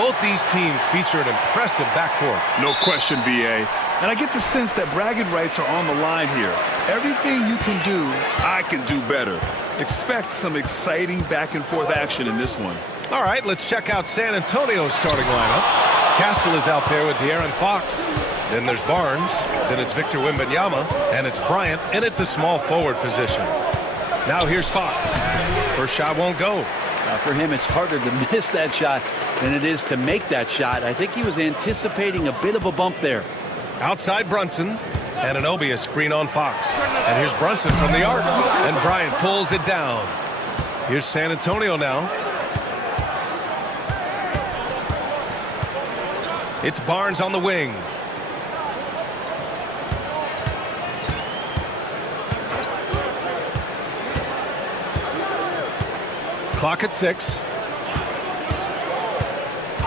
both these teams feature an impressive backcourt. No question, B.A. And I get the sense that bragging rights are on the line here. Everything you can do, I can do better. Expect some exciting back-and-forth action in this one. All right, let's check out San Antonio's starting lineup. Castle is out there with De'Aaron Fox. Then there's Barnes. Then it's Victor Wembanyama. And it's Bryant in at the small forward position. Now here's Fox. First shot won't go. For him, it's harder to miss that shot than it is to make that shot. I think he was anticipating a bit of a bump there. Outside Brunson. And Anunoby a screen on Fox. And here's Brunson from the arc. And Bryant pulls it down. Here's San Antonio now. It's Barnes on the wing. Clock at 6.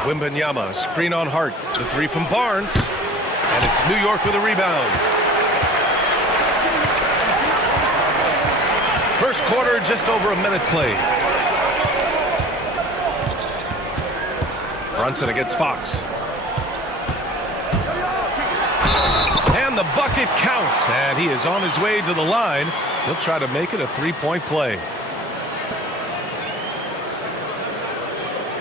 Wembanyama, screen on Hart. The three from Barnes. And it's New York with a rebound. First quarter, just over a minute played. Brunson against Fox. And the bucket counts. And he is on his way to the line. He'll try to make it a three-point play.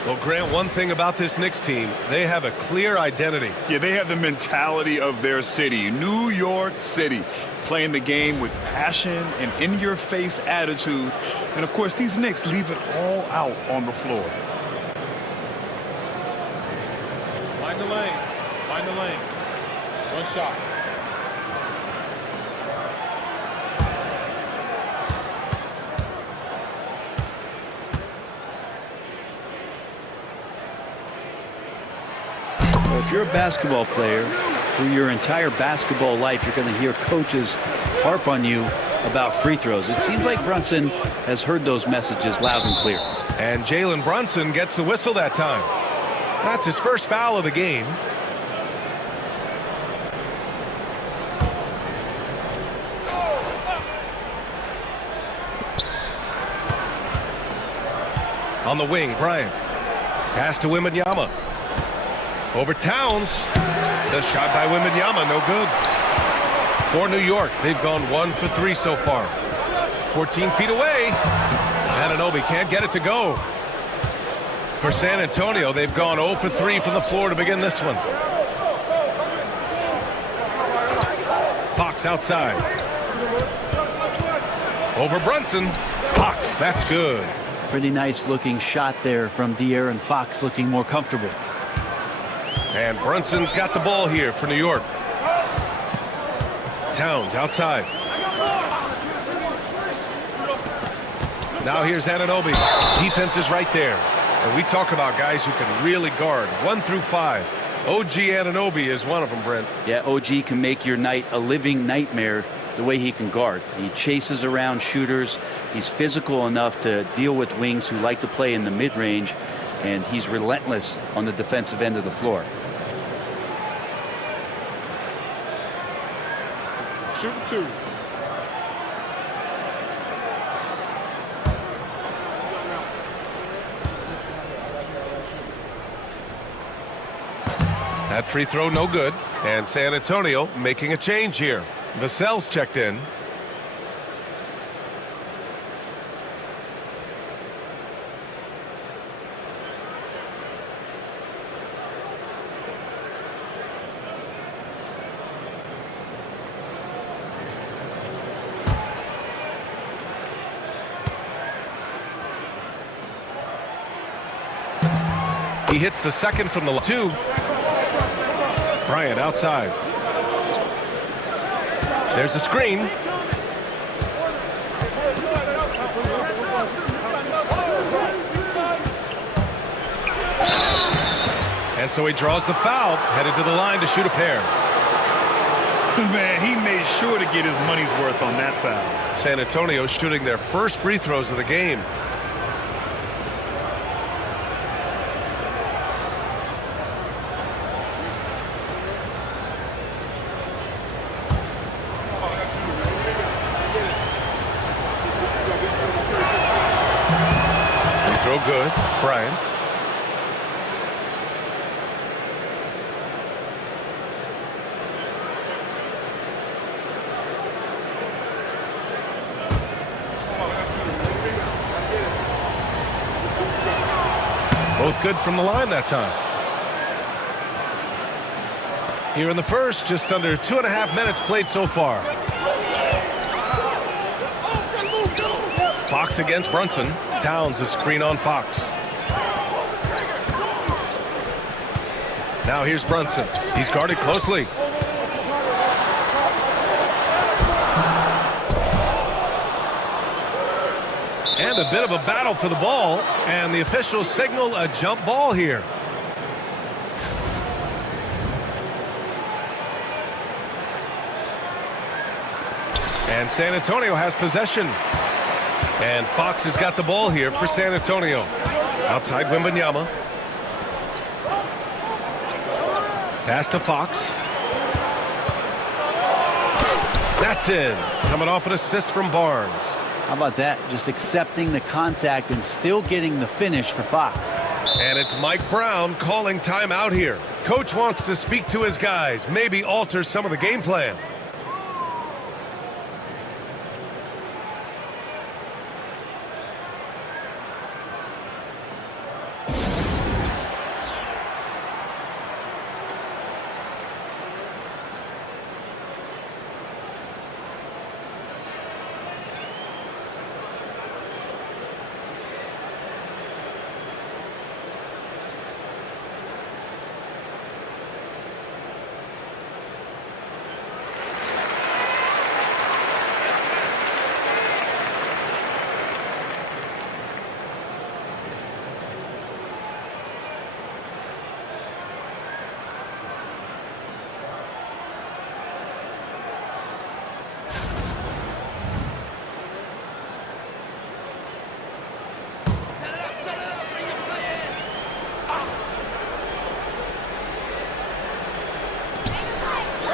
Well, Grant, one thing about this Knicks team, they have a clear identity. Yeah, they have the mentality of their city, New York City, playing the game with passion and in-your-face attitude. And, of course, these Knicks leave it all out on the floor. Find the lane. Find the lane. One shot. If you're a basketball player, through your entire basketball life, you're going to hear coaches harp on you about free throws. It seems like Brunson has heard those messages loud and clear. And Jalen Brunson gets the whistle that time. That's his first foul of the game. On the wing, Bryant. Pass to Wembanyama. Over Towns. The shot by Wembanyama, no good. For New York, they've gone 1 for 3 so far. 14 feet away. And Anunoby can't get it to go. For San Antonio, they've gone 0 for 3 from the floor to begin this one. Fox outside. Over Brunson. Fox, that's good. Pretty nice looking shot there from De'Aaron Fox, looking more comfortable. And Brunson's got the ball here for New York. Towns outside. Now here's Anunoby. Defense is right there. And we talk about guys who can really guard 1 through 5. OG Anunoby is one of them, Brent. Yeah, OG can make your night a living nightmare the way he can guard. He chases around shooters. He's physical enough to deal with wings who like to play in the mid-range. And he's relentless on the defensive end of the floor. Shooting 2. That free throw no good. And San Antonio making a change here. Vassell's checked in. He hits the second from the 2. Bryant outside. There's a screen. And so he draws the foul, headed to the line to shoot a pair. Man, he made sure to get his money's worth on that foul. San Antonio shooting their first free throws of the game. Free throw good. Bryant. good from the line that time. Here in the first, just under 2.5 minutes played so far. Fox against Brunson. Towns a screen on Fox. Now here's Brunson. He's guarded closely. And a bit of a battle for the ball, and the officials signal a jump ball here. And San Antonio has possession. And Fox has got the ball here for San Antonio. Outside Wembanyama. Pass to Fox. That's in. Coming off an assist from Barnes. How about that? Just accepting the contact and still getting the finish for Fox. And it's Mike Brown calling timeout here. Coach wants to speak to his guys, maybe alter some of the game plan.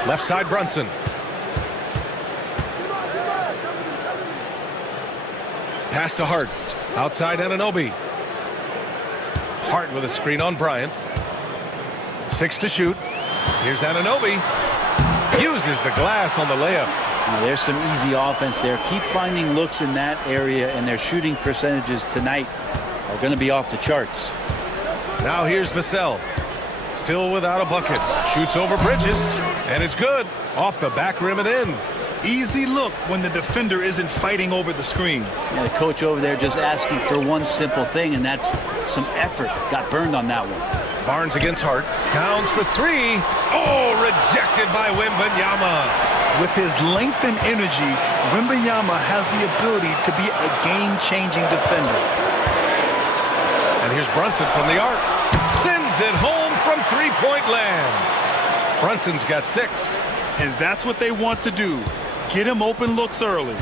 Left side Brunson. Pass to Hart. Outside Anunoby. Hart with a screen on Bryant. 6 to shoot. Here's Anunoby. Uses the glass on the layup. Now, there's some easy offense there. Keep finding looks in that area, and their shooting percentages tonight are going to be off the charts. Now here's Vassell. Still without a bucket. Shoots over Bridges, and it's good. Off the back rim and in. Easy look when the defender isn't fighting over the screen. Yeah, the coach over there just asking for one simple thing, and that's some effort. Got burned on that one. Barnes against Hart. Towns for 3. Oh, rejected by Wembanyama. With his length and energy, Wembanyama has the ability to be a game-changing defender. And here's Brunson from the arc. Sends it home from three-point land. Brunson's got 6. And that's what they want to do. Get him open looks early.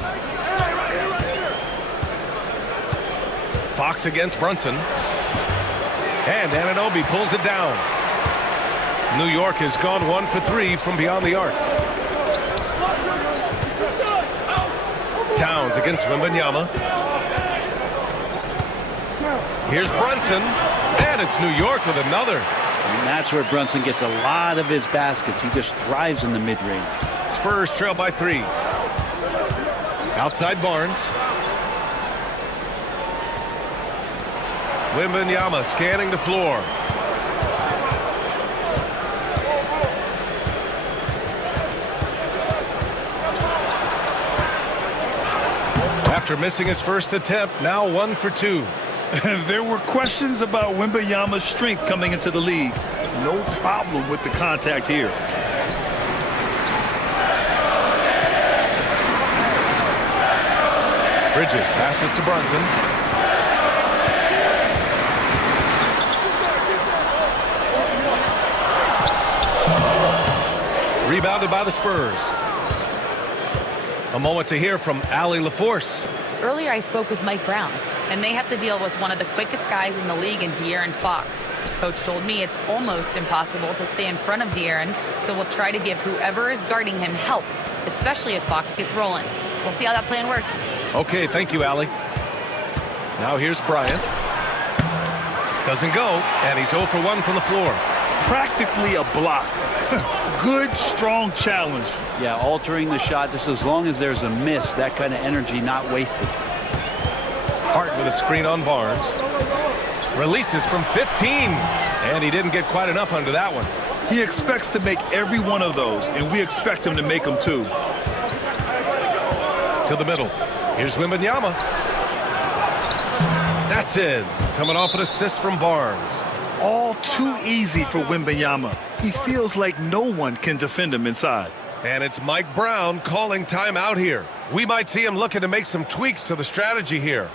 Fox against Brunson. And Anunoby pulls it down. New York has gone 1 for 3 from beyond the arc. Towns against Wembanyama. Here's Brunson. And it's New York with another. And that's where Brunson gets a lot of his baskets. He just thrives in the mid-range. Spurs trail by 3. Outside Barnes. Wembanyama scanning the floor. After missing his first attempt, now 1 for 2. There were questions about Wembanyama's strength coming into the league. No problem with the contact here. Bridges passes to Brunson. Rebounded by the Spurs. A moment to hear from Allie LaForce. Earlier I spoke with Mike Brown, and they have to deal with one of the quickest guys in the league in De'Aaron Fox. Coach told me it's almost impossible to stay in front of De'Aaron, so we'll try to give whoever is guarding him help, especially if Fox gets rolling. We'll see how that plan works. Okay, thank you, Allie. Now here's Bryant. Doesn't go, and he's 0 for 1 from the floor. Practically a block. Good, strong challenge. Yeah, altering the shot just as long as there's a miss. That kind of energy not wasted. Hart with a screen on Barnes. Releases from 15. And he didn't get quite enough under that one. He expects to make every one of those, and we expect him to make them too. To the middle. Here's Wembanyama. That's in. Coming off an assist from Barnes. All too easy for Wembanyama. He feels like no one can defend him inside. And it's Mike Brown calling timeout here. We might see him looking to make some tweaks to the strategy here.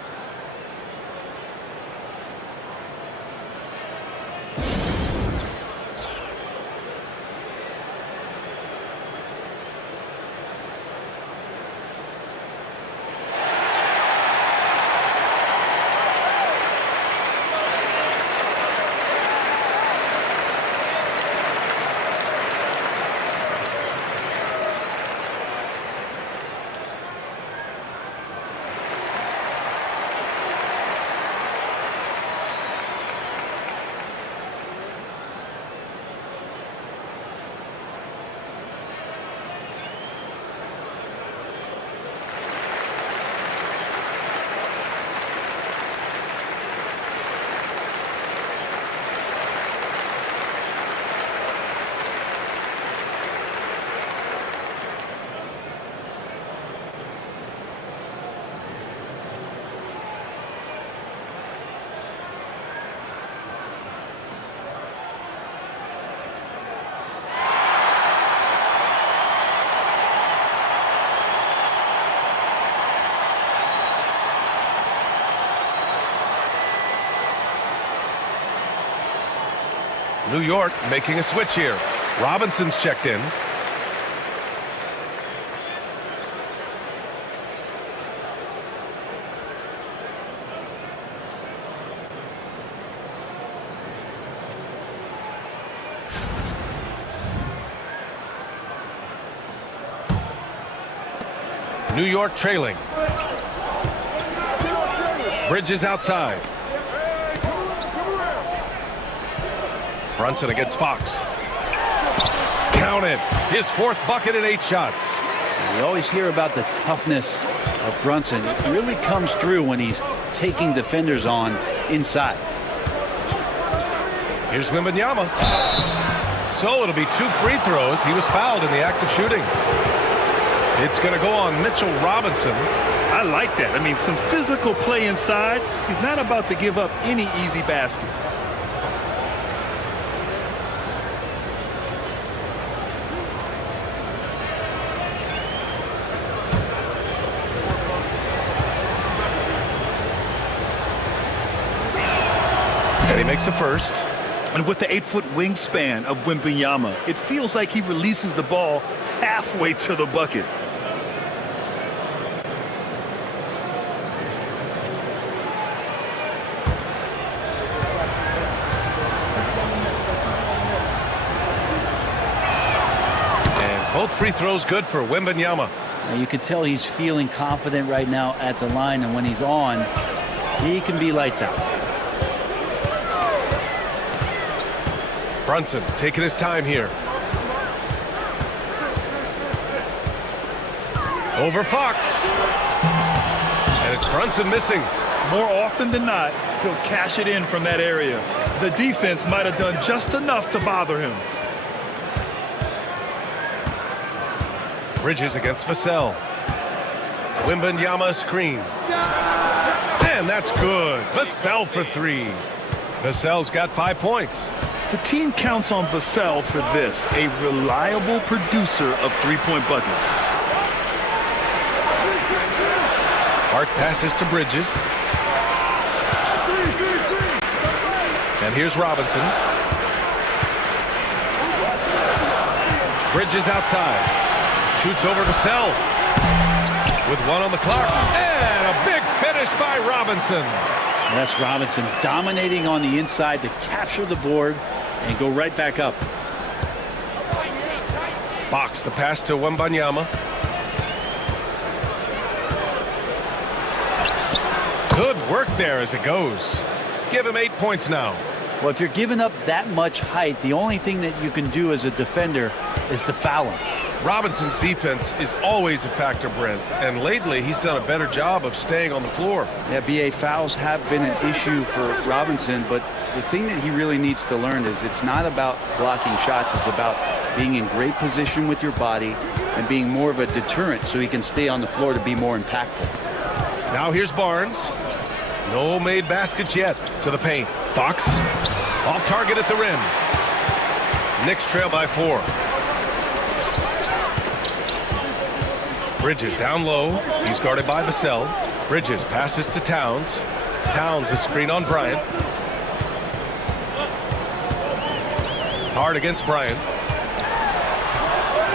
New York making a switch here. Robinson's checked in. New York trailing. Bridges outside. Brunson against Fox. Counted. His fourth bucket in 8 shots. You always hear about the toughness of Brunson. It really comes through when he's taking defenders on inside. Here's Wembanyama. So it'll be 2 free throws. He was fouled in the act of shooting. It's going to go on Mitchell Robinson. I like that. I mean, some physical play inside. He's not about to give up any easy baskets. And he makes a first. And with the 8-foot wingspan of Wembanyama, it feels like he releases the ball halfway to the bucket. And both free throws good for Wembanyama. Now you can tell he's feeling confident right now at the line, and when he's on, he can be lights out. Brunson taking his time here. Over Fox. And it's Brunson missing. More often than not, he'll cash it in from that area. The defense might have done just enough to bother him. Bridges against Vassell. Wembanyama screen. And that's good. Vassell for 3. Vassell's got 5 points. The team counts on Vassell for this, a reliable producer of three-point buckets. Hart passes to Bridges. And here's Robinson. Bridges outside. Shoots over Vassell. With 1 on the clock. And a big finish by Robinson. That's Robinson dominating on the inside to capture the board and go right back up. Fox, the pass to Wembanyama. Good work there as it goes. Give him 8 points now. Well, if you're giving up that much height, the only thing that you can do as a defender is to foul him. Robinson's defense is always a factor, Brent, and lately he's done a better job of staying on the floor. Yeah, BA, fouls have been an issue for Robinson, but the thing that he really needs to learn is it's not about blocking shots, it's about being in great position with your body and being more of a deterrent so he can stay on the floor to be more impactful. Now here's Barnes. No made baskets yet. To the paint. Fox off target at the rim. Knicks trail by 4. Bridges down low. He's guarded by Vassell. Bridges passes to Towns. Towns is screen on Bryant. Hard against Bryant.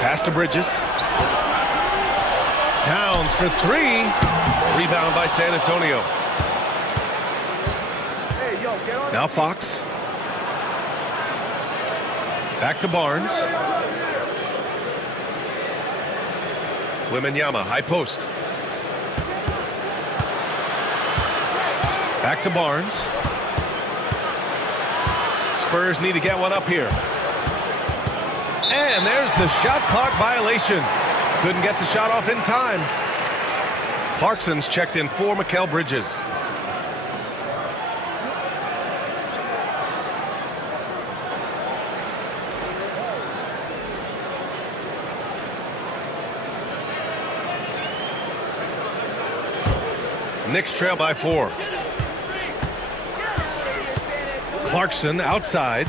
Pass to Bridges. Towns for 3. Rebound by San Antonio. Now Fox. Back to Barnes. Wembanyama, high post. Back to Barnes. Spurs need to get one up here. And there's the shot clock violation. Couldn't get the shot off in time. Clarkson's checked in for Mikal Bridges. Knicks trail by 4. Clarkson outside.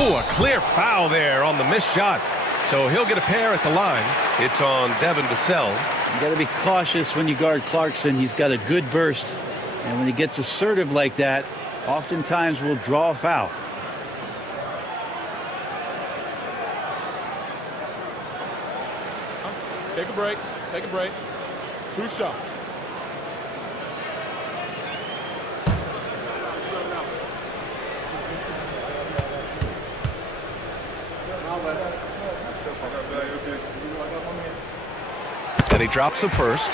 Oh, a clear foul there on the missed shot. So he'll get a pair at the line. It's on Devin Vassell. You got to be cautious when you guard Clarkson. He's got a good burst. And when he gets assertive like that, oftentimes will draw a foul. Take a break. Take a break. 2 shots. And he drops the first.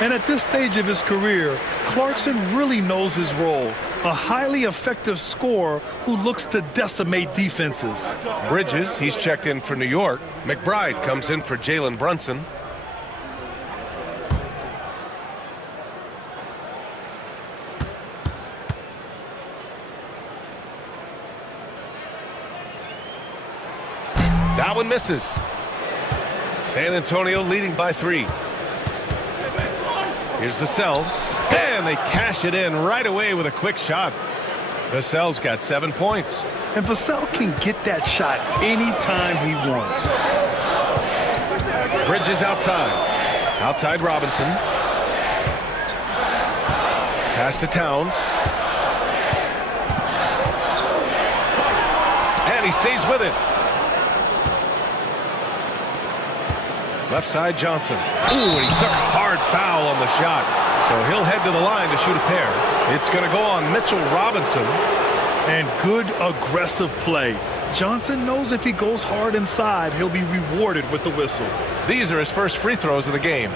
And at this stage of his career, Clarkson really knows his role. A highly effective scorer who looks to decimate defenses. Bridges, he's checked in for New York. McBride comes in for Jalen Brunson. That one misses. San Antonio leading by 3. Here's Vassell. And they cash it in right away with a quick shot. Vassell's got 7 points. And Vassell can get that shot anytime he wants. Bridges outside. Outside Robinson. Pass to Towns. And he stays with it. Left side Johnson. Ooh, and he took a hard foul on the shot. So he'll head to the line to shoot a pair. It's going to go on Mitchell Robinson. And good aggressive play. Johnson knows if he goes hard inside, he'll be rewarded with the whistle. These are his first free throws of the game.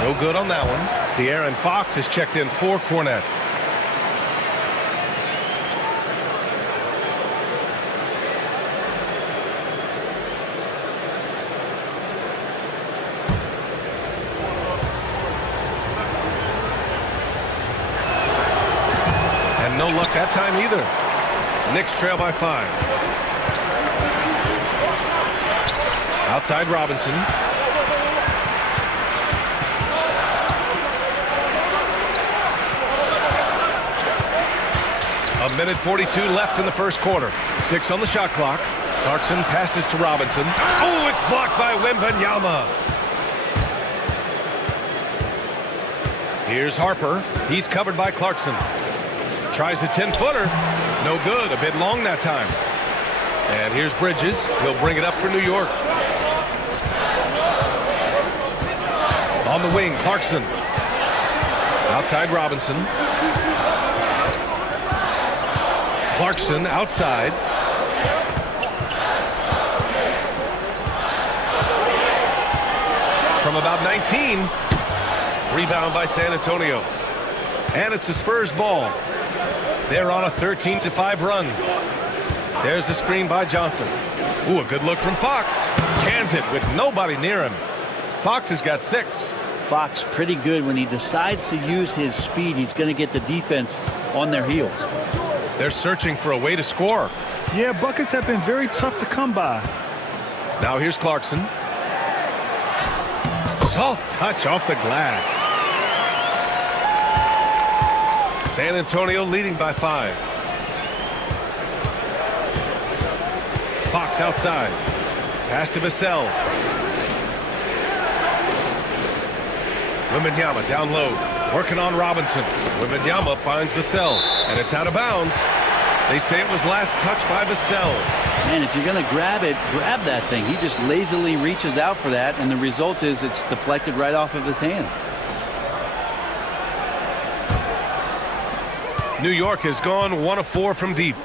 No good on that one. De'Aaron Fox has checked in for Cornette. And no luck that time either. Knicks trail by 5. Outside Robinson. A minute 42 left in the first quarter. 6 on the shot clock. Clarkson passes to Robinson. Oh, it's blocked by Wembanyama. Here's Harper. He's covered by Clarkson. Tries a 10-footer. No good. A bit long that time. And here's Bridges. He'll bring it up for New York. On the wing, Clarkson. Outside Robinson. Clarkson outside. From about 19. Rebound by San Antonio. And it's a Spurs ball. They're on a 13-5 run. There's the screen by Johnson. Ooh, a good look from Fox. Cans it with nobody near him. Fox has got 6. Fox pretty good when he decides to use his speed. He's going to get the defense on their heels. They're searching for a way to score. Yeah, buckets have been very tough to come by. Now here's Clarkson. Soft touch off the glass. San Antonio leading by 5. Fox outside. Pass to Vassell. Wembanyama down low. Working on Robinson. Wembanyama finds Vassell. And it's out of bounds. They say it was last touched by Vassell. Man, if you're going to grab it, grab that thing. He just lazily reaches out for that, and the result is it's deflected right off of his hand. New York has gone 1 of 4 from deep.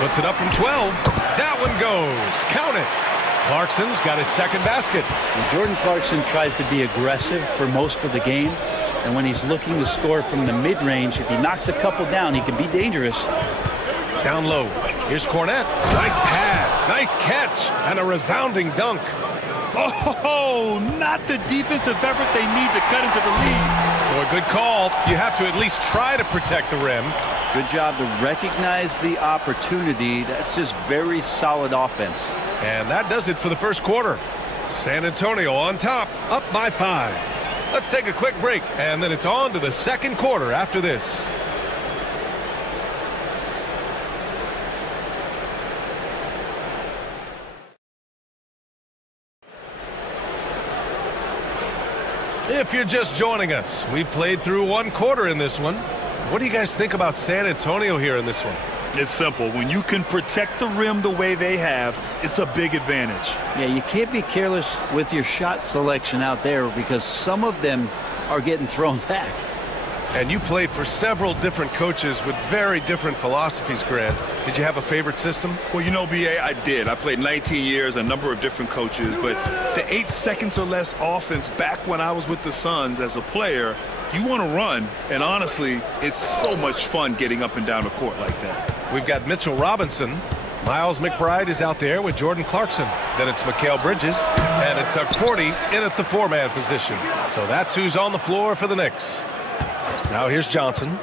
Puts it up from 12. That one goes. Count it. Clarkson's got his second basket. And Jordan Clarkson tries to be aggressive for most of the game. And when he's looking to score from the mid-range, if he knocks a couple down, he can be dangerous. Down low. Here's Cornette. Nice pass. Nice catch. And a resounding dunk. Oh, not the defensive effort they need to cut into the lead. Boy, good call. You have to at least try to protect the rim. Good job to recognize the opportunity. That's just very solid offense. And that does it for the first quarter. San Antonio on top, up by 5. Let's take a quick break, and then it's on to the second quarter after this. If you're just joining us, we played through 1 quarter in this one. What do you guys think about San Antonio here in this one? It's simple. When you can protect the rim the way they have, it's a big advantage. Yeah, you can't be careless with your shot selection out there because some of them are getting thrown back. And you played for several different coaches with very different philosophies, Grant. Did you have a favorite system? Well, you know, B.A., I did. I played 19 years, a number of different coaches, but the 8 seconds or less offense back when I was with the Suns as a player, you want to run, and honestly, it's so much fun getting up and down the court like that. We've got Mitchell Robinson. Miles McBride is out there with Jordan Clarkson. Then it's Mikal Bridges, and it's Cordy in at the 4-man position. So that's who's on the floor for the Knicks. Now here's Johnson.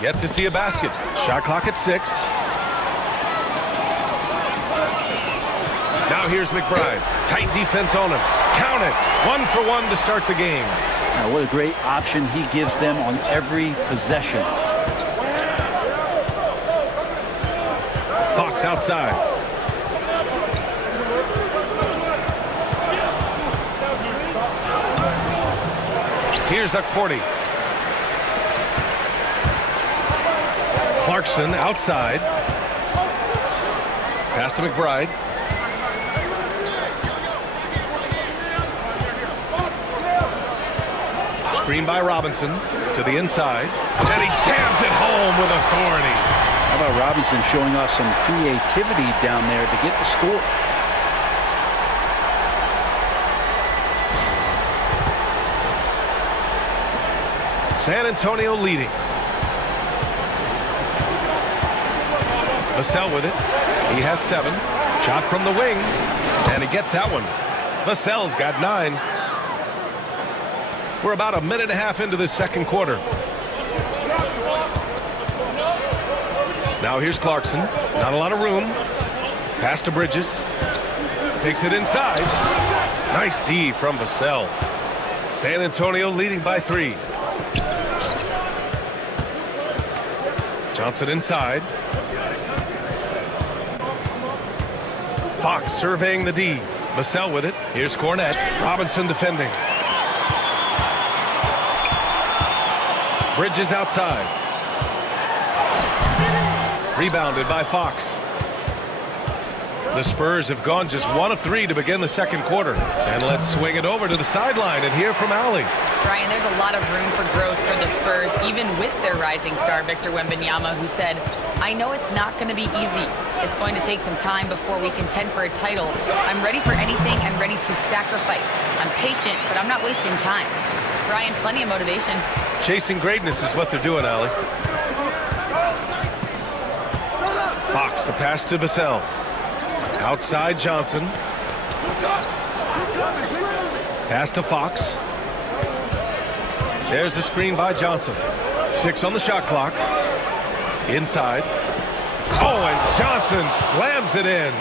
Yet to see a basket. Shot clock at 6. Now here's McBride. Tight defense on him. Count it. 1 for 1 to start the game. Now, what a great option he gives them on every possession. Fox outside. Here's Cordy. Clarkson outside. Pass to McBride. Screen by Robinson to the inside. And he jams it home with authority. How about Robinson showing us some creativity down there to get the score? San Antonio leading. Vassell with it. He has 7. Shot from the wing. And he gets that one. Vassell's got 9. We're about a minute and a half into the second quarter. Now here's Clarkson. Not a lot of room. Pass to Bridges. Takes it inside. Nice D from Vassell. San Antonio leading by 3. Johnson inside. Fox surveying the D. Vassell with it. Here's Cornette. Robinson defending. Bridges outside. Rebounded by Fox. The Spurs have gone just 1 of 3 to begin the second quarter. And let's swing it over to the sideline and hear from Allie. Brian, there's a lot of room for growth for the Spurs, even with their rising star, Victor Wembanyama, who said, "I know it's not going to be easy. It's going to take some time before we contend for a title. I'm ready for anything and ready to sacrifice. I'm patient, but I'm not wasting time." Brian, plenty of motivation. Chasing greatness is what they're doing, Allie. Fox, the pass to Vassell. Outside Johnson. Pass to Fox. There's the screen by Johnson. 6 on the shot clock. Inside. Oh, and Johnson slams it in.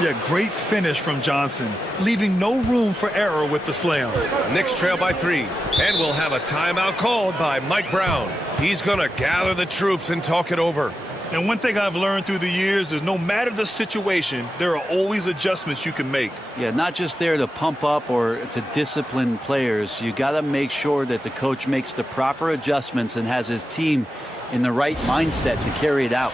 Yeah, great finish from Johnson, leaving no room for error with the slam. Knicks trail by 3, and we'll have a timeout called by Mike Brown. He's going to gather the troops and talk it over. And one thing I've learned through the years is no matter the situation, there are always adjustments you can make. Yeah, not just there to pump up or to discipline players. You got to make sure that the coach makes the proper adjustments and has his team in the right mindset to carry it out.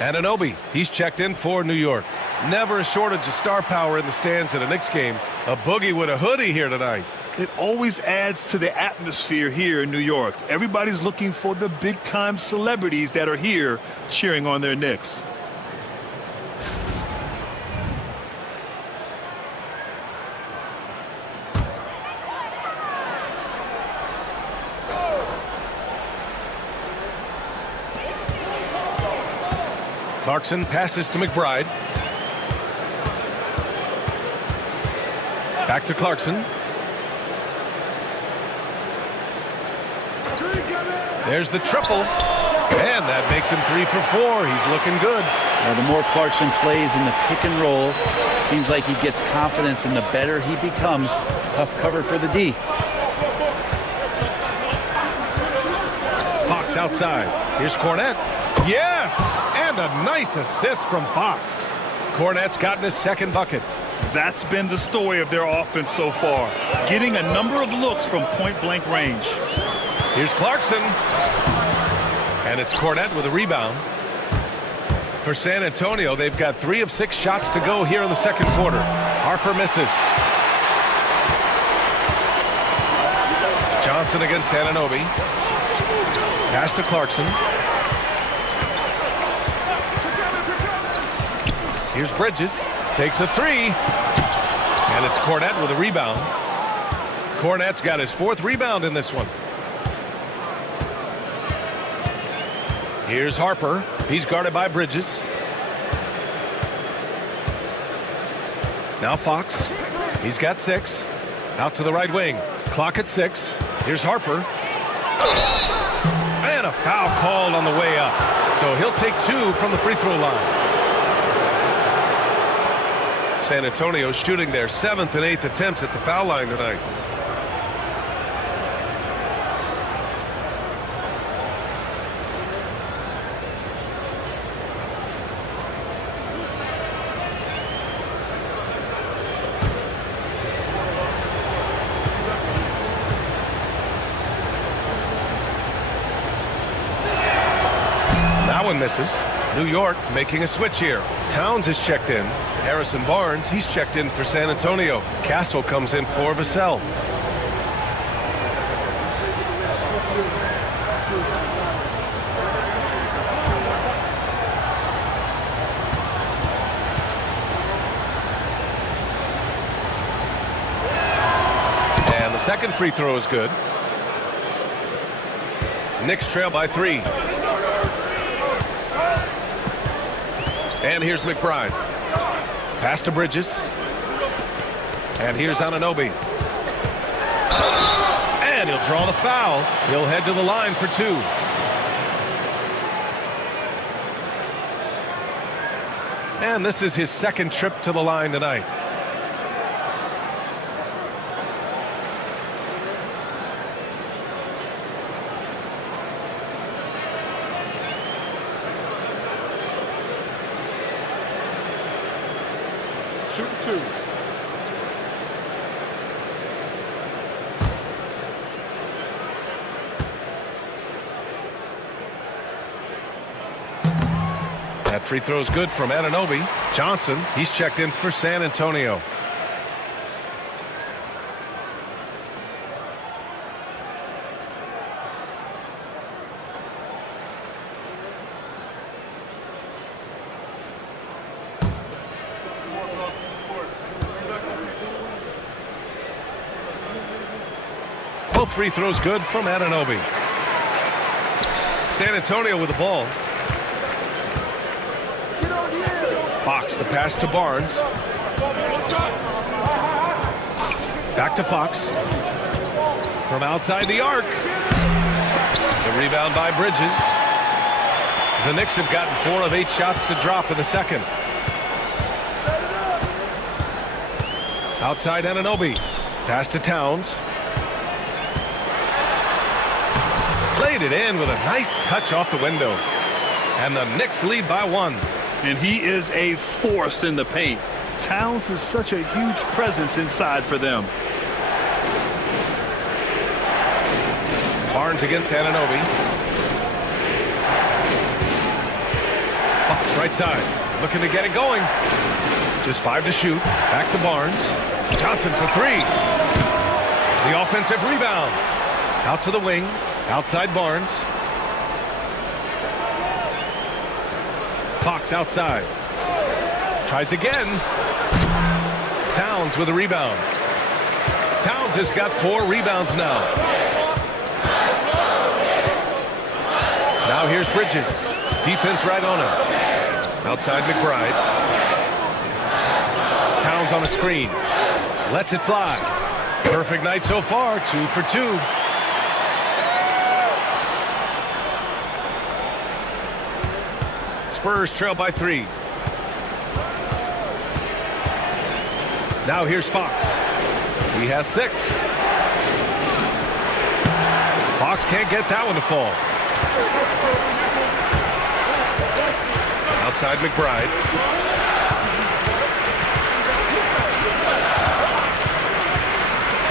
Anunoby, he's checked in for New York. Never a shortage of star power in the stands at a Knicks game. A boogie with a hoodie here tonight. It always adds to the atmosphere here in New York. Everybody's looking for the big-time celebrities that are here cheering on their Knicks. Clarkson passes to McBride. Back to Clarkson. There's the triple. And that makes him 3 for 4. He's looking good. The more Clarkson plays in the pick and roll, seems like he gets confidence, and the better he becomes. Tough cover for the D. Fox outside. Here's Cornette. Yes! And a nice assist from Fox. Cornette's gotten his second bucket. That's been the story of their offense so far, getting a number of looks from point-blank range. Here's Clarkson. And it's Cornette with a rebound. For San Antonio, they've got 3 of 6 shots to go here in the second quarter. Harper misses. Johnson against Anunoby. Pass to Clarkson. Here's Bridges. Takes a 3. And it's Cornette with a rebound. Cornette's got his 4th rebound in this one. Here's Harper. He's guarded by Bridges. Now Fox. He's got 6. Out to the right wing. Clock at 6. Here's Harper. And a foul called on the way up. So he'll take 2 from the free throw line. San Antonio shooting their 7th and 8th attempts at the foul line tonight. That one misses. New York making a switch here. Towns is checked in. Harrison Barnes, he's checked in for San Antonio. Castle comes in for Vassell. Second free throw is good. Knicks trail by 3. And here's McBride. Pass to Bridges. And here's Anunoby. And he'll draw the foul. He'll head to the line for 2. And this is his second trip to the line tonight. Shooting 2. That free throw is good from Anunoby. Johnson, he's checked in for San Antonio. Both free throws good from Anunoby. San Antonio with the ball. Fox, the pass to Barnes. Back to Fox. From outside the arc. The rebound by Bridges. The Knicks have gotten 4 of 8 shots to drop in the second. Outside Anunoby. Pass to Towns. Played it in with a nice touch off the window. And the Knicks lead by 1. And he is a force in the paint. Towns is such a huge presence inside for them. Barnes against Anunoby. Fox right side. Looking to get it going. Just 5 to shoot. Back to Barnes. Johnson for 3. The offensive rebound. Out to the wing. Outside Barnes. Fox outside. Tries again. Towns with a rebound. Towns has got 4 rebounds now. Now here's Bridges. Defense right on him. Outside McBride. Towns on a screen. Lets it fly. Perfect night so far. 2 for 2. Spurs trail by 3. Now here's Fox. He has 6. Fox can't get that one to fall. Outside McBride.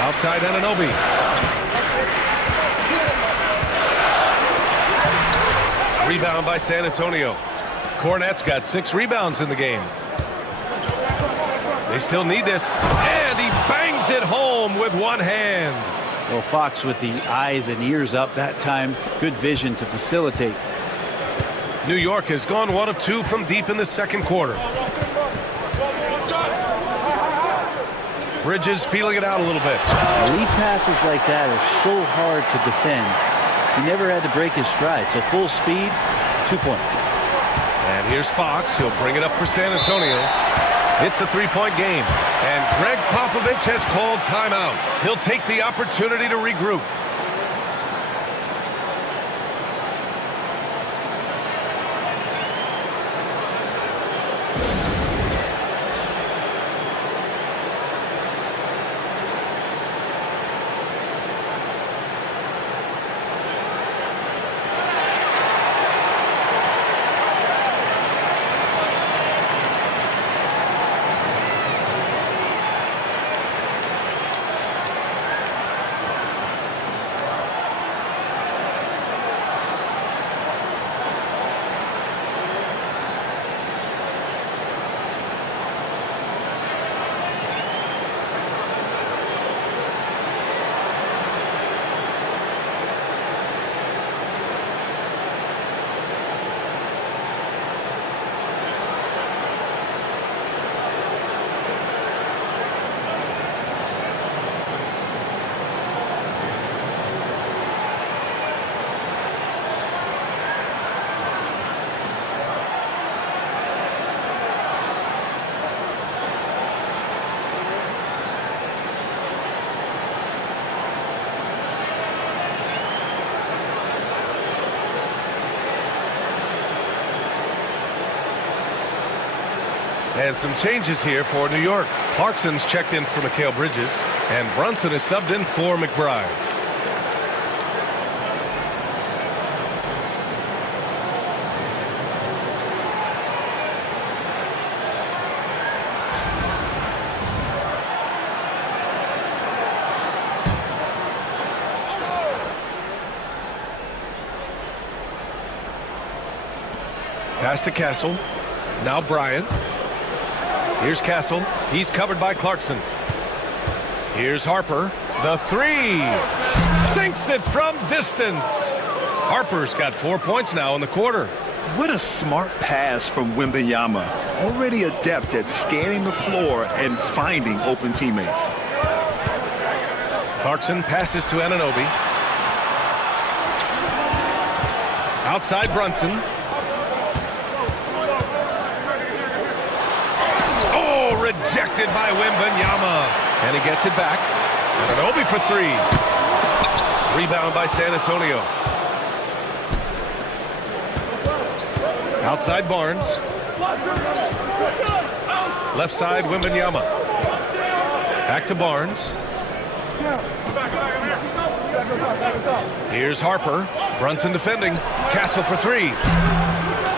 Outside Anunoby. Rebound by San Antonio. Hornets got 6 rebounds in the game. They still need this. And he bangs it home with one hand. Well, Fox with the eyes and ears up that time. Good vision to facilitate. New York has gone 1 of 2 from deep in the second quarter. Bridges feeling it out a little bit. Lead passes like that are so hard to defend. He never had to break his stride. So full speed, 2 points. And here's Fox. He'll bring it up for San Antonio. It's a 3-point game. And Greg Popovich has called timeout. He'll take the opportunity to regroup. And some changes here for New York. Clarkson's checked in for Mikal Bridges, and Brunson is subbed in for McBride. Pass to Castle. Now Bryant. Here's Castle. He's covered by Clarkson. Here's Harper. The three. Sinks it from distance. Harper's got 4 points now in the quarter. What a smart pass from Wembanyama. Already adept at scanning the floor and finding open teammates. Clarkson passes to Anunoby. Outside Brunson. Rejected by Wembanyama. And he gets it back. Anunoby for three. Rebound by San Antonio. Outside Barnes. Left side Wembanyama. Back to Barnes. Here's Harper. Brunson defending. Castle for three.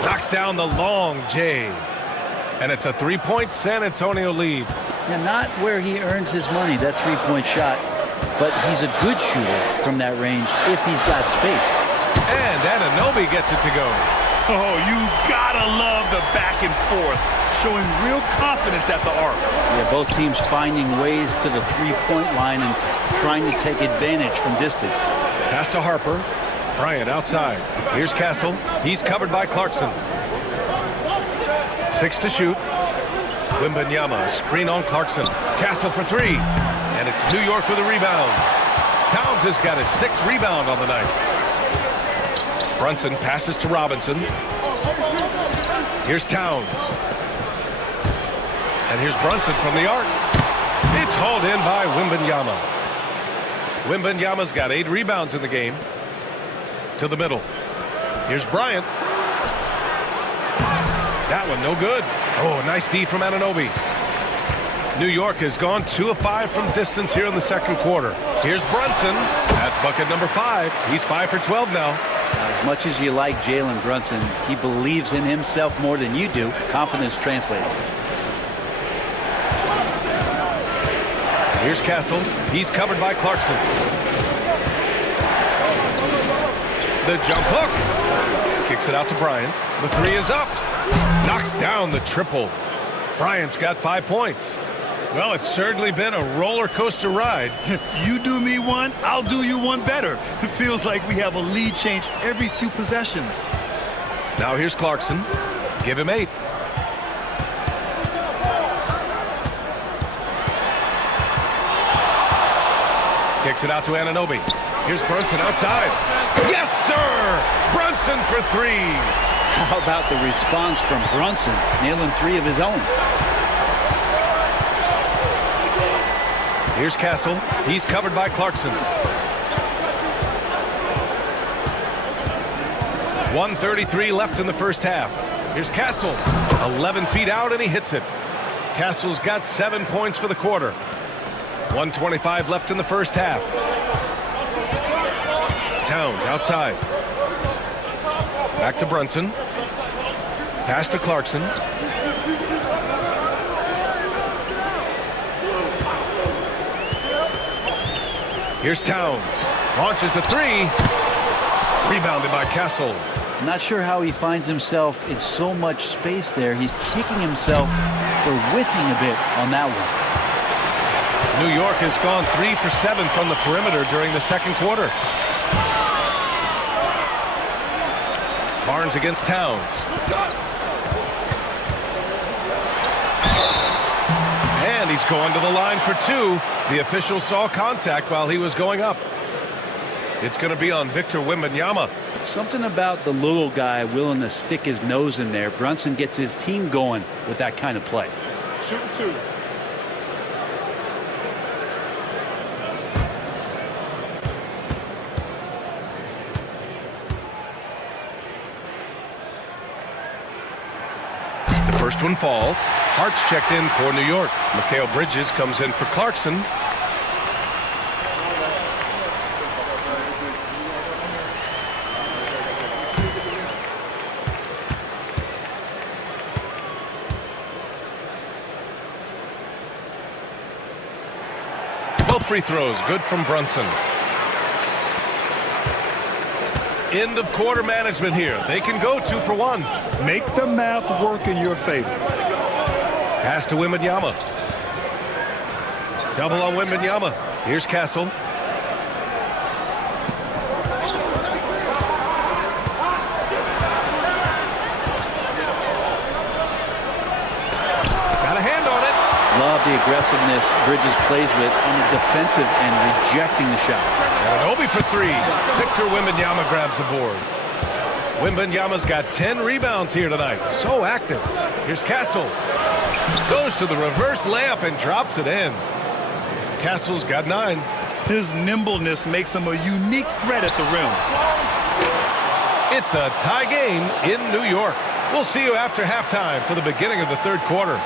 Knocks down the long J. And it's a three-point San Antonio lead. Yeah, not where he earns his money, that three-point shot, but he's a good shooter from that range if he's got space. And Anunoby gets it to go. Oh, you gotta love the back and forth, showing real confidence at the arc. Yeah, both teams finding ways to the three-point line and trying to take advantage from distance. Pass to Harper. Bryant outside. Here's Castle. He's covered by Clarkson. 6 to shoot. Wembanyama, screen on Clarkson. Castle for three. And it's New York with a rebound. Towns has got his 6th rebound on the night. Brunson passes to Robinson. Here's Towns. And here's Brunson from the arc. It's hauled in by Wembanyama. Wembanyama's got 8 rebounds in the game. To the middle. Here's Bryant. That one no good. Oh, nice D from Anunoby. New York has gone 2 of 5 from distance here in the second quarter. Here's Brunson. That's bucket number 5. He's 5 for 12 now. As much as you like Jalen Brunson, he believes in himself more than you do. Confidence translated. Here's Castle. He's covered by Clarkson. The jump hook. Kicks it out to Bryant. The three is up. Knocks down the triple. Bryant's got 5 points. Well, it's certainly been a roller coaster ride. You do me one, I'll do you one better. It feels like we have a lead change every few possessions. Now here's Clarkson. Give him 8. Kicks it out to Anunoby. Here's Brunson outside. Yes, sir! Brunson for 3. How about the response from Brunson, nailing 3 of his own? Here's Castle. He's covered by Clarkson. 1:33 left in the first half. Here's Castle. 11 feet out, and he hits it. Castle's got 7 points for the quarter. 1:25 left in the first half. Towns outside. Back to Brunson. Pass to Clarkson. Here's Towns. Launches a 3. Rebounded by Castle. I'm not sure how he finds himself in so much space there. He's kicking himself for whiffing a bit on that one. New York has gone 3 for 7 from the perimeter during the second quarter. Barnes against Towns. And he's going to the line for 2. The official saw contact while he was going up. It's going to be on Victor Wembanyama. Something about the little guy willing to stick his nose in there. Brunson gets his team going with that kind of play. Shooting 2. First one falls. Hart's checked in for New York. Mikal Bridges comes in for Clarkson. Both free throws good from Brunson. End of quarter management here. They can go 2 for 1. Make the math work in your favor. Pass to Wembanyama. Double on Wembanyama. Here's Castle. Got a hand on it. Love the aggressiveness Bridges plays with on the defensive and rejecting the shot. Anunoby for 3. Victor Wembanyama grabs the board. Wembanyama's got 10 rebounds here tonight. So active. Here's Castle. Goes to the reverse layup and drops it in. Castle's got 9. His nimbleness makes him a unique threat at the rim. It's a tie game in New York. We'll see you after halftime for the beginning of the third quarter.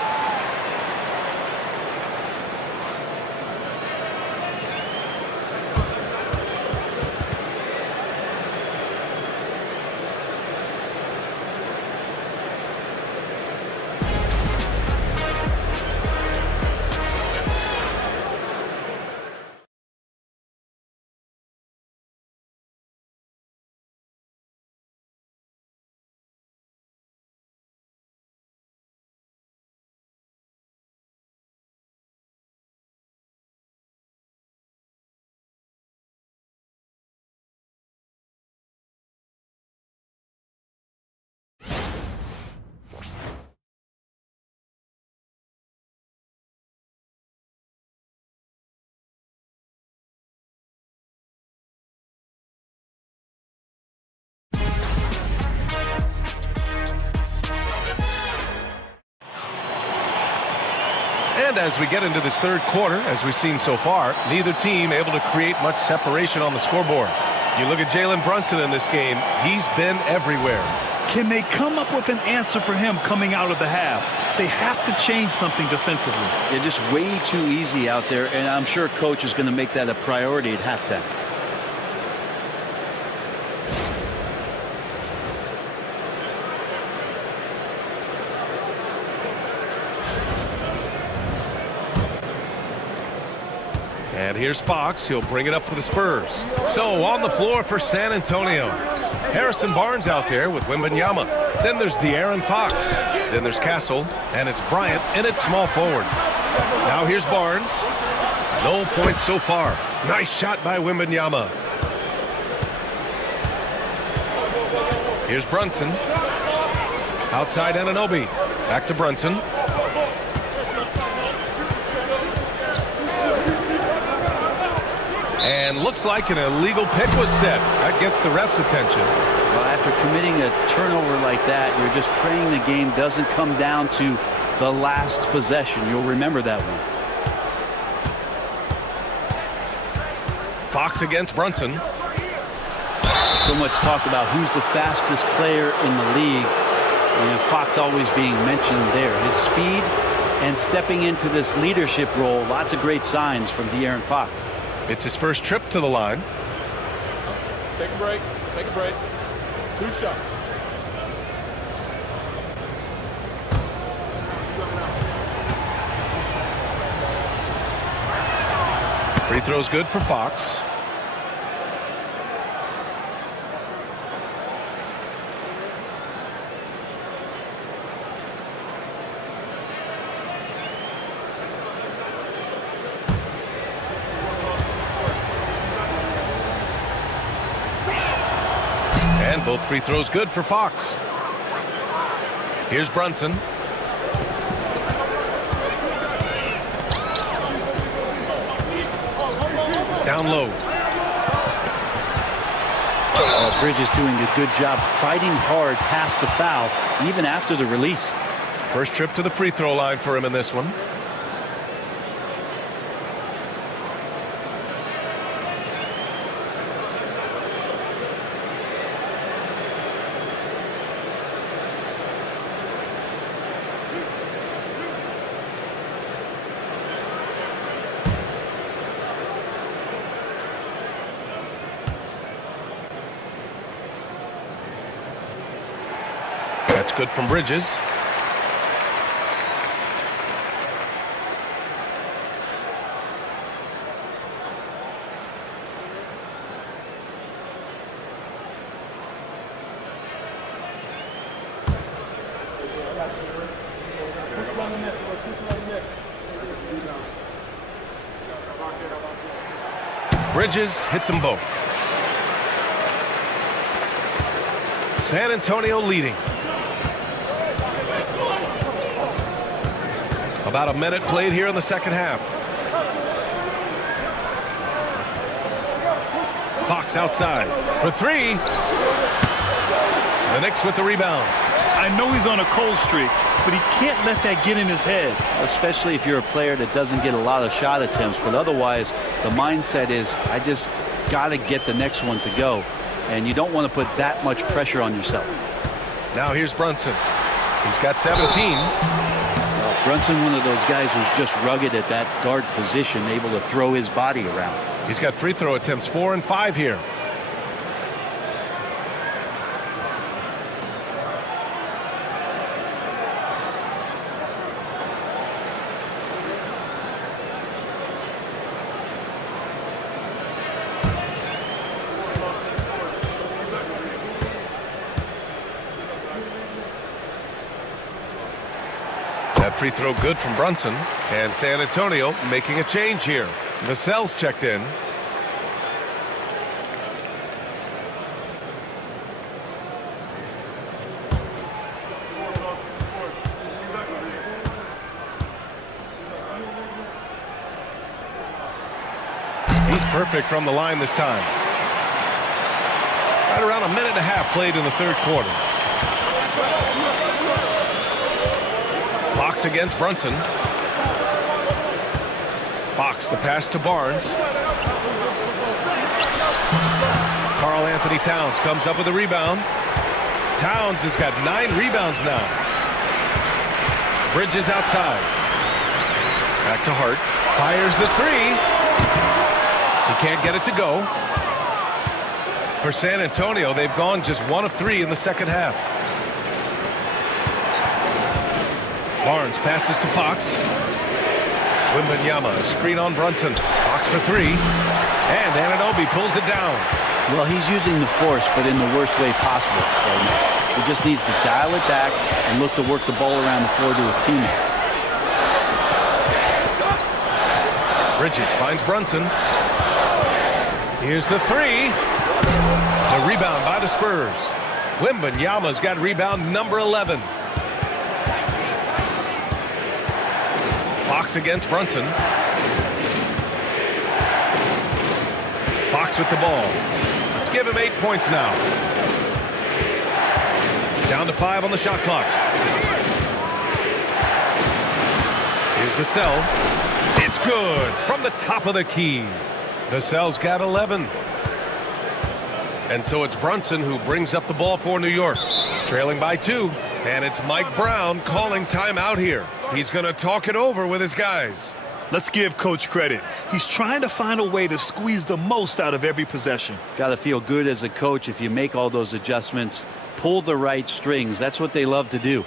And as we get into this third quarter, as we've seen so far, neither team able to create much separation on the scoreboard. You look at Jalen Brunson in this game, he's been everywhere. Can they come up with an answer for him coming out of the half? They have to change something defensively. They're just way too easy out there, and I'm sure coach is going to make that a priority at halftime. And here's Fox. He'll bring it up for the Spurs. So on the floor for San Antonio. Harrison Barnes out there with Wembanyama. Then there's De'Aaron Fox. Then there's Castle. And it's Bryant in at small forward. Now here's Barnes. No points so far. Nice shot by Wembanyama. Here's Brunson. Outside Anunoby. Back to Brunson. And looks like an illegal pick was set. That gets the ref's attention. Well, after committing a turnover like that, you're just praying the game doesn't come down to the last possession. You'll remember that one. Fox against Brunson. So much talk about who's the fastest player in the league. And Fox always being mentioned there. His speed and stepping into this leadership role, lots of great signs from De'Aaron Fox. It's his first trip to the line. Take a break. Take a break. 2 shots. Free throw's good for Fox. And both free throws good for Fox. Here's Brunson. Down low. Bridges doing a good job fighting hard past the foul, even after the release. First trip to the free throw line for him in this one. That's good from Bridges. Bridges hits them both. San Antonio leading. About a minute played here in the second half. Fox outside for three. The Knicks with the rebound. I know he's on a cold streak, but he can't let that get in his head. Especially if you're a player that doesn't get a lot of shot attempts, but otherwise the mindset is I just got to get the next one to go, and you don't want to put that much pressure on yourself. Now here's Brunson. He's got 17. Brunson, one of those guys who's just rugged at that guard position, able to throw his body around. He's got free throw attempts 4 and 5 here. That free throw good from Brunson, and San Antonio making a change here. Vassell's checked in. He's perfect from the line this time. Right around a minute and a half played in the third quarter. Fox against Brunson. Fox, the pass to Barnes. Karl Anthony Towns comes up with a rebound. Towns has got 9 rebounds now. Bridges outside. Back to Hart. Fires the three. He can't get it to go. For San Antonio, they've gone just 1 of 3 in the second half. Barnes passes to Fox. Wembanyama, screen on Brunson. Fox for 3. And Anunoby pulls it down. Well, he's using the force, but in the worst way possible right now. He just needs to dial it back and look to work the ball around the floor to his teammates. Bridges finds Brunson. Here's the 3. The rebound by the Spurs. Wembanyama's got rebound number 11. Fox against Brunson. Fox with the ball. Give him 8 points now. Down to 5 on the shot clock. Here's Vassell. It's good from the top of the key. Vassell's got 11. And so it's Brunson who brings up the ball for New York. Trailing by 2. And it's Mike Brown calling timeout here. He's going to talk it over with his guys. Let's give Coach credit. He's trying to find a way to squeeze the most out of every possession. Got to feel good as a coach if you make all those adjustments, pull the right strings. That's what they love to do.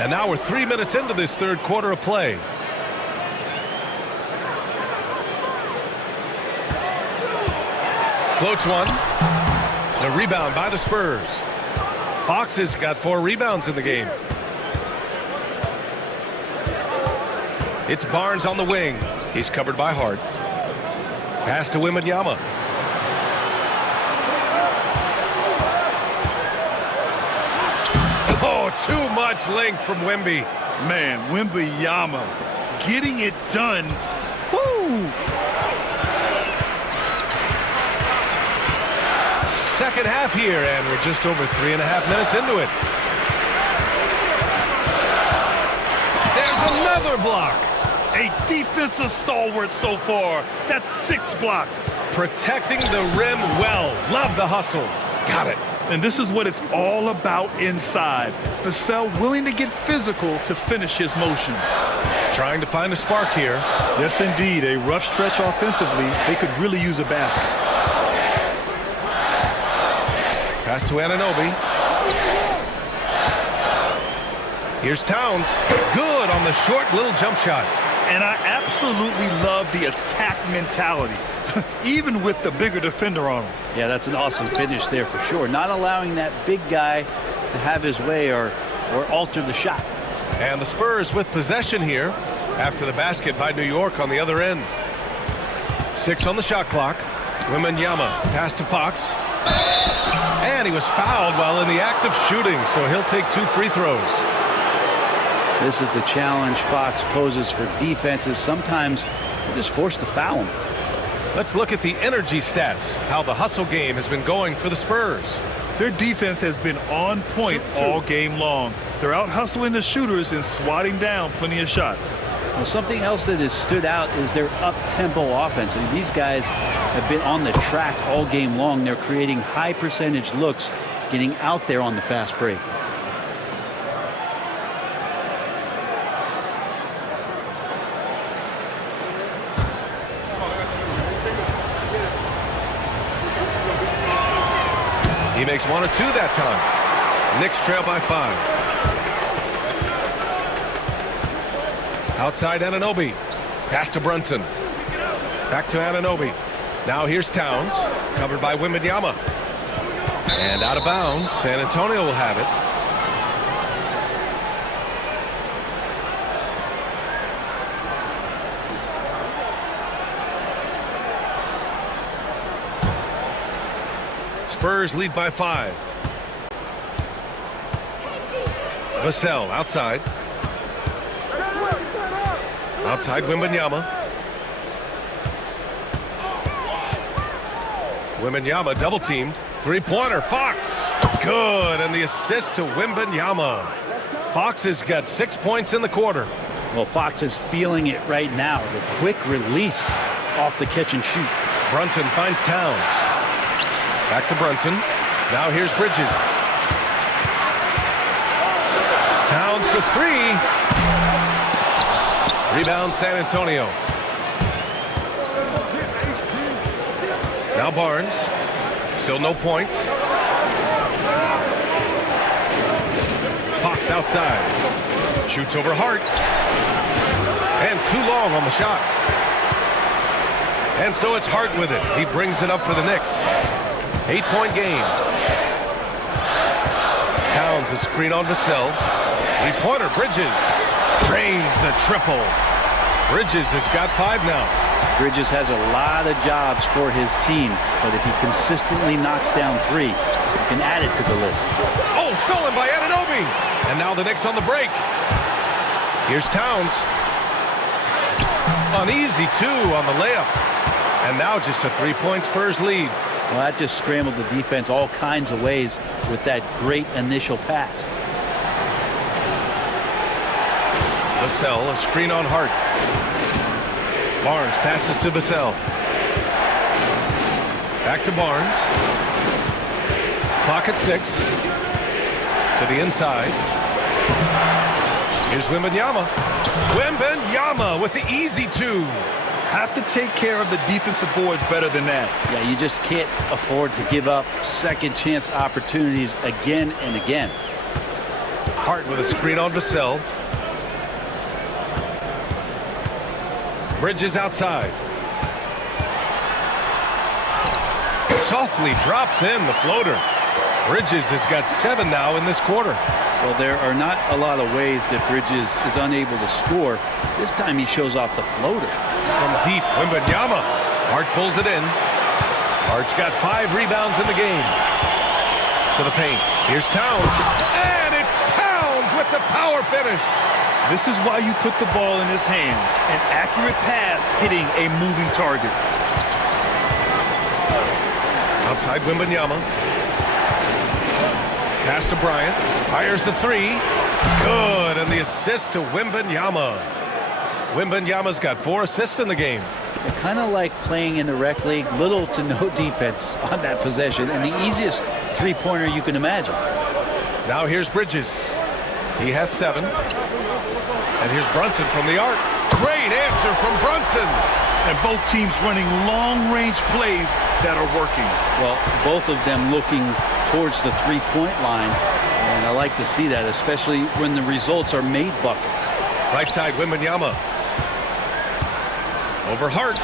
And now we're 3 minutes into this third quarter of play. Floats one. The rebound by the Spurs. Fox has got 4 rebounds in the game. It's Barnes on the wing. He's covered by Hart. Pass to Wembanyama. Oh, too much length from Wemby. Man, Wembanyama getting it done. Woo! Second half here, and we're just over 3.5 minutes into it. There's another block. A defensive stalwart so far. That's 6 blocks. Protecting the rim well. Love the hustle. Got it. And this is what it's all about inside. Vassell willing to get physical to finish his motion. Trying to find a spark here. Yes, indeed. A rough stretch offensively. They could really use a basket. Pass to Anunoby. Here's Towns. Good on the short little jump shot. And I absolutely love the attack mentality, even with the bigger defender on him. Yeah, that's an awesome finish there for sure. Not allowing that big guy to have his way or alter the shot. And the Spurs with possession here after the basket by New York on the other end. 6 on the shot clock. Wembanyama pass to Fox. And he was fouled while in the act of shooting, so he'll take 2 free throws. This is the challenge Fox poses for defenses. Sometimes they're just forced to foul him. Let's look at the energy stats, how the hustle game has been going for the Spurs. Their defense has been on point all game long. They're out hustling the shooters and swatting down plenty of shots. Well, something else that has stood out is their up-tempo offense. I mean, these guys have been on the track all game long. They're creating high percentage looks, getting out there on the fast break. He makes 1 or 2 that time. Knicks trail by 5. Outside Anunoby. Pass to Brunson. Back to Anunoby. Now here's Towns. Covered by Wembanyama. And out of bounds. San Antonio will have it. Spurs lead by 5. Vassell outside. Outside Wembanyama. Wembanyama double teamed. 3-pointer. Fox. Good. And the assist to Wembanyama. Fox has got 6 points in the quarter. Well, Fox is feeling it right now. The quick release off the catch and shoot. Brunson finds Towns. Back to Brunson. Now here's Bridges. Towns for 3. Rebound San Antonio. Now Barnes. Still no points. Fox outside. Shoots over Hart. And too long on the shot. And so it's Hart with it. He brings it up for the Knicks. 8-point game. Towns a screen on Vassell. 3-pointer. Bridges drains the triple. Bridges has got 5 now. Bridges has a lot of jobs for his team, but if he consistently knocks down 3, you can add it to the list. Oh, stolen by Anunoby. And now the Knicks on the break. Here's Towns. An easy 2 on the layup. And now just a 3-point Spurs lead. Well, that just scrambled the defense all kinds of ways with that great initial pass. Vassell, a screen on Hart. Barnes passes to Vassell. Back to Barnes. Clock at 6. To the inside. Here's Wembanyama. Wembanyama with the easy 2. Have to take care of the defensive boards better than that. Yeah, you just can't afford to give up second chance opportunities again and again. Hart with a screen on Vassell. Bridges outside. Softly drops in the floater. Bridges has got 7 now in this quarter. Well, there are not a lot of ways that Bridges is unable to score. This time he shows off the floater. From deep, Wembanyama. Hart pulls it in. Hart's got 5 rebounds in the game. To the paint. Here's Towns. And it's Towns with the power finish. This is why you put the ball in his hands. An accurate pass hitting a moving target. Outside Wembanyama. Pass to Bryant. Fires the 3. Good. And the assist to Wembanyama. Wembanyama's got 4 assists in the game. They're kind of like playing in the rec league. Little to no defense on that possession. And the easiest three-pointer you can imagine. Now here's Bridges. He has 7. And here's Brunson from the arc. Great answer from Brunson. And both teams running long-range plays that are working. Well, both of them looking towards the three-point line. And I like to see that, especially when the results are made buckets. Right side, Wembanyama. Over Hart.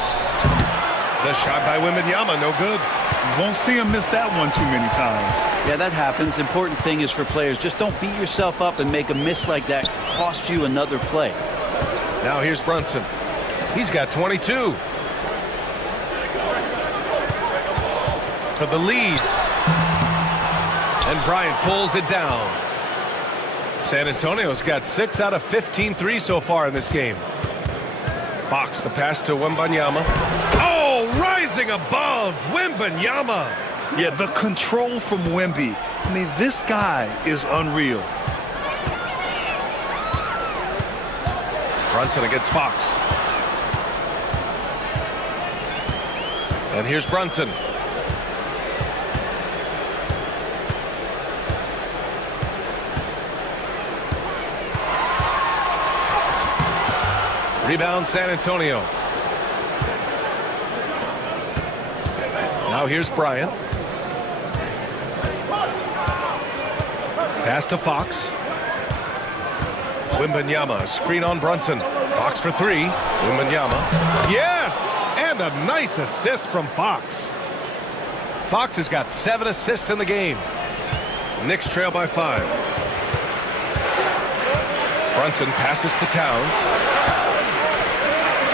The shot by Wembanyama, no good. You won't see him miss that one too many times. Yeah, that happens. Important thing is for players, just don't beat yourself up and make a miss like that cost you another play. Now here's Brunson. He's got 22. For the lead. And Bryant pulls it down. San Antonio's got 6 out of 15 threes so far in this game. Fox, the pass to Wembanyama. Oh, rising above Wembanyama. Yeah, the control from Wemby. I mean, this guy is unreal. Brunson against Fox. And here's Brunson. Rebound San Antonio. Now here's Bryant. Pass to Fox. Wembanyama, screen on Brunson. Fox for 3. Wembanyama. Yes! And a nice assist from Fox. Fox has got 7 assists in the game. Knicks trail by 5. Brunson passes to Towns.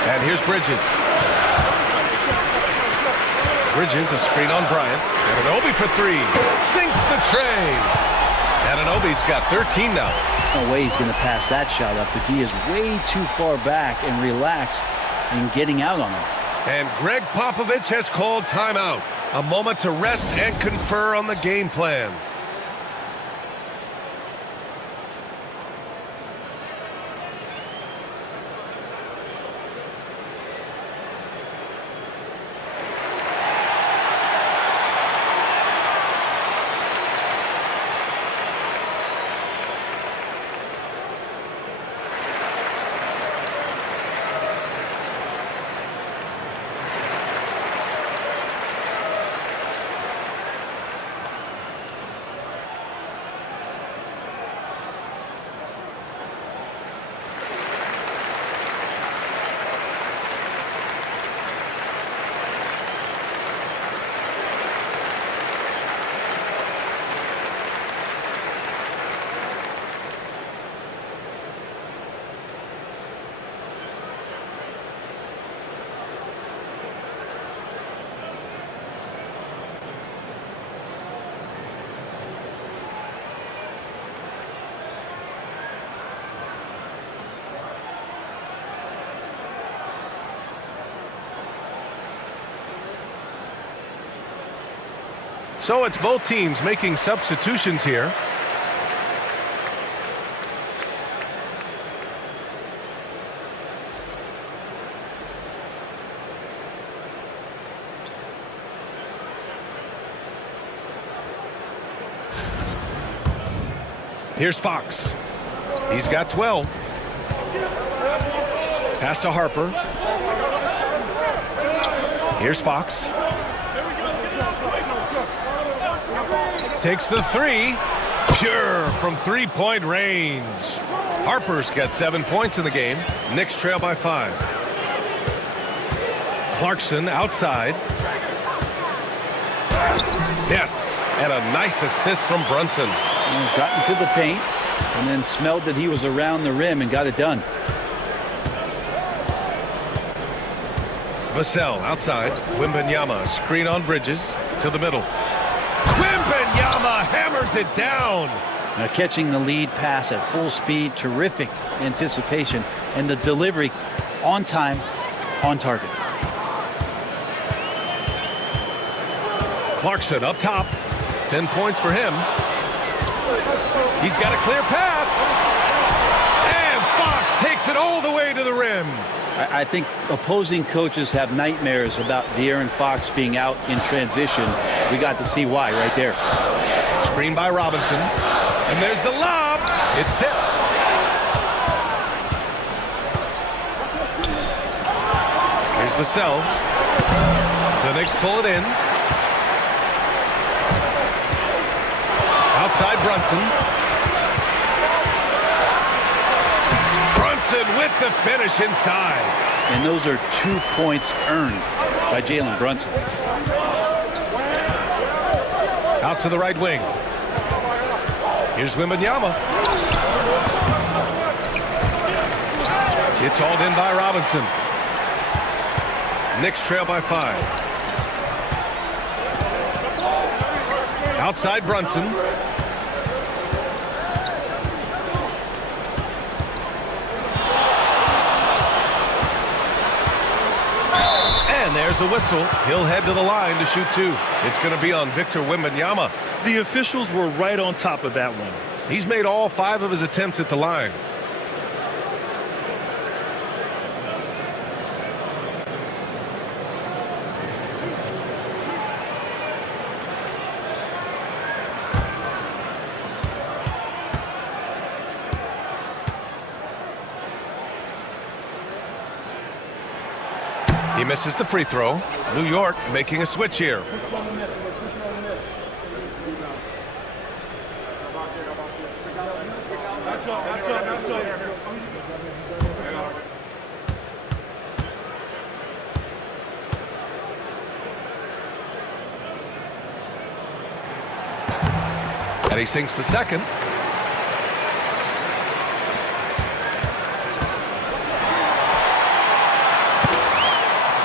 And here's Bridges. Bridges, a screen on Bryant. Anunoby for 3. Sinks the tray. Anunoby's got 13 now. No way he's going to pass that shot up. The D is way too far back and relaxed in getting out on him. And Greg Popovich has called timeout. A moment to rest and confer on the game plan. So it's both teams making substitutions here. Here's Fox. He's got 12. Pass to Harper. Here's Fox. Takes the 3. Pure from three-point range. Harper's got 7 points in the game. Knicks trail by 5. Clarkson outside. Yes, and a nice assist from Brunson. Got into the paint and then smelled that he was around the rim and got it done. Vassell outside. Wembanyama screen on Bridges to the middle. Wembanyama hammers it down. Now catching the lead pass at full speed, terrific anticipation, and the delivery on time, on target. Clarkson up top. 10 points for him. He's got a clear path. And Fox takes it all the way to the rim. I think opposing coaches have nightmares about De'Aaron Fox being out in transition. We got to see why right there. Screen by Robinson. And there's the lob. It's tipped. Here's Vassell. The Knicks pull it in. Outside Brunson. Brunson with the finish inside. And those are 2 points earned by Jalen Brunson. Out to the right wing. Here's Wembanyama. It's hauled in by Robinson. Knicks trail by 5. Outside Brunson. And there's a whistle. He'll head to the line to shoot 2. It's going to be on Victor Wembanyama. The officials were right on top of that one. He's made all 5 of his attempts at the line. He misses the free throw. New York making a switch here. And he sinks the second.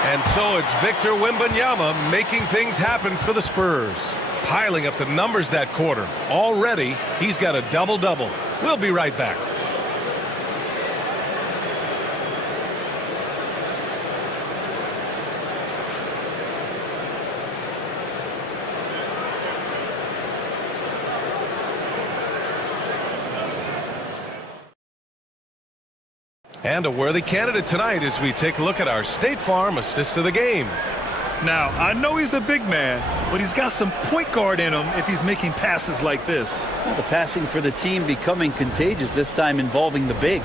And so it's Victor Wembanyama making things happen for the Spurs. Piling up the numbers that quarter. Already, he's got a double-double. We'll be right back. And a worthy candidate tonight as we take a look at our State Farm assist of the game. Now, I know he's a big man, but he's got some point guard in him if he's making passes like this. Well, the passing for the team becoming contagious, this time involving the big.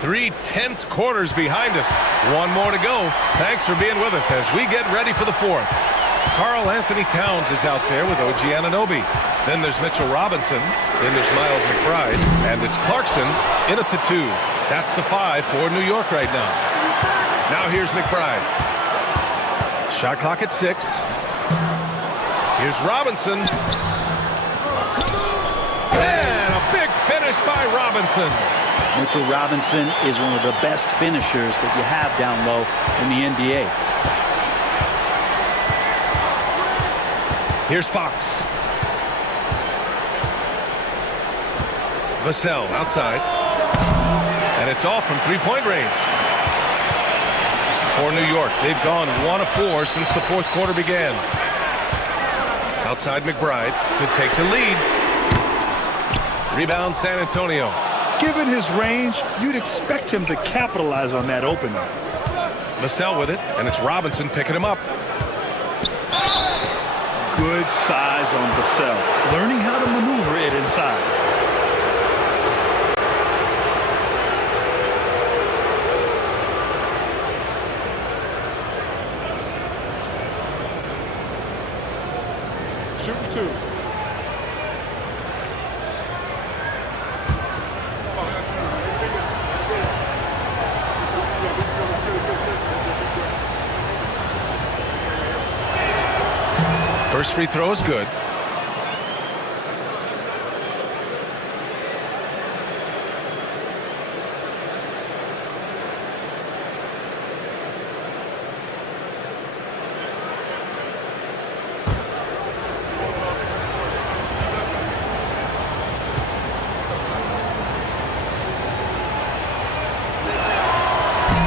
Three tense quarters behind us. One more to go. Thanks for being with us as we get ready for the 4th. Karl Anthony Towns is out there with OG Anunoby. Then there's Mitchell Robinson. Then there's Miles McBride. And it's Clarkson in at the 2. That's the 5 for New York right now. Now here's McBride. Shot clock at 6. Here's Robinson. And a big finish by Robinson. Mitchell Robinson is one of the best finishers that you have down low in the NBA. Here's Fox. Vassell outside. And it's off from three-point range. For New York, they've gone 1 of 4 since the 4th quarter began. Outside McBride to take the lead. Rebound San Antonio. Given his range, you'd expect him to capitalize on that opener. Vassell with it, and it's Robinson picking him up. Good size on Vassell, learning how to maneuver it inside. First free throw is good.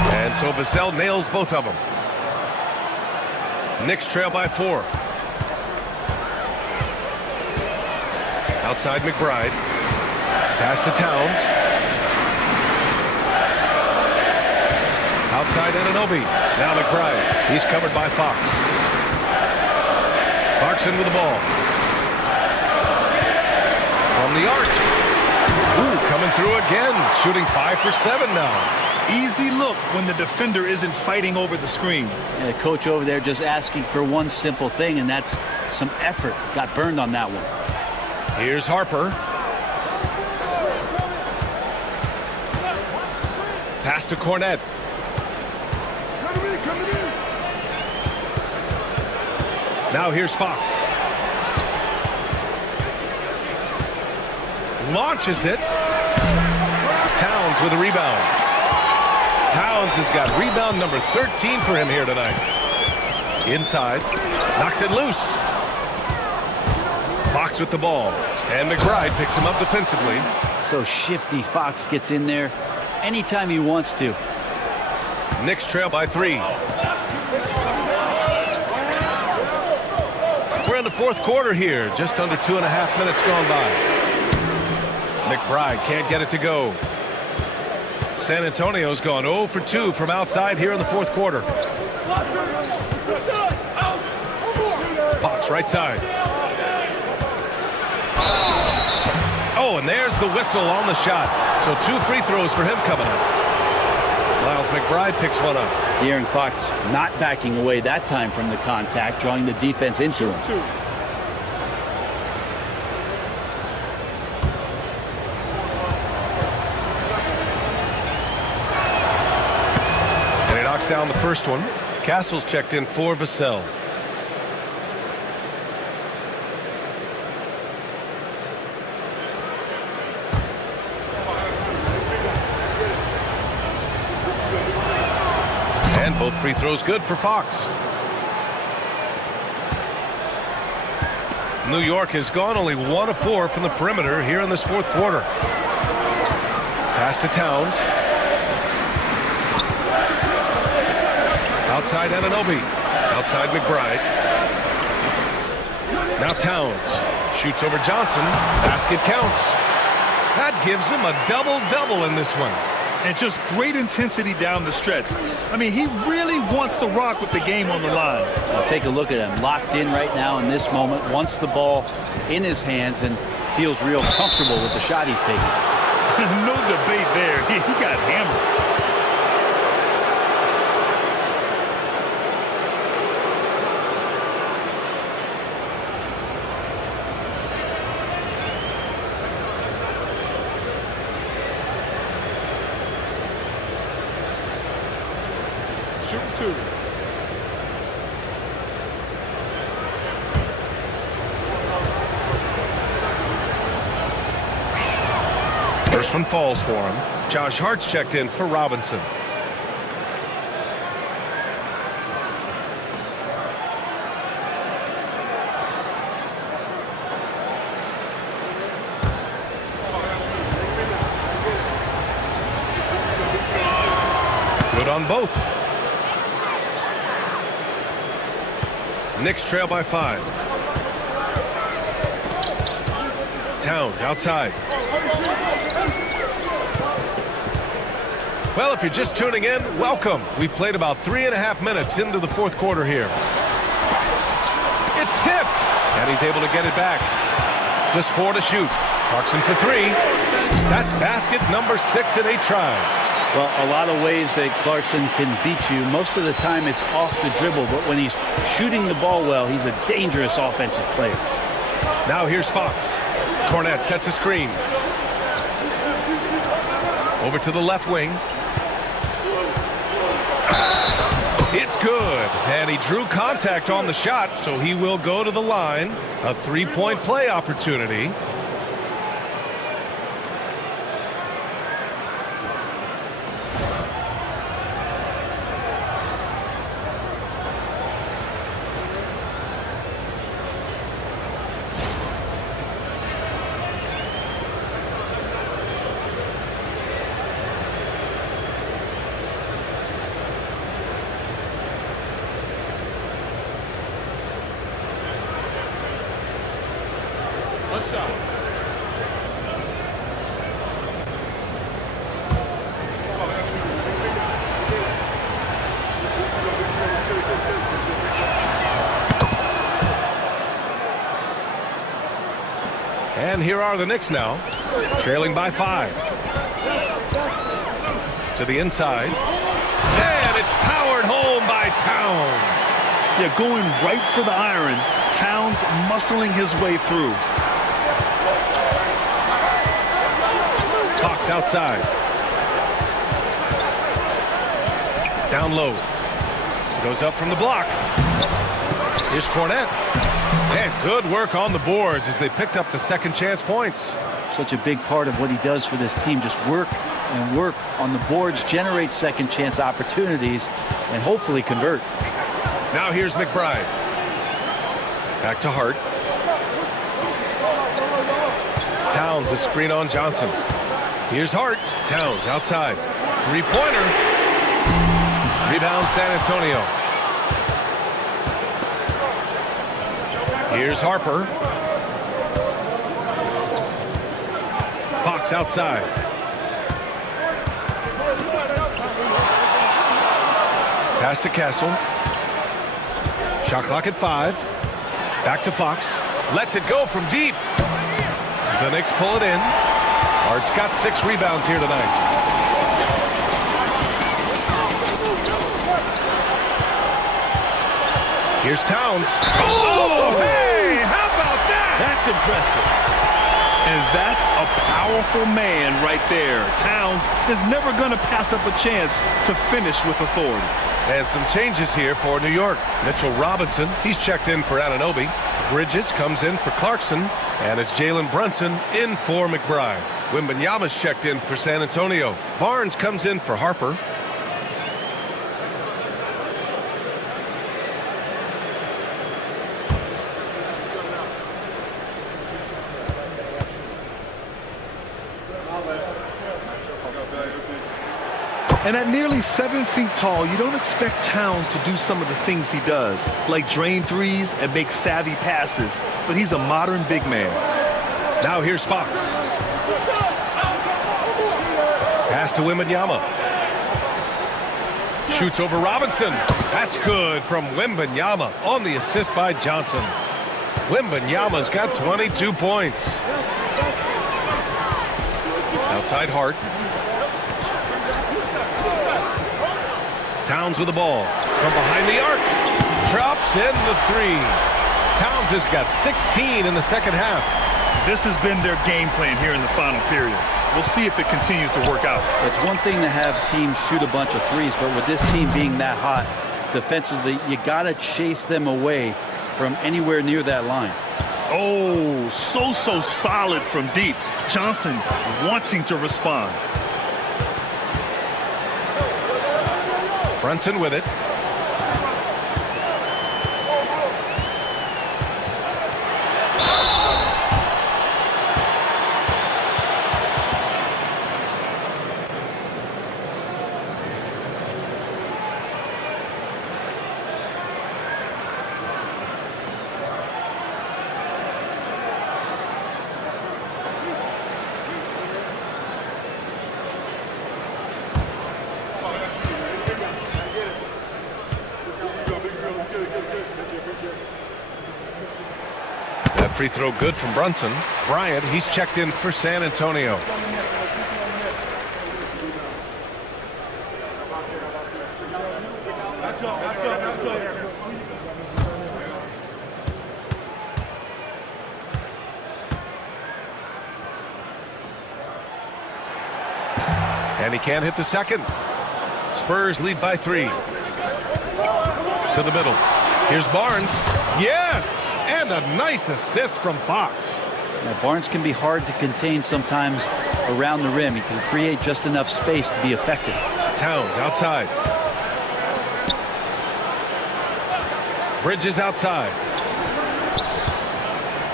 And so Vassell nails both of them. Knicks trail by 4. Outside McBride. Pass to Towns. Outside Anunoby. Now McBride. He's covered by Fox. Clarkson with the ball. From the arc. Ooh, coming through again. Shooting 5 for 7 now. Easy look when the defender isn't fighting over the screen. And the coach over there just asking for one simple thing, and that's some effort. Got burned on that one. Here's Harper. Pass to Cornette. Now here's Fox. Launches it. Towns with a rebound. Towns has got rebound number 13 for him here tonight. Inside. Knocks it loose. Fox with the ball. And McBride picks him up defensively. So shifty. Fox gets in there anytime he wants to. Knicks trail by 3. We're in the fourth quarter here. Just under 2.5 minutes gone by. McBride can't get it to go. San Antonio's gone 0 for 2 from outside here in the fourth quarter. Fox right side. Oh, and there's the whistle on the shot. So 2 free throws for him coming up. Miles McBride picks one up. De'Aaron Fox not backing away that time from the contact, drawing the defense into him. Down the first one. Castle's checked in for Vassell. And both free throws good for Fox. New York has gone only 1 of 4 from the perimeter here in this fourth quarter. Pass to Towns. Outside Anunoby. Outside McBride. Now Towns. Shoots over Johnson. Basket counts. That gives him a double-double in this one. And just great intensity down the stretch. I mean, he really wants to rock with the game on the line. Now take a look at him. Locked in right now in this moment. Wants the ball in his hands and feels real comfortable with the shot he's taking. No debate there. He got hammered. Shooting 2. First one falls for him. Josh Hart's checked in for Robinson. Good on both. Knicks trail by 5. Towns outside. Well, if you're just tuning in, welcome. We've played about 3.5 minutes into the fourth quarter here. It's tipped, and he's able to get it back. Just 4 to shoot. Clarkson for 3. That's basket number 6 in 8 tries. Well, a lot of ways that Clarkson can beat you. Most of the time it's off the dribble, but when he's shooting the ball well, he's a dangerous offensive player. Now here's Fox. Cornette sets a screen. Over to the left wing. It's good, and he drew contact on the shot, so he will go to the line. A three-point play opportunity. One shot. And here are the Knicks now, trailing by 5. To the inside. And it's powered home by Towns. Yeah, going right for the iron. Towns muscling his way through. Fox outside. Down low. Goes up from the block. Here's Cornette. And good work on the boards as they picked up the second chance points. Such a big part of what he does for this team. Just work and work on the boards, generate second chance opportunities, and hopefully convert. Now here's McBride. Back to Hart. Towns, a screen on Johnson. Here's Hart. Towns outside. Three-pointer. Rebound San Antonio. Here's Harper. Fox outside. Pass to Castle. Shot clock at 5. Back to Fox. Lets it go from deep. The Knicks pull it in. Hart's got 6 rebounds here tonight. Here's Towns. Oh, hey! How about that? That's impressive. And that's a powerful man right there. Towns is never going to pass up a chance to finish with authority. And some changes here for New York. Mitchell Robinson, he's checked in for Anunoby. Bridges comes in for Clarkson. And it's Jalen Brunson in for McBride. Wembanyama's checked in for San Antonio. Barnes comes in for Harper. And at nearly 7 feet tall, you don't expect Towns to do some of the things he does, like drain threes and make savvy passes, but he's a modern big man. Now here's Fox. Pass to Wembanyama. Shoots over Robinson. That's good from Wembanyama on the assist by Johnson. Wembanyama's got 22 points. Outside Hart. Towns with the ball from behind the arc. Drops in the 3. Towns has got 16 in the second half. This has been their game plan here in the final period. We'll see if it continues to work out. It's one thing to have teams shoot a bunch of threes, but with this team being that hot defensively, you got to chase them away from anywhere near that line. Oh, so solid from deep. Johnson wanting to respond. Brunson with it. That free throw good from Brunson. Bryant, he's checked in for San Antonio. And he can't hit the second. Spurs lead by 3. to the middle. Here's Barnes. Yes! And a nice assist from Fox. Now, Barnes can be hard to contain sometimes around the rim. He can create just enough space to be effective. Towns outside. Bridges outside.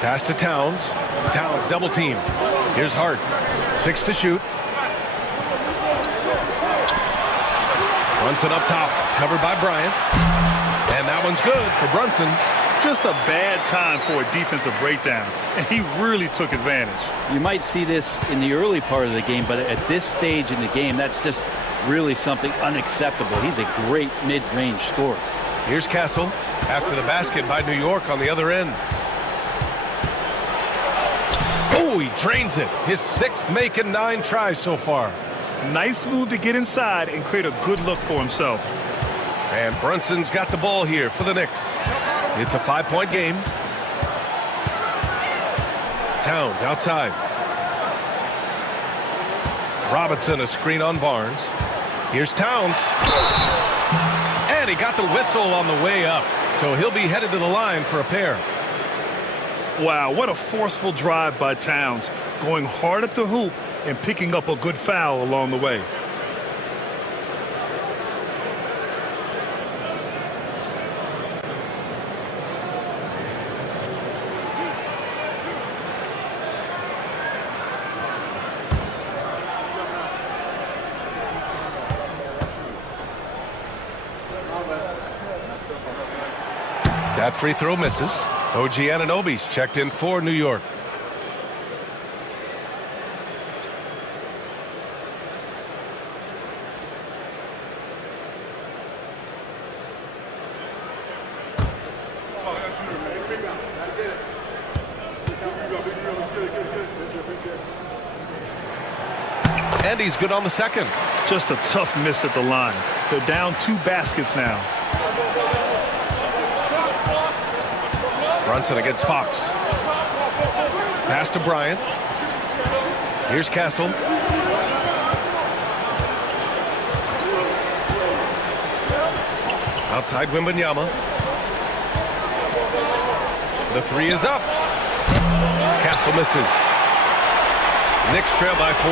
Pass to Towns. Towns double team. Here's Hart. 6 to shoot. Brunson up top. Covered by Bryant. And that one's good for Brunson. Just a bad time for a defensive breakdown, and he really took advantage. You might see this in the early part of the game, but at this stage in the game, that's just really something unacceptable. He's a great mid-range scorer. Here's Castle after the basket by New York on the other end. Oh, he drains it. His 6th make and 9 tries so far. Nice move to get inside and create a good look for himself. And Brunson's got the ball here for the Knicks. It's a 5-point game. Towns outside. Robinson a screen on Barnes. Here's Towns. And he got the whistle on the way up. So he'll be headed to the line for a pair. Wow, what a forceful drive by Towns. Going hard at the hoop and picking up a good foul along the way. That free throw misses. OG Anunoby's checked in for New York. And he's good on the second. Just a tough miss at the line. They're down 2 baskets now. Brunson against Fox. Pass to Bryant. Here's Castle. Outside Wembanyama. The 3 is up. Castle misses. Knicks trail by 4.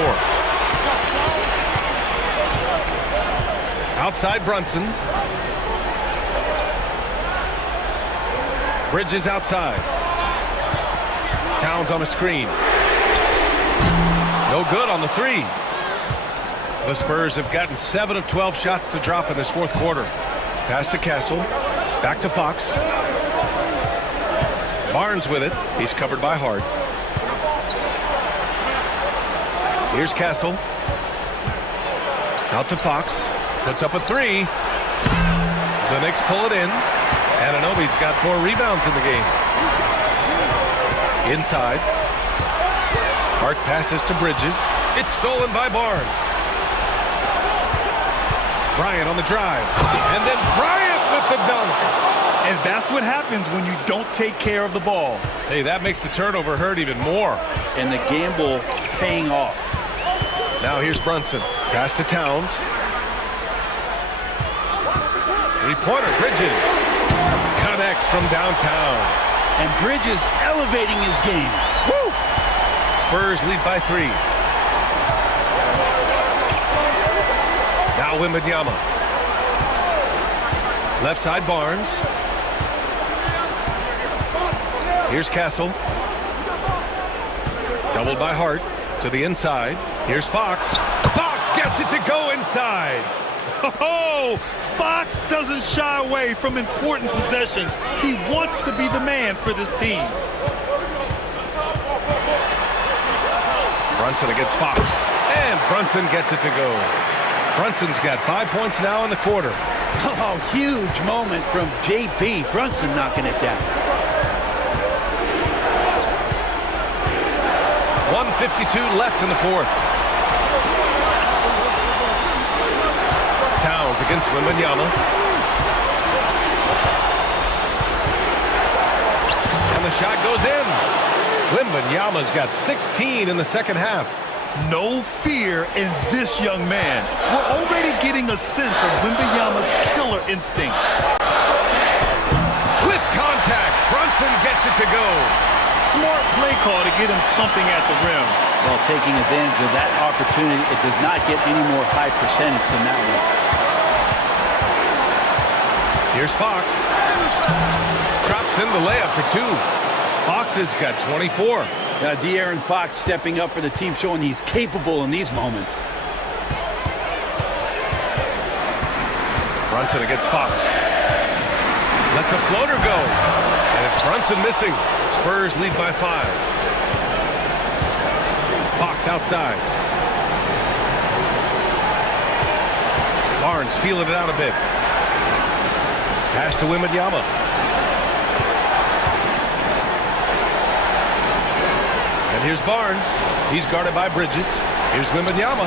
Outside Brunson. Bridges outside. Towns on a screen. No good on the 3. The Spurs have gotten 7 of 12 shots to drop in this 4th quarter. Pass to Castle. Back to Fox. Barnes with it. He's covered by Hart. Here's Castle. Out to Fox. Puts up a 3. The Knicks pull it in. Anunoby's got 4 rebounds in the game. Inside. Hart passes to Bridges. It's stolen by Barnes. Bryant on the drive. And then Bryant with the dunk. And that's what happens when you don't take care of the ball. Hey, that makes the turnover hurt even more. And the gamble paying off. Now here's Brunson. Pass to Towns. 3-pointer, Bridges. Connects from downtown. And Bridges elevating his game. Woo! Spurs lead by 3. Now Wembanyama. Left side Barnes. Here's Castle. Doubled by Hart to the inside. Here's Fox. Fox gets it to go inside. Oh, Fox doesn't shy away from important possessions. He wants to be the man for this team. Brunson against Fox. And Brunson gets it to go. Brunson's got 5 points now in the quarter. Oh, huge moment from JB. Brunson knocking it down. 1:52 left in the 4th. Towns against Wembanyama. And the shot goes in. Wembanyama's got 16 in the second half. No fear in this young man. We're already getting a sense of Wembanyama's killer instinct. Brunson gets it to go. Smart play call to get him something at the rim. Well, taking advantage of that opportunity, it does not get any more high percentage than that one. Here's Fox. Drops in the layup for 2. Fox has got 24. Now, De'Aaron Fox stepping up for the team, showing he's capable in these moments. Brunson against Fox. Lets a floater go. And it's Brunson missing. Spurs lead by 5. Fox outside. Barnes feeling it out a bit. Pass to Wembanyama. And here's Barnes. He's guarded by Bridges. Here's Wembanyama.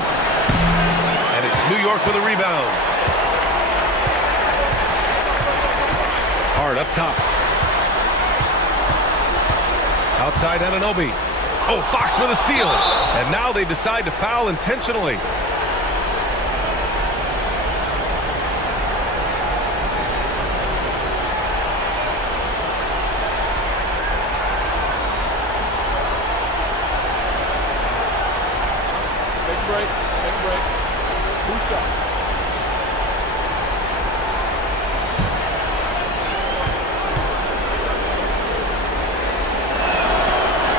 And it's New York with a rebound. Hard up top. Outside Anunoby. Oh, Fox with a steal. And now they decide to foul intentionally. Take a break. Take a break. 2 shots.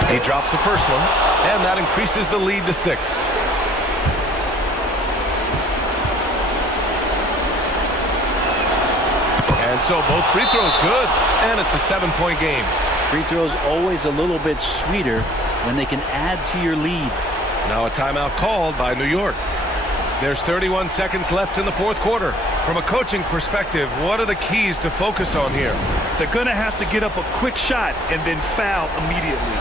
He drops the first one, and that increases the lead to 6. And so both free throws good, and it's a 7-point game. Free throws always a little bit sweeter when they can add to your lead. Now a timeout called by New York. There's 31 seconds left in the 4th quarter. From a coaching perspective, what are the keys to focus on here? They're going to have to get up a quick shot and then foul immediately.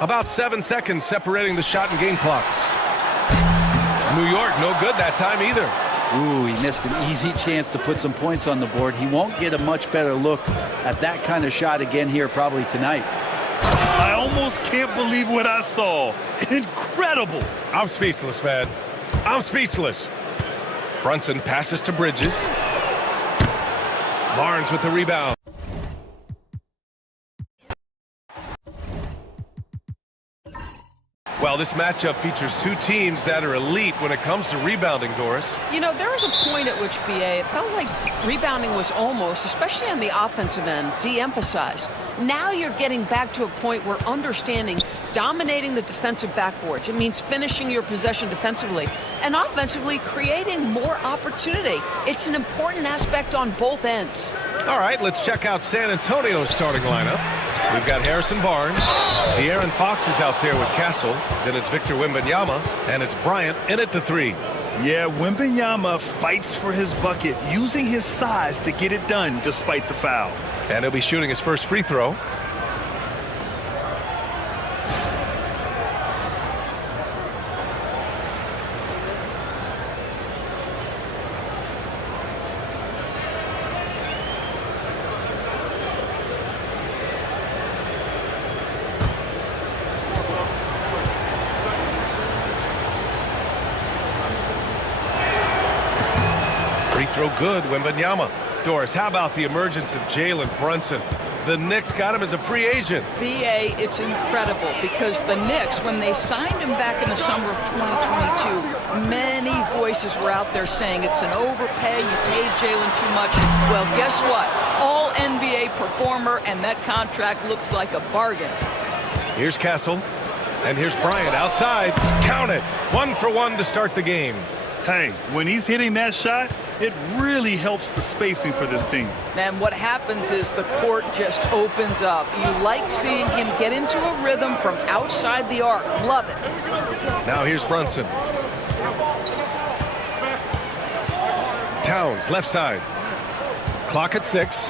About 7 seconds separating the shot and game clocks. New York, no good that time either. Ooh, he missed an easy chance to put some points on the board. He won't get a much better look at that kind of shot again here probably tonight. I almost can't believe what I saw. Incredible. I'm speechless, man. I'm speechless. Brunson passes to Bridges. Barnes with the rebound. Well, this matchup features 2 teams that are elite when it comes to rebounding, Doris. You know, there was a point at which, BA, it felt like rebounding was almost, especially on the offensive end, de-emphasized. Now you're getting back to a point where understanding dominating the defensive backboards. It means finishing your possession defensively and offensively creating more opportunity. It's an important aspect on both ends. All right, let's check out San Antonio's starting lineup. We've got Harrison Barnes. De'Aaron Fox is out there with Castle. Then it's Victor Wembanyama, and it's Bryant in at the 3. Yeah, Wembanyama fights for his bucket, using his size to get it done despite the foul. And he'll be shooting his first free throw. no good. Wembanyama. Doris, how about the emergence of Jalen Brunson? The Knicks got him as a free agent. BA, it's incredible because the Knicks, when they signed him back in the summer of 2022, many voices were out there saying it's an overpay, you paid Jalen too much. Well, guess what? All NBA performer, and that contract looks like a bargain. Here's Castle, and here's Bryant outside. Count it. 1 for 1 to start the game. Hey, when he's hitting that shot, it really helps the spacing for this team. And what happens is the court just opens up. You like seeing him get into a rhythm from outside the arc. Love it. Now here's Brunson. Towns, left side. Clock at 6.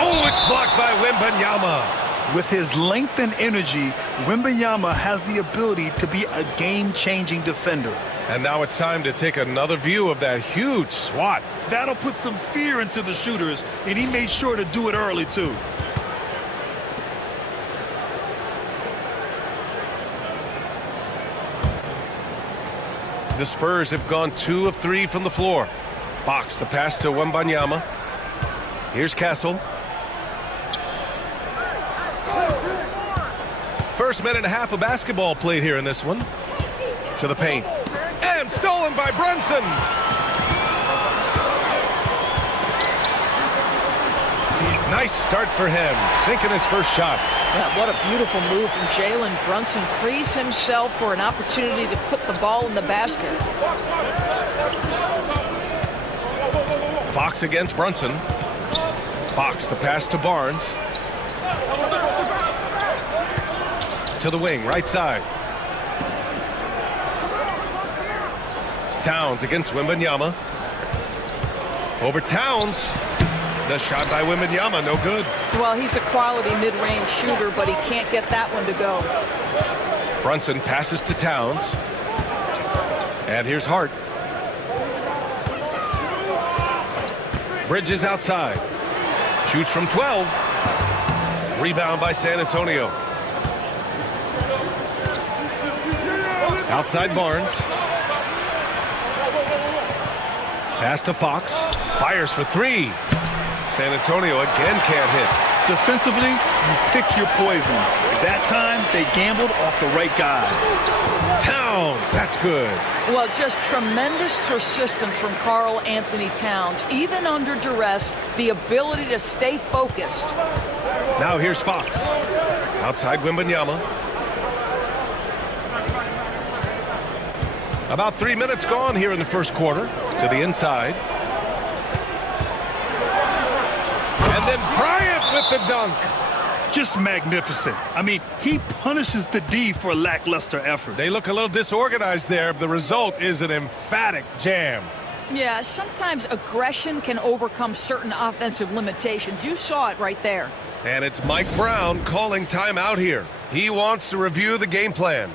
Oh, it's blocked by Wembanyama. With his length and energy, Wembanyama has the ability to be a game-changing defender. And now it's time to take another view of that huge swat. That'll put some fear into the shooters, and he made sure to do it early, too. The Spurs have gone 2 of 3 from the floor. Fox, the pass to Wembanyama. Here's Castle. First minute and a half of basketball played here in this one. To the paint. And stolen by Brunson. Nice start for him. Sinking his first shot. Yeah, what a beautiful move from Jalen Brunson. Frees himself for an opportunity to put the ball in the basket. Fox against Brunson. Fox, the pass to Barnes. To the wing, right side. Towns against Wembanyama. Over Towns. The shot by Wembanyama, no good. Well, he's a quality mid-range shooter, but he can't get that one to go. Brunson passes to Towns. And here's Hart. Bridges outside. Shoots from 12. Rebound by San Antonio. Outside Barnes. Pass to Fox. Fires for 3. San Antonio again can't hit. Defensively, you pick your poison. That time, they gambled off the right guy. Towns, that's good. Well, just tremendous persistence from Karl Anthony Towns. Even under duress, the ability to stay focused. Now here's Fox. Outside Wembanyama. About 3 minutes gone here in the first quarter. To the inside. And then Bryant with the dunk. Just magnificent. I mean, he punishes the D for a lackluster effort. They look a little disorganized there. The result is an emphatic jam. Yeah, sometimes aggression can overcome certain offensive limitations. You saw it right there. And it's Mike Brown calling timeout here. He wants to review the game plan.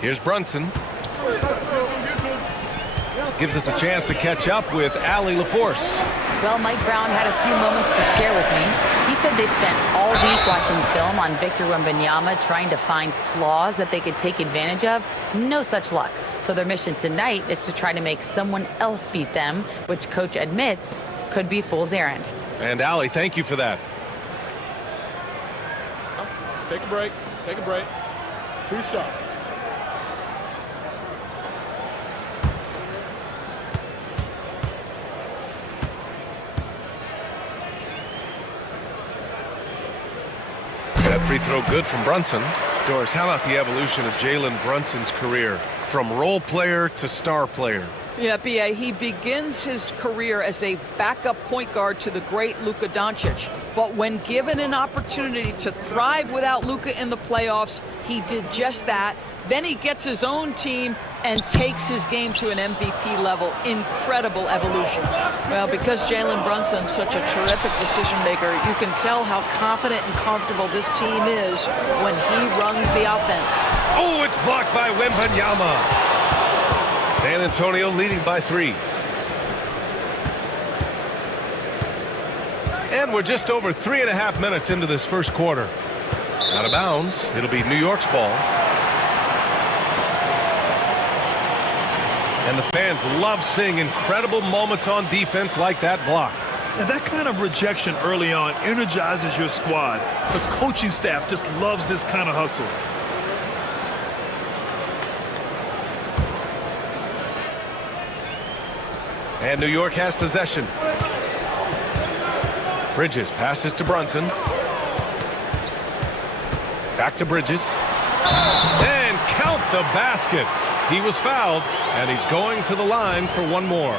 Here's Brunson. Gives us a chance to catch up with Allie LaForce. Well, Mike Brown had a few moments to share with me. He said they spent all week watching film on Victor Wembanyama, trying to find flaws that they could take advantage of. No such luck. So their mission tonight is to try to make someone else beat them, which coach admits could be fool's errand. And Allie, thank you for that. Take a break. Take a break. 2 shots. That free throw good from Brunson. Doris, how about the evolution of Jalen Brunson's career from role player to star player? Yeah, B.A., he begins his career as a backup point guard to the great Luka Doncic. But when given an opportunity to thrive without Luka in the playoffs, he did just that. Then he gets his own team and takes his game to an MVP level. Incredible evolution. Well, because Jalen Brunson's such a terrific decision maker, you can tell how confident and comfortable this team is when he runs the offense. Oh, it's blocked by Wembanyama. San Antonio leading by 3. And we're just over 3.5 minutes into this first quarter. Out of bounds. It'll be New York's ball. And the fans love seeing incredible moments on defense like that block. And that kind of rejection early on energizes your squad. The coaching staff just loves this kind of hustle. And New York has possession. Bridges passes to Brunson. Back to Bridges. And count the basket. He was fouled, and he's going to the line for one more.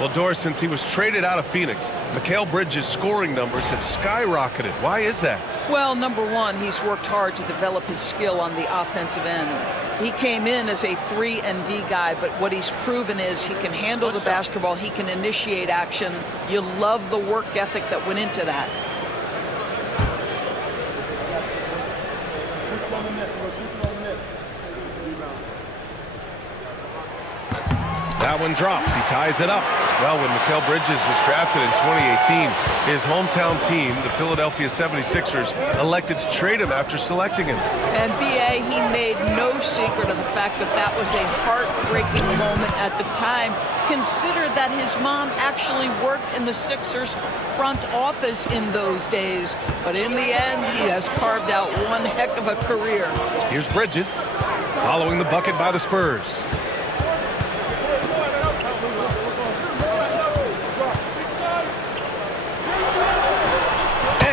Well, Doris, since he was traded out of Phoenix, Mikal Bridges' scoring numbers have skyrocketed. Why is that? Well, number one, he's worked hard to develop his skill on the offensive end. He came in as a 3-and-D guy, but what he's proven is he can handle the basketball, he can initiate action. You love the work ethic that went into that. That one drops. He ties it up. Well, when Mikal Bridges was drafted in 2018, his hometown team, the Philadelphia 76ers, elected to trade him after selecting him. And B.A., he made no secret of the fact that that was a heartbreaking moment at the time. Consider that his mom actually worked in the Sixers front office in those days. But in the end, he has carved out one heck of a career. Here's Bridges, following the bucket by the Spurs.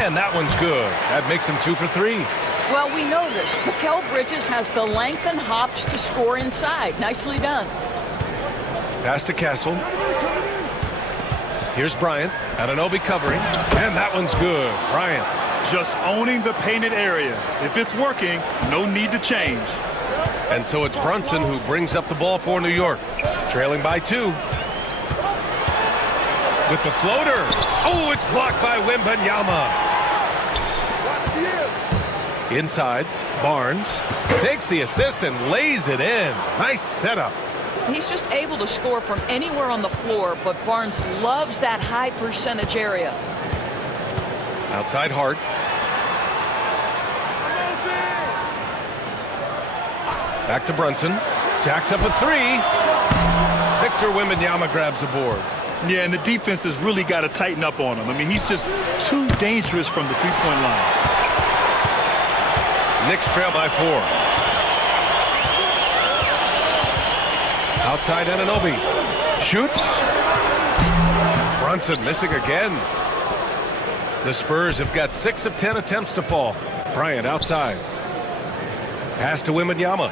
And that one's good. That makes him 2 for 3. Well, we know this. Mikal Bridges has the length and hops to score inside. Nicely done. Pass to Castle. Here's Bryant. Anunoby covering. And that one's good. Bryant. Just owning the painted area. If it's working, no need to change. And so it's Brunson who brings up the ball for New York. Trailing by 2. With the floater. Oh, it's blocked by Wembanyama. Inside, Barnes takes the assist and lays it in. Nice setup. He's just able to score from anywhere on the floor, but Barnes loves that high percentage area. Outside Hart. Back to Brunson. Jacks up a 3. Victor Wembanyama grabs the board. Yeah, and the defense has really got to tighten up on him. I mean, he's just too dangerous from the three-point line. Knicks trail by 4. Outside Anunoby. Shoots. Brunson missing again. The Spurs have got 6 of 10 attempts to fall. Bryant outside. Pass to Wembanyama.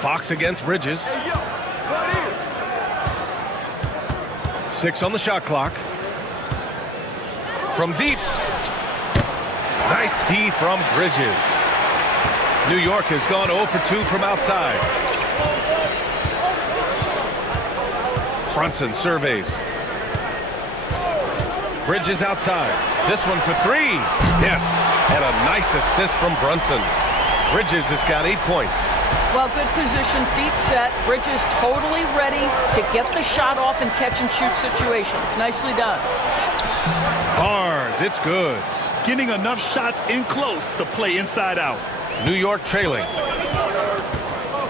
Fox against Bridges. 6 on the shot clock. From deep. Nice D from Bridges. New York has gone 0 for 2 from outside. Brunson surveys. Bridges outside. This one for three. Yes, and a nice assist from Brunson. Bridges has got 8 points. Well, good position, feet set. Bridges totally ready to get the shot off in catch-and-shoot situations. Nicely done. Barnes, it's good. Getting enough shots in close to play inside out. New York trailing.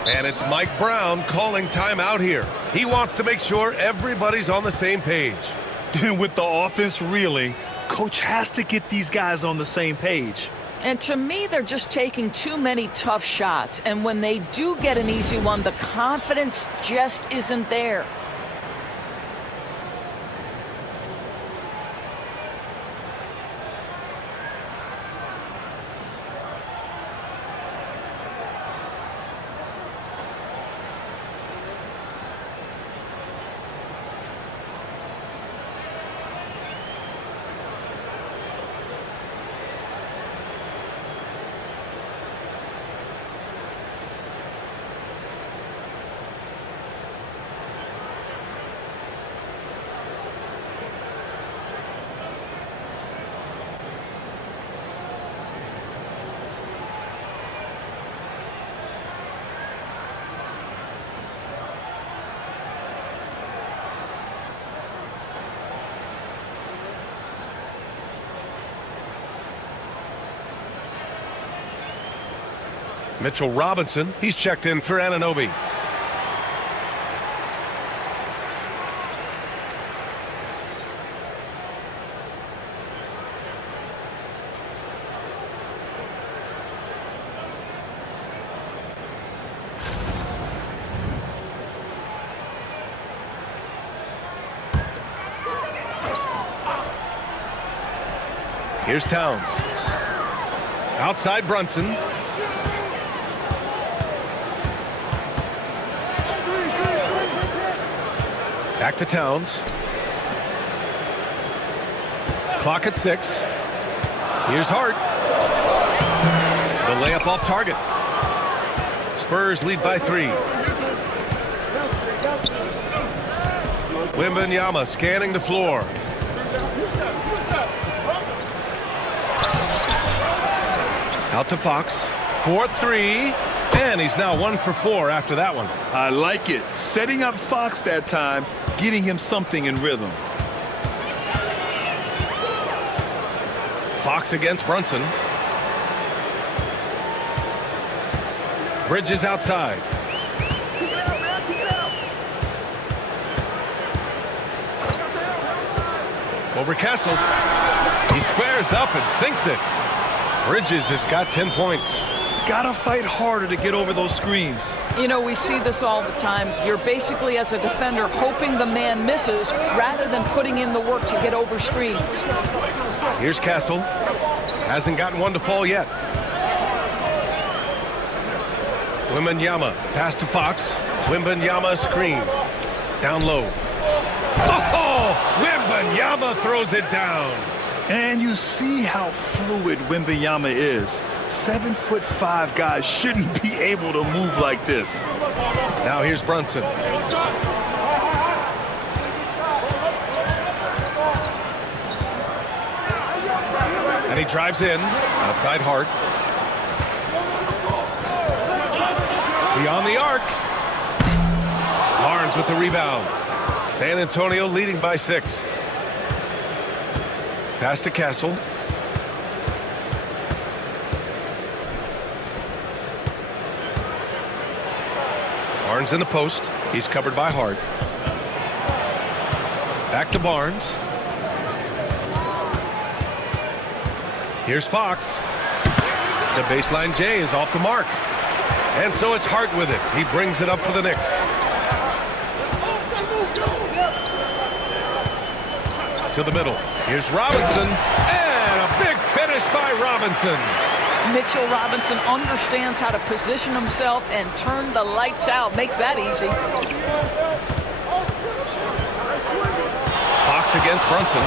And it's Mike Brown calling timeout here. He wants to make sure everybody's on the same page. And with the offense reeling, coach has to get these guys on the same page. And to me, they're just taking too many tough shots. And when they do get an easy one, the confidence just isn't there. Mitchell Robinson, he's checked in for Anunoby. Here's Towns. Outside Brunson. Back to Towns. Clock at 6. Here's Hart. The layup off target. Spurs lead by 3. Wembanyama scanning the floor. Out to Fox. 4-3. And he's now 1 for 4 after that one. I like it. Setting up Fox that time, getting him something in rhythm. Fox against Brunson. Bridges outside. Over Kessel. He squares up and sinks it. Bridges has got 10 points. Gotta fight harder to get over those screens. You know, we see this all the time. You're basically, as a defender, hoping the man misses rather than putting in the work to get over screens. Here's Castle. Hasn't gotten one to fall yet. Wembanyama, pass to Fox. Wembanyama screen. Down low. Oh! Wembanyama throws it down. And you see how fluid Wembanyama is. 7'5" guys shouldn't be able to move like this. Now here's Brunson. And he drives in. Outside Hart. Beyond the arc. Barnes with the rebound. San Antonio leading by 6. Pass to Castle. Barnes in the post. He's covered by Hart. Back to Barnes. Here's Fox. The baseline J is off the mark. And so it's Hart with it. He brings it up for the Knicks. To the middle. Here's Robinson. And a big finish by Robinson. Mitchell Robinson understands how to position himself and turn the lights out. Makes that easy. Fox against Brunson.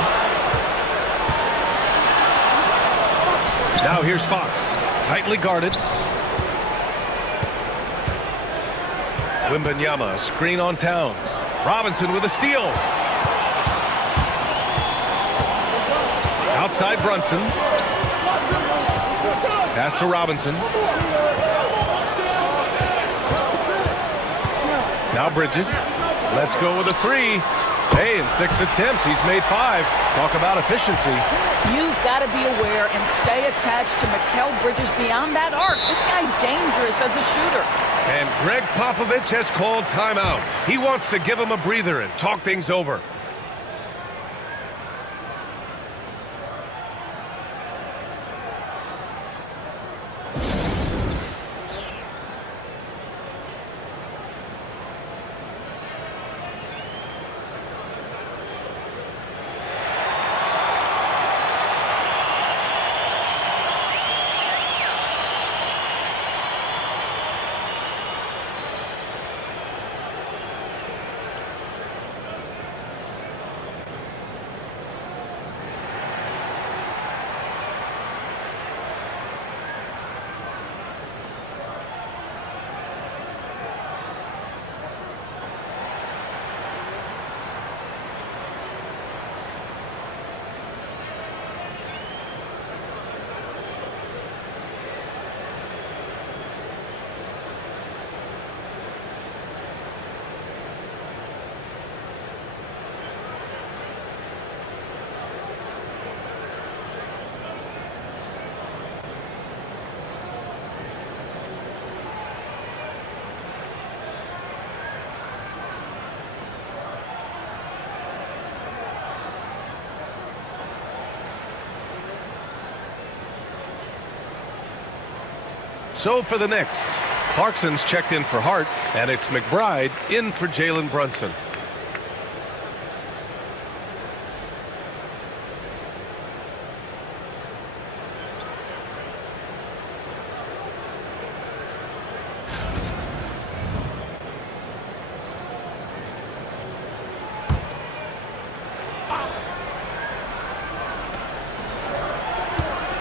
Now here's Fox. Tightly guarded. Wembanyama, screen on Towns. Robinson with a steal. Outside Brunson. Pass to Robinson. Now Bridges. Let's go with a three. Hey, in 6 attempts, he's made 5. Talk about efficiency. You've got to be aware and stay attached to Mikal Bridges beyond that arc. This guy dangerous as a shooter. And Greg Popovich has called timeout. He wants to give him a breather and talk things over. So for the Knicks, Clarkson's checked in for Hart, and it's McBride in for Jalen Brunson.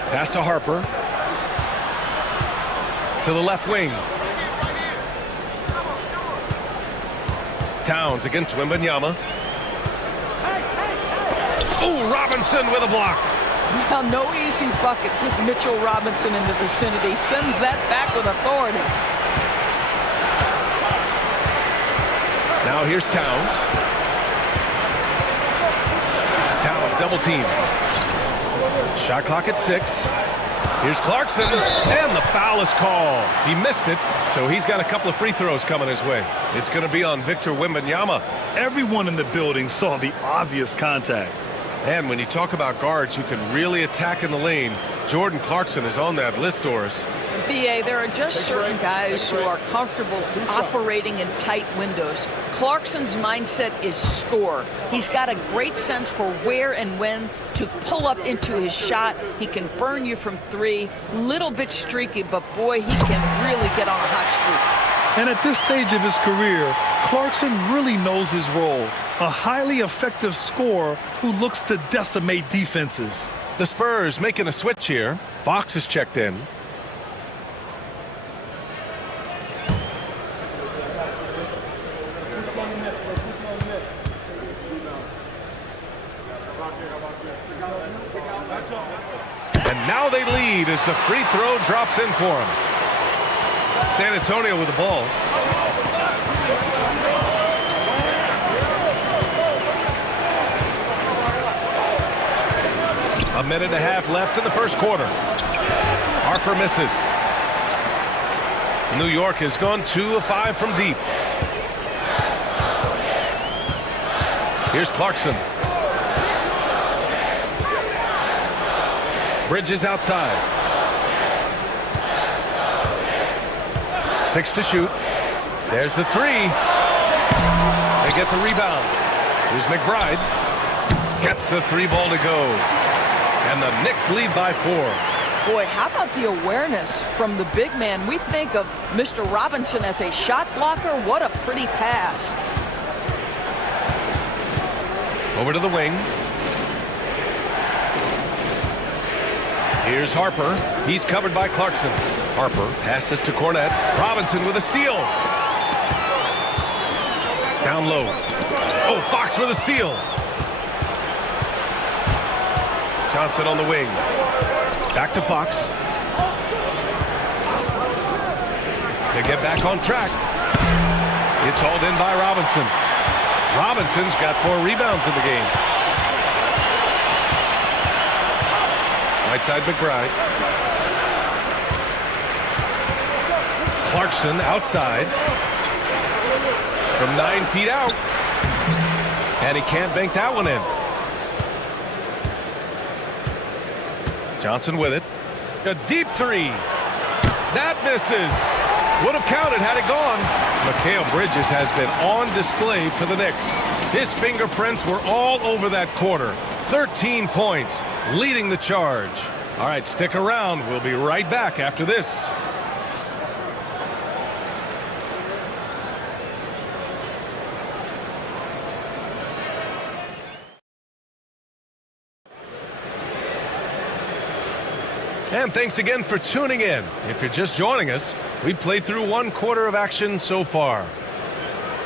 Pass to Harper. To the left wing. Towns against Wembanyama. Oh, Robinson with a block. Well, no easy buckets with Mitchell Robinson in the vicinity. Sends that back with authority. Now here's Towns. Towns double team. Shot clock at 6. Here's Clarkson, and the foul is called. He missed it, so he's got a couple of free throws coming his way. It's going to be on Victor Wembanyama. Everyone in the building saw the obvious contact. And when you talk about guards who can really attack in the lane, Jordan Clarkson is on that list, Doris. BA, there are just certain guys who are comfortable operating in tight windows. Clarkson's mindset is score. He's got a great sense for where and when to pull up into his shot. He can burn you from 3. Little bit streaky, but boy, he can really get on a hot streak. And at this stage of his career, Clarkson really knows his role. A highly effective scorer who looks to decimate defenses. The Spurs making a switch here. Fox is checked in. And now they lead as the free throw drops in for him. San Antonio with the ball. A minute and a half left in the first quarter. Harper misses. New York has gone 2 of 5 from deep. Here's Clarkson. Bridges outside. 6 to shoot. There's the 3. They get the rebound. Here's McBride. Gets the 3 ball to go. And the Knicks lead by 4. Boy, how about the awareness from the big man? We think of Mr. Robinson as a shot blocker. What a pretty pass. Over to the wing. Here's Harper. He's covered by Clarkson. Harper passes to Cornette. Robinson with a steal. Down low. Oh, Fox with a steal. Johnson on the wing. Back to Fox. To get back on track. It's hauled in by Robinson. Robinson's got 4 rebounds in the game. Right side McBride. Clarkson outside. From 9 feet out. And he can't bank that one in. Johnson with it. A deep 3. That misses. Would have counted had it gone. Mikal Bridges has been on display for the Knicks. His fingerprints were all over that quarter. 13 points, leading the charge. All right, stick around. We'll be right back after this. And thanks again for tuning in. If you're just joining us, we played through 1 quarter of action so far.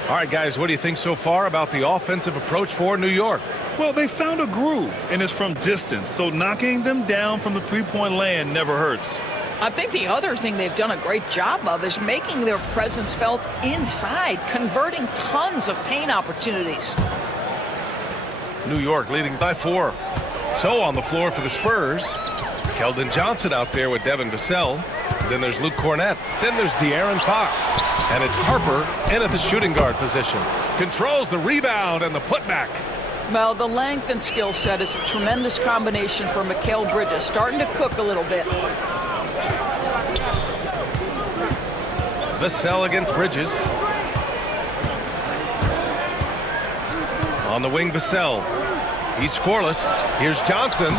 All right, guys, what do you think so far about the offensive approach for New York? Well, they found a groove, and it's from distance, so knocking them down from the three-point land never hurts. I think the other thing they've done a great job of is making their presence felt inside, converting tons of paint opportunities. New York leading by 4. So on the floor for the Spurs, Keldon Johnson out there with Devin Vassell. Then there's Luke Cornett. Then there's De'Aaron Fox. And it's Harper in at the shooting guard position. Controls the rebound and the putback. Well, the length and skill set is a tremendous combination for Mikal Bridges. Starting to cook a little bit. Vassell against Bridges. On the wing, Vassell. He's scoreless. Here's Johnson.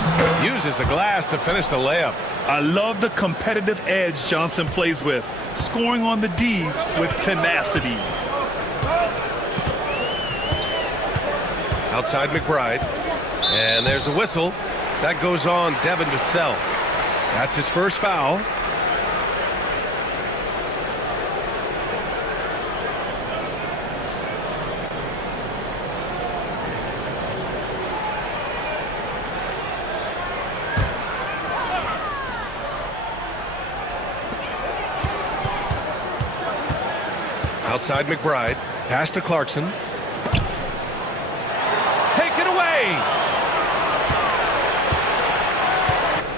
Uses the glass to finish the layup. I love the competitive edge Johnson plays with. Scoring on the D with tenacity. Outside McBride. And there's a whistle. That goes on Devin Vassell. That's his first foul. Outside McBride. Pass to Clarkson. Taken away.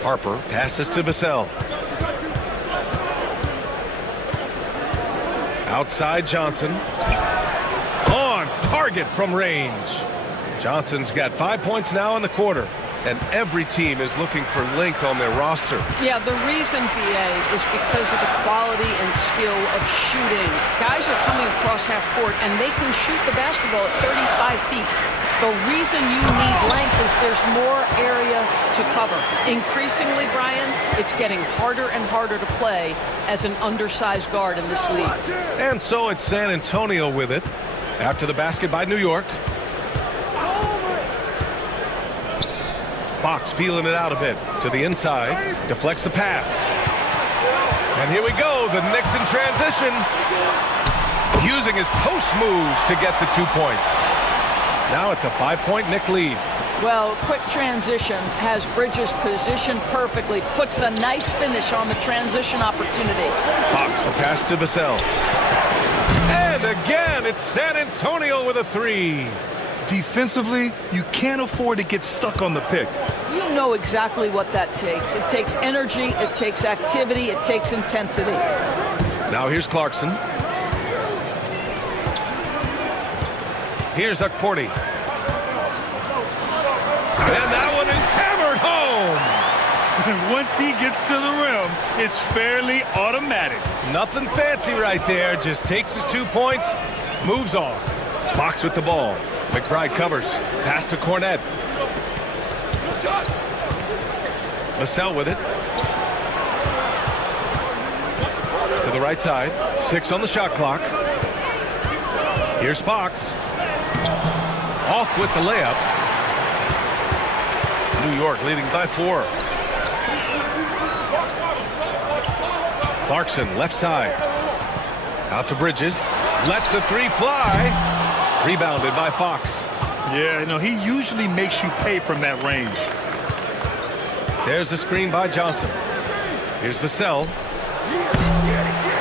Harper passes to Vassell. Outside Johnson. On target from range. Johnson's got 5 points now in the quarter. And every team is looking for length on their roster. Yeah, the reason, BA, is because of the quality and skill of shooting. Guys are coming across half court, and they can shoot the basketball at 35 feet. The reason you need length is there's more area to cover. Increasingly, Brian, it's getting harder and harder to play as an undersized guard in this league. And so it's San Antonio with it after the basket by New York. Fox feeling it out a bit to the inside, deflects the pass. And here we go, the Knicks in transition, using his post moves to get the 2 points. Now it's a 5-point Knick lead. Well, quick transition has Bridges positioned perfectly, puts a nice finish on the transition opportunity. Fox, the pass to Vassell. And again, it's San Antonio with a 3. Defensively, you can't afford to get stuck on the pick. You know exactly what that takes. It takes energy, it takes activity, it takes intensity. Now here's Clarkson. Here's Akporti. And that one is hammered home. Once he gets to the rim, it's fairly automatic. Nothing fancy right there. Just takes his 2 points, moves on. Fox with the ball. McBride covers. Pass to Cornett. Vassell with it. To the right side. 6 on the shot clock. Here's Fox. Off with the layup. New York leading by 4. Clarkson left side. Out to Bridges. Lets the 3 fly. Rebounded by Fox. Yeah, no, he usually makes you pay from that range. There's the screen by Johnson. Here's Vassell.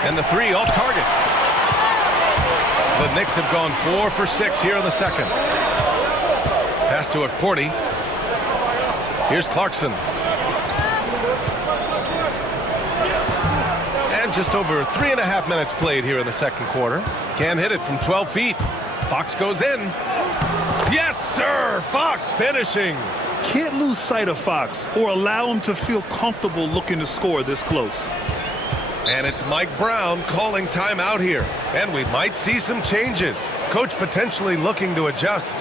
And the three off target. The Knicks have gone 4 for 6 here in the second. Pass to Porty. Here's Clarkson. And just over 3.5 minutes played here in the second quarter. Can't hit it from 12 feet. Fox goes in. Yes, sir! Fox finishing. Can't lose sight of Fox or allow him to feel comfortable looking to score this close. And it's Mike Brown calling timeout here. And we might see some changes. Coach potentially looking to adjust.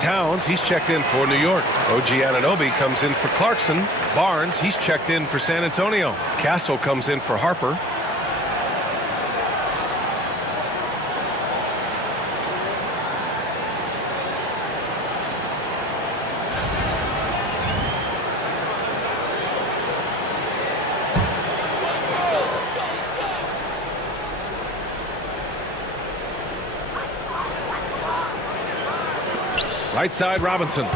Towns, he's checked in for New York. OG Anunoby comes in for Clarkson. Barnes, he's checked in for San Antonio. Castle comes in for Harper. Right side, Robinson.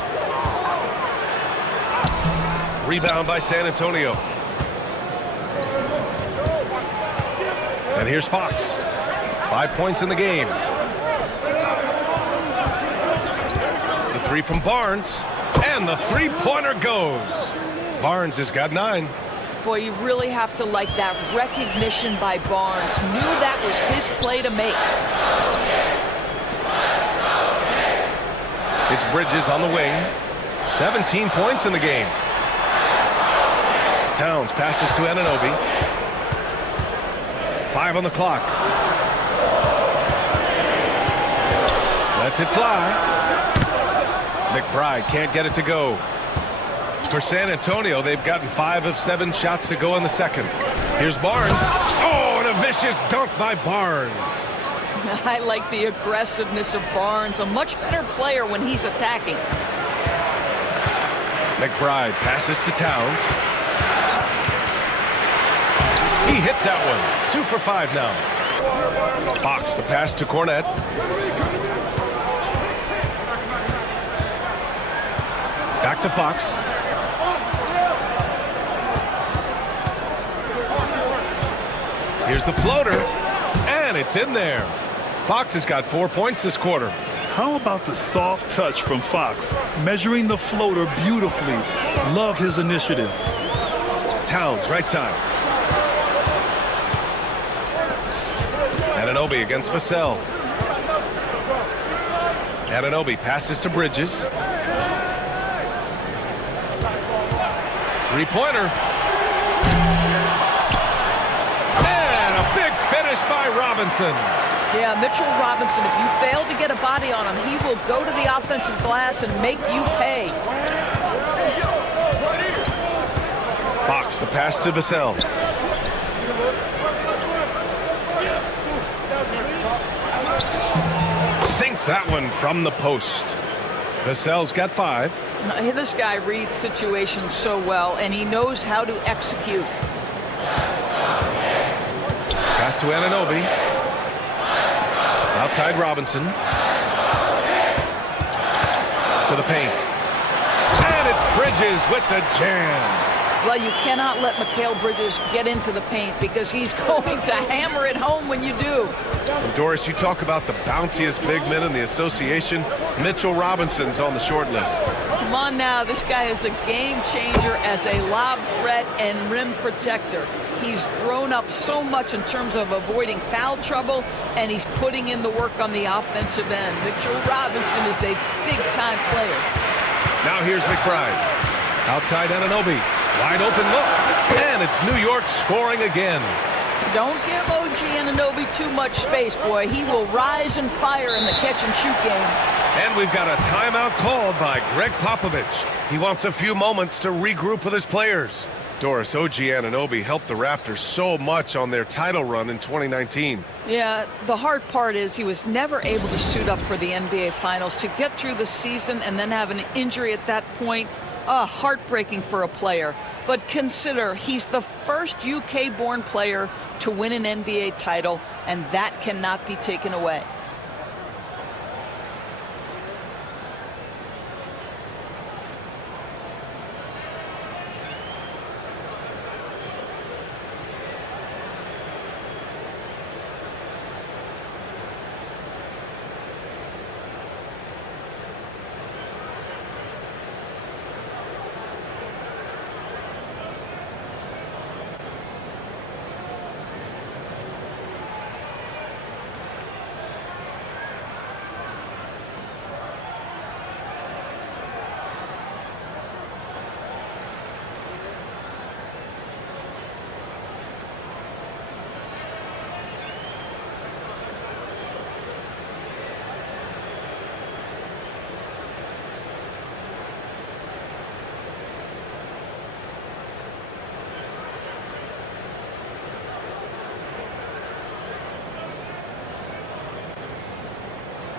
Rebound by San Antonio. And here's Fox. 5 points in the game. The three from Barnes. And the three-pointer goes. Barnes has got 9. Boy, you really have to like that recognition by Barnes. Knew that was his play to make. It's Bridges on the wing. 17 points in the game. Towns passes to Anunoby. 5 on the clock. Lets it fly. McBride can't get it to go. For San Antonio, they've gotten 5 of 7 shots to go in the second. Here's Barnes. Oh, and a vicious dunk by Barnes. I like the aggressiveness of Barnes. A much better player when he's attacking. McBride passes to Towns. He hits that one. 2 for 5 now. Fox, the pass to Cornette. Back to Fox. Here's the floater. And it's in there. Fox has got 4 points this quarter. How about the soft touch from Fox? Measuring the floater beautifully. Love his initiative. Towns, right side. Anunoby against Vassell. Anunoby passes to Bridges. Three-pointer. And a big finish by Robinson. Yeah, Mitchell Robinson, if you fail to get a body on him, he will go to the offensive glass and make you pay. Fox, the pass to Vassell. Sinks that one from the post. Vassell's got 5. This guy reads situations so well, and he knows how to execute. Pass to Anunoby. Outside Robinson. to the paint. And it's Bridges with the jam. Well, you cannot let Mikal Bridges get into the paint because he's going to hammer it home when you do. And Doris, you talk about the bounciest big men in the association. Mitchell Robinson's on the short list. Come on now, this guy is a game changer as a lob threat and rim protector. He's grown up so much in terms of avoiding foul trouble, and he's putting in the work on the offensive end. Mitchell Robinson is a big-time player. Now here's McBride. Outside Anunoby. Wide open look. And it's New York scoring again. Don't give OG Anunoby too much space, boy. He will rise and fire in the catch-and-shoot game. And we've got a timeout called by Greg Popovich. He wants a few moments to regroup with his players. Doris, OG Anunoby helped the Raptors so much on their title run in 2019. Yeah, the hard part is he was never able to suit up for the NBA Finals. To get through the season and then have an injury at that point, heartbreaking for a player. But consider, he's the first UK-born player to win an NBA title, and that cannot be taken away.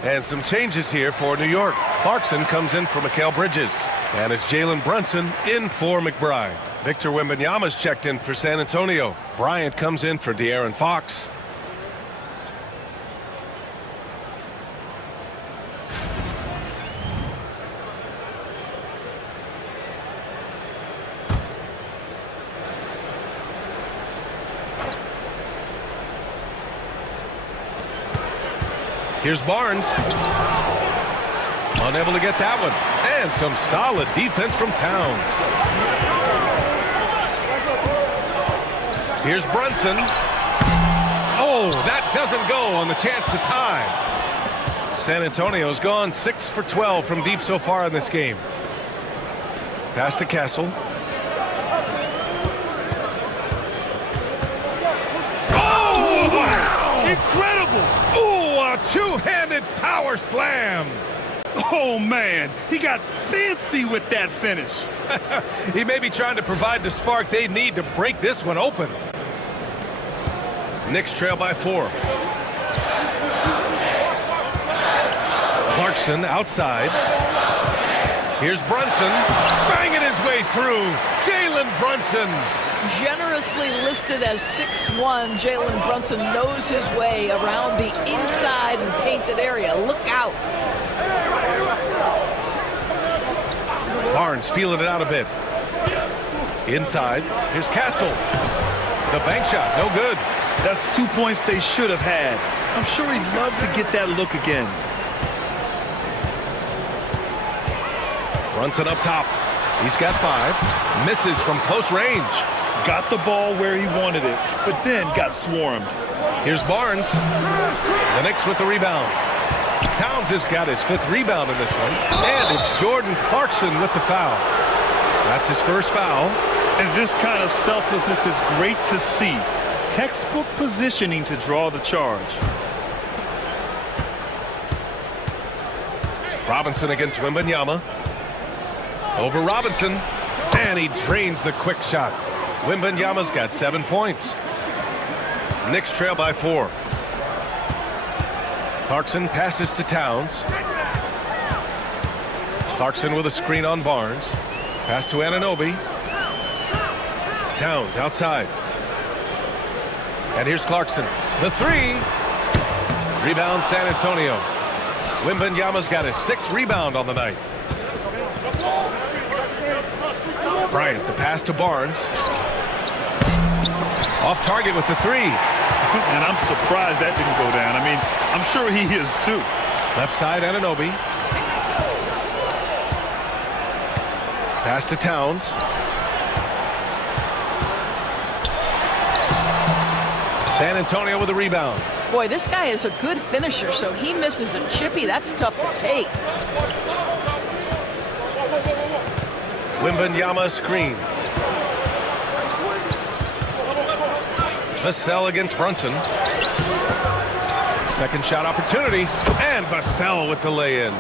And some changes here for New York. Clarkson comes in for Mikal Bridges. And it's Jalen Brunson in for McBride. Victor Wembanyama's checked in for San Antonio. Bryant comes in for De'Aaron Fox. Here's Barnes. Unable to get that one. And some solid defense from Towns. Here's Brunson. Oh, that doesn't go on the chance to tie. San Antonio's gone 6 for 12 from deep so far in this game. Pass to Castle. Oh, wow! Incredible! Ooh, a two-handed power slam. Oh, man, he got fancy with that finish. He may be trying to provide the spark they need to break this one open. Knicks trail by 4. Clarkson outside. Here's Brunson, banging his way through. Jalen Brunson. Generously listed as 6'1", Jalen Brunson knows his way around the inside and painted area. Look out. Barnes feeling it out a bit. Inside, here's Castle. The bank shot, no good. That's 2 points they should have had. I'm sure he'd love to get that look again. Brunson up top. He's got 5. Misses from close range. Got the ball where he wanted it, but then got swarmed. Here's Barnes. The Knicks with the rebound. Towns has got his 5th rebound in this one. And it's Jordan Clarkson with the foul. That's his first foul. And this kind of selflessness is great to see. Textbook positioning to draw the charge. Robinson against Wembanyama. Over Robinson. And he drains the quick shot. Wembanyama's got 7 points. Knicks trail by 4. Clarkson passes to Towns. Clarkson with a screen on Barnes. Pass to Anunoby. Towns outside. And here's Clarkson. The 3. Rebound San Antonio. Wembanyama's got his 6th rebound on the night. Bryant, the pass to Barnes. Off target with the three. And I'm surprised that didn't go down. I mean, I'm sure he is too. Left side, Anunoby. Pass to Towns. San Antonio with a rebound. Boy, this guy is a good finisher, so he misses a chippy. That's tough to take. Wembanyama screen. Vassell against Brunson. Second shot opportunity. And Vassell with the lay-in.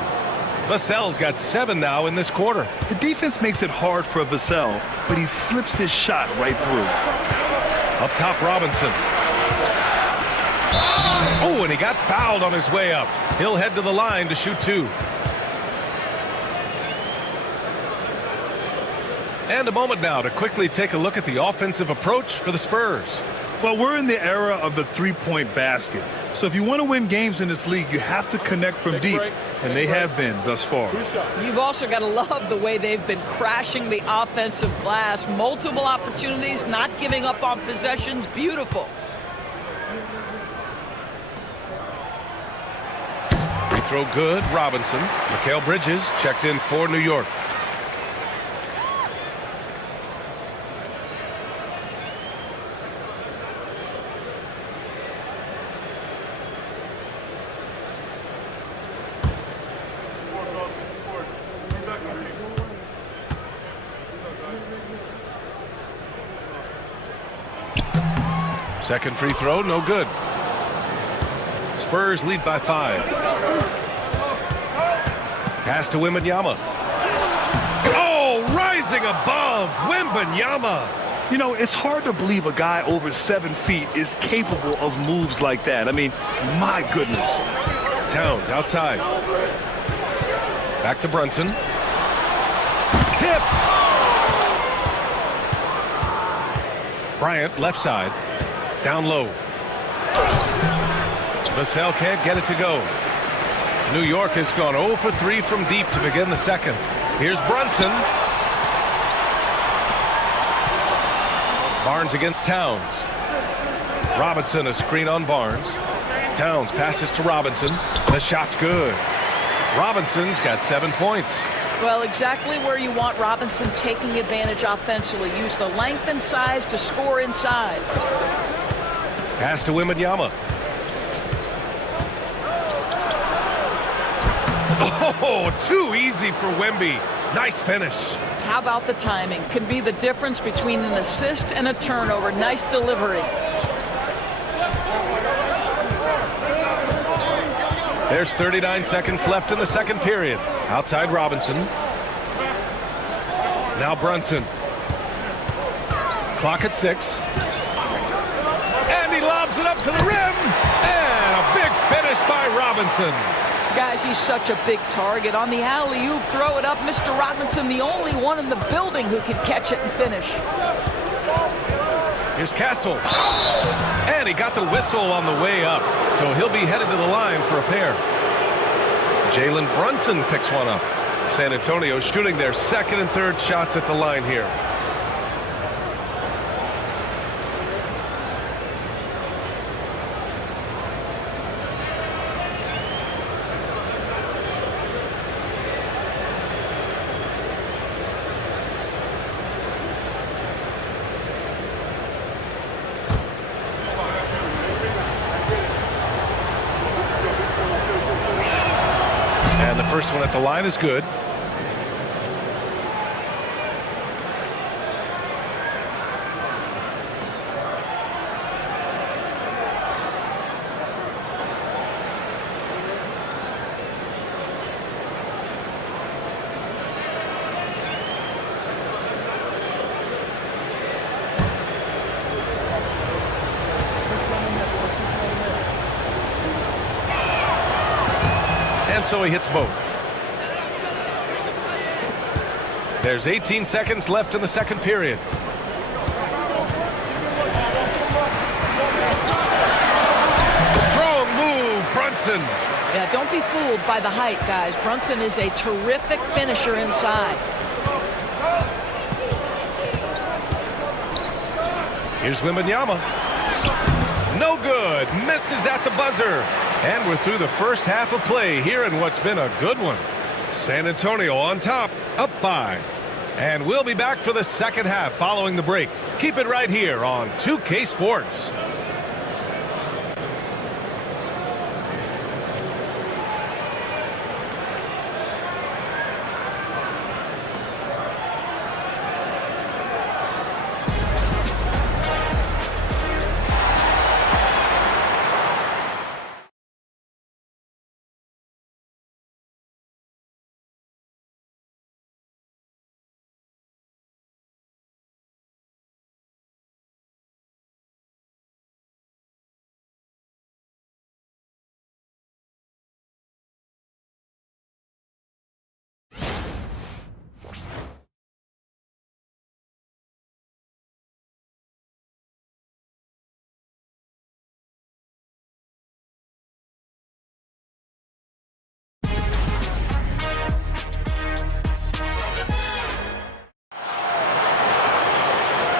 Vassell's got 7 now in this quarter. The defense makes it hard for Vassell, but he slips his shot right through. Up top, Robinson. Oh, and he got fouled on his way up. He'll head to the line to shoot 2. And a moment now to quickly take a look at the offensive approach for the Spurs. Well, we're in the era of the three-point basket. So if you want to win games in this league, you have to connect from deep. And they have been thus far. You've also got to love the way they've been crashing the offensive glass. Multiple opportunities, not giving up on possessions. Beautiful. Free throw good, Robinson. Mikal Bridges checked in for New York. Second free throw, no good. Spurs lead by 5. Pass to Wembanyama. Oh, rising above, Wembanyama. You know, it's hard to believe a guy over 7 feet is capable of moves like that. I mean, my goodness. Towns outside. Back to Brunson. Tipped. Bryant, left side. Down low. Vassell can't get it to go. New York has gone 0 for 3 from deep to begin the second. Here's Brunson. Barnes against Towns. Robinson, a screen on Barnes. Towns passes to Robinson. The shot's good. Robinson's got 7 points. Well, exactly where you want Robinson taking advantage offensively. Use the length and size to score inside. Pass to Wembanyama. Oh, too easy for Wemby. Nice finish. How about the timing? Can be the difference between an assist and a turnover. Nice delivery. There's 39 seconds left in the second period. Outside Robinson. Now Brunson. Clock at 6. And he lobs it up to the rim. And a big finish by Robinson. Guys, he's such a big target. On the alley-oop, throw it up. Mr. Robinson, the only one in the building who can catch it and finish. Here's Castle. And he got the whistle on the way up. So he'll be headed to the line for a pair. Jalen Brunson picks one up. San Antonio shooting their second and third shots at the line here. And the first one at the line is good. And so he hits both. There's 18 seconds left in the second period. Strong move, Brunson. Yeah, don't be fooled by the height, guys. Brunson is a terrific finisher inside. Here's Wembanyama. No good. Misses at the buzzer. And we're through the first half of play here in what's been a good one. San Antonio on top, up 5. And we'll be back for the second half following the break. Keep it right here on 2K Sports.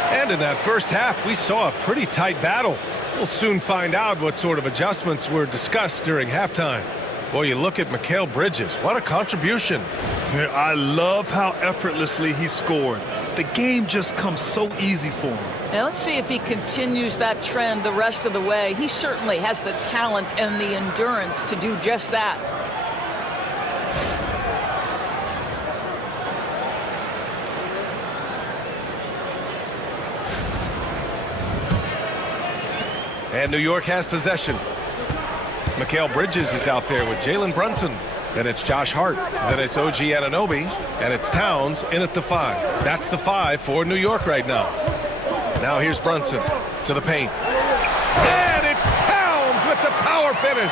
And in that first half, we saw a pretty tight battle. We'll soon find out what sort of adjustments were discussed during halftime. Boy, you look at Mikal Bridges. What a contribution. Yeah, I love how effortlessly he scored. The game just comes so easy for him. Now let's see if he continues that trend the rest of the way. He certainly has the talent and the endurance to do just that. And New York has possession. Mikal Bridges is out there with Jalen Brunson. Then it's Josh Hart. Then it's OG Anunoby. And it's Towns in at the 5. That's the 5 for New York right now. Now here's Brunson to the paint. And it's Towns with the power finish.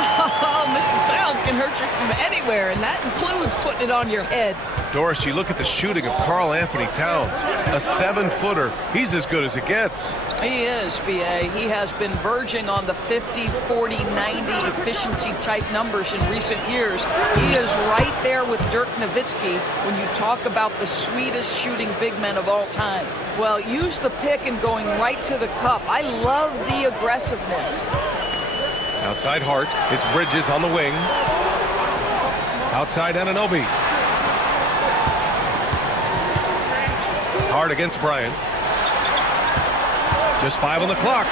Oh, Mr. Towns can hurt you from anywhere, and that includes putting it on your head. Doris, you look at the shooting of Karl Anthony Towns. A 7-footer. He's as good as it gets. He is, B.A. He has been verging on the 50, 40, 90 efficiency type numbers in recent years. He is right there with Dirk Nowitzki when you talk about the sweetest shooting big men of all time. Well, use the pick and going right to the cup. I love the aggressiveness. Outside Hart. It's Bridges on the wing. Outside Anunoby. Hart against Bryant. Just 5 on the clock.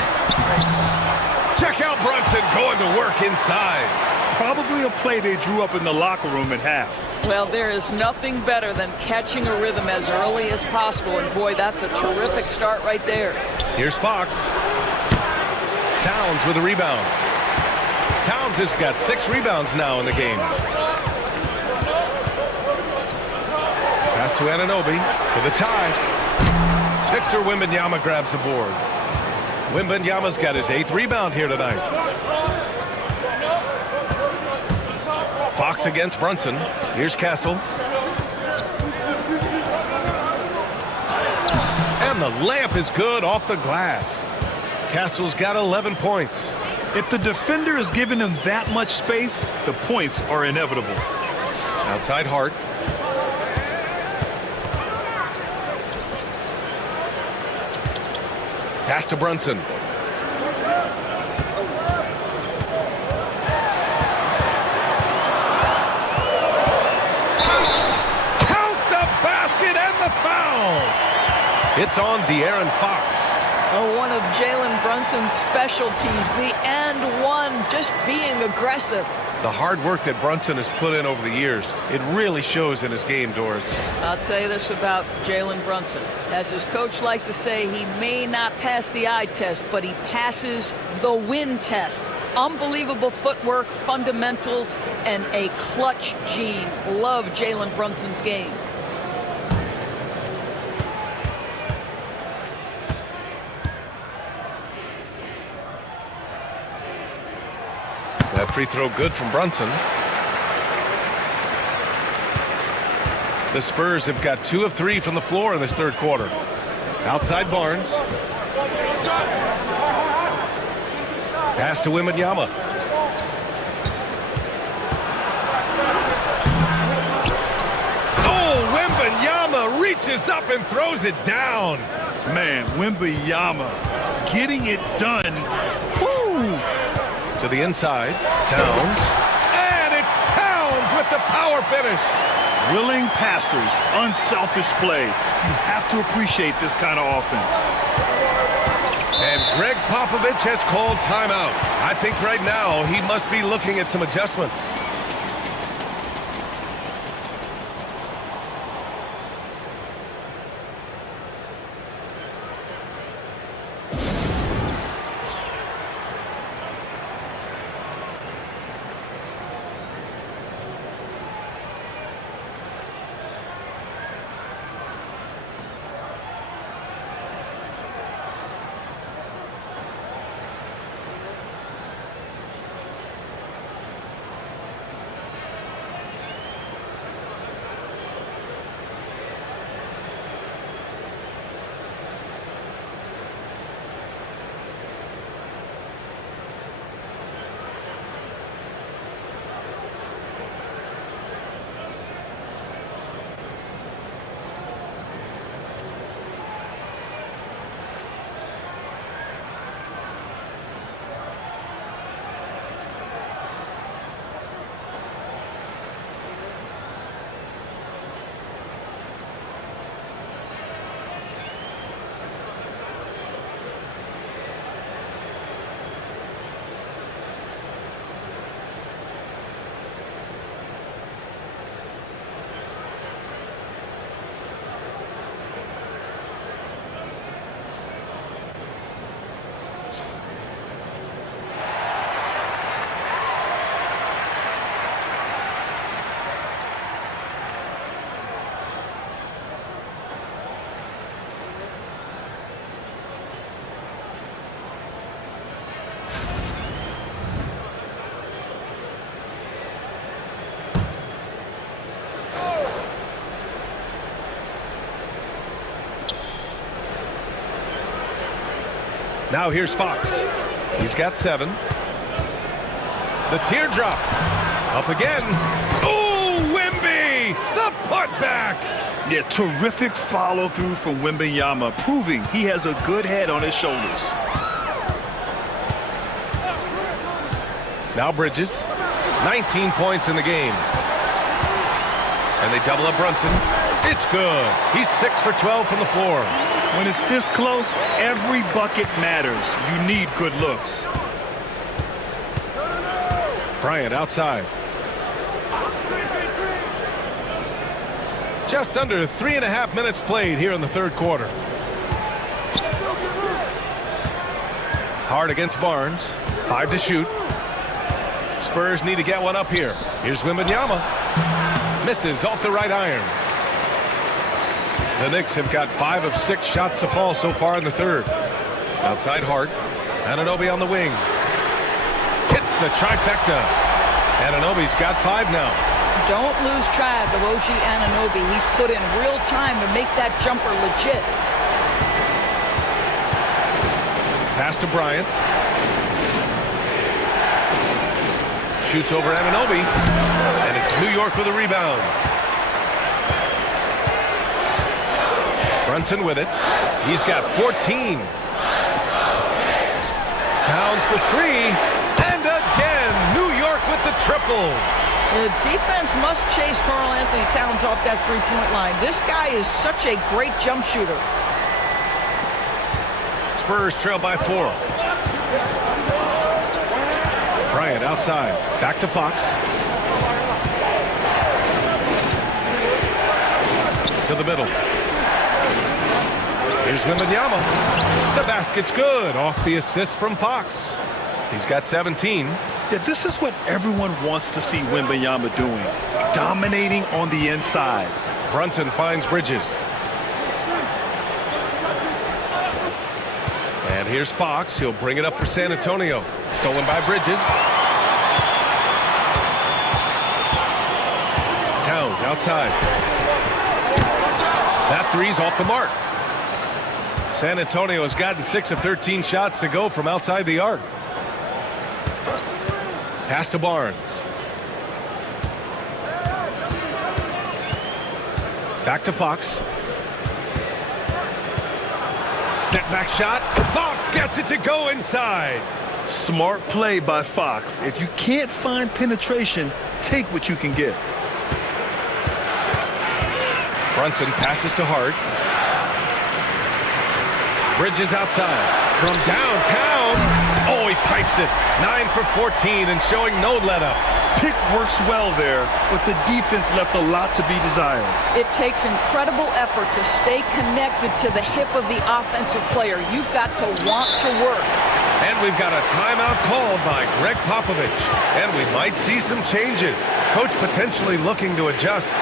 Check out Brunson going to work inside. Probably a play they drew up in the locker room at half. Well, there is nothing better than catching a rhythm as early as possible, and boy, that's a terrific start right there. Here's Fox. Towns with a rebound. Towns has got 6 rebounds now in the game. Pass to Anunoby for the tie. Victor Wembanyama grabs the board. Wembanyama's got his 8th rebound here tonight. Fox against Brunson. Here's Castle. And the layup is good off the glass. Castle's got 11 points. If the defender is giving him that much space, the points are inevitable. Outside Hart. Pass to Brunson. Count the basket and the foul. It's on De'Aaron Fox. Oh, one of Jalen Brunson's specialties, the and one, just being aggressive. The hard work that Brunson has put in over the years, it really shows in his game, Doris. I'll tell you this about Jalen Brunson. As his coach likes to say, he may not pass the eye test, but he passes the win test. Unbelievable footwork, fundamentals, and a clutch gene. Love Jalen Brunson's game. That free throw good from Brunson. The Spurs have got 2 of 3 from the floor in this third quarter. Outside Barnes. Pass to Wembanyama. reaches up and throws it down. Man, Wembanyama getting it done. Woo! To the inside, Towns. And it's Towns with the power finish. Willing passers, unselfish play. You have to appreciate this kind of offense. And Greg Popovich has called timeout. I think right now he must be looking at some adjustments. Now here's Fox. He's got 7. The teardrop. Up again. Oh, Wemby! The putback! Yeah, terrific follow-through from Wembanyama, proving he has a good head on his shoulders. Now Bridges. 19 points in the game. And they double up Brunson. It's good. He's 6 for 12 from the floor. When it's this close, every bucket matters. You need good looks. Bryant outside. Just under 3.5 minutes played here in the third quarter. Hard against Barnes. 5 to shoot. Spurs need to get one up here. Here's Wembanyama. Misses off the right iron. The Knicks have got 5 of 6 shots to fall so far in the third. Outside Hart. Anunoby on the wing. Hits the trifecta. Anunoby's got 5 now. Don't lose track of OG Anunoby. He's put in real time to make that jumper legit. Pass to Bryant. Shoots over Anunoby. And it's New York with a rebound. Brunson with it. He's got 14. Towns for 3. And again, New York with the triple. The defense must chase Karl Anthony Towns off that three-point line. This guy is such a great jump shooter. Spurs trail by 4. Bryant outside. Back to Fox. To the middle. Here's Wembanyama. The basket's good. Off the assist from Fox. He's got 17. Yeah, this is what everyone wants to see Wembanyama doing. Dominating on the inside. Brunson finds Bridges. And here's Fox. He'll bring it up for San Antonio. Stolen by Bridges. Towns outside. That three's off the mark. San Antonio has gotten 6 of 13 shots to go from outside the arc. Pass to Barnes. Back to Fox. Step back shot. Fox gets it to go inside. Smart play by Fox. If you can't find penetration, take what you can get. Brunson passes to Hart. Bridges outside. From downtown. Oh, he pipes it. 9 for 14 and showing no let-up. Pick works well there, but the defense left a lot to be desired. It takes incredible effort to stay connected to the hip of the offensive player. You've got to want to work. And we've got a timeout called by Greg Popovich. And we might see some changes. Coach potentially looking to adjust.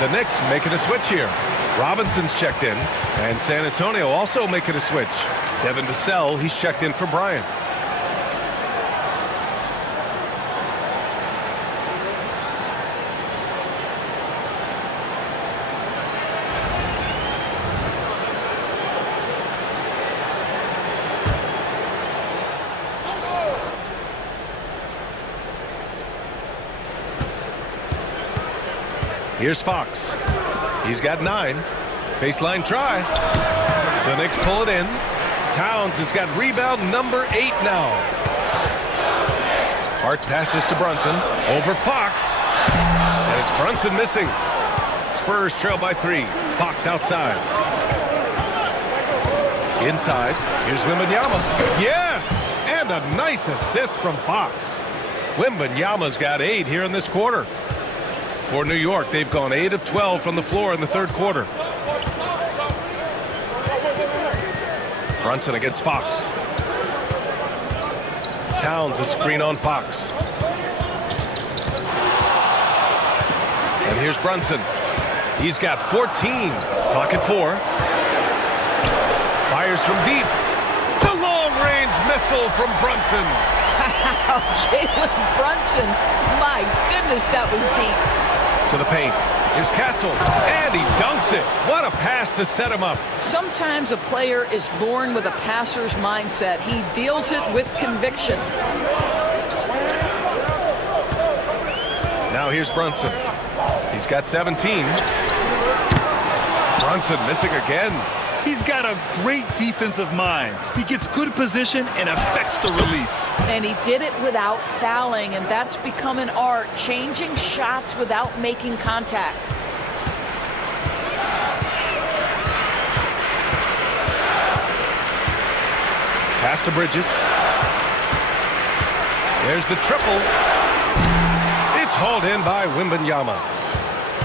The Knicks making a switch here. Robinson's checked in, and San Antonio also making a switch. Devin Vassell, he's checked in for Bryant. Here's Fox. He's got 9. Baseline try. The Knicks pull it in. Towns has got rebound number 8 now. Hart passes to Brunson. Over Fox. And it's Brunson missing. Spurs trail by 3. Fox outside. Inside. Here's Wembanyama. Yes! And a nice assist from Fox. Wembanyama's got 8 here in this quarter. For New York, they've gone 8 of 12 from the floor in the third quarter. Brunson against Fox. Towns a screen on Fox. And here's Brunson. He's got 14. Clock at 4. Fires from deep. The long-range missile from Brunson. Wow, Jalen Brunson. My goodness, that was deep. To the paint. Here's Castle. And he dunks it. What a pass to set him up. Sometimes a player is born with a passer's mindset. He deals it with conviction. Now here's Brunson. He's got 17. Brunson missing again. He's got a great defensive mind. He gets good position and affects the release. And he did it without fouling, and that's become an art, changing shots without making contact. Pass to Bridges. There's the triple. It's hauled in by Wembanyama.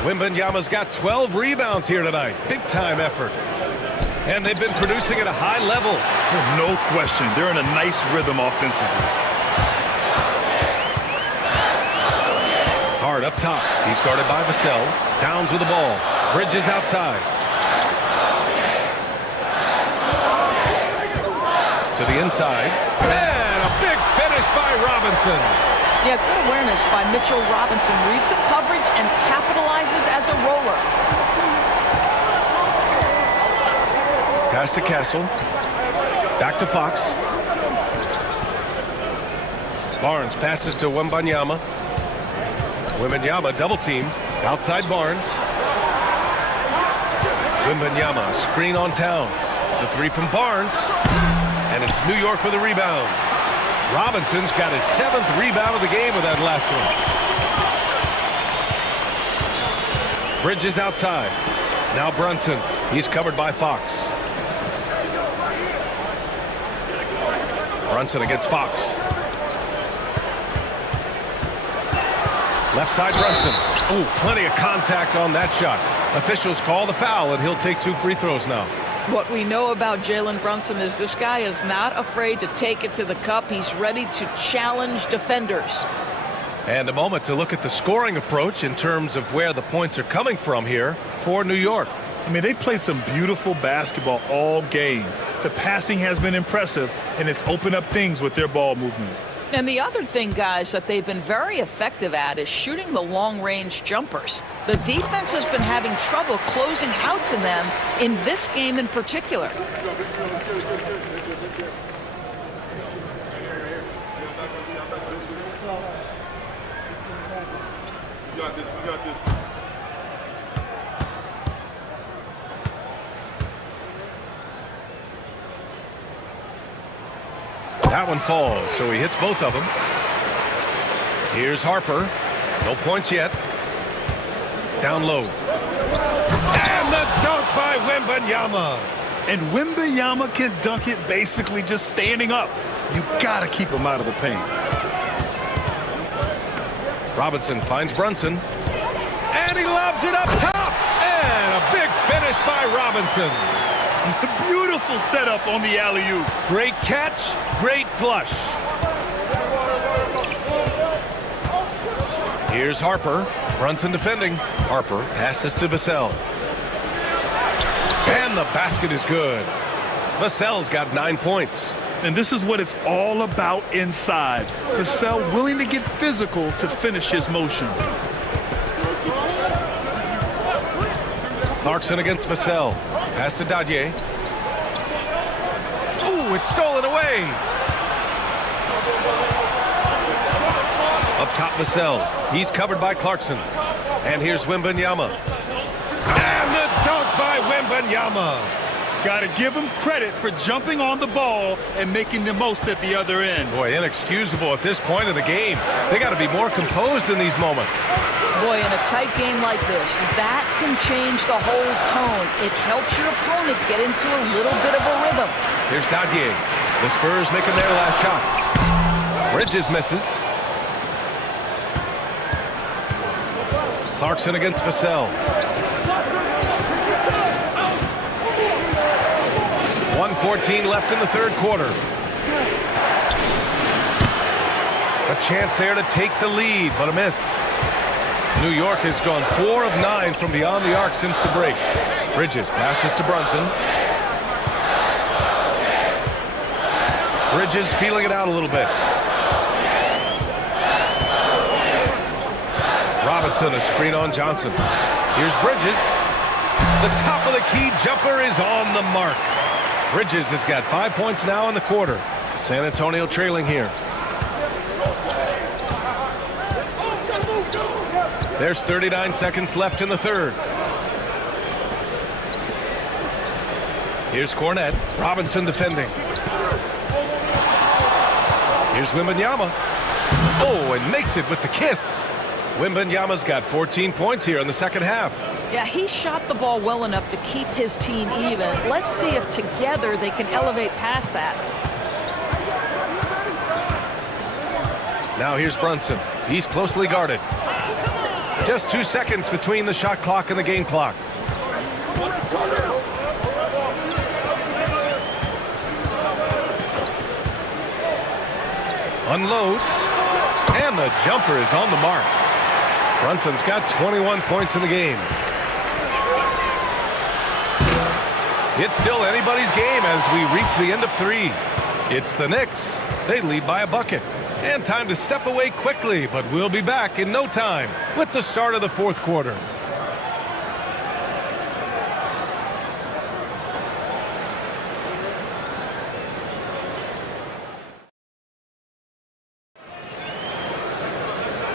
Wembanyama's got 12 rebounds here tonight. Big-time effort. And they've been producing at a high level. No question. They're in a nice rhythm offensively. Hard up top. He's guarded by Vassell. Towns with the ball. Bridges outside. To the inside. And a big finish by Robinson. Yeah, good awareness by Mitchell Robinson. Reads the coverage and capitalizes as a roller. Pass to Castle. Back to Fox. Barnes passes to Wembanyama. Wembanyama double teamed. Outside Barnes. Wembanyama, screen on Towns. The three from Barnes. And it's New York with a rebound. Robinson's got his 7th rebound of the game with that last one. Bridges outside. Now Brunson. He's covered by Fox. Brunson against Fox. Left side Brunson. Oh, plenty of contact on that shot. Officials call the foul, and he'll take 2 free throws now. What we know about Jalen Brunson is this guy is not afraid to take it to the cup. He's ready to challenge defenders. And a moment to look at the scoring approach in terms of where the points are coming from here for New York. I mean, they've played some beautiful basketball all game. The passing has been impressive, and it's opened up things with their ball movement. And the other thing, guys, that they've been very effective at is shooting the long-range jumpers. The defense has been having trouble closing out to them in this game in particular. We got this. That one falls, so he hits both of them. Here's Harper. No points yet. Down low. And the dunk by Wembanyama. And Wembanyama can dunk it basically just standing up. You got to keep him out of the paint. Robinson finds Brunson. And he lobs it up top. And a big finish by Robinson. Beautiful setup on the alley-oop. Great catch, great flush. Here's Harper. Brunson defending. Harper passes to Vassell. And the basket is good. Vassell's got 9 points. And this is what it's all about inside. Vassell willing to get physical to finish his motion. Clarkson against Vassell. Pass to Dadye. Ooh, it's stolen away. Up top, Vassell. He's covered by Clarkson. And here's Wembanyama. And the dunk by Wembanyama. Got to give him credit for jumping on the ball and making the most at the other end. Boy, inexcusable at this point of the game. They got to be more composed in these moments. Boy, in a tight game like this, that can change the whole tone. It helps your opponent get into a little bit of a rhythm. Here's Dadye. The Spurs making their last shot. Bridges misses. Clarkson against Vassell. 1:14 left in the third quarter. A chance there to take the lead, but a miss. New York has gone 4 of 9 from beyond the arc since the break. Bridges passes to Brunson. Bridges feeling it out a little bit. Robinson, a screen on Johnson. Here's Bridges. The top of the key jumper is on the mark. Bridges has got 5 points now in the quarter. San Antonio trailing here. There's 39 seconds left in the third. Here's Cornette. Robinson defending. Here's Wembanyama. Oh, and makes it with the kiss. Wembanyama's got 14 points here in the second half. Yeah, he shot the ball well enough to keep his team even. Let's see if together they can elevate past that. Now here's Brunson. He's closely guarded. Just 2 seconds between the shot clock and the game clock. Unloads. And the jumper is on the mark. Brunson's got 21 points in the game. It's still anybody's game as we reach the end of 3. It's the Knicks. They lead by a bucket. And time to step away quickly, but we'll be back in no time with the start of the fourth quarter.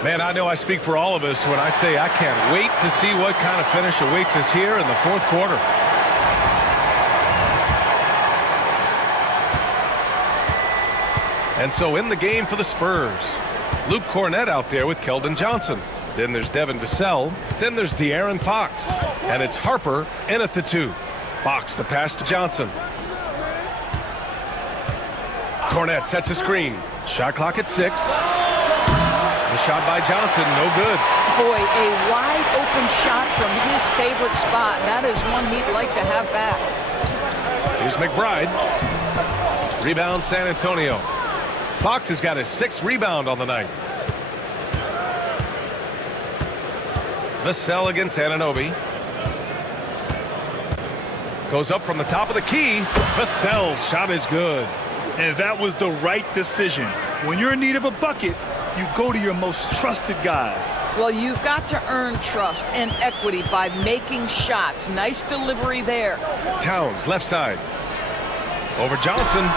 Man, I know I speak for all of us when I say I can't wait to see what kind of finish awaits us here in the fourth quarter. And so in the game for the Spurs, Luke Cornett out there with Keldon Johnson. Then there's Devin Vassell. Then there's De'Aaron Fox. And it's Harper in at the 2. Fox the pass to Johnson. Cornett sets a screen. Shot clock at 6. The shot by Johnson, no good. Boy, a wide open shot from his favorite spot. That is one he'd like to have back. Here's McBride. Rebound San Antonio. Fox has got his 6th rebound on the night. Vassell against Anunoby. Goes up from the top of the key. Vassell's shot is good. And that was the right decision. When you're in need of a bucket, you go to your most trusted guys. Well, you've got to earn trust and equity by making shots. Nice delivery there. Towns, left side. Over Johnson.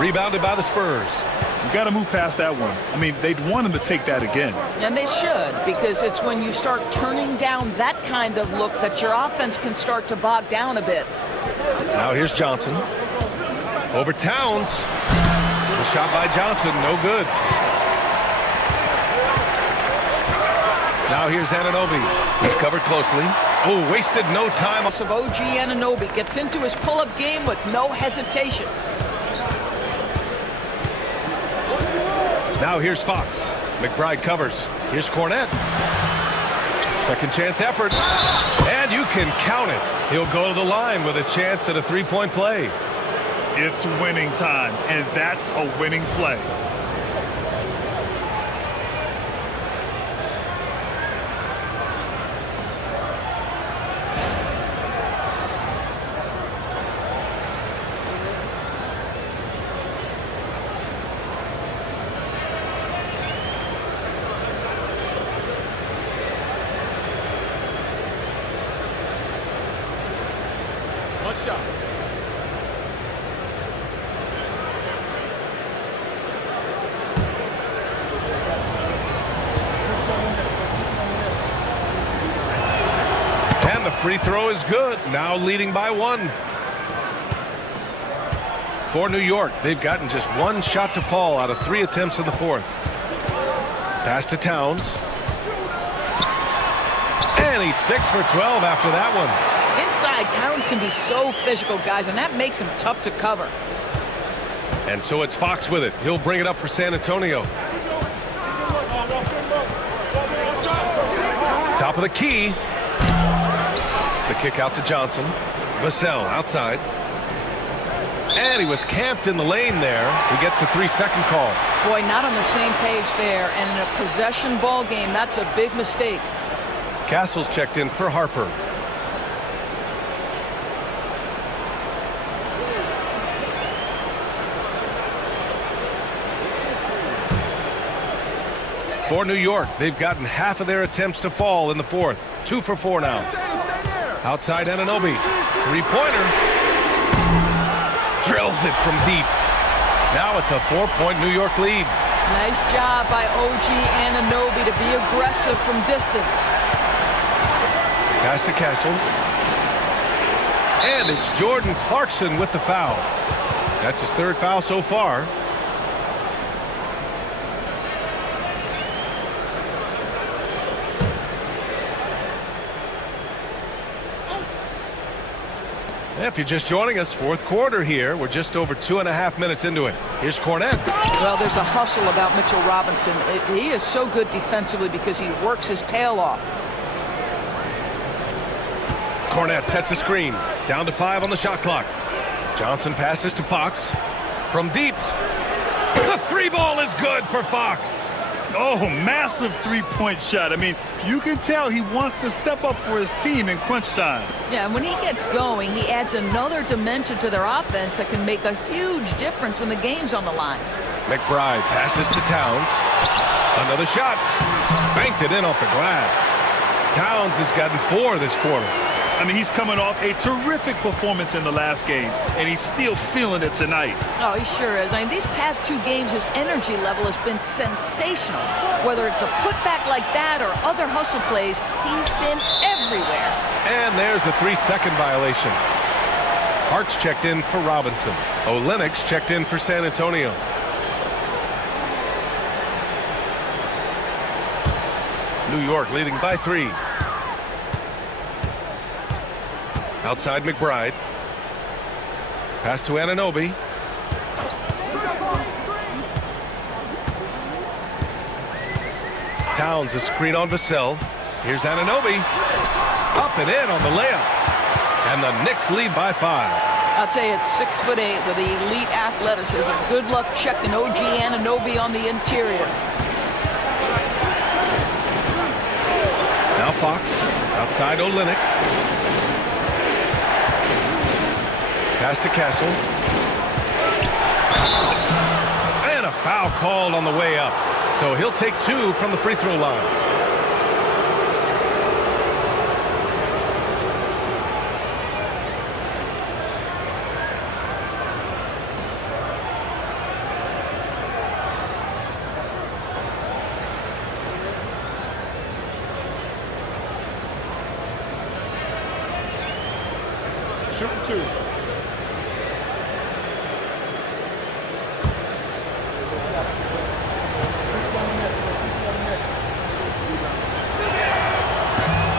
Rebounded by the Spurs. You got to move past that one. I mean, they'd want him to take that again. And they should, because it's when you start turning down that kind of look that your offense can start to bog down a bit. Now here's Johnson. Over Towns. The shot by Johnson, no good. Now here's Anunoby. He's covered closely. Oh, wasted no time. Of OG Anunoby gets into his pull-up game with no hesitation. Now here's Fox. McBride covers. Here's Cornett. Second chance effort. And you can count it. He'll go to the line with a chance at a 3-point play. It's winning time, and that's a winning play. One shot. And the free throw is good. Now leading by 1. For New York, they've gotten just 1 shot to fall out of 3 attempts in the 4th. Pass to Towns. And he's 6 for 12 after that one. Inside, Towns can be so physical, guys, and that makes him tough to cover. And so it's Fox with it. He'll bring it up for San Antonio. Top of the key. The kick out to Johnson. Vassell outside. And he was camped in the lane there. He gets a 3-second call. Boy, not on the same page there. And in a possession ball game, that's a big mistake. Castle's checked in for Harper. For New York, they've gotten half of their attempts to fall in the 4th. 2 for 4 now. Outside Anunoby. 3-pointer. Drills it from deep. Now it's a 4-point New York lead. Nice job by OG Anunoby to be aggressive from distance. Pass to Castle. And it's Jordan Clarkson with the foul. That's his 3rd foul so far. If you're just joining us, 4th quarter here. We're just over 2.5 minutes into it. Here's Cornett. Well, there's a hustle about Mitchell Robinson. He is so good defensively because he works his tail off. Cornett sets a screen. Down to 5 on the shot clock. Johnson passes to Fox. From deep. The 3-ball is good for Fox. Oh, massive 3-point shot. I mean, you can tell he wants to step up for his team in crunch time. Yeah, and when he gets going, he adds another dimension to their offense that can make a huge difference when the game's on the line. McBride passes to Towns. Another shot. Banked it in off the glass. Towns has gotten 4 this quarter. I mean, he's coming off a terrific performance in the last game, and he's still feeling it tonight. Oh, he sure is. I mean, these past 2 games, his energy level has been sensational. Whether it's a putback like that or other hustle plays, he's been everywhere. And there's a 3-second violation. Hart's checked in for Robinson. Olenek's checked in for San Antonio. New York leading by 3. Outside McBride. Pass to Anunoby. Towns a screen on Vassell. Here's Anunoby. Up and in on the layup. And the Knicks lead by 5. I'll tell you, it's 6'8" with elite athleticism. Good luck checking OG Anunoby on the interior. Now Fox. Outside Olynyk. Pass to Castle. And a foul called on the way up. So he'll take 2 from the free throw line. Shoot 2.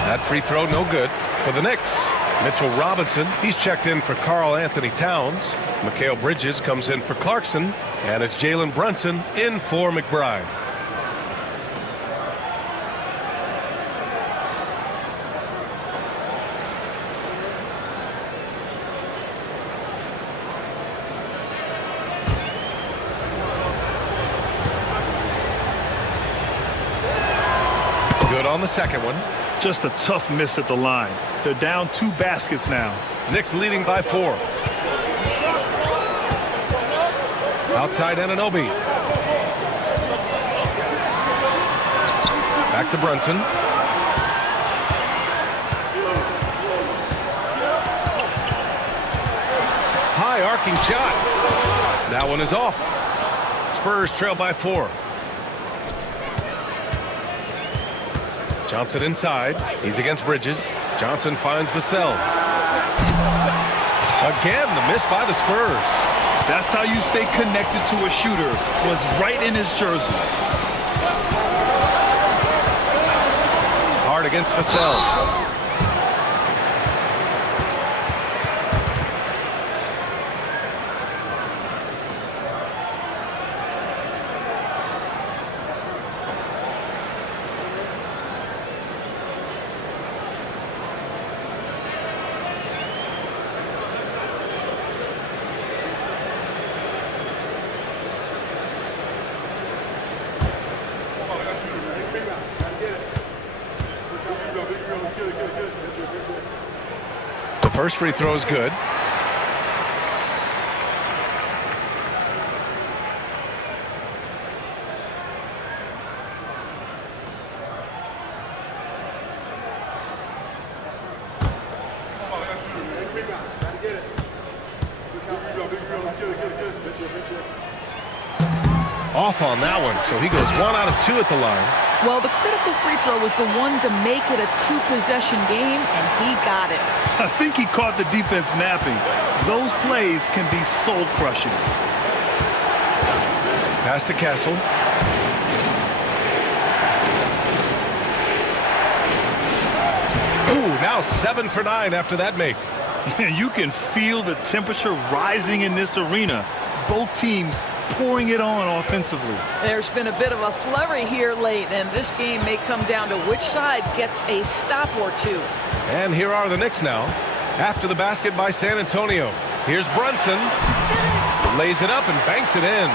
That free throw no good for the Knicks. Mitchell Robinson, he's checked in for Karl Anthony Towns. Mikal Bridges comes in for Clarkson. And it's Jalen Brunson in for McBride. Good on the second one. Just a tough miss at the line. They're down 2 baskets now. Knicks leading by 4. Outside Anunoby. Back to Brunson. High arcing shot. That one is off. Spurs trail by 4. Johnson inside. He's against Bridges. Johnson finds Vassell. Again, the miss by the Spurs. That's how you stay connected to a shooter. Was right in his jersey. Hard against Vassell. The first free throw is good. Off on that one, so he goes 1 out of 2 at the line. Well, the critical free throw was the one to make it a 2-possession game, and he got it. I think he caught the defense napping. Those plays can be soul-crushing. Pass to Castle. Ooh, now 7 for 9 after that make. You can feel the temperature rising in this arena. Both teams pouring it on offensively. There's been a bit of a flurry here late, and this game may come down to which side gets a stop or 2. And here are the Knicks now. After the basket by San Antonio. Here's Brunson. Lays it up and banks it in.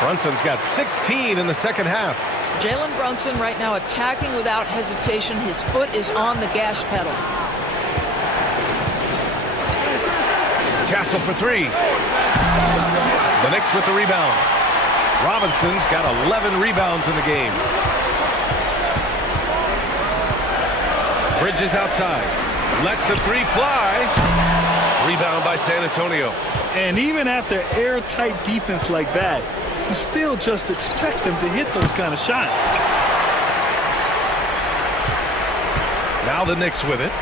Brunson's got 16 in the second half. Jalen Brunson right now attacking without hesitation. His foot is on the gas pedal. Castle for 3. The Knicks with the rebound. Robinson's got 11 rebounds in the game. Bridges outside. Lets the 3 fly. Rebound by San Antonio. And even after airtight defense like that, you still just expect him to hit those kind of shots. Now the Knicks with it.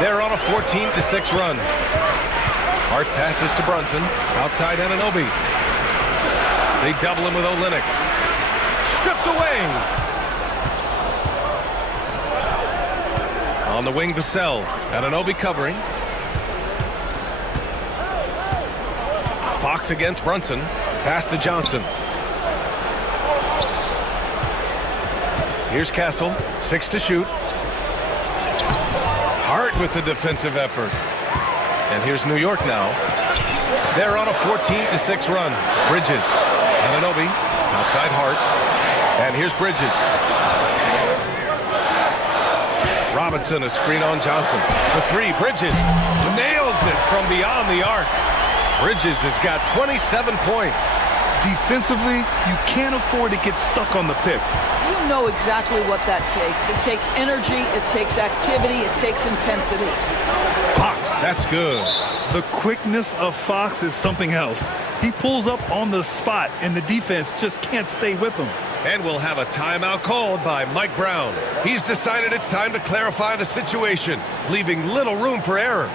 They're on a 14-6 run. Hart passes to Brunson. Outside Anunoby. They double him with Olynyk. Stripped away. On the wing, Vassell. Anunoby covering. Fox against Brunson. Pass to Johnson. Here's Castle. 6 to shoot. Hart with the defensive effort. And here's New York now. They're on a 14-6 run. Bridges. Anunoby. Outside Hart. And here's Bridges. Robinson, a screen on Johnson. For 3, Bridges nails it from beyond the arc. Bridges has got 27 points. Defensively, you can't afford to get stuck on the pick. You know exactly what that takes. It takes energy, it takes activity, it takes intensity. Fox, that's good. The quickness of Fox is something else. He pulls up on the spot, and the defense just can't stay with him. And we'll have a timeout called by Mike Brown. He's decided it's time to clarify the situation, leaving little room for error.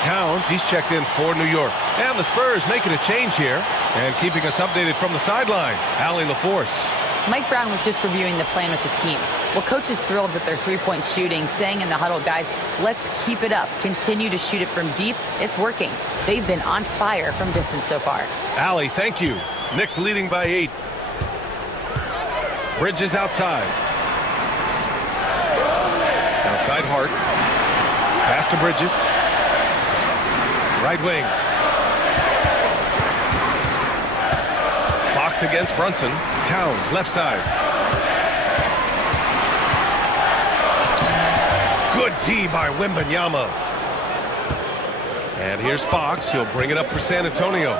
Towns, he's checked in for New York. And the Spurs making a change here and keeping us updated from the sideline. Allie LaForce. Mike Brown was just reviewing the plan with his team. Well, coach is thrilled with their three-point shooting, saying in the huddle, guys, let's keep it up. Continue to shoot it from deep. It's working. They've been on fire from distance so far. Allie, thank you. Knicks leading by 8. Bridges outside. Outside Hart. Pass to Bridges. Right wing. Fox against Brunson. Towns, left side. Good D by Wembanyama. And here's Fox. He'll bring it up for San Antonio.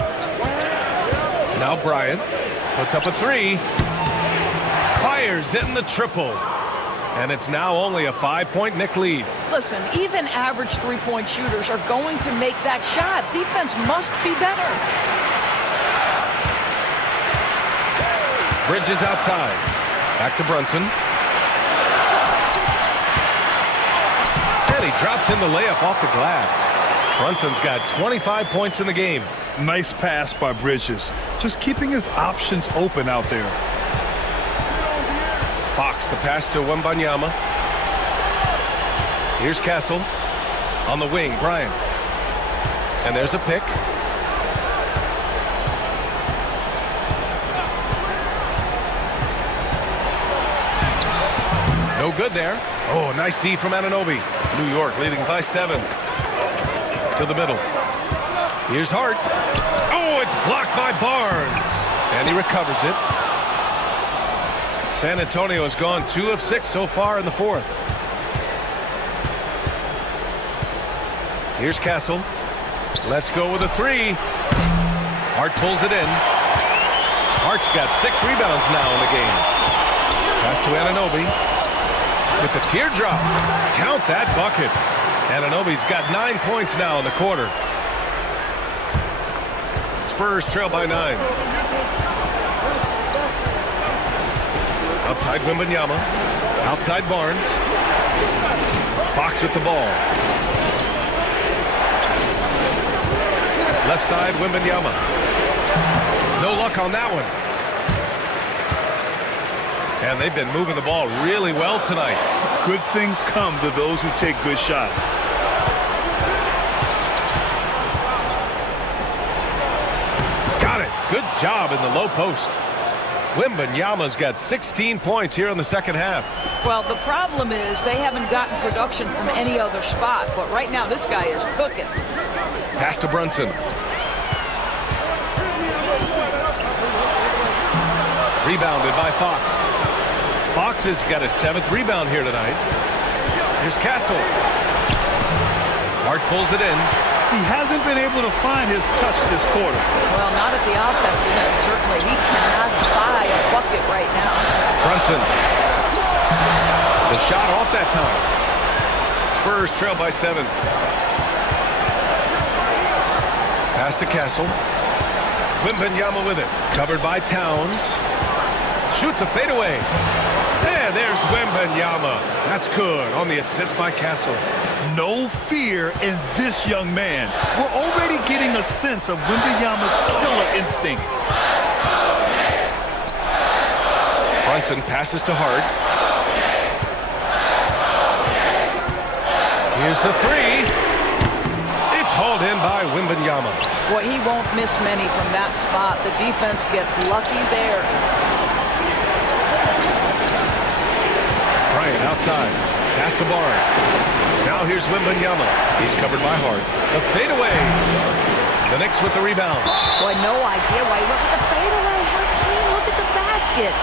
Now Bryant puts up a 3. Fires in the triple. And it's now only a 5-point Knick lead. Listen, even average three-point shooters are going to make that shot. Defense must be better. Bridges outside. Back to Brunson. And he drops in the layup off the glass. Brunson's got 25 points in the game. Nice pass by Bridges. Just keeping his options open out there. Fox, the pass to Wembanyama. Here's Castle. On the wing, Bryant. And there's a pick. No good there. Oh, nice D from Anunoby. New York leading by 7. To the middle. Here's Hart. Oh, it's blocked by Barnes. And he recovers it. San Antonio has gone 2 of 6 so far in the 4th. Here's Castle. Let's go with a 3. Hart pulls it in. Hart's got 6 rebounds now in the game. Pass to Anunoby. With the teardrop. Count that bucket. Anunoby's got 9 points now in the quarter. Spurs trail by 9. Outside Wembanyama. Outside Barnes. Fox with the ball. Left side Wembanyama. No luck on that one. And they've been moving the ball really well tonight. Good things come to those who take good shots. Got it. Good job in the low post. Wembanyama's got 16 points here in the second half. Well, the problem is they haven't gotten production from any other spot, but right now this guy is cooking. Pass to Brunson. Rebounded by Fox. Fox has got his 7th rebound here tonight. Here's Castle. Hart pulls it in. He hasn't been able to find his touch this quarter. Well, not at the offensive end. Certainly, he cannot buy a bucket right now. Brunson. The shot off that time. Spurs trail by 7. Pass to Castle. Wembanyama with it. Covered by Towns. Shoots a fadeaway. And there's Wembanyama. That's good on the assist by Castle. No fear in this young man. We're already getting a sense of Wembanyama's killer instinct. Brunson passes to Hart. Here's the 3. It's hauled in by Wembanyama. Boy, he won't miss many from that spot. The defense gets lucky there. Bryant outside. Pass to Barnes. Now here's Wembanyama. He's covered by Hart. The fadeaway. The Knicks with the rebound. Boy, no idea why he went with the fadeaway. How clean. Look at the basket.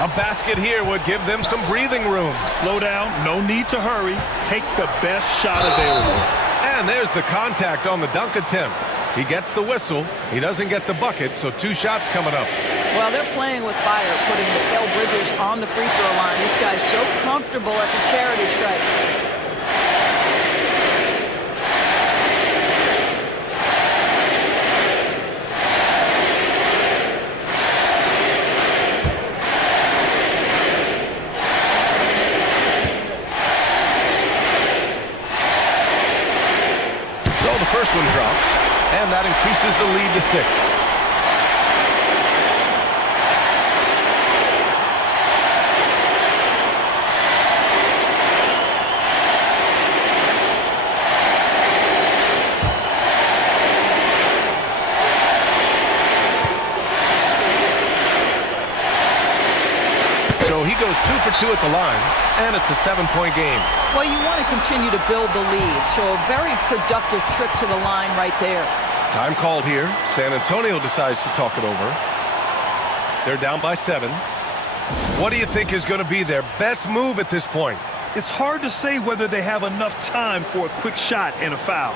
A basket here would give them some breathing room. Slow down. No need to hurry. Take the best shot available. And there's the contact on the dunk attempt. He gets the whistle. He doesn't get the bucket, so 2 shots coming up. Well, they're playing with fire, putting Mikal Bridges on the free throw line. This guy's so comfortable at the charity stripe. First one drops, and that increases the lead to 6. So he goes 2 for 2 at the line, and it's a 7-point game. Well, you want to continue to build the lead, so a very productive trip to the line right there. Time called here. San Antonio decides to talk it over. They're down by 7. What do you think is going to be their best move at this point? It's hard to say whether they have enough time for a quick shot and a foul.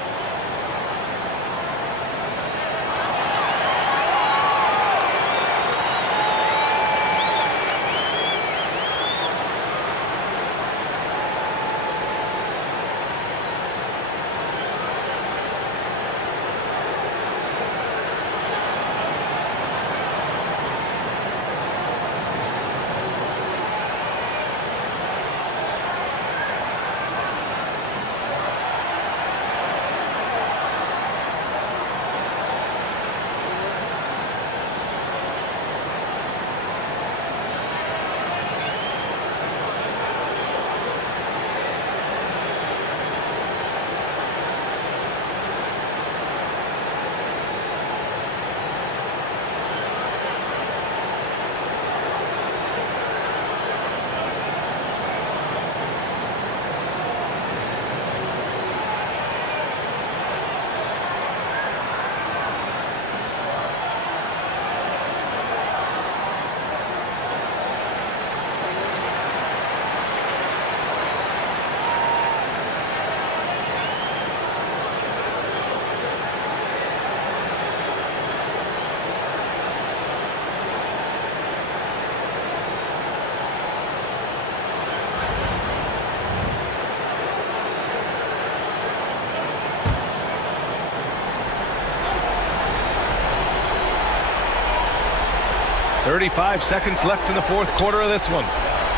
.35 seconds left in the 4th quarter of this one.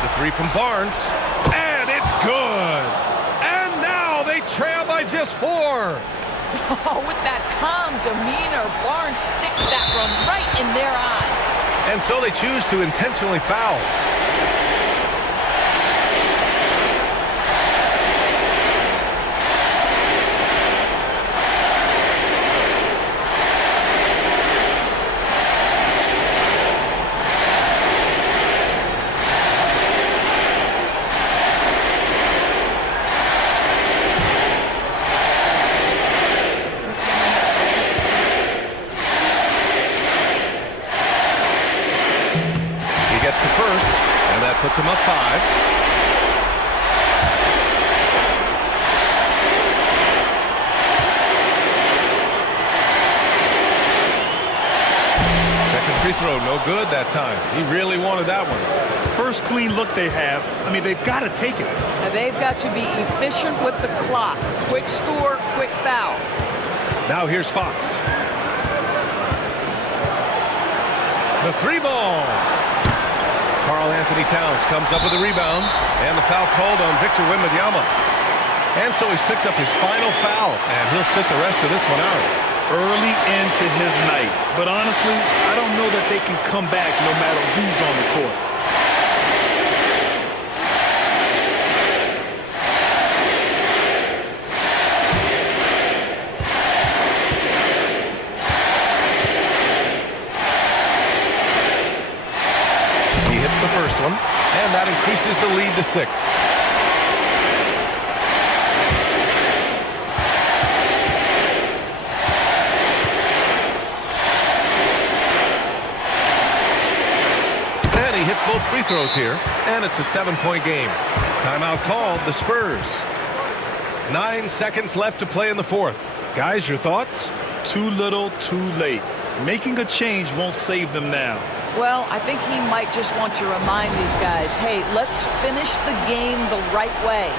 The 3 from Barnes, and it's good. by just 4. Oh, with that calm demeanor, Barnes sticks that one right in their eye. And so they choose to intentionally foul. First, and that puts him up 5. Second free throw, no good that time. He really wanted that one. First clean look they have. I mean, they've got to take it. Now they've got to be efficient with the clock. Quick score, quick foul. Now here's Fox. The 3-ball. Karl Anthony Towns comes up with a rebound, and the foul called on Victor Wembanyama. And so he's picked up his final foul, and he'll sit the rest of this one out. Early into his night. But honestly, I don't know that they can come back no matter who's on the court. The first one, and that increases the lead to 6. And he hits both free throws here, and it's a 7-point game. Timeout called, the Spurs. 9 seconds left to play in the 4th. Guys, your thoughts? Too little, too late. Making a change won't save them now. Well, I think he might just want to remind these guys, hey, let's finish the game the right way.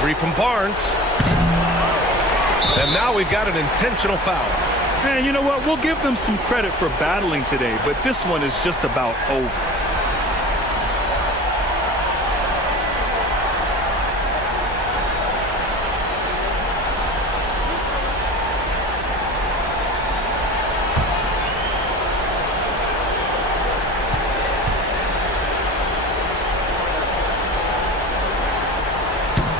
Three from Barnes. And now we've got an intentional foul. And you know what? We'll give them some credit for battling today, but this one is just about over.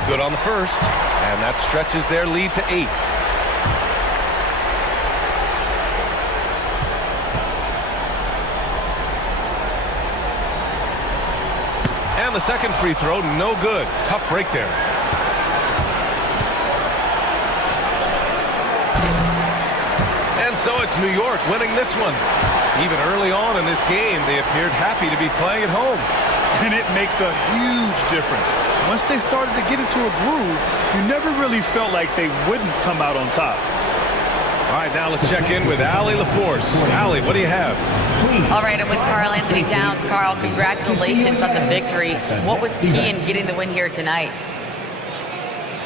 Good on the first, and that stretches their lead to 8. And the second free throw, no good. Tough break there. And so it's New York winning this one. Even early on in this game, they appeared happy to be playing at home. And it makes a huge difference. Once they started to get into a groove, you never really felt like they wouldn't come out on top. All right, now let's check in with Allie LaForce. Allie, what do you have? All right, I'm with Carl Anthony Towns. Carl, congratulations on the victory. What was key in getting the win here tonight?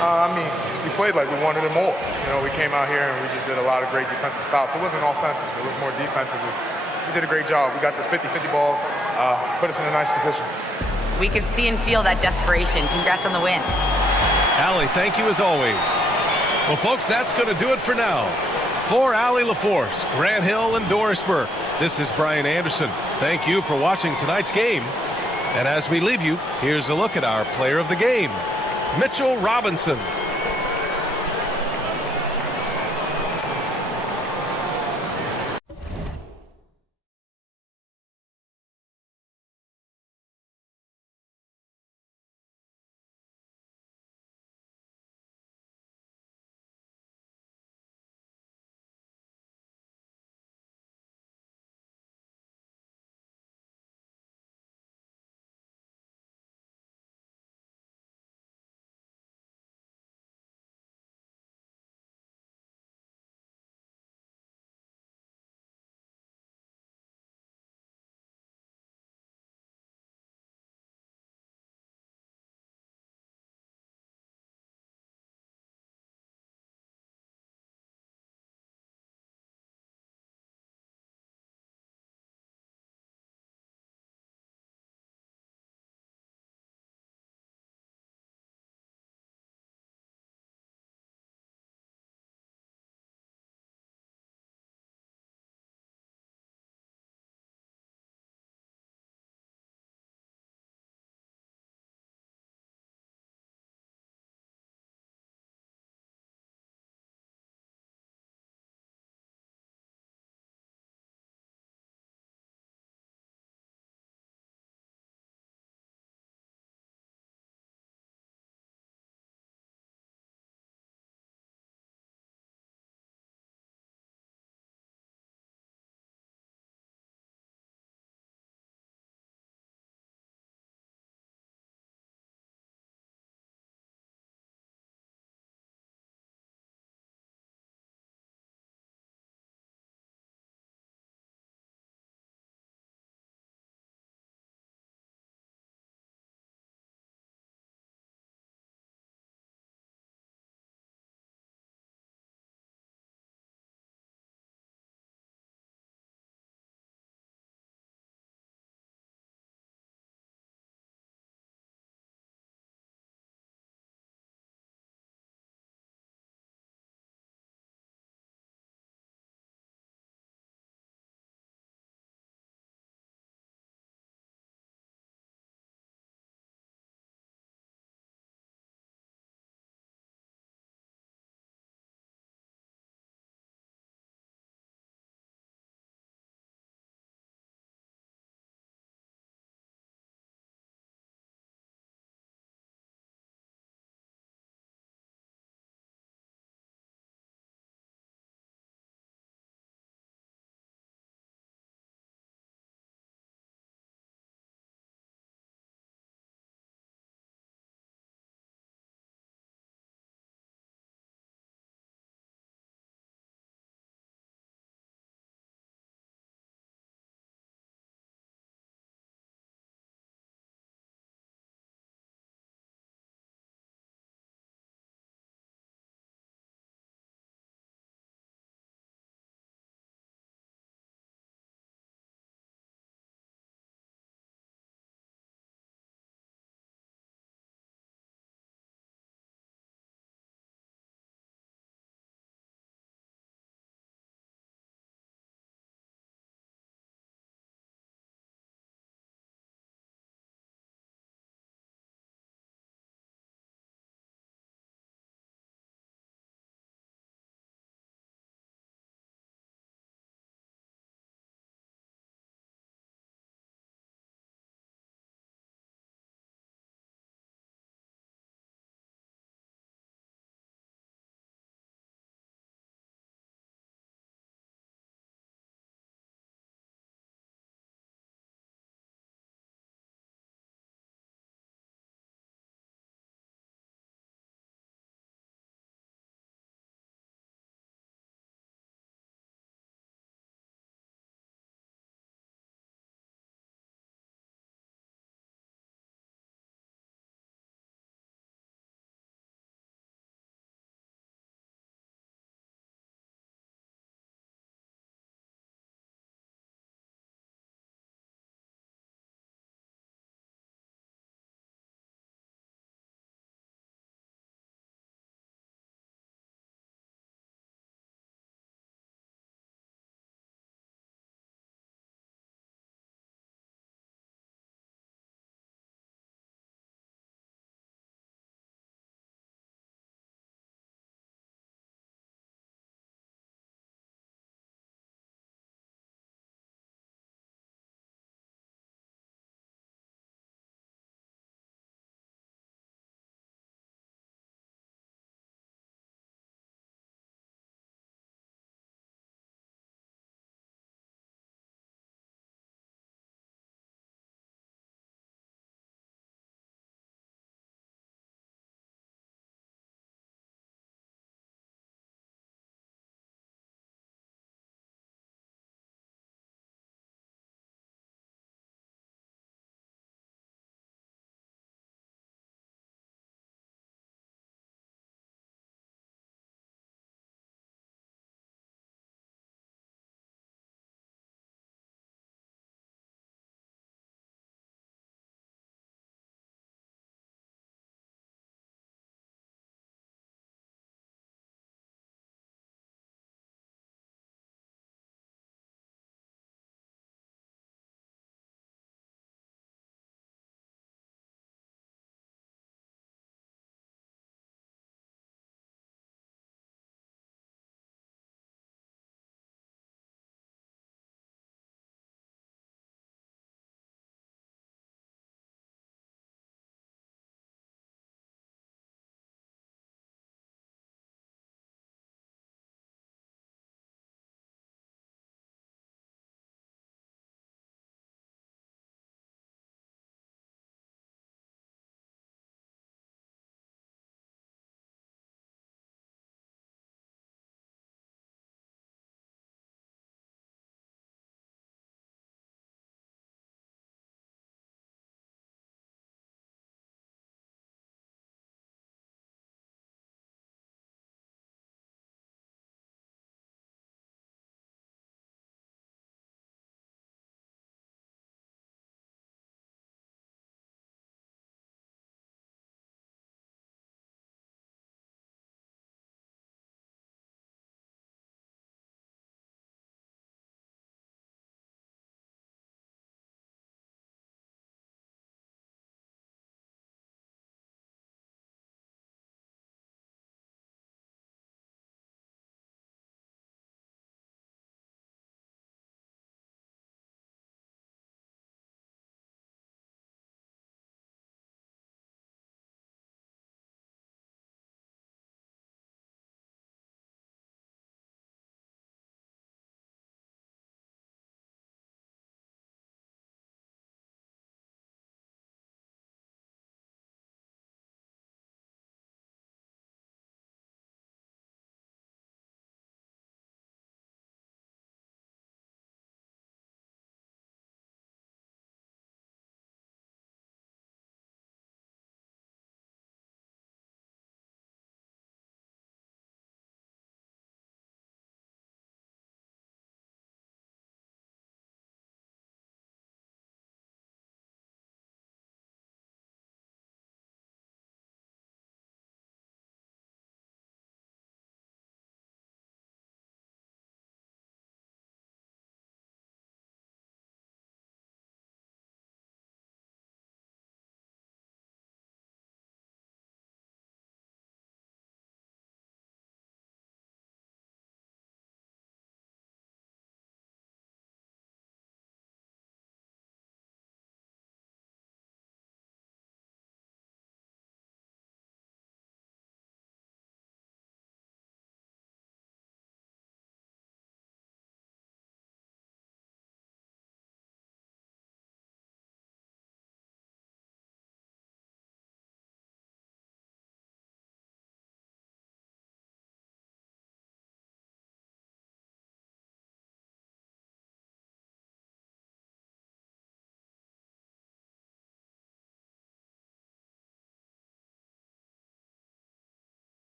I mean, we played like we wanted it more. You know, we came out here and we just did a lot of great defensive stops. It wasn't offensive. It was more defensive. We did a great job. We got this 50-50 balls, put us in a nice position. We could see and feel that desperation. Congrats on the win. Allie, thank you as always. Well, folks, that's going to do it for now. For Allie LaForce, Grant Hill, and Doris Burke, this is Brian Anderson. Thank you for watching tonight's game. And as we leave you, here's a look at our player of the game, Mitchell Robinson.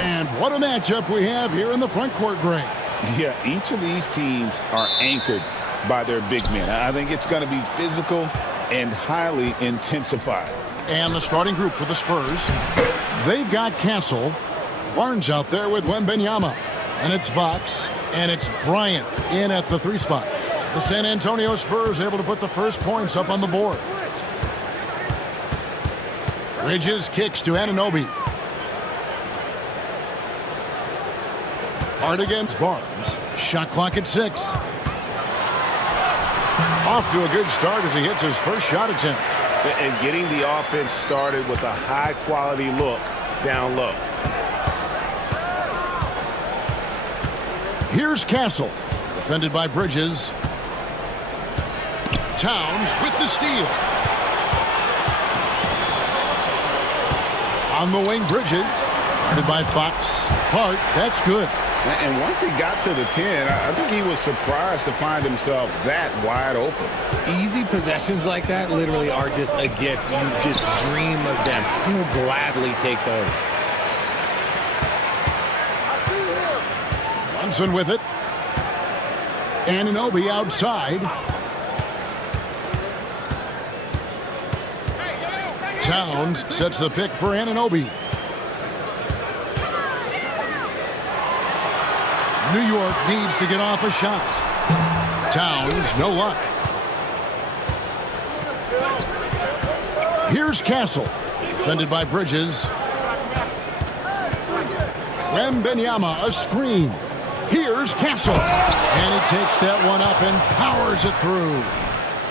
And what a matchup we have here in the front court, Greg. Yeah, each of these teams are anchored by their big men. I think it's going to be physical and highly intensified. And the starting group for the Spurs, they've got Castle, Barnes out there with Wembanyama, and it's Fox, and it's Bryant in at the 3 spot. The San Antonio Spurs able to put the first points up on the board. Bridges kicks to Anunoby. Hard against Barnes. Shot clock at 6. Off to a good start as he hits his first shot attempt. And getting the offense started with a high-quality look down low. Here's Castle, defended by Bridges. Towns with the steal. On the wing, Bridges, guarded by Fox. Hart, that's good. And once he got to the 10, I think he was surprised to find himself that wide open. Easy possessions like that literally are just a gift. You just dream of them. He'll gladly take those. Brunson with it. Anunoby outside. Towns sets the pick for Anunoby. New York needs to get off a shot. Towns, no luck. Here's Castle, defended by Bridges. Wembanyama, a screen. Here's Castle. And he takes that one up and powers it through.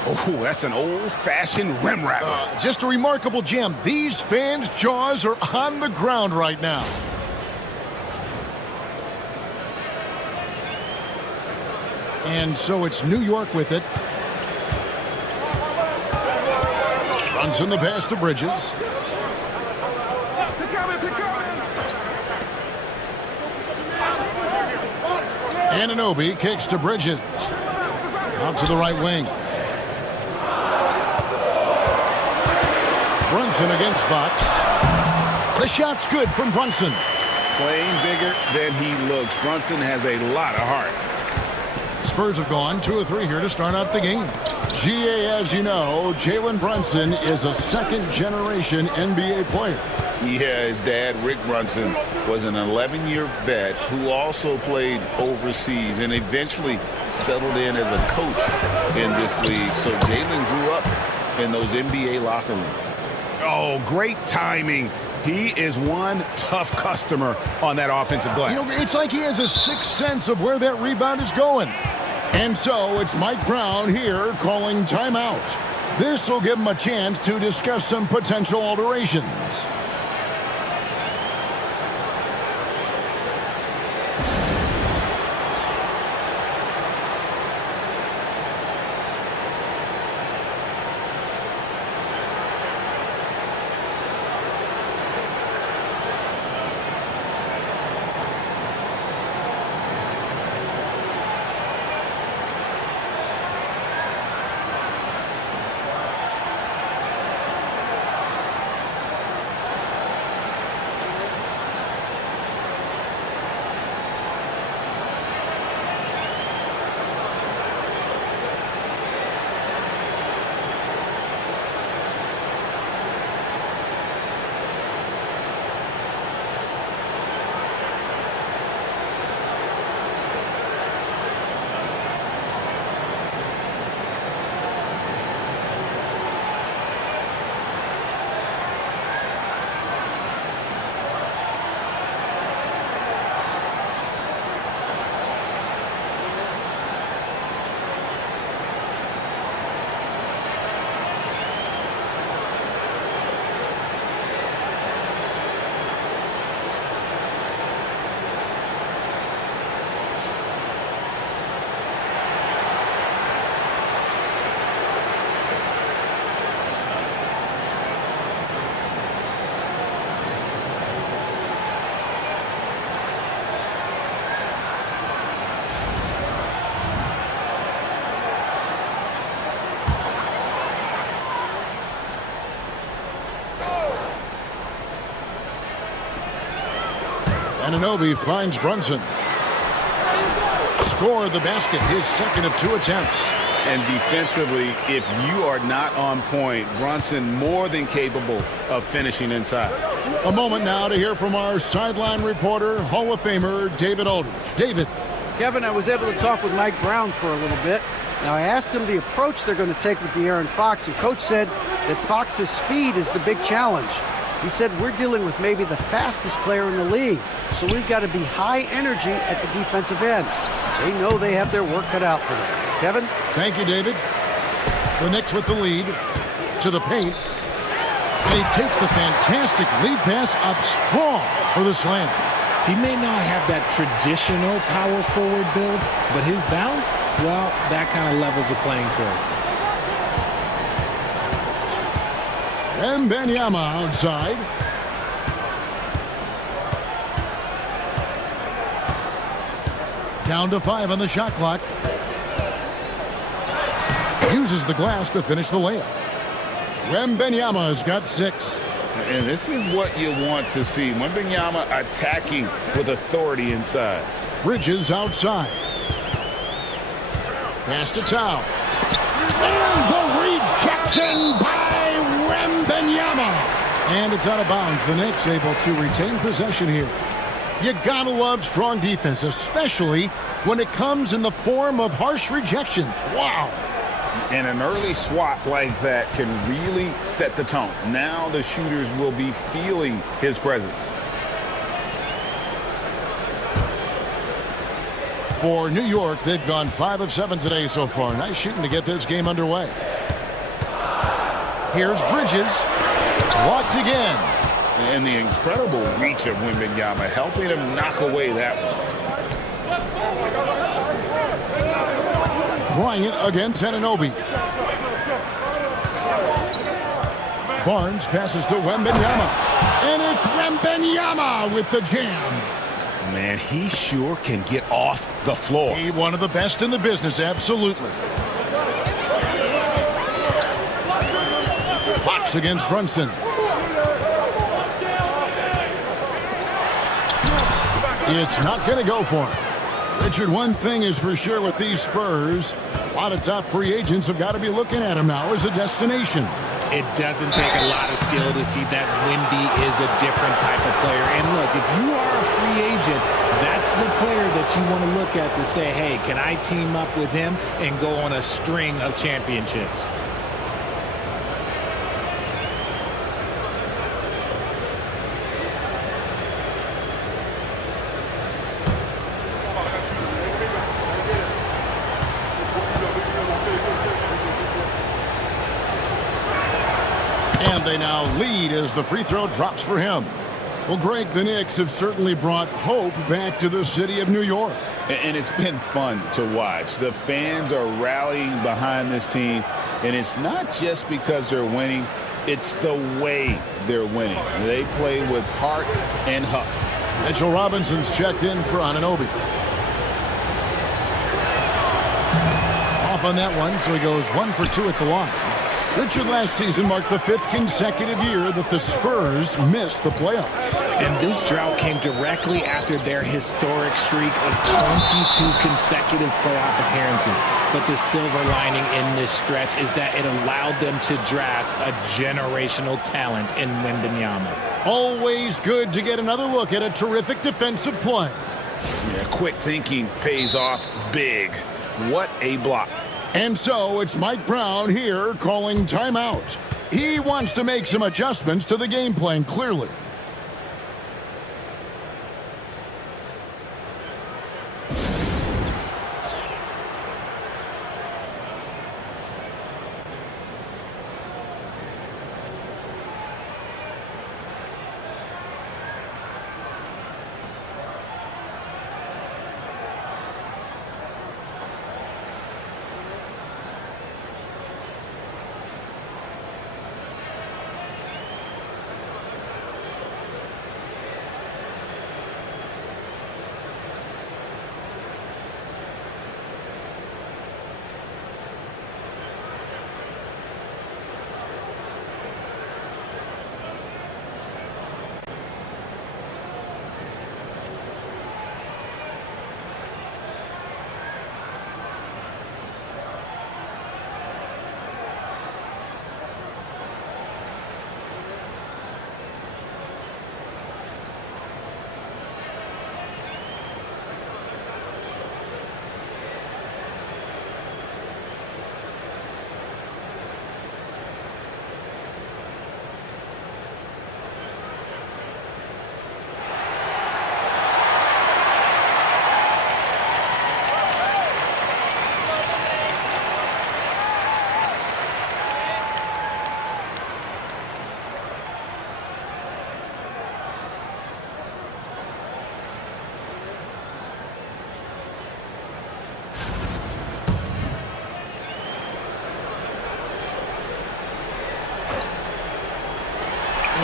Oh, that's an old-fashioned rim wrapper. Just a remarkable jam. These fans' jaws are on the ground right now. And so it's New York with it. Brunson the pass to Bridges. Anunoby kicks to Bridges. Out to the right wing. Brunson against Fox. The shot's good from Brunson. Playing bigger than he looks. Brunson has a lot of heart. Spurs have gone 2 of 3 here to start out the game. GA, as you know, Jalen Brunson is a second-generation NBA player. Yeah, his dad, Rick Brunson, was an 11-year vet who also played overseas and eventually settled in as a coach in this league. So Jalen grew up in those NBA locker rooms. Oh, great timing. He is one tough customer on that offensive glass. You know, it's like he has a sixth sense of where that rebound is going. And so it's Mike Brown here calling timeout. This will give him a chance to discuss some potential alterations. Anunoby finds Brunson. Score the basket, his second of 2 attempts. And defensively, if you are not on point, Brunson more than capable of finishing inside. A moment now to hear from our sideline reporter, Hall of Famer David Aldridge. David. Kevin, I was able to talk with Mike Brown for a little bit. Now, I asked him the approach they're going to take with De'Aaron Fox, and Coach said that Fox's speed is the big challenge. He said, we're dealing with maybe the fastest player in the league, so we've got to be high energy at the defensive end. They know they have their work cut out for them. Kevin? Thank you, David. The Knicks with the lead to the paint. And he takes the fantastic lead pass up strong for the slam. He may not have that traditional power forward build, but his bounce, well, that kind of levels the playing field. Wembanyama outside. Down to 5 on the shot clock. Uses the glass to finish the layup. Wembanyama's got 6. And this is what you want to see. Wembanyama attacking with authority inside. Bridges outside. Pass to Towns. And the rejection by Wembanyama. And it's out of bounds. The Knicks able to retain possession here. You gotta love strong defense, especially when it comes in the form of harsh rejections. Wow. And an early swat like that can really set the tone. Now the shooters will be feeling his presence. For New York, they've gone 5 of 7 today so far. Nice shooting to get this game underway. Here's Bridges. Blocked again. And the incredible reach of Wembanyama, helping him knock away that one. Bryant against Anunoby. Barnes passes to Wembanyama. And it's Wembanyama with the jam. Man, he sure can get off the floor. He one of the best in the business, absolutely. Fox against Brunson. It's not going to go for him. Richard, one thing is for sure with these Spurs, a lot of top free agents have got to be looking at him now as a destination. It doesn't take a lot of skill to see that Wemby is a different type of player. And look, if you are a free agent, that's the player that you want to look at to say, hey, can I team up with him and go on a string of championships? And they now lead as the free throw drops for him. Well, Greg, the Knicks have certainly brought hope back to the city of New York. And it's been fun to watch. The fans are rallying behind this team. And it's not just because they're winning. It's the way they're winning. They play with heart and hustle. Mitchell Robinson's checked in for Anunoby. Off on that one, so he goes 1 for 2 at the line. Richard, last season marked the 5th consecutive year that the Spurs missed the playoffs. And this drought came directly after their historic streak of 22 consecutive playoff appearances. But the silver lining in this stretch is that it allowed them to draft a generational talent in Wembanyama. Always good to get another look at a terrific defensive play. Yeah, quick thinking pays off big. What a block. And so it's Mike Brown here calling timeout. He wants to make some adjustments to the game plan, clearly.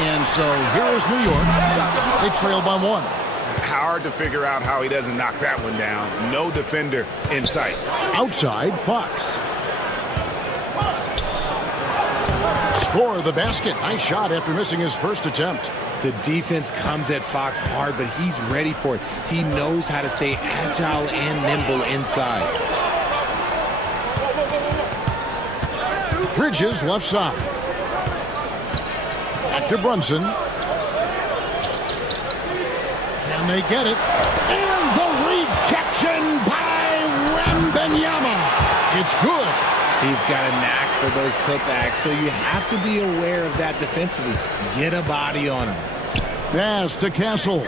And so here is New York. They trail by 1. Hard to figure out how he doesn't knock that one down. No defender in sight. Outside, Fox. Score the basket. Nice shot after missing his first attempt. The defense comes at Fox hard, but he's ready for it. He knows how to stay agile and nimble inside. Bridges left side. Back to Brunson. Can they get it? And the rejection by Wembanyama. It's good. He's got a knack for those putbacks, so you have to be aware of that defensively. Get a body on him. Pass to Castle.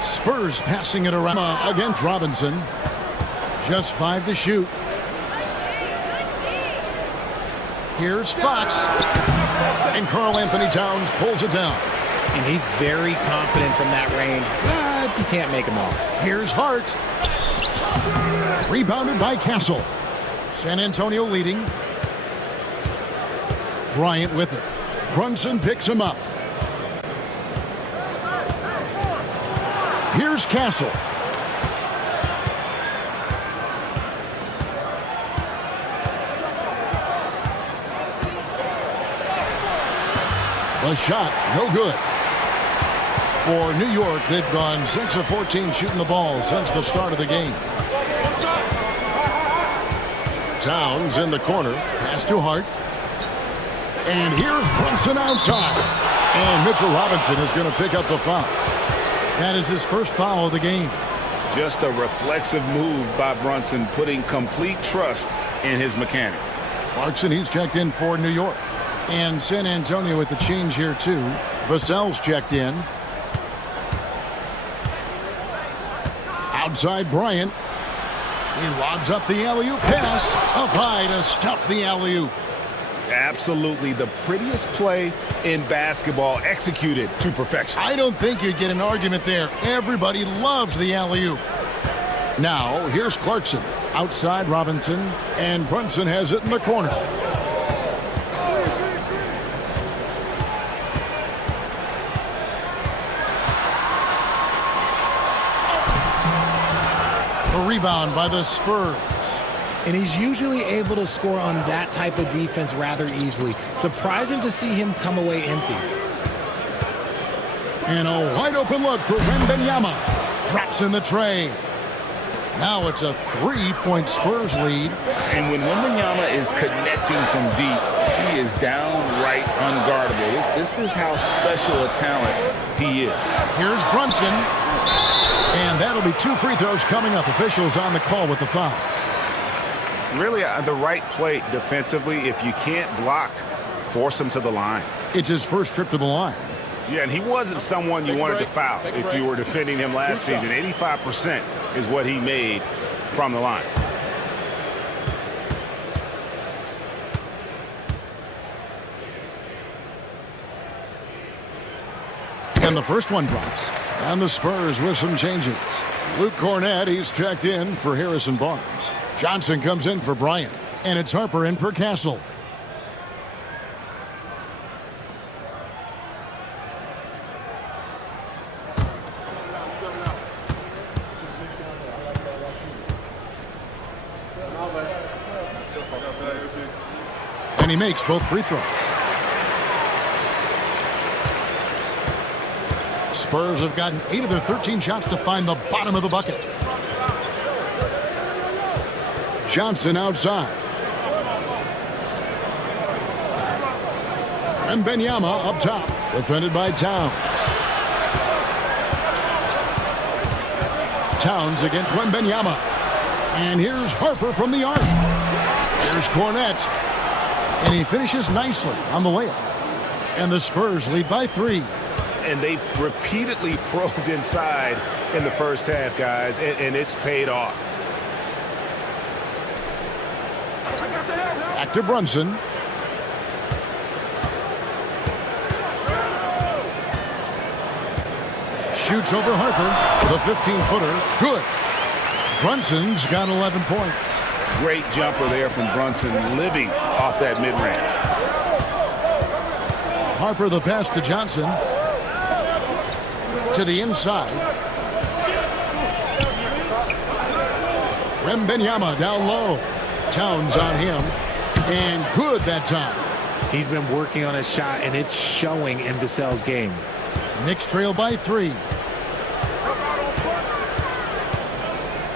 Spurs passing it around against Robinson. Just 5 to shoot. Here's Fox. And Karl Anthony Towns pulls it down. And he's very confident from that range, but you can't make him all. Here's Hart. Rebounded by Castle. San Antonio leading. Bryant with it. Brunson picks him up. Here's Castle. The shot, no good. For New York, they've gone 6 of 14 shooting the ball since the start of the game. Towns in the corner. Pass to Hart. And here's Brunson outside. And Mitchell Robinson is going to pick up the foul. That is his first foul of the game. Just a reflexive move by Brunson, putting complete trust in his mechanics. Clarkson, he's checked in for New York. And San Antonio with the change here, too. Vassell's checked in. Outside Bryant. He lobs up the alley-oop pass. Up high to stuff the alley-oop. Absolutely the prettiest play in basketball, executed to perfection. I don't think you'd get an argument there. Everybody loves the alley-oop. Now, here's Clarkson. Outside Robinson. And Brunson has it in the corner. A rebound by the Spurs. And he's usually able to score on that type of defense rather easily. Surprising to see him come away empty. And a wide open look for Wembanyama. Drops in the tray. Now it's a 3-point Spurs lead. And when Wembanyama is connecting from deep, he is downright unguardable. This is how special a talent he is. Here's Brunson. And that'll be 2 free throws coming up. Officials on the call with the foul. Really the right play defensively. If you can't block, force him to the line. It's his first trip to the line. Yeah, and he wasn't someone you wanted to foul if you were defending him last season. 85% is what he made from the line. And the first one drops. And the Spurs with some changes. Luke Cornett, he's checked in for Harrison Barnes. Johnson comes in for Bryant. And it's Harper in for Castle. And he makes both free throws. Spurs have gotten 8 of their 13 shots to find the bottom of the bucket. Johnson outside. And Wembanyama up top. Defended by Towns. Towns against Wembanyama. And here's Harper from the arc. Here's Cornett. And he finishes nicely on the layup. And the Spurs lead by 3. And they've repeatedly probed inside in the first half, guys, and it's paid off. Back to Brunson. Shoots over Harper. The 15-footer. Good. Brunson's got 11 points. Great jumper there from Brunson, living off that mid-range. Harper the pass to Johnson. To the inside. Wembanyama down low. Towns on him. And good that time. He's been working on his shot, and it's showing in Vassell's game. Knicks trail by 3.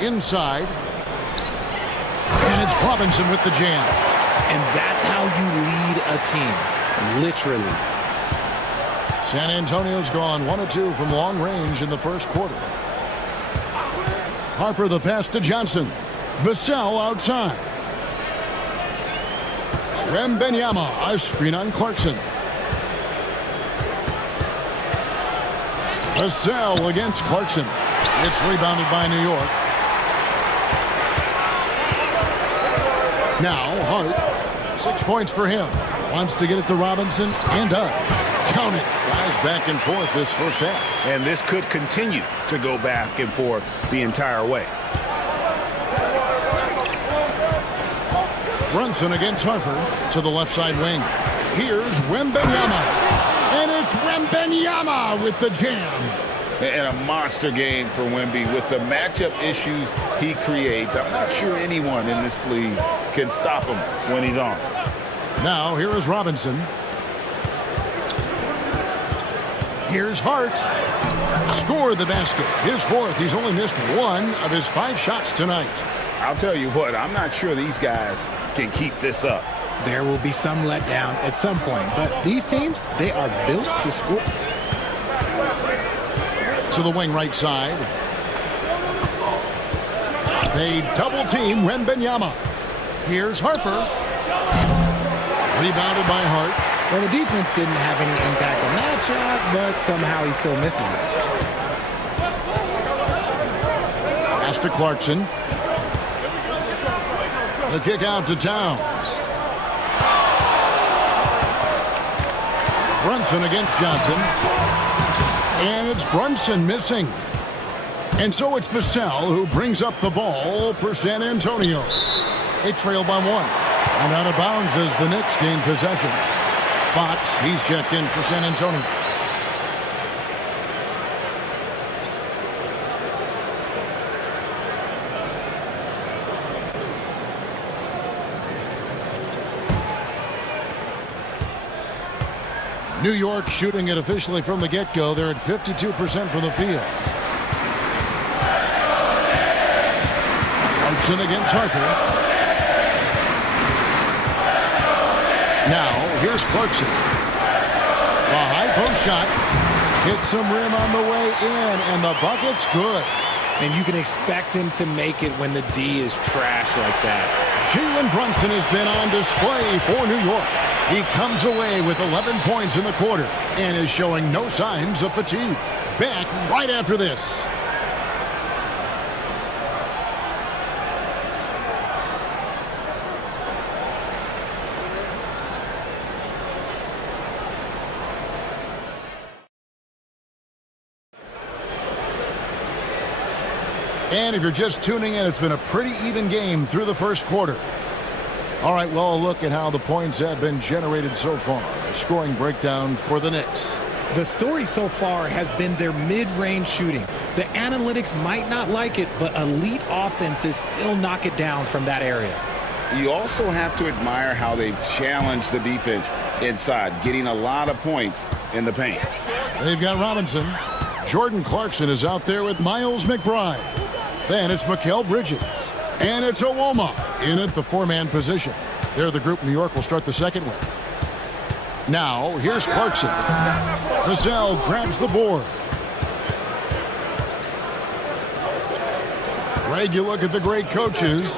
Inside. And it's Robinson with the jam. And that's how you lead a team, literally. San Antonio's gone 1 of 2 from long range in the first quarter. Harper the pass to Johnson. Vassell outside. Wembanyama, a screen on Clarkson. Vassell against Clarkson. It's rebounded by New York. Now Hart, 6 points for him. Wants to get it to Robinson and does. Count it. Guys back and forth this first half. And this could continue to go back and forth the entire way. Brunson against Harper to the left side wing. Here's Wembanyama. And it's Wembanyama with the jam. And a monster game for Wemby with the matchup issues he creates. I'm not sure anyone in this league can stop him when he's on. Now here is Robinson. Here's Hart. Score the basket. His 4th. He's only missed 1 of his 5 shots tonight. I'll tell you what, I'm not sure these guys can keep this up. There will be some letdown at some point, but these teams, they are built to score. To the wing right side. They double team Wembanyama. Here's Harper. Rebounded by Hart. Well, the defense didn't have any impact on that shot, but somehow he still misses it. Pass to Clarkson. The kick out to Towns. Brunson against Johnson. And it's Brunson missing. And so it's Vassell who brings up the ball for San Antonio. They trail by 1. And out of bounds as the Knicks gain possession. Fox, he's checked in for San Antonio. New York shooting it officially from the get-go. They're at 52% from the field. Clarkson against Harper. Now, here's Clarkson. A high post shot. Hits some rim on the way in, and the bucket's good. And you can expect him to make it when the D is trash like that. Jalen Brunson has been on display for New York. He comes away with 11 points in the quarter and is showing no signs of fatigue. Back right after this. And if you're just tuning in, it's been a pretty even game through the first quarter. All right, well, a look at how the points have been generated so far. A scoring breakdown for the Knicks. The story so far has been their mid-range shooting. The analytics might not like it, but elite offenses still knock it down from that area. You also have to admire how they've challenged the defense inside, getting a lot of points in the paint. They've got Robinson. Jordan Clarkson is out there with Miles McBride. Then it's Mikal Bridges. And it's Owoma in at the 4-man position. They're the group New York will start the second with. Now, here's Clarkson. Vassell grabs the board. Greg, you look at the great coaches.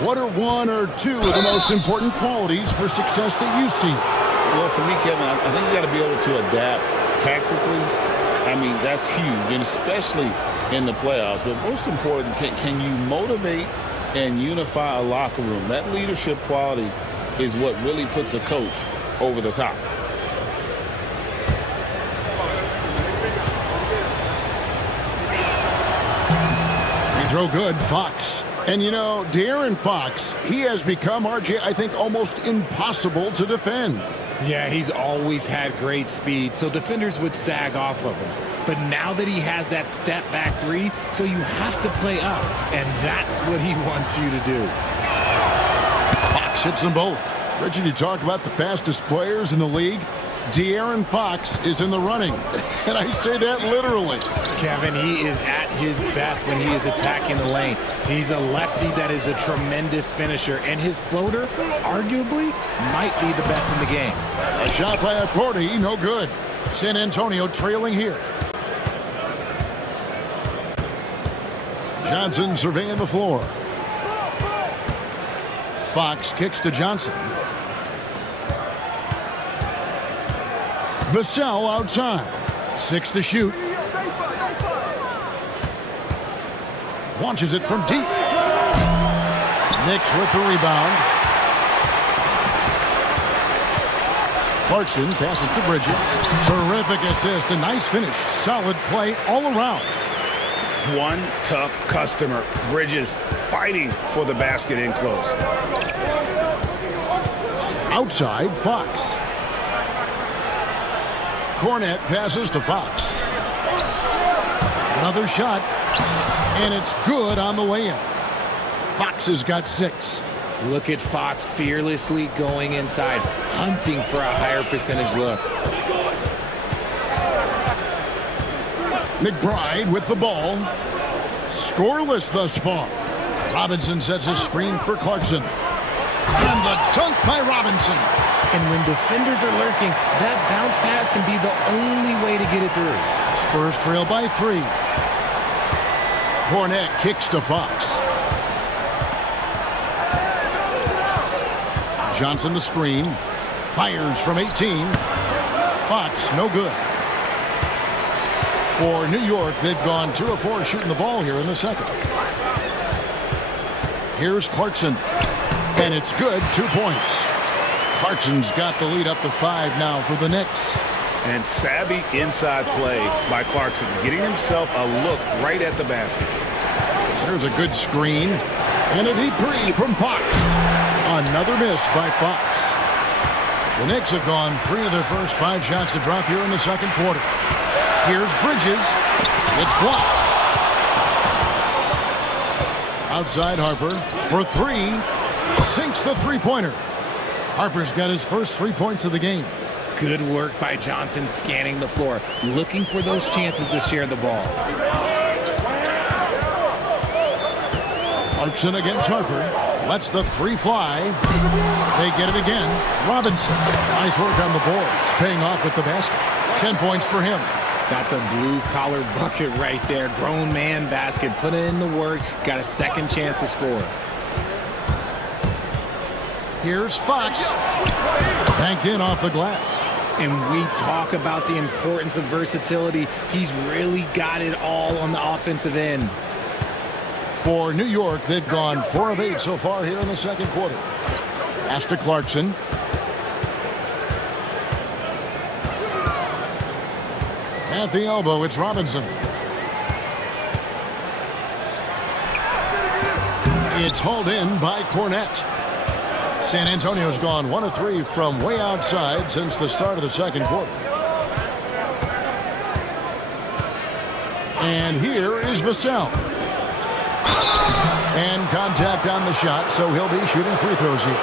What are 1 or 2 of the most important qualities for success that you see? Well, for me, Kevin, I think you got to be able to adapt tactically. I mean, that's huge, and especially in the playoffs. But most important, can you motivate and unify a locker room? That leadership quality is what really puts a coach over the top. Free throw good, Fox. And you know, De'Aaron Fox, he has become, RJ, I think, almost impossible to defend. Yeah, he's always had great speed, so defenders would sag off of him. But now that he has that step back three, so you have to play up, and that's what he wants you to do. Fox hits them both. Richard, you talk about the fastest players in the league. De'Aaron Fox is in the running, and I say that literally. Kevin, he is at his best when he is attacking the lane. He's a lefty that is a tremendous finisher, and his floater, arguably, might be the best in the game. A shot by Porty, no good. San Antonio trailing here. Johnson surveying the floor. Fox kicks to Johnson. Vassell outside. 6 to shoot. Launches it from deep. Knicks with the rebound. Clarkson passes to Bridges. Terrific assist. A nice finish. Solid play all around. One tough customer. Bridges fighting for the basket in close. Outside, Fox. Cornet passes to Fox. Another shot, and it's good on the way in. Fox has got 6. Look at Fox fearlessly going inside, hunting for a higher percentage look. McBride with the ball. Scoreless thus far. Robinson sets a screen for Clarkson. And the dunk by Robinson. And when defenders are lurking, that bounce pass can be the only way to get it through. Spurs trail by 3. Cornet kicks to Fox. Johnson the screen. Fires from 18. Fox no good. For New York, they've gone 2 of 4 shooting the ball here in the second. Here's Clarkson. And it's good, 2 points. Clarkson's got the lead up to 5 now for the Knicks. And savvy inside play by Clarkson, getting himself a look right at the basket. There's a good screen. And a deep 3 from Fox. Another miss by Fox. The Knicks have gone 3 of their first 5 shots to drop here in the second quarter. Here's Bridges. It's blocked. Outside Harper for 3. Sinks the three-pointer. Harper's got his first 3 points of the game. Good work by Johnson scanning the floor, looking for those chances to share the ball. Clarkson against Harper. Lets the 3 fly. They get it again. Robinson. Nice work on the board. It's paying off with the basket. 10 points for him. That's a blue-collar bucket right there. Grown man basket. Put in the work. Got a second chance to score. Here's Fox. Banked in off the glass. And we talk about the importance of versatility. He's really got it all on the offensive end. For New York, they've gone 4 of 8 so far here in the second quarter. Pass to Clarkson. At the elbow, it's Robinson. It's hauled in by Cornet. San Antonio's gone 1 of 3 from way outside since the start of the second quarter. And here is Vassell. And contact on the shot, so he'll be shooting free throws here.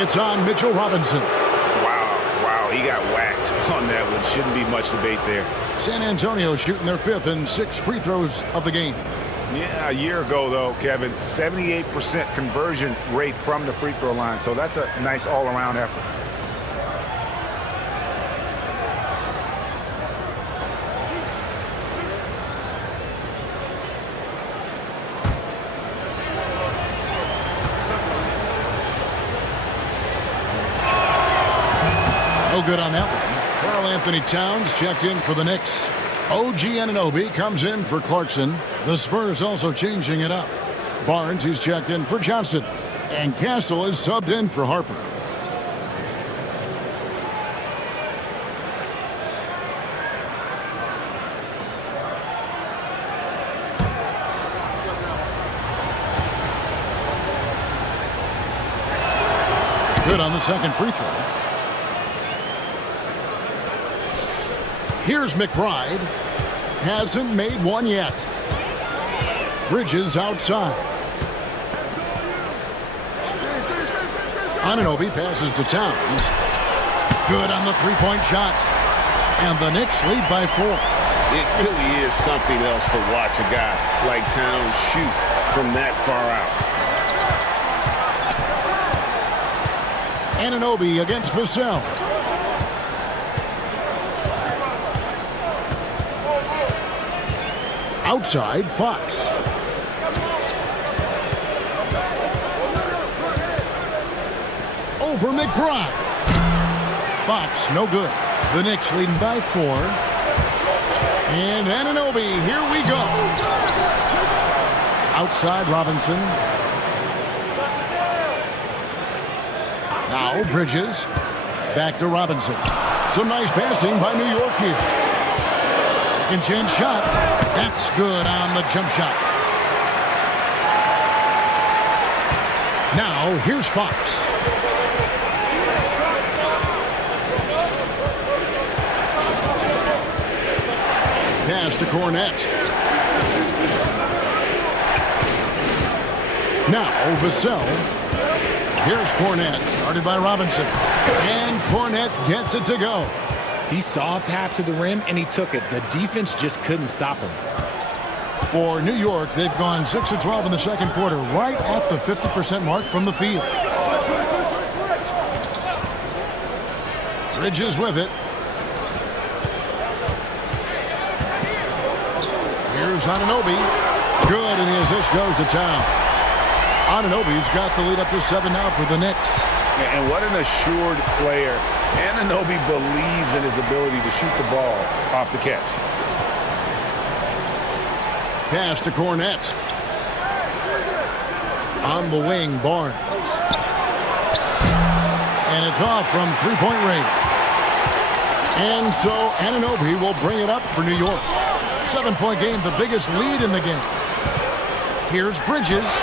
It's on Mitchell Robinson. Wow, he got whacked on that one. Shouldn't be much debate there. San Antonio shooting their 5th and 6th free throws of the game. Yeah, a year ago, though, Kevin, 78% conversion rate from the free throw line. So that's a nice all-around effort. No good on that one. Karl Anthony Towns checked in for the Knicks. OG Anunoby comes in for Clarkson. The Spurs also changing it up. Barnes is checked in for Johnson. And Castle is subbed in for Harper. Good on the second free throw. Here's McBride. Hasn't made one yet. Bridges outside. Anunoby passes to Towns. Good on the three-point shot. And the Knicks lead by 4. It really is something else to watch a guy like Towns shoot from that far out. Anunoby against Vassell. Outside, Fox. Over McBride. Fox, no good. The Knicks leading by 4. And Anunoby, here we go. Outside, Robinson. Now Bridges. Back to Robinson. Some nice passing by New York here. Second chance shot. That's good on the jump shot. Now here's Fox. Pass to Cornette. Now Vassell. Here's Cornette, guarded by Robinson. And Cornette gets it to go. He saw a path to the rim, and he took it. The defense just couldn't stop him. For New York, they've gone 6 of 12 in the second quarter, right at the 50% mark from the field. Bridges with it. Here's Anunoby. Good, and the assist goes to Town. Anunoby's got the lead up to 7 now for the Knicks. And what an assured player. Anunoby believes in his ability to shoot the ball off the catch. Pass to Cornette. On the wing, Barnes. And it's off from three-point range. And so Anunoby will bring it up for New York. 7-point game, the biggest lead in the game. Here's Bridges.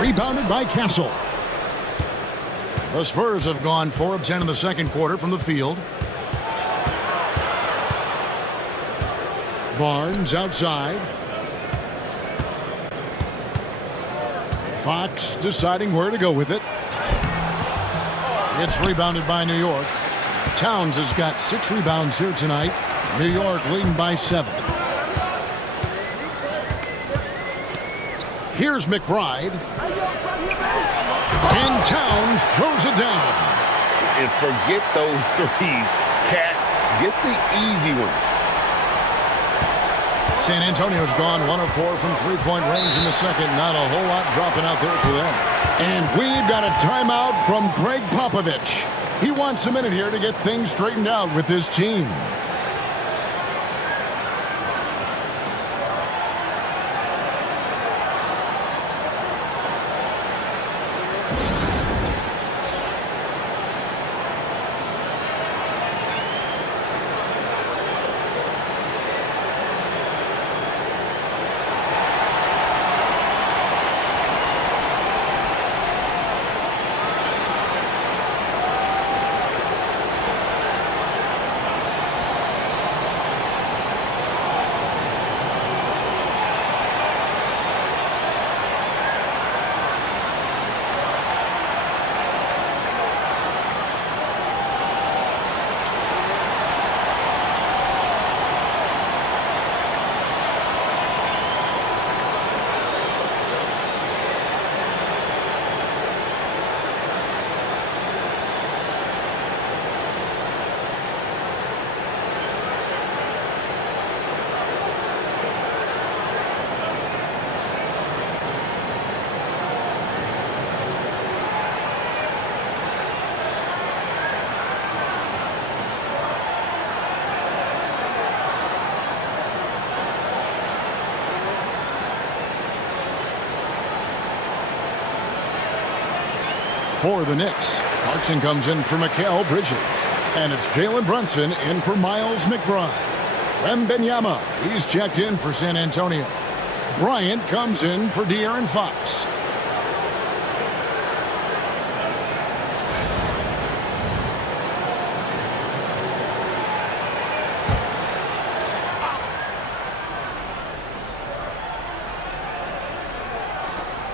Rebounded by Castle. The Spurs have gone 4 of 10 in the second quarter from the field. Barnes outside. Fox deciding where to go with it. It's rebounded by New York. Towns has got 6 rebounds here tonight. New York leading by 7. Here's McBride. And Towns throws it down. And forget those threes. Cat, get the easy ones. San Antonio's gone 1 of 4 from three-point range in the second. Not a whole lot dropping out there for them. And we've got a timeout from Greg Popovich. He wants a minute here to get things straightened out with his team. For the Knicks, Clarkson comes in for Mikal Bridges. And it's Jalen Brunson in for Miles McBride. Wembanyama, he's checked in for San Antonio. Bryant comes in for De'Aaron Fox.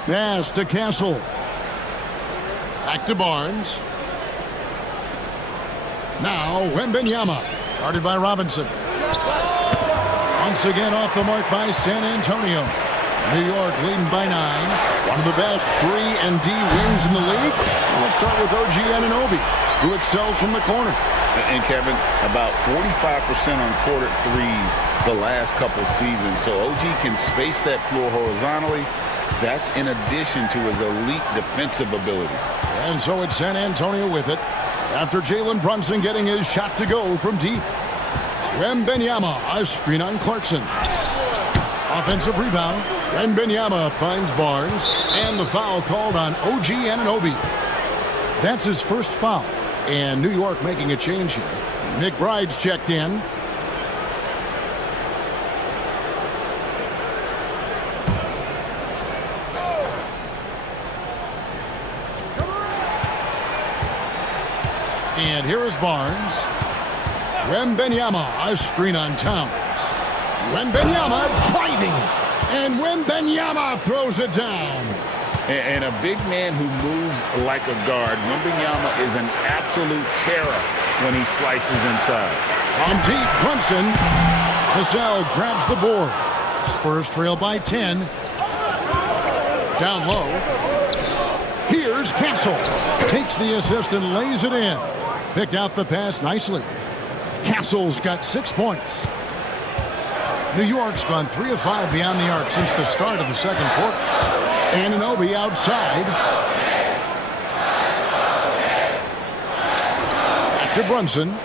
Pass to Castle. Back to Barnes. Now Wembanyama. Guarded by Robinson. Once again off the mark by San Antonio. New York leading by 9. One of the best 3-and-D wings in the league. Let's start with OG Anunoby, who excels from the corner. And Kevin, about 45% on quarter threes the last couple seasons. So OG can space that floor horizontally. That's in addition to his elite defensive ability. And so it's San Antonio with it after Jalen Brunson getting his shot to go from deep. Wembanyama, a screen on Clarkson. Offensive rebound. Wembanyama finds Barnes, and the foul called on OG Anunoby. That's his first foul, and New York making a change here. McBride's checked in. And here is Barnes. Wembanyama, a screen on Towns. Wembanyama driving, and Wembanyama throws it down. And a big man who moves like a guard. Wembanyama is an absolute terror when he slices inside. From deep, Brunson. Vassell grabs the board. Spurs trail by 10. Down low. Here's Castle. Takes the assist and lays it in. Picked out the pass nicely. Castle's got 6 points. New York's gone 3 of 5 beyond the arc since the start of the second quarter. Anunoby outside. Back to Brunson.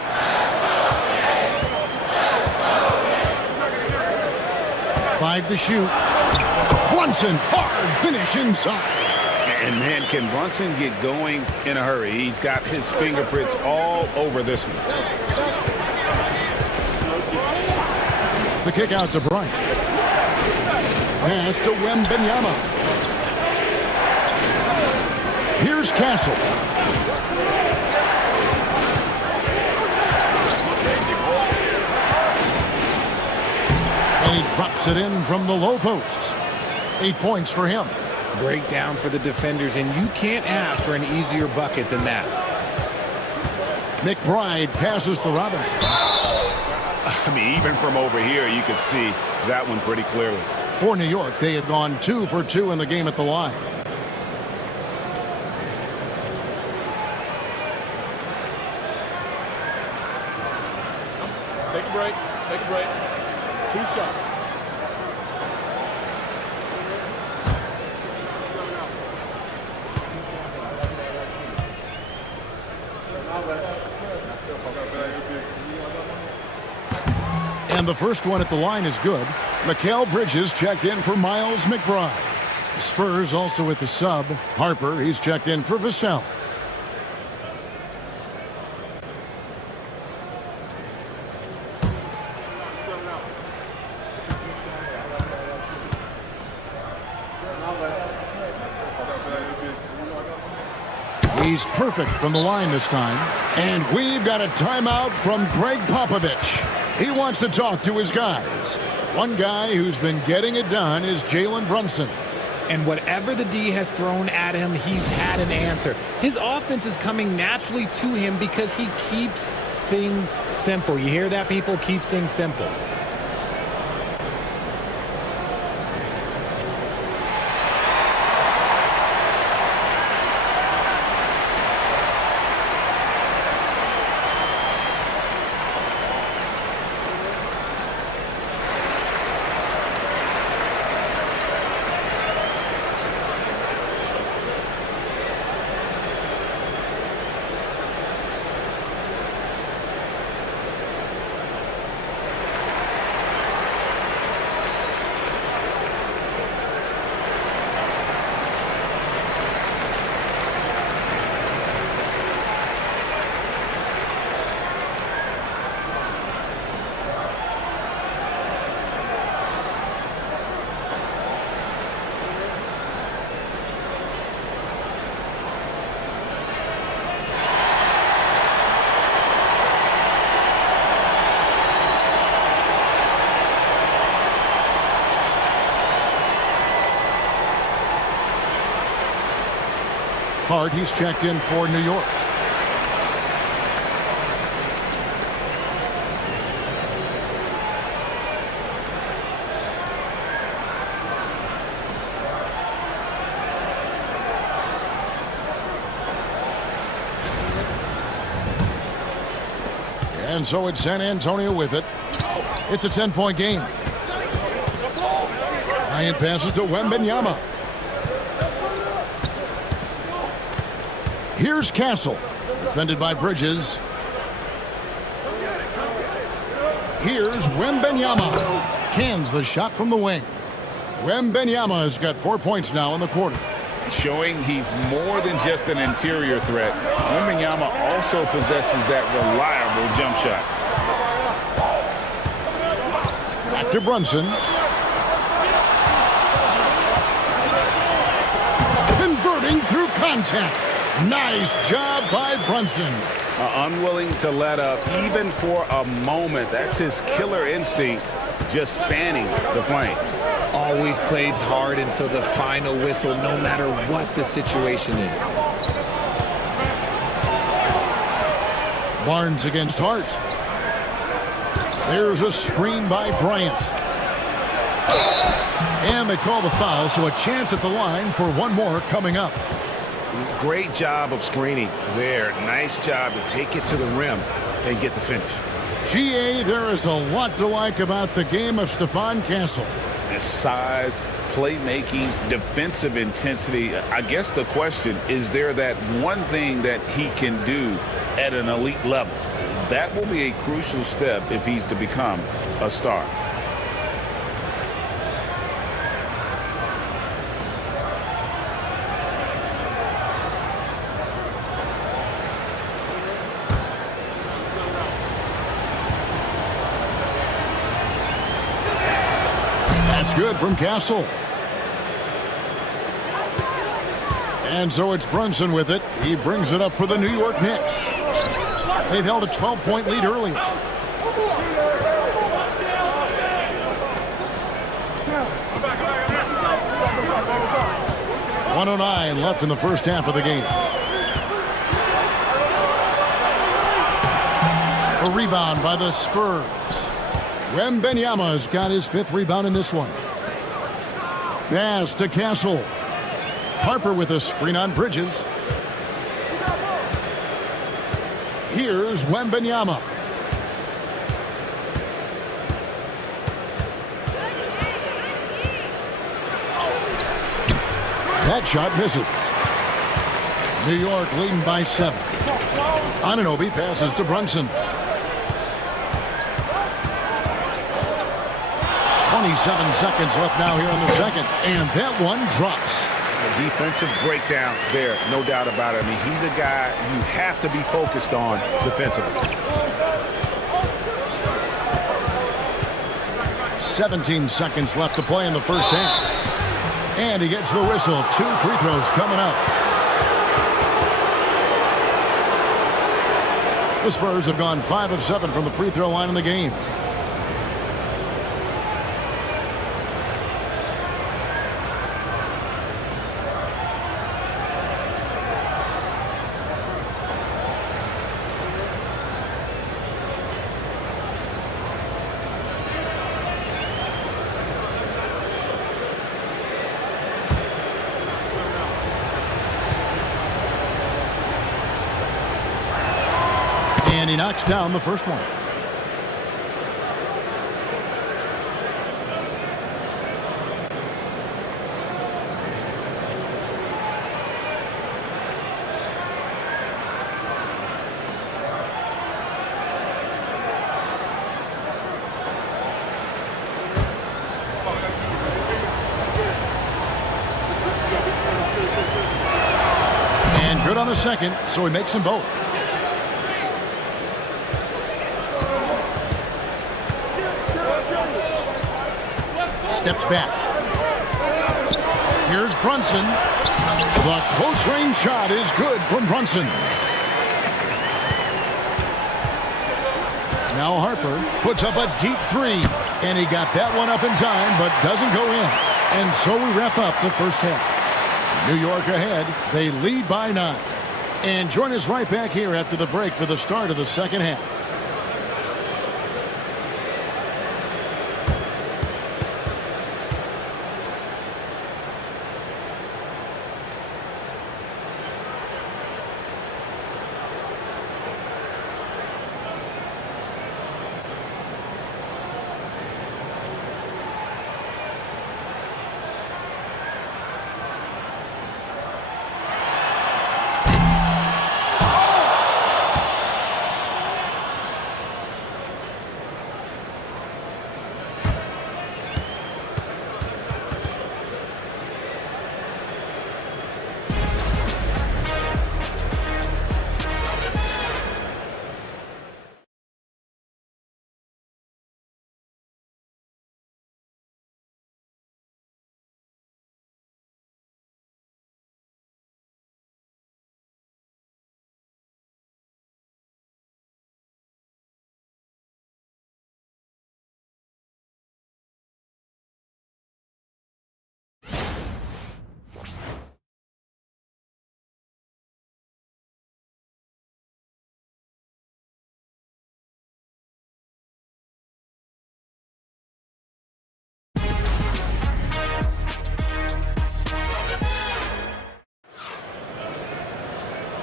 Five to shoot. Brunson, hard finish inside. And man, can Brunson get going in a hurry? He's got his fingerprints all over this one. The kick out to Bryant. Pass to Wembanyama. Here's Castle. And he drops it in from the low post. 8 points for him. Breakdown for the defenders, and you can't ask for an easier bucket than that. McBride passes to Robinson. I mean, even from over here, you could see that one pretty clearly. For New York, they have gone 2 for 2 in the game at the line. Take a break. Take a break. 2 shots. And the first one at the line is good. Mikal Bridges checked in for Miles McBride. The Spurs also at the sub. Harper, he's checked in for Vassell. He's perfect from the line this time. And we've got a timeout from Greg Popovich. He wants to talk to his guys. One guy who's been getting it done is Jalen Brunson. And whatever the D has thrown at him, he's had an answer. His offense is coming naturally to him because he keeps things simple. You hear that, people? Keeps things simple. Hart, he's checked in for New York. And so it's San Antonio with it. It's a 10-point game. Bryant passes to Wembanyama. Here's Castle, defended by Bridges. Here's Wembanyama. Cans the shot from the wing. Wembanyama has got 4 points now in the quarter. Showing he's more than just an interior threat. Wembanyama also possesses that reliable jump shot. Back to Brunson. Converting through contact. Nice job by Brunson. Unwilling to let up even for a moment. That's his killer instinct, just fanning the flames. Always plays hard until the final whistle, no matter what the situation is. Barnes against Hart. There's a screen by Bryant. And they call the foul, so a chance at the line for one more coming up. Great job of screening there. Nice job to take it to the rim and get the finish. GA, there is a lot to like about the game of Stephon Castle. His size, playmaking, defensive intensity. I guess the question, is there that one thing that he can do at an elite level? That will be a crucial step if he's to become a star. That's good from Castle. And so it's Brunson with it. He brings it up for the New York Knicks. They've held a 12-point lead early. .109 left in the first half of the game. A rebound by the Spurs. Wembanyama's got his 5th rebound in this one. Pass to Castle. Harper with a screen on Bridges. Here's Wembanyama. That shot misses. New York leading by 7. Anunoby passes to Brunson. 27 seconds left now here in the second, and that one drops. A defensive breakdown there, no doubt about it. I mean, he's a guy you have to be focused on defensively. 17 seconds left to play in the first half. And he gets the whistle. 2 free throws coming up. The Spurs have gone 5 of 7 from the free throw line in the game. And he knocks down the first one. And good on the second, so he makes them both. Steps back. Here's Brunson. The close range shot is good from Brunson. Now Harper puts up a deep 3. And he got that one up in time, but doesn't go in. And so we wrap up the first half. New York ahead. They lead by 9. And join us right back here after the break for the start of the second half.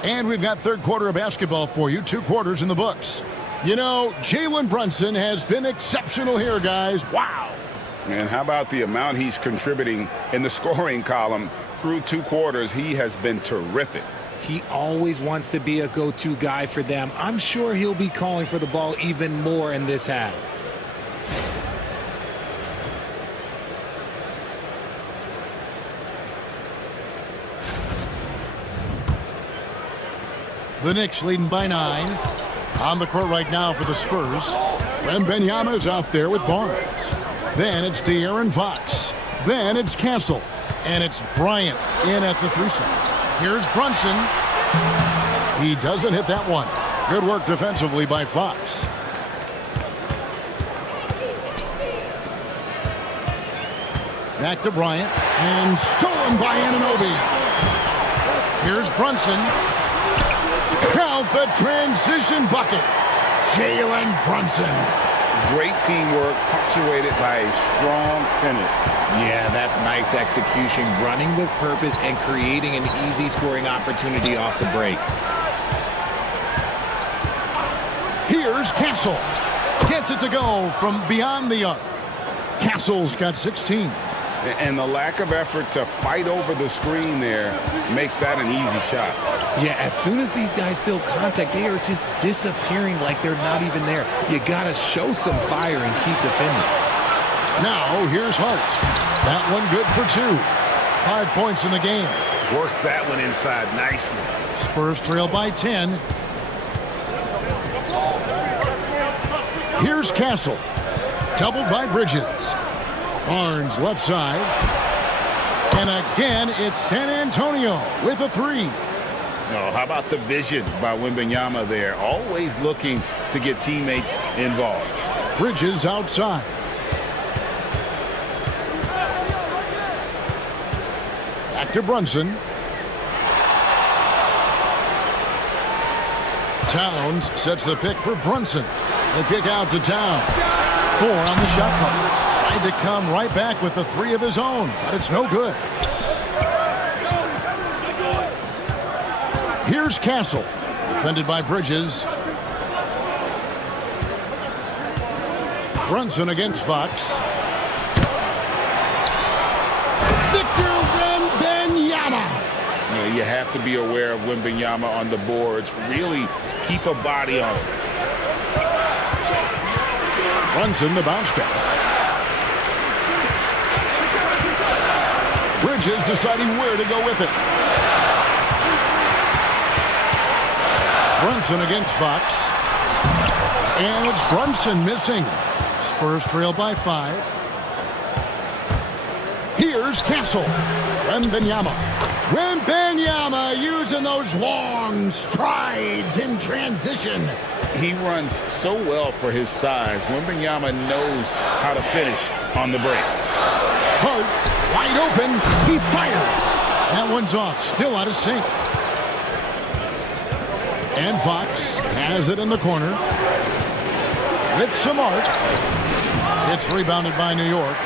And we've got third quarter of basketball for you. 2 quarters in the books. You know, Jalen Brunson has been exceptional here, guys. Wow. And how about the amount he's contributing in the scoring column through 2 quarters? He has been terrific. He always wants to be a go-to guy for them. I'm sure he'll be calling for the ball even more in this half. The Knicks leading by 9. On the court right now for the Spurs. Wembanyama is out there with Barnes. Then it's De'Aaron Fox. Then it's Castle. And it's Bryant in at the 3 spot. Here's Brunson. He doesn't hit that one. Good work defensively by Fox. Back to Bryant. And stolen by Anunoby. Here's Brunson. Count the transition bucket. Jalen Brunson. Great teamwork, punctuated by a strong finish. Yeah, that's nice execution, running with purpose and creating an easy scoring opportunity off the break. Here's Castle. Gets it to go from beyond the arc. Castle's got 16. And the lack of effort to fight over the screen there makes that an easy shot. Yeah, as soon as these guys feel contact, they are just disappearing like they're not even there. You got to show some fire and keep defending. Now, here's Hart. That one good for 2. 5 points in the game. Works that one inside nicely. Spurs trail by 10. Here's Castle. Doubled by Bridges. Barnes left side. And again, it's San Antonio with a 3. Oh, how about the vision by Wembanyama there? Always looking to get teammates involved. Bridges outside. Back to Brunson. Towns sets the pick for Brunson. The kick out to Towns. 4 on the shot clock. Tried to come right back with the 3 of his own, but it's no good. Here's Castle. Defended by Bridges. Brunson against Fox. Victor Wembanyama. You have to be aware of Wembanyama on the boards. Really keep a body on him. Brunson the bounce pass. Bridges deciding where to go with it. Brunson against Fox. And it's Brunson missing. Spurs trail by 5. Here's Castle. Wembanyama. Wembanyama using those long strides in transition. He runs so well for his size. Wembanyama knows how to finish on the break. Hart wide open. He fires. That one's off, still out of sync. And Fox has it in the corner. With some arc. It's rebounded by New York.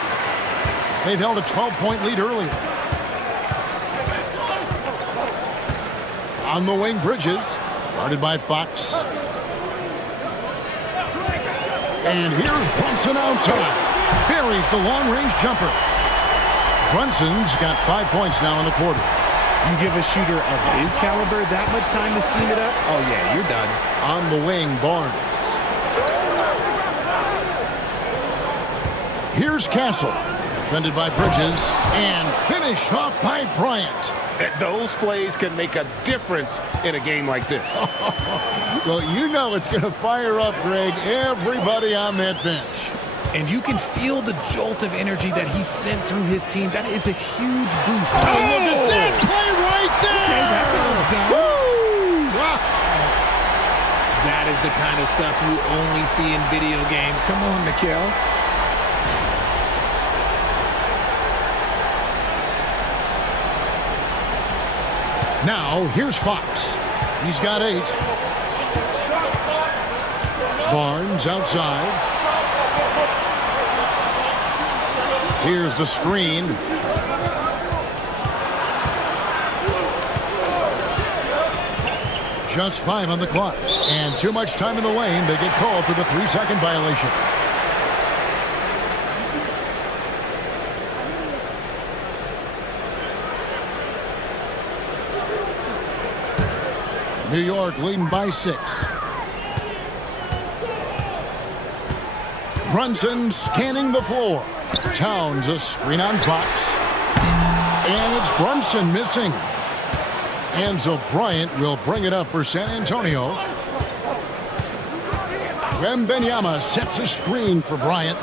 They've held a 12-point lead earlier. On the wing, Bridges. Guarded by Fox. And here's Brunson outside. Buries the long-range jumper. Brunson's got 5 points now in the quarter. You give a shooter of his caliber that much time to seam it up? Oh, yeah, you're done. On the wing, Barnes. Here's Castle. Defended by Bridges. And finished off by Bryant. Those plays can make a difference in a game like this. Well, you know it's going to fire up, Greg, everybody on that bench. And you can feel the jolt of energy that he sent through his team. That is a huge boost. Oh, look at that play right there! Okay, that's how it's done. Woo! Wow. That is the kind of stuff you only see in video games. Come on, Mikal. Now, here's Fox. He's got 8. Barnes outside. Here's the screen. Just 5 on the clock. And too much time in the lane. They get called for the 3-second violation. New York leading by 6. Brunson scanning the floor. Towns a screen on Fox. And it's Brunson missing. And so Bryant will bring it up for San Antonio. Wembanyama sets a screen for Bryant.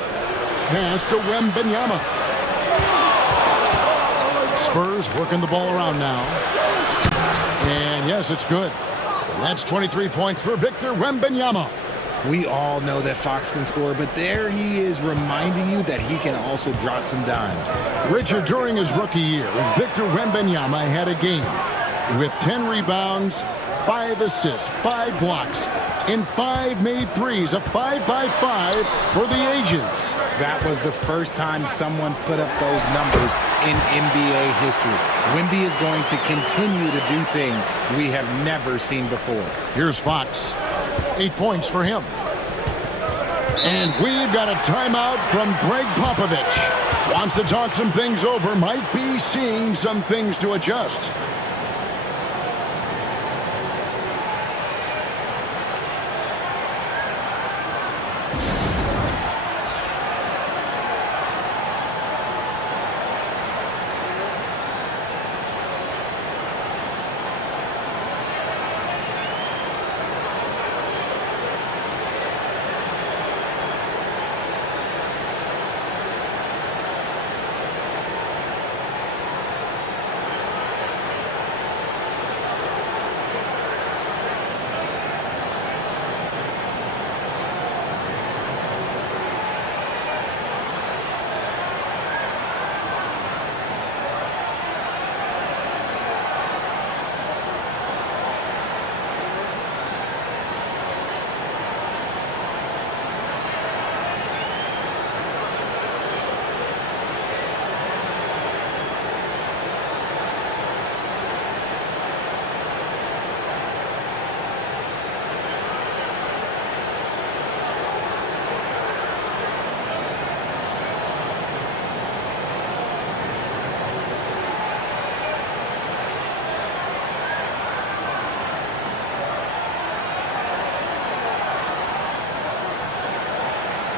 Pass to Wembanyama. Spurs working the ball around now. And yes, it's good. That's 23 points for Victor Wembanyama. We all know that Fox can score, but there he is reminding you that he can also drop some dimes. Richard, during his rookie year, Victor Wembanyama had a game with 10 rebounds, 5 assists, 5 blocks, and 5 made threes, a 5-by-5 for the ages. That was the first time someone put up those numbers in NBA history. Wemby is going to continue to do things we have never seen before. Here's Fox. 8 points for him. And we've got a timeout from Greg Popovich. Wants to talk some things over, might be seeing some things to adjust.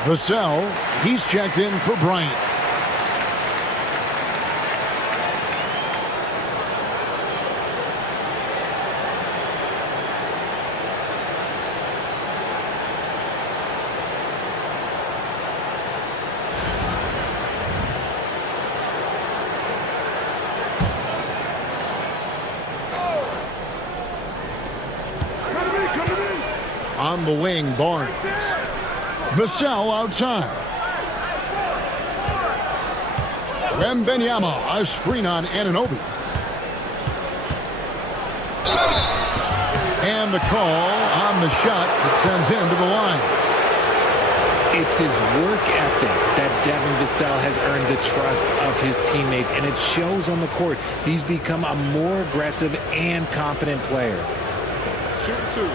Vassell, he's checked in for Bryant. On the wing, Barnes. Vassell outside. Wembanyama, a screen on Anunoby. And the call on the shot that sends him to the line. It's his work ethic that Devin Vassell has earned the trust of his teammates, and it shows on the court. He's become a more aggressive and confident player. Shoot two.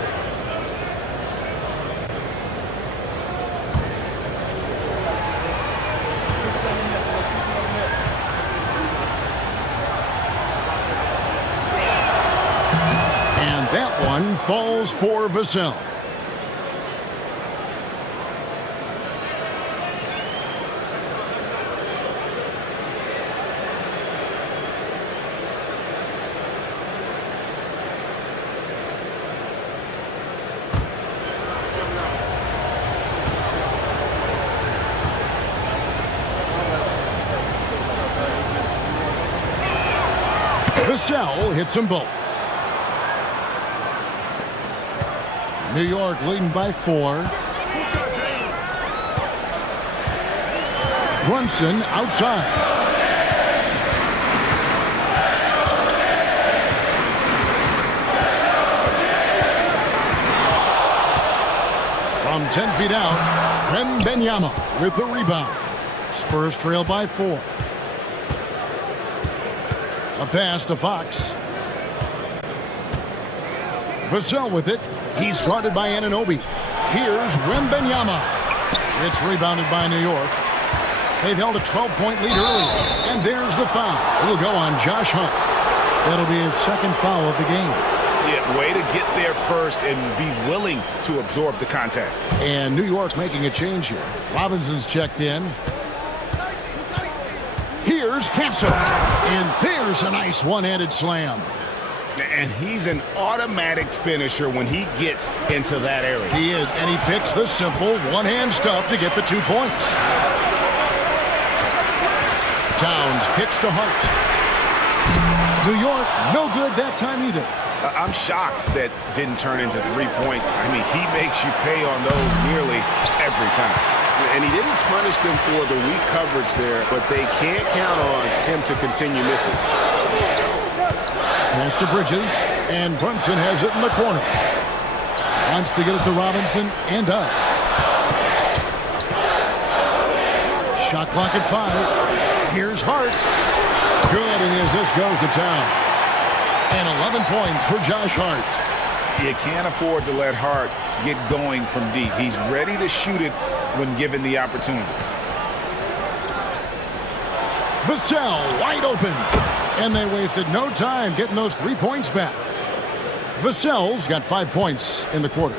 And that one falls for Vassell. Vassell hits them both. New York leading by 4. Brunson outside. From 10 feet out, Wembanyama with the rebound. Spurs trail by 4. A pass to Fox. Vassell with it. He's guarded by Anunoby. Here's Wembanyama. It's rebounded by New York. They've held a 12-point lead early. And there's the foul. It'll go on Josh Hart. That'll be his second foul of the game. Yeah, way to get there first and be willing to absorb the contact. And New York making a change here. Robinson's checked in. Here's Castle. And there's a nice one-handed slam. And he's an automatic finisher when he gets into that area. He is, and he picks the simple one-hand stuff to get the 2 points. Towns kicks to Hart. New York, no good that time either. I'm shocked that didn't turn into 3 points. I mean, he makes you pay on those nearly every time. And he didn't punish them for the weak coverage there, but they can't count on him to continue missing. Pass to Bridges, and Brunson has it in the corner. Wants to get it to Robinson, and does. Shot clock at 5. Here's Hart. Good, and his assist goes to Town. And 11 points for Josh Hart. You can't afford to let Hart get going from deep. He's ready to shoot it when given the opportunity. Vassell wide open. And they wasted no time getting those 3 points back. Vassell's got 5 points in the quarter.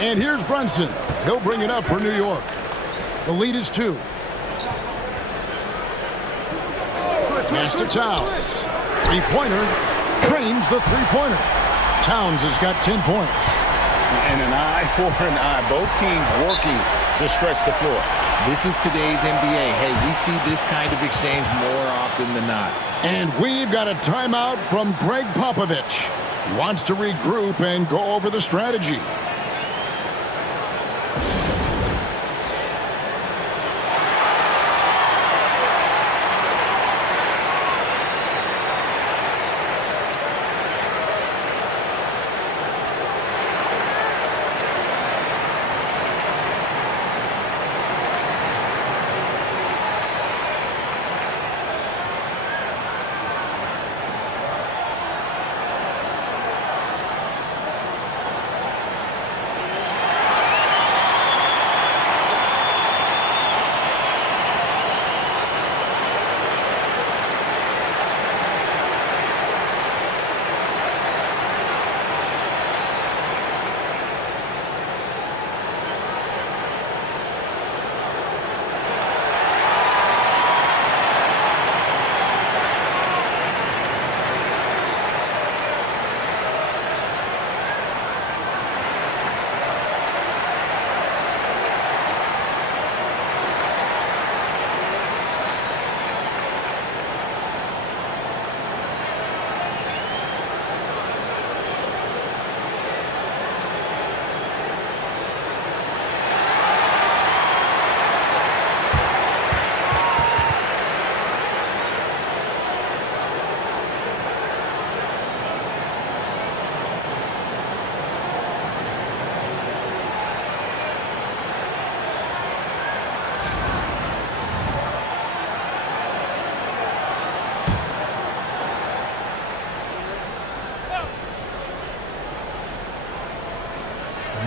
And here's Brunson. He'll bring it up for New York. The lead is 2. Pass to Towns. Three-pointer. Drains the three-pointer. Towns has got 10 points. And an eye for an eye. Both teams working to stretch the floor. This is today's NBA. Hey, we see this kind of exchange more often than not. And we've got a timeout from Greg Popovich. He wants to regroup and go over the strategy.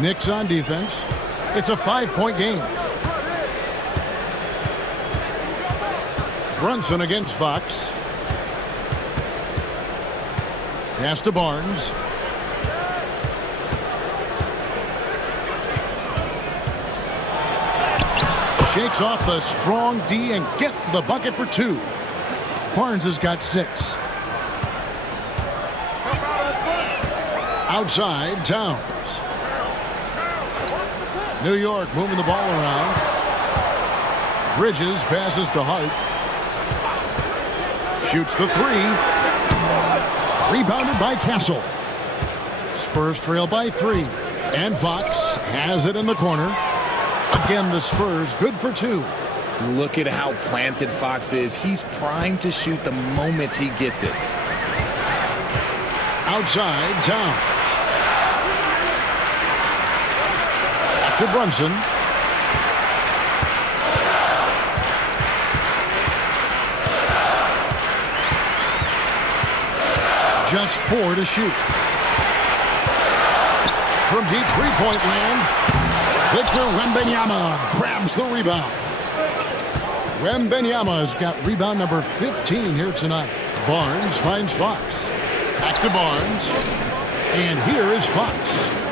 Knicks on defense. It's a 5-point game. Brunson against Fox. Pass to Barnes. Shakes off the strong D and gets to the bucket for 2. Barnes has got 6. Outside, Towns. New York moving the ball around. Bridges passes to Hart. Shoots the 3. Rebounded by Castle. Spurs trail by 3. And Fox has it in the corner. Again, the Spurs good for 2. Look at how planted Fox is. He's primed to shoot the moment he gets it. Outside, Towns. Back to Brunson. Just 4 to shoot. From deep three-point land, Victor Wembanyama grabs the rebound. Wembanyama's got rebound number 15 here tonight. Barnes finds Fox. Back to Barnes. And here is Fox.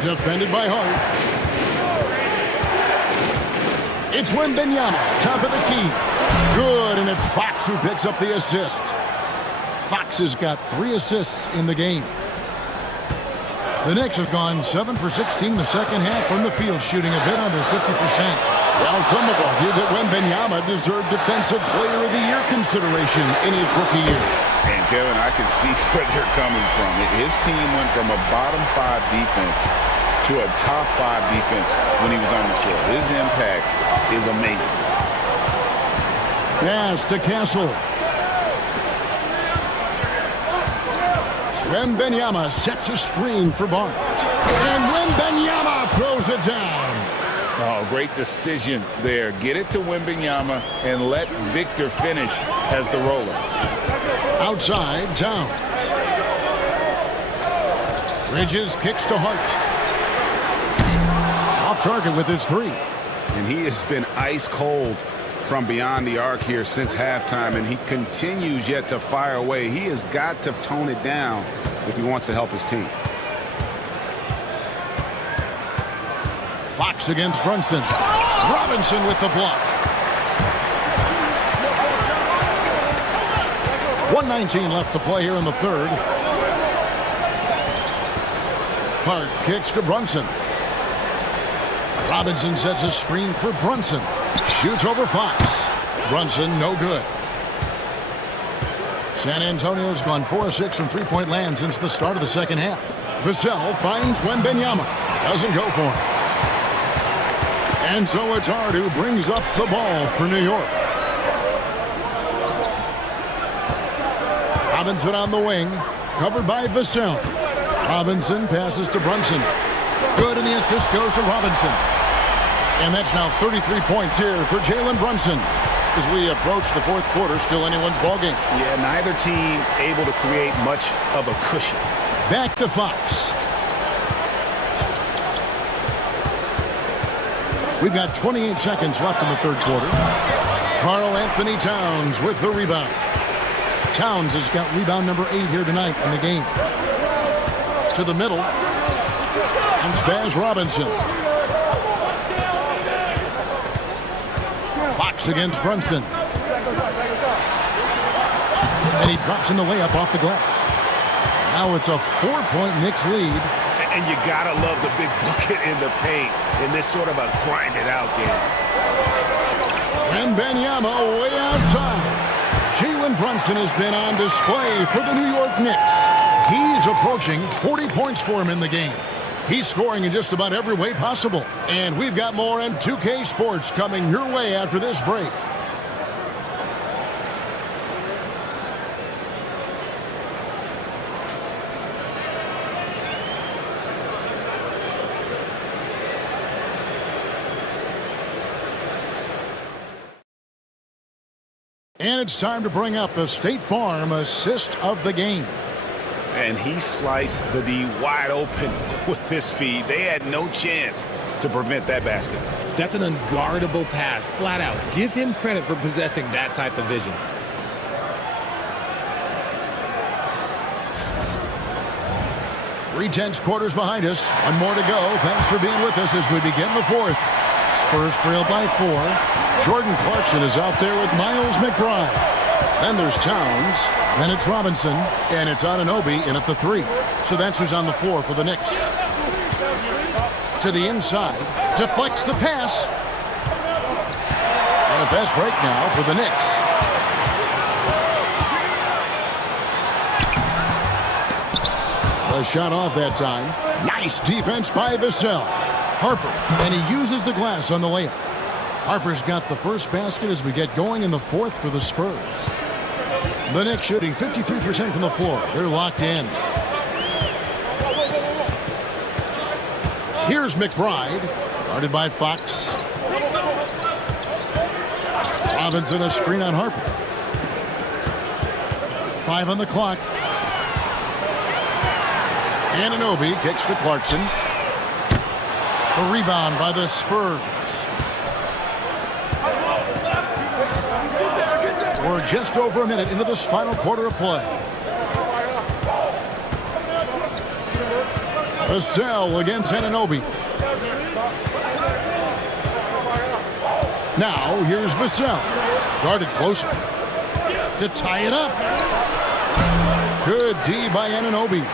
Defended by Hart. It's Wembanyama, top of the key. Good, and it's Fox who picks up the assist. Fox has got 3 assists in the game. The Knicks have gone 7 for 16 the second half from the field, shooting a bit under 50%. Well, some have argued that Wembanyama deserved Defensive Player of the Year consideration in his rookie year. And, Kevin, I can see where they're coming from. His team went from a bottom 5 defense to a top 5 defense when he was on the floor. His impact is amazing. Pass to Castle. Wembanyama sets a screen for Barnes. And Wembanyama throws it down. Oh, great decision there. Get it to Wembanyama and let Victor finish as the roller. Outside, Towns. Bridges kicks to Hart. Off target with his 3. And he has been ice cold from beyond the arc here since halftime, and he continues yet to fire away. He has got to tone it down if he wants to help his team. Fox against Brunson. Robinson with the block. 1:19 left to play here in the third. Hart kicks to Brunson. Robinson sets a screen for Brunson. Shoots over Fox. Brunson, no good. San Antonio's gone 4 of 6 from three-point land since the start of the second half. Vassell finds Wembanyama. Doesn't go for him. And so it's Hart who brings up the ball for New York. Robinson on the wing. Covered by Vassell. Robinson passes to Brunson. Good, and the assist goes to Robinson. And that's now 33 points here for Jalen Brunson. As we approach the fourth quarter, still anyone's ballgame. Yeah, neither team able to create much of a cushion. Back to Fox. We've got 28 seconds left in the third quarter. Karl Anthony Towns with the rebound. Towns has got rebound number 8 here tonight in the game. To the middle. And Spaz Robinson. Fox against Brunson. And he drops in the layup off the glass. Now it's a 4-point Knicks lead. And you gotta love the big bucket in the paint in this sort of a grinded-out game. Wembanyama way outside. Jalen Brunson has been on display for the New York Knicks. He's approaching 40 points for him in the game. He's scoring in just about every way possible. And we've got more M2K Sports coming your way after this break. And it's time to bring up the State Farm assist of the game. And he sliced the D wide open with his feet. They had no chance to prevent that basket. That's an unguardable pass, flat out. Give him credit for possessing that type of vision. Three-tenths quarters behind us. One more to go. Thanks for being with us as we begin the fourth. Spurs trail by 4. Jordan Clarkson is out there with Miles McBride. Then there's Towns. Then it's Robinson. And it's Anunoby in at the 3. So that's who's on the floor for the Knicks. To the inside. Deflects the pass. And a fast break now for the Knicks. A shot off that time. Nice defense by Vassell. Harper, and he uses the glass on the layup. Harper's got the first basket as we get going in the fourth for the Spurs. The Knicks shooting 53% from the floor. They're locked in. Here's McBride, guarded by Fox. Robinson a screen on Harper. 5 on the clock. Anunoby kicks to Clarkson. A rebound by the Spurs. We're just over a minute into this final quarter of play. Vassell against Anunoby. Now here's Vassell. Guarded closer. To tie it up. Good D by Anunoby.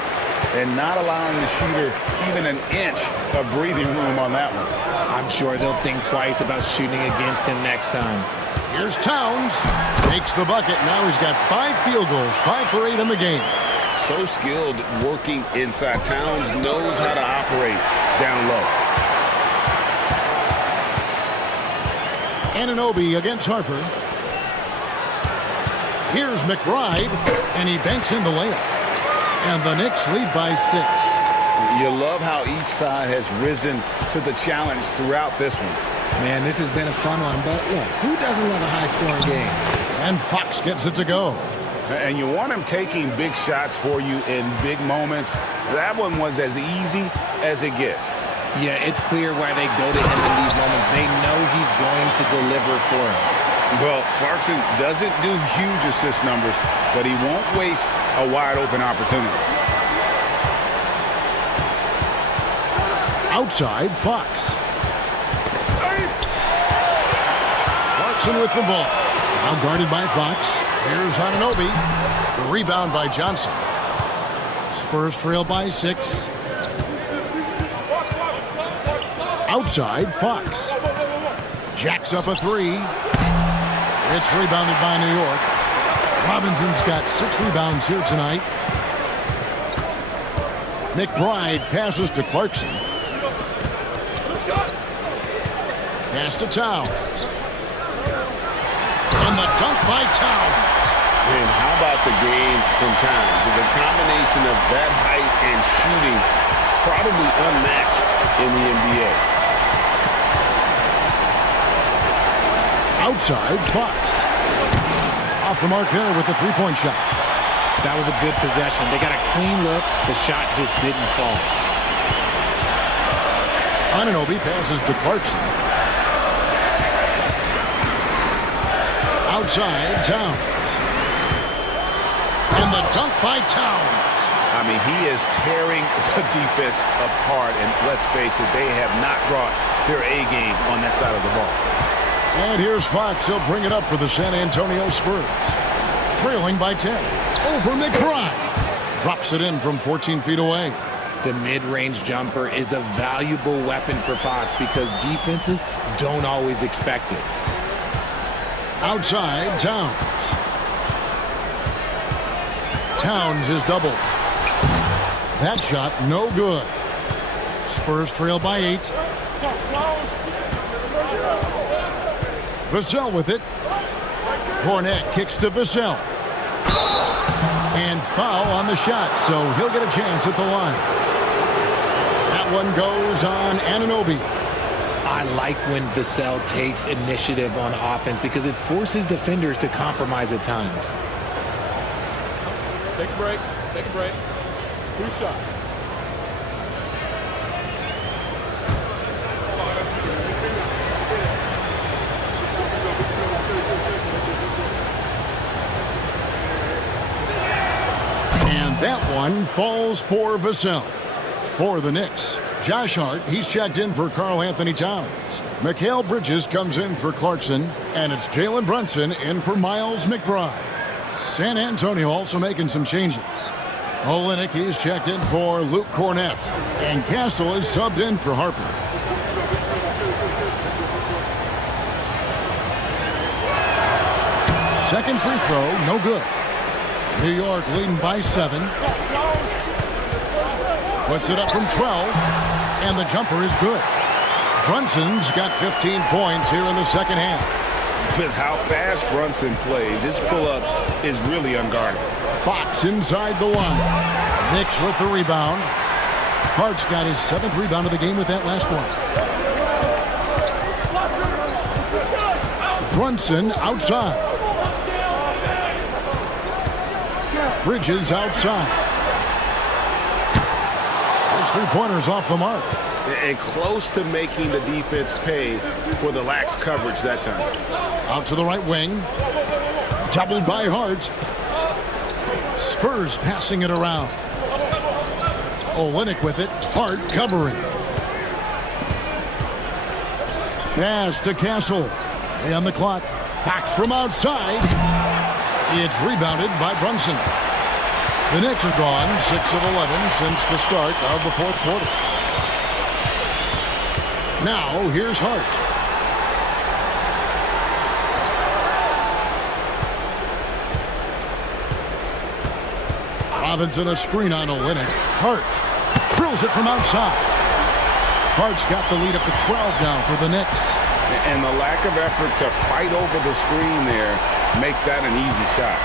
And not allowing the shooter even an inch of breathing room on that one. I'm sure they'll think twice about shooting against him next time. Here's Towns. Makes the bucket. Now he's got 5 field goals. 5 for 8 in the game. So skilled working inside. Towns knows how to operate down low. Anunoby against Harper. Here's McBride. And he banks in the layup. And the Knicks lead by 6. You love how each side has risen to the challenge throughout this one. Man, this has been a fun one, but look, who doesn't love a high-scoring game? And Fox gets it to go. And you want him taking big shots for you in big moments. That one was as easy as it gets. Yeah, it's clear why they go to him in these moments. They know he's going to deliver for him. Well, Clarkson doesn't do huge assist numbers, but he won't waste a wide-open opportunity. Outside, Fox. Clarkson with the ball. Now guarded by Fox. Here's Anunoby. The rebound by Johnson. Spurs trail by 6. Outside, Fox. Jacks up a 3. It's rebounded by New York. Robinson's got 6 rebounds here tonight. McBride passes to Clarkson. Pass to Towns. And the dunk by Towns. And how about the game from Towns? The combination of that height and shooting probably unmatched in the NBA. Outside, Fox. Off the mark there with the three-point shot. That was a good possession. They got a clean look. The shot just didn't fall. Anunoby passes to Clarkson. Outside, Towns. And the dunk by Towns. I mean, he is tearing the defense apart. And let's face it, they have not brought their A game on that side of the ball. And here's Fox. He'll bring it up for the San Antonio Spurs. Trailing by 10. Over McBride. Drops it in from 14 feet away. The mid-range jumper is a valuable weapon for Fox because defenses don't always expect it. Outside, Towns. Towns is doubled. That shot, no good. Spurs trail by 8. Vassell with it. Hornet kicks to Vassell. And foul on the shot, so he'll get a chance at the line. That one goes on Anunoby. I like when Vassell takes initiative on offense because it forces defenders to compromise at times. Take a break. Take a break. 2 shots. And that one falls for Vassell. For the Knicks, Josh Hart, he's checked in for Karl Anthony Towns. Mikal Bridges comes in for Clarkson, and it's Jalen Brunson in for Miles McBride. San Antonio also making some changes. Olynyk, he's checked in for Luke Cornett, and Castle is subbed in for Harper. Second free throw, no good. New York leading by 7. Puts it up from 12, and the jumper is good. Brunson's got 15 points here in the second half. With how fast Brunson plays, his pull-up is really unguardable. Fox inside the line. Knicks with the rebound. Hart's got his 7th rebound of the game with that last one. Brunson outside. Bridges outside. Those 3-pointers off the mark. And close to making the defense pay for the lax coverage that time. Out to the right wing. Doubled by Hart. Spurs passing it around. Olynyk with it. Hart covering. Pass to Castle. And the clock. Fox from outside. It's rebounded by Brunson. The Knicks have gone 6 of 11 since the start of the 4th quarter. Now, here's Hart. Robinson a screen on Olynyk. Hart drills it from outside. Hart's got the lead up to 12 now for the Knicks. And the lack of effort to fight over the screen there makes that an easy shot.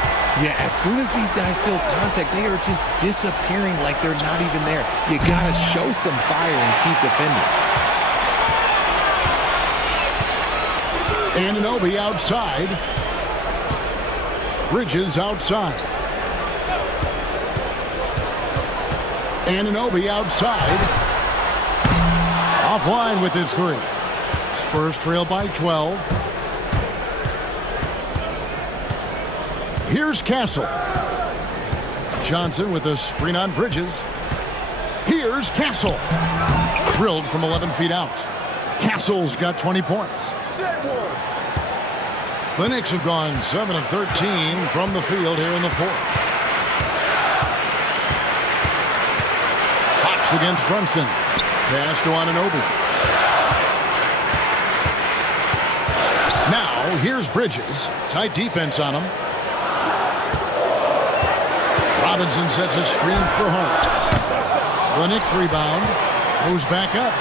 Yeah, as soon as these guys feel contact, they are just disappearing like they're not even there. You got to show some fire and keep defending. Anunoby outside. Bridges outside. Anunoby outside. Offline with his 3. Spurs trail by 12. Here's Castle. Johnson with a screen on Bridges. Here's Castle. Drilled from 11 feet out. Castle's got 20 points. The Knicks have gone 7 of 13 from the field here in the 4th. Fox against Brunson. Pass to Anunoby. Now, here's Bridges. Tight defense on him. Robinson sets a screen for Hart. The Knicks rebound. Goes back up.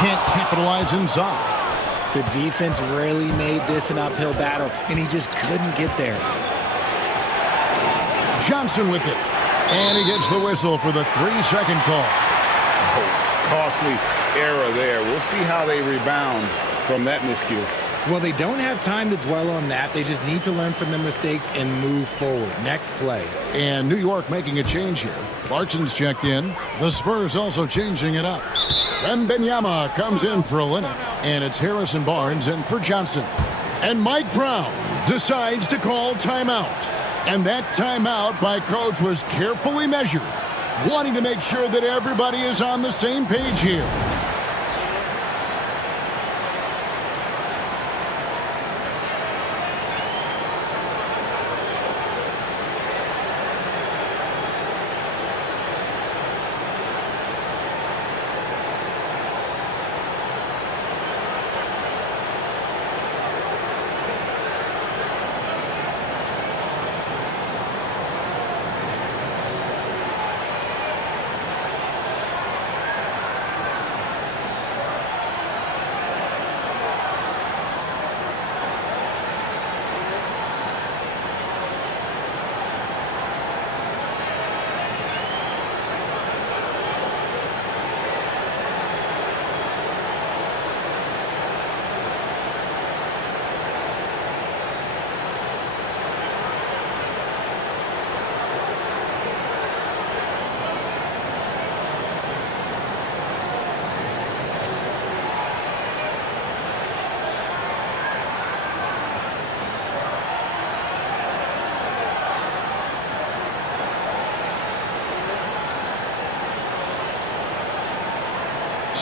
Can't capitalize inside. The defense really made this an uphill battle, and he just couldn't get there. Johnson with it. And he gets the whistle for the 3-second call. Oh, costly error there. We'll see how they rebound from that miscue. Well, they don't have time to dwell on that. They just need to learn from their mistakes and move forward. Next play. And New York making a change here. Clarkson's checked in. The Spurs also changing it up. Wembanyama comes in for Olynyk. And it's Harrison Barnes in for Johnson. And Mike Brown decides to call timeout. And that timeout by coach was carefully measured, wanting to make sure that everybody is on the same page here.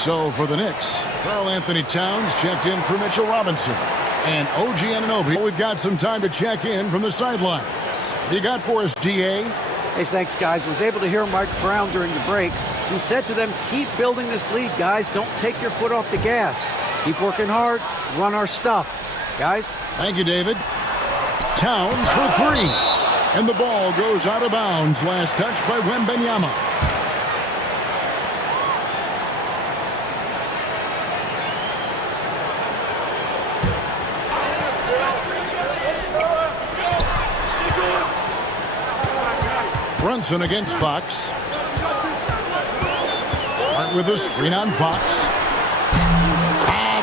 So for the Knicks, Karl Anthony Towns checked in for Mitchell Robinson. And OG Anunoby. We've got some time to check in from the sidelines. What you got for us, DA? Hey, thanks, guys. Was able to hear Mike Brown during the break. He said to them, keep building this lead, guys. Don't take your foot off the gas. Keep working hard. Run our stuff. Guys? Thank you, David. Towns for three. And the ball goes out of bounds. Last touch by Wembanyama. Brunson against Fox. Start with a screen on Fox.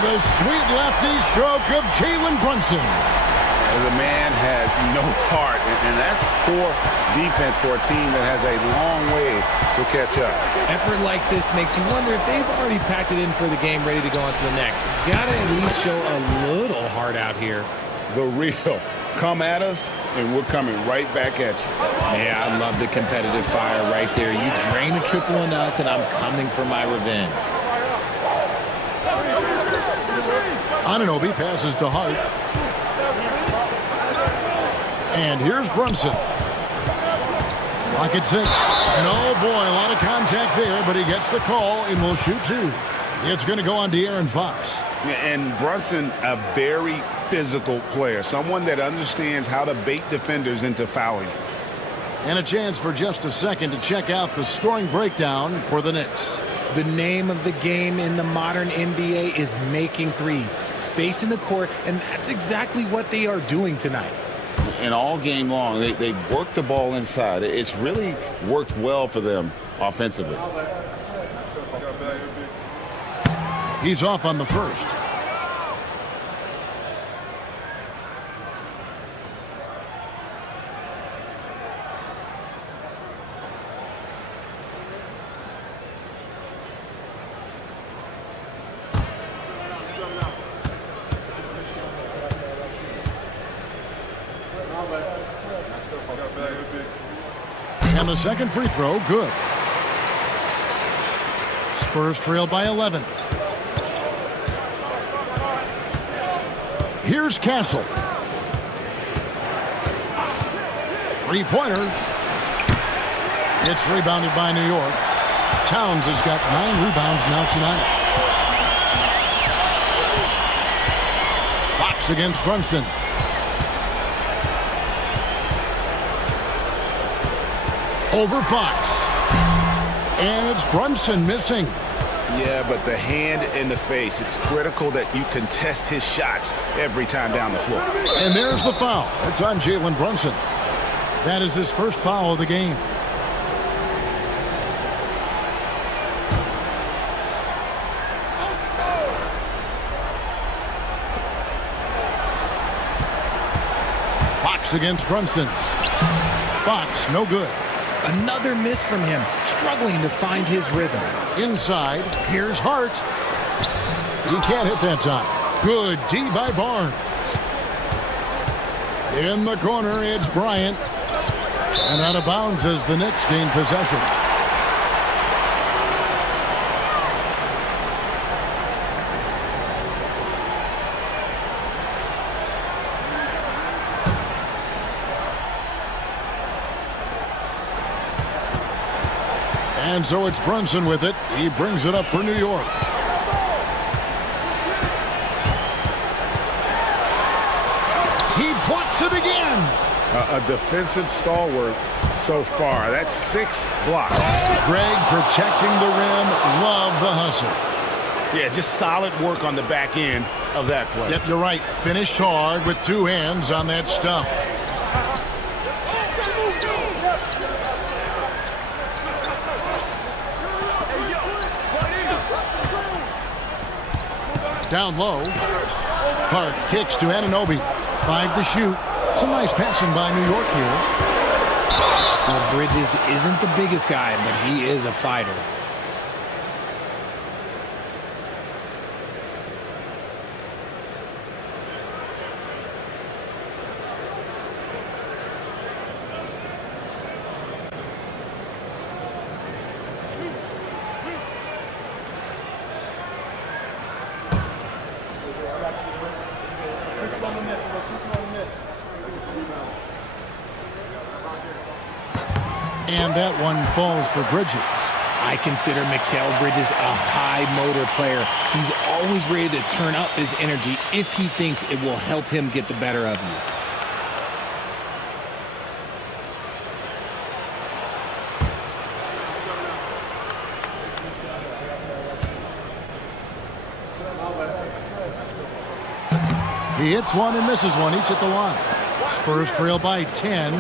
The sweet lefty stroke of Jalen Brunson. The man has no heart, and that's poor defense for a team that has a long way to catch up. Effort like this makes you wonder if they've already packed it in for the game, ready to go on to the next. Gotta at least show a little heart out here. The real. Come at us, and we're coming right back at you. Yeah, I love the competitive fire right there. You drain a triple on us, and I'm coming for my revenge. Anunoby passes to Hart. And here's Brunson. Clock at 6. And oh boy, a lot of contact there, but he gets the call and will shoot two. It's going to go on De'Aaron Fox. And Brunson, a very physical player, someone that understands how to bait defenders into fouling. And a chance for just a second to check out the scoring breakdown for the Knicks. The name of the game in the modern NBA is making threes. Space in the court, and that's exactly what they are doing tonight. And all game long, they worked the ball inside. It's really worked well for them offensively. He's off on the first. And the second free throw, good. Spurs trail by 11. Here's Castle. Three-pointer. It's rebounded by New York. Towns has got 9 rebounds now tonight. Fox against Brunson. Over Fox. And it's Brunson missing. Yeah, but the hand in the face, it's critical that you contest his shots every time down the floor. And there's the foul. It's on Jalen Brunson. That is his first foul of the game. Fox against Brunson. Fox, no good. Another miss from him, struggling to find his rhythm. Inside, here's Hart. He can't hit that time. Good D by Barnes. In the corner, it's Bryant. And out of bounds as the Knicks gain possession. And so it's Brunson with it. He brings it up for New York. He blocks it again. A defensive stalwart so far. That's 6 blocks. Greg protecting the rim. Love the hustle. Yeah, just solid work on the back end of that play. Yep, you're right. Finished hard with 2 hands on that stuff. Down low. Hart kicks to Anunoby. 5 to shoot. Some nice passing by New York here. Well, Bridges isn't the biggest guy, but he is a fighter. And that one falls for Bridges. I consider Mikal Bridges a high motor player. He's always ready to turn up his energy if he thinks it will help him get the better of you. He hits one and misses one, each at the line. Spurs trail by 10.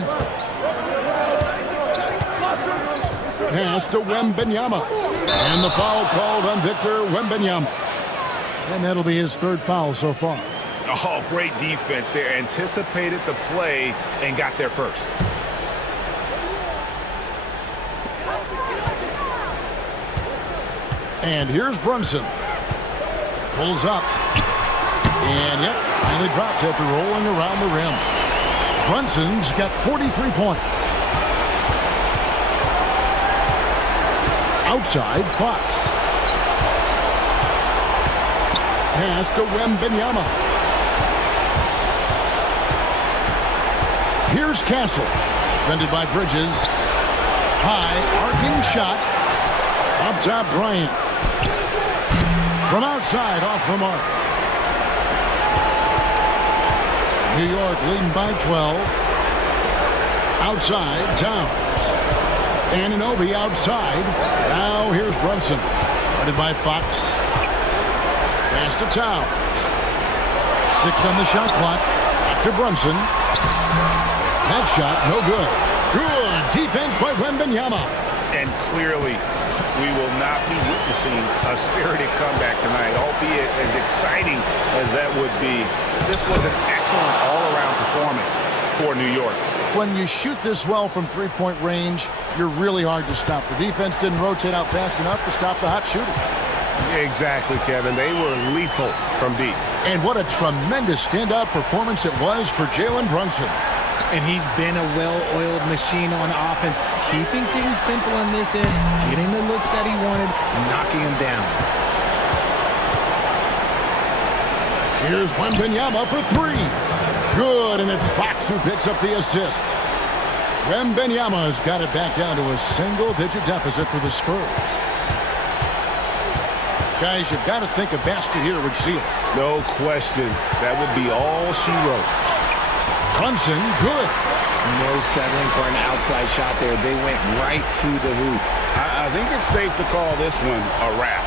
Pass to Wembanyama. And the foul called on Victor Wembanyama. And that'll be his third foul so far. Oh, great defense. They anticipated the play and got there first. And here's Brunson. Pulls up. And yep, finally drops after rolling around the rim. Brunson's got 43 points. Outside, Fox. Pass to Wembanyama. Here's Castle. Defended by Bridges. High, arcing shot. Up top, Bryant. From outside, off the mark. New York leading by 12. Outside, Towns. Anunoby outside. Now here's Brunson. Guarded by Fox. Pass to Towns. 6 on the shot clock. Back to Brunson. That shot, no good. Good defense by Wembanyama. And clearly, we will not be witnessing a spirited comeback tonight, albeit as exciting as that would be. This was an excellent all-around performance for New York. When you shoot this well from three-point range, you're really hard to stop. The defense didn't rotate out fast enough to stop the hot shooters. Exactly, Kevin. They were lethal from deep. And what a tremendous standout performance it was for Jalen Brunson. And he's been a well-oiled machine on offense, keeping things simple in this end, getting the looks that he wanted, knocking them down. Here's Wembanyama for 3. Good, and it's Fox who picks up the assist. Wembanyama's got it back down to a single-digit deficit for the Spurs. Guys, you've got to think a basket here would seal it. No question. That would be all she wrote. Brunson, good. No settling for an outside shot there. They went right to the hoop. I think it's safe to call this one a wrap.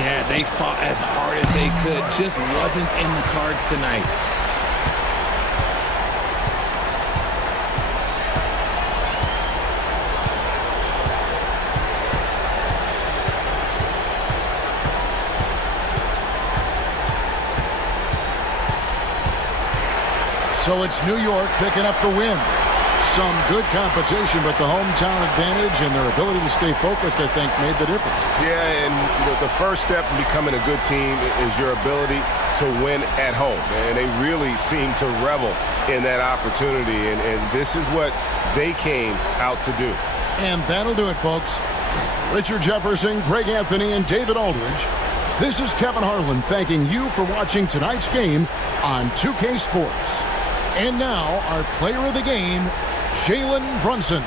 Yeah, they fought as hard as they could. Just wasn't in the cards tonight. So it's New York picking up the win. Some good competition, but the hometown advantage and their ability to stay focused, I think, made the difference. Yeah, and the first step in becoming a good team is your ability to win at home. And they really seem to revel in that opportunity, and this is what they came out to do. And that'll do it, folks. Richard Jefferson, Greg Anthony, and David Aldridge. This is Kevin Harlan thanking you for watching tonight's game on 2K Sports. And now, our player of the game, Jalen Brunson.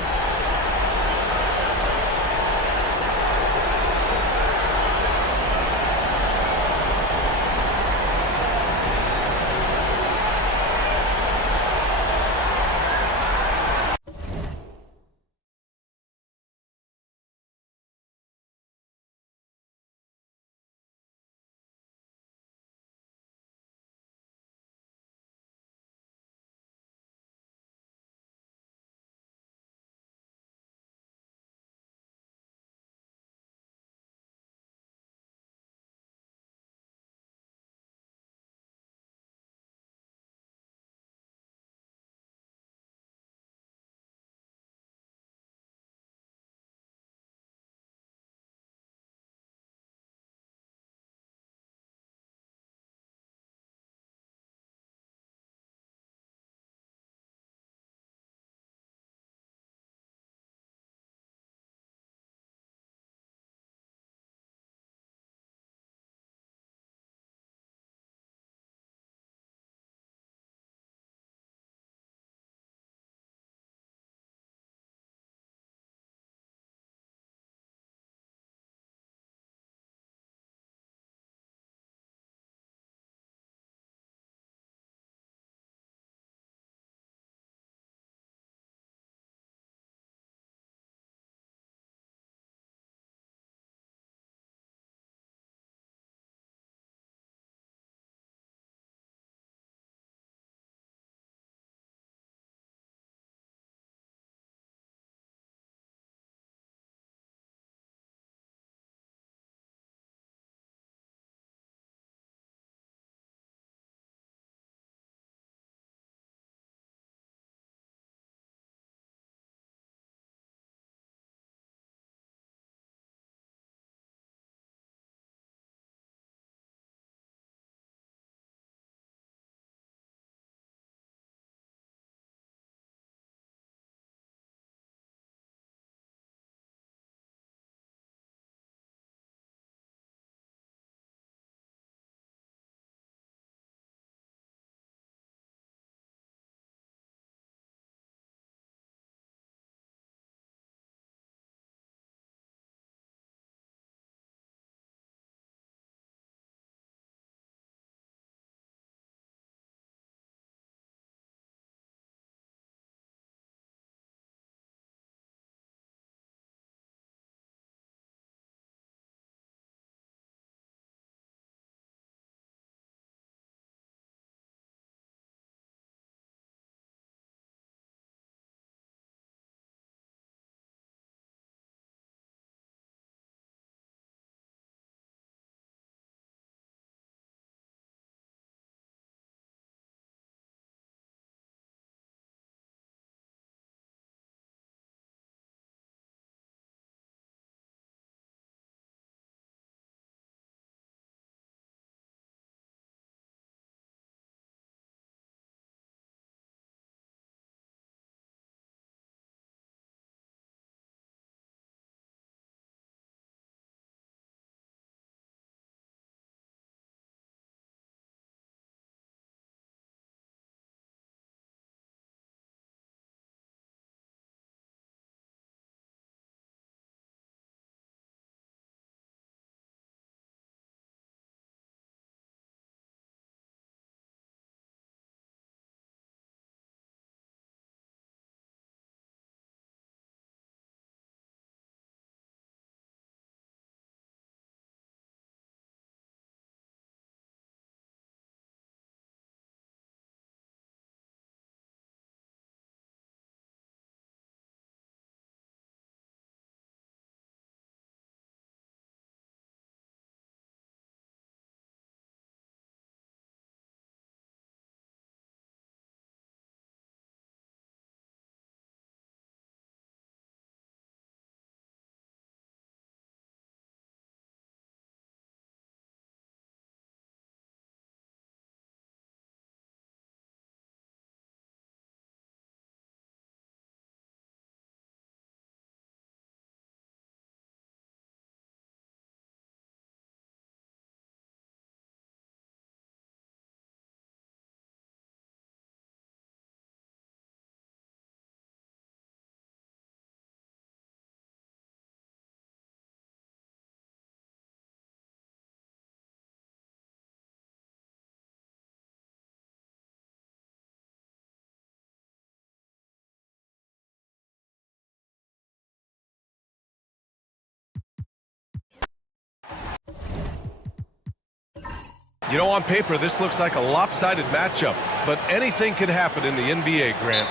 You know, on paper, this looks like a lopsided matchup, but anything can happen in the NBA, Grant.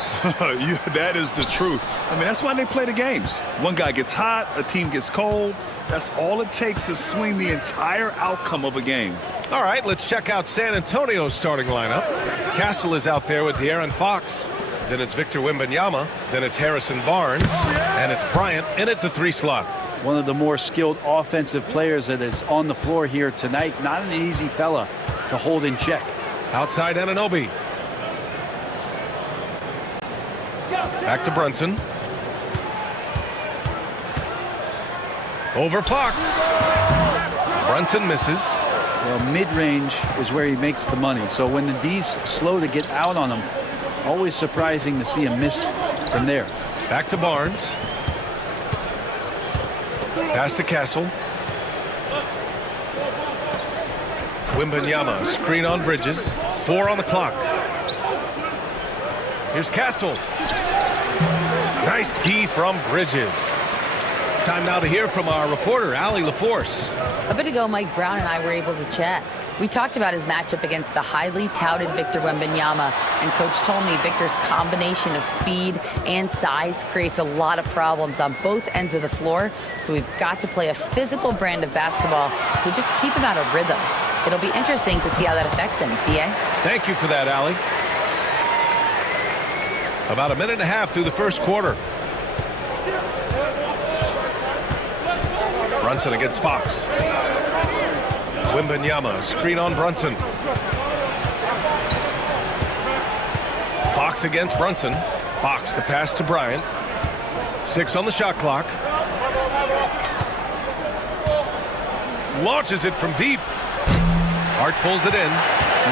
That is the truth. I mean, that's why they play the games. One guy gets hot, a team gets cold. That's all it takes to swing the entire outcome of a game. All right, let's check out San Antonio's starting lineup. Castle is out there with De'Aaron Fox. Then it's Victor Wembanyama. Then it's Harrison Barnes. And it's Bryant in at the 3 slot. One of the more skilled offensive players that is on the floor here tonight. Not an easy fella to hold in check. Outside Anunoby. Back to Brunson. Over Fox. Brunson misses. Well, mid-range is where he makes the money. So when the D's slow to get out on him, always surprising to see him miss from there. Back to Barnes. Pass to Castle. Wembanyama, screen on Bridges. 4 on the clock. Here's Castle. Nice D from Bridges. Time now to hear from our reporter, Allie LaForce. A bit ago, Mike Brown and I were able to chat. We talked about his matchup against the highly touted Victor Wembanyama, and Coach told me Victor's combination of speed and size creates a lot of problems on both ends of the floor, so we've got to play a physical brand of basketball to just keep him out of rhythm. It'll be interesting to see how that affects him, PA. Thank you for that, Allie. About a minute and a half through the first quarter. Brunson against Fox. Wembanyama, screen on Brunson. Fox against Brunson. Fox, the pass to Bryant. 6 on the shot clock. Launches it from deep. Hart pulls it in.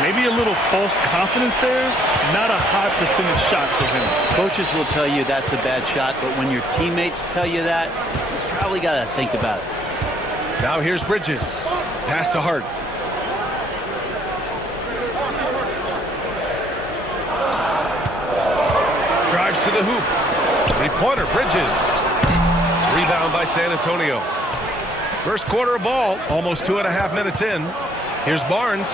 Maybe a little false confidence there. Not a high percentage shot for him. Coaches will tell you that's a bad shot, but when your teammates tell you that, you probably got to think about it. Now here's Bridges. Pass to Hart. Drives to the hoop. 3-pointer, Bridges. Rebound by San Antonio. First quarter of ball, almost 2.5 minutes in. Here's Barnes.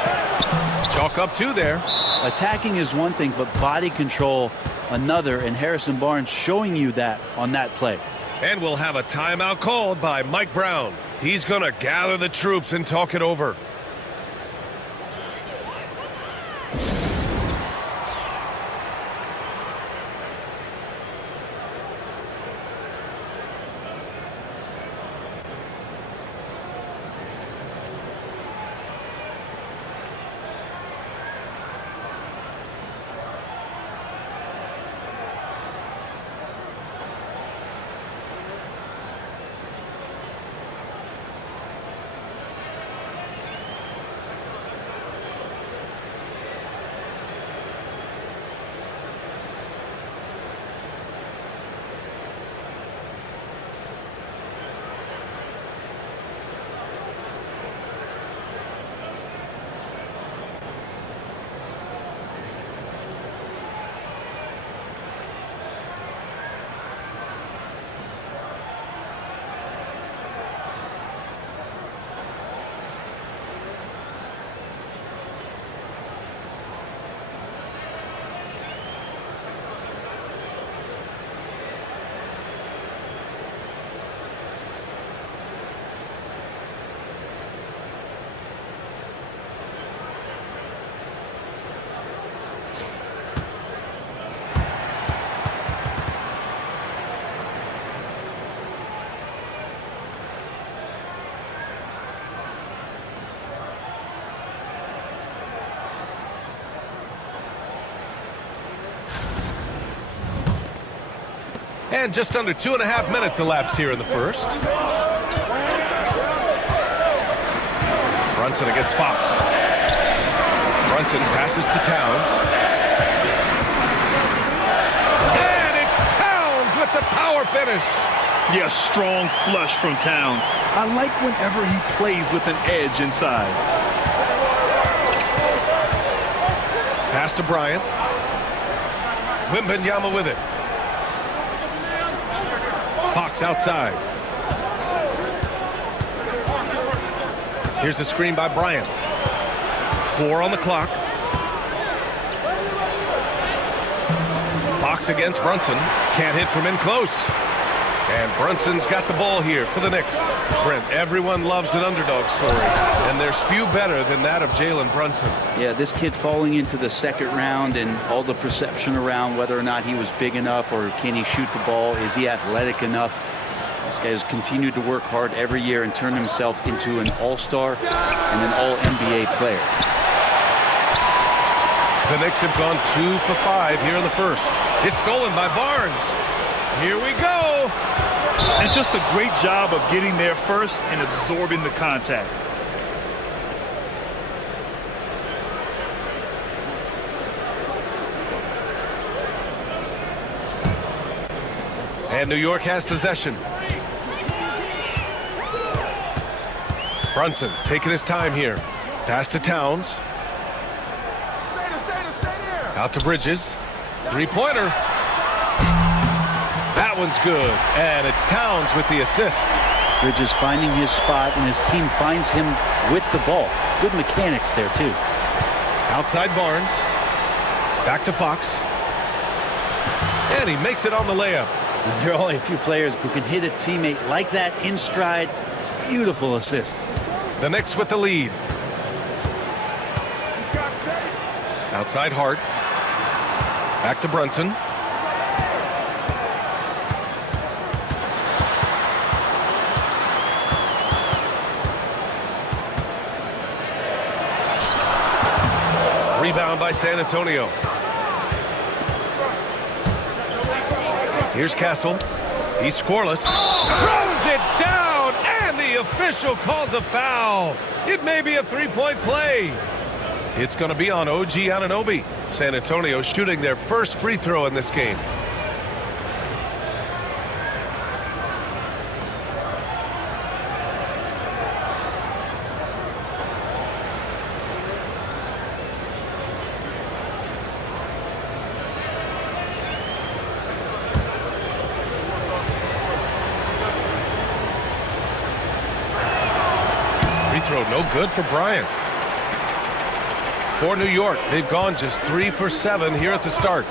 Chalk up 2 there. Attacking is one thing, but body control another, and Harrison Barnes showing you that on that play. And we'll have a timeout called by Mike Brown. He's going to gather the troops and talk it over. And just under 2.5 minutes elapsed here in the first. Brunson against Fox. Brunson passes to Towns. And it's Towns with the power finish. Yeah, strong flush from Towns. I like whenever he plays with an edge inside. Pass to Bryant. Wembanyama with it. Fox outside. Here's the screen by Bryant. 4 on the clock. Fox against Brunson. Can't hit from in close. And Brunson's got the ball here for the Knicks. Brent, everyone loves an underdog story, and there's few better than that of Jalen Brunson. Yeah, this kid falling into the second round and all the perception around whether or not he was big enough or can he shoot the ball, is he athletic enough? This guy has continued to work hard every year and turned himself into an all-star and an all-NBA player. The Knicks have gone 2 for 5 here in the first. It's stolen by Barnes. Here we go. And just a great job of getting there first and absorbing the contact. And New York has possession. Brunson taking his time here. Pass to Towns. Out to Bridges. Three-pointer. That one's good. And it's Towns with the assist. Bridges finding his spot, and his team finds him with the ball. Good mechanics there, too. Outside Barnes. Back to Fox. And he makes it on the layup. There are only a few players who can hit a teammate like that in stride. Beautiful assist. The Knicks with the lead. Outside Hart. Back to Brunson. Rebound by San Antonio. Here's Castle. He's scoreless. Throws it down, and the official calls a foul. It may be a three-point play. It's going to be on OG Anunoby. San Antonio shooting their first free throw in this game. Free throw no good for Bryant. For New York, they've gone just 3 for 7 here at the start.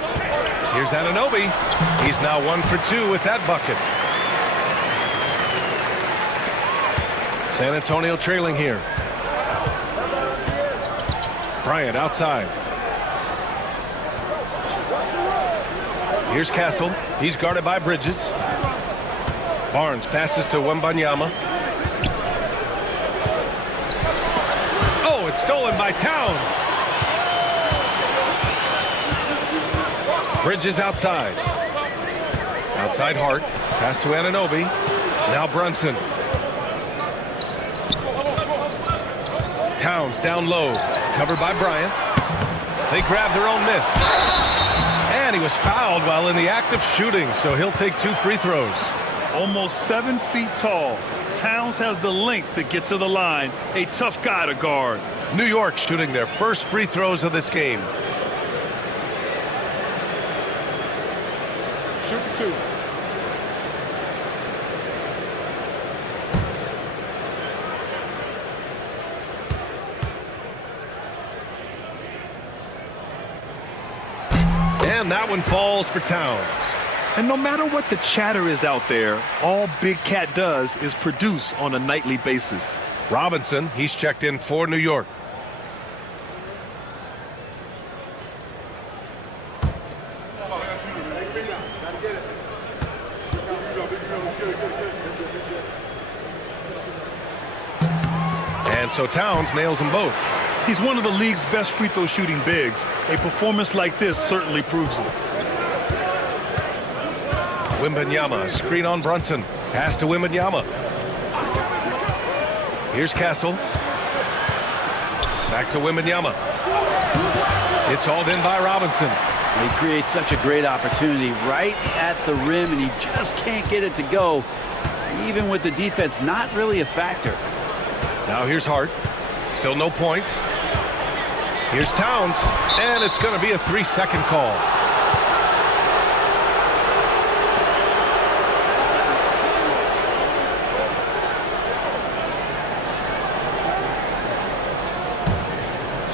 Here's Anunoby. He's now 1 for 2 with that bucket. San Antonio trailing here. Bryant outside. Here's Castle. He's guarded by Bridges. Barnes passes to Wembanyama. Oh, it's stolen by Towns. Bridges outside. Outside Hart. Pass to Anunoby. Now Brunson. Towns down low. Covered by Bryant. They grab their own miss. And he was fouled while in the act of shooting, so he'll take 2 free throws. Almost 7 feet tall. Towns has the length to get to the line. A tough guy to guard. New York shooting their first free throws of this game. Shoot 2. And that one falls for Towns. And no matter what the chatter is out there, all Big Cat does is produce on a nightly basis. Robinson, he's checked in for New York. And so Towns nails them both. He's one of the league's best free throw shooting bigs. A performance like this certainly proves it. Wembanyama, screen on Brunson. Pass to Wembanyama. Here's Castle. Back to Wembanyama. It's hauled in by Robinson. He creates such a great opportunity right at the rim, and he just can't get it to go. Even with the defense not really a factor. Now here's Hart. Still no points. Here's Towns, and it's going to be a 3-second call.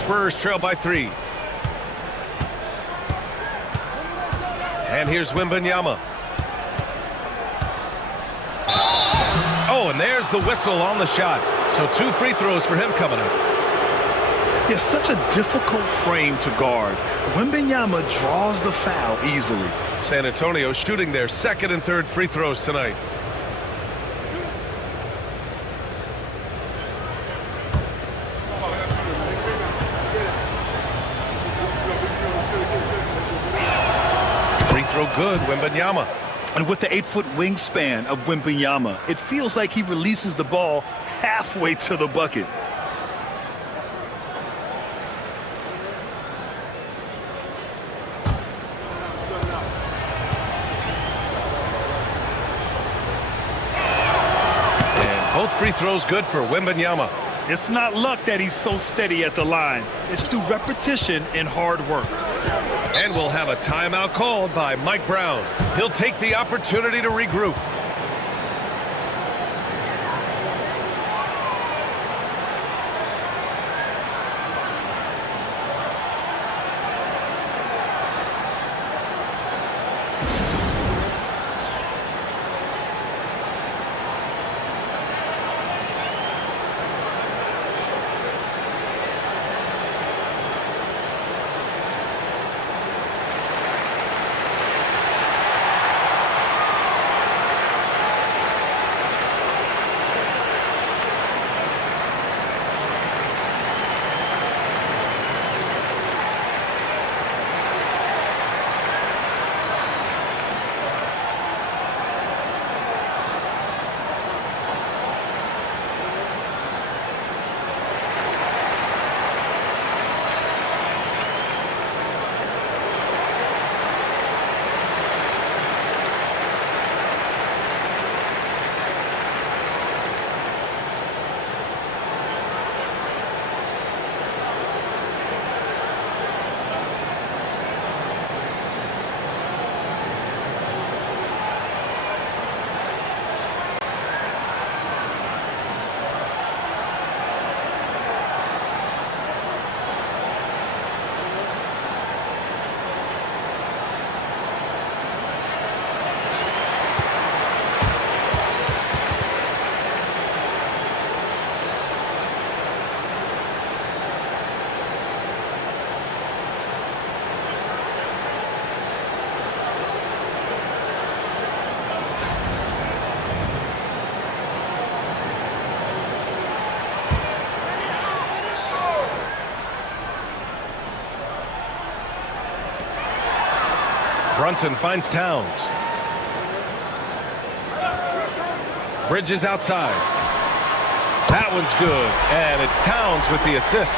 Spurs trail by 3. And here's Wembanyama. Oh, and there's the whistle on the shot. So 2 free throws for him coming up. It's such a difficult frame to guard. Wembanyama draws the foul easily. San Antonio shooting their 2nd and 3rd free throws tonight. Free throw good, Wembanyama. And with the 8-foot wingspan of Wembanyama, it feels like he releases the ball halfway to the bucket. Both free throws good for Wembanyama. It's not luck that he's so steady at the line. It's through repetition and hard work. And we'll have a timeout called by Mike Brown. He'll take the opportunity to regroup. Brunson finds Towns. Bridges outside. That one's good. And it's Towns with the assist.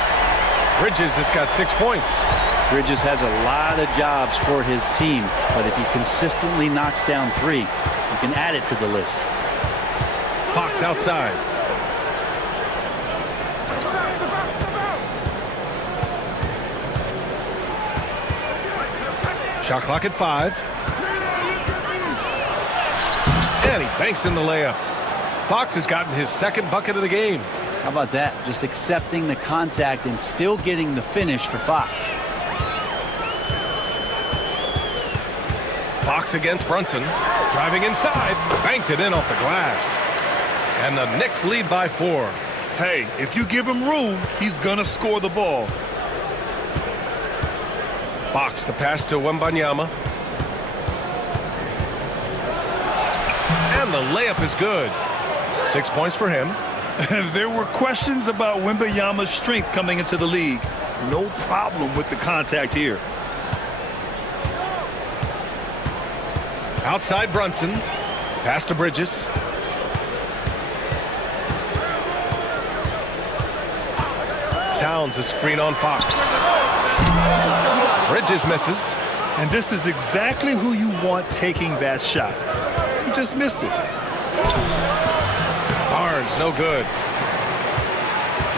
Bridges has got 6 points. Bridges has a lot of jobs for his team, but if he consistently knocks down 3, you can add it to the list. Fox outside. Shot clock at 5. And he banks in the layup. Fox has gotten his 2nd bucket of the game. How about that? Just accepting the contact and still getting the finish for Fox. Fox against Brunson. Driving inside. Banked it in off the glass. And the Knicks lead by 4. Hey, if you give him room, he's gonna score the ball. Fox, the pass to Wembanyama. And the layup is good. 6 points for him. There were questions about Wembanyama's strength coming into the league. No problem with the contact here. Outside Brunson. Pass to Bridges. Towns a screen on Fox. Bridges misses. And this is exactly who you want taking that shot. He just missed it. Barnes, no good.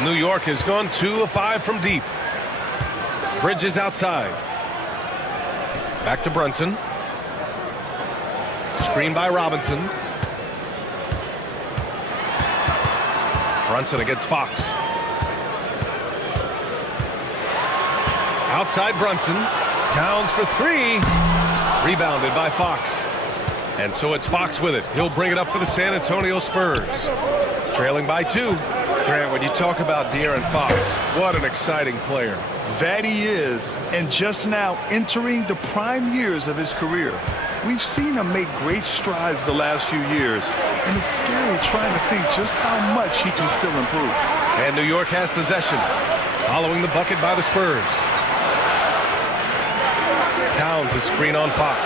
New York has gone 2 of 5 from deep. Bridges outside. Back to Brunson. Screen by Robinson. Brunson against Fox. Outside Brunson. Towns for three. Rebounded by Fox. And so it's Fox with it. He'll bring it up for the San Antonio Spurs. Trailing by 2. Grant, when you talk about De'Aaron Fox, what an exciting player. That he is, and just now entering the prime years of his career. We've seen him make great strides the last few years, and it's scary trying to think just how much he can still improve. And New York has possession, following the bucket by the Spurs. Towns is screen on Fox.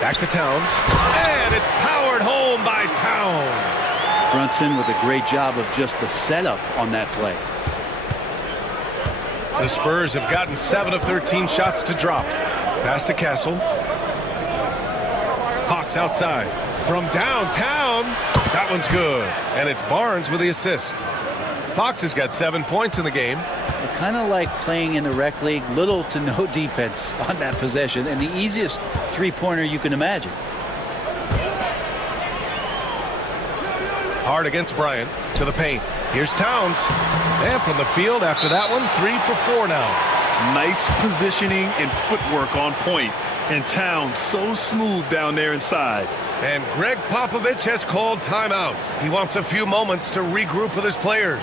Back to Towns, and it's powered home by Towns. Brunson with a great job of just the setup on that play. The Spurs have gotten 7 of 13 shots to drop. Pass to Castle. Fox outside. From downtown. That one's good. And it's Barnes with the assist. Fox has got 7 points in the game. Kind of like playing in the rec league, little to no defense on that possession, and the easiest three-pointer you can imagine. Hard against Bryant to the paint. Here's Towns. And from the field after that one, 3 for 4 now. Nice positioning and footwork on point. And Towns so smooth down there inside. And Greg Popovich has called timeout. He wants a few moments to regroup with his players.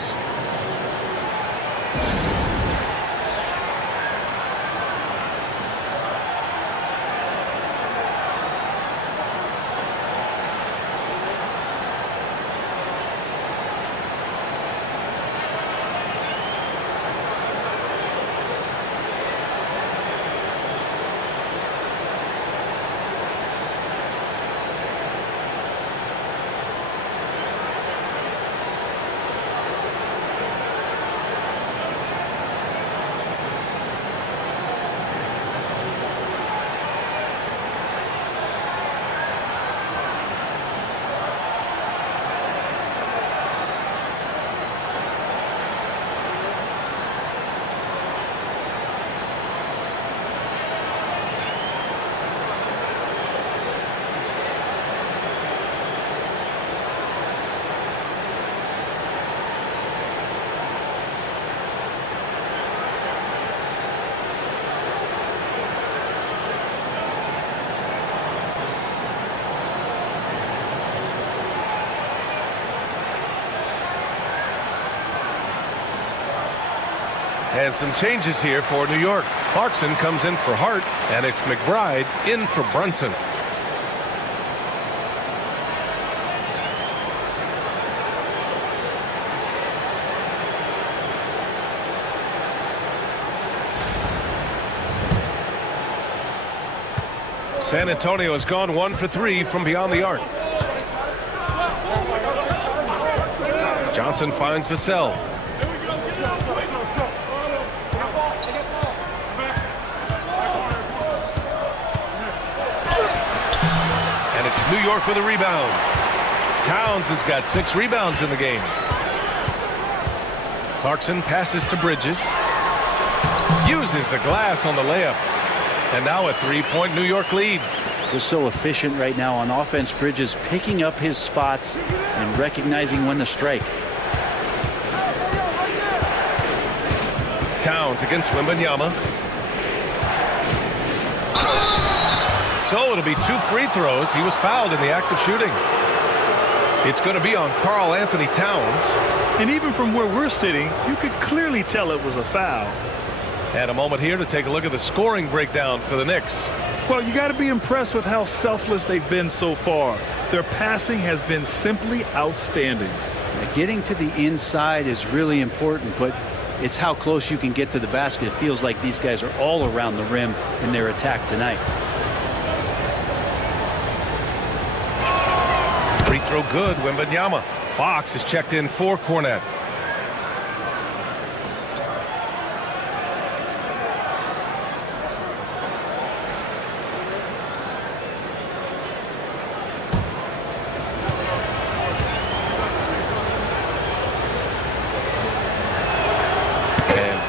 And some changes here for New York. Clarkson comes in for Hart, and it's McBride in for Brunson. San Antonio has gone 1 for 3 from beyond the arc. Johnson finds Vassell. And it's New York with a rebound. Towns has got 6 rebounds in the game. Clarkson passes to Bridges. Uses the glass on the layup. And now a 3-point New York lead. They're so efficient right now on offense. Bridges picking up his spots and recognizing when to strike. Towns against Wembanyama. So it'll be 2 free throws. He was fouled in the act of shooting. It's going to be on Karl Anthony Towns. And even from where we're sitting, you could clearly tell it was a foul. And a moment here to take a look at the scoring breakdown for the Knicks. Well, you got to be impressed with how selfless they've been so far. Their passing has been simply outstanding. Getting to the inside is really important, but it's how close you can get to the basket. It feels like these guys are all around the rim in their attack tonight. Free throw good, Wembanyama. Fox is checked in for Cornette.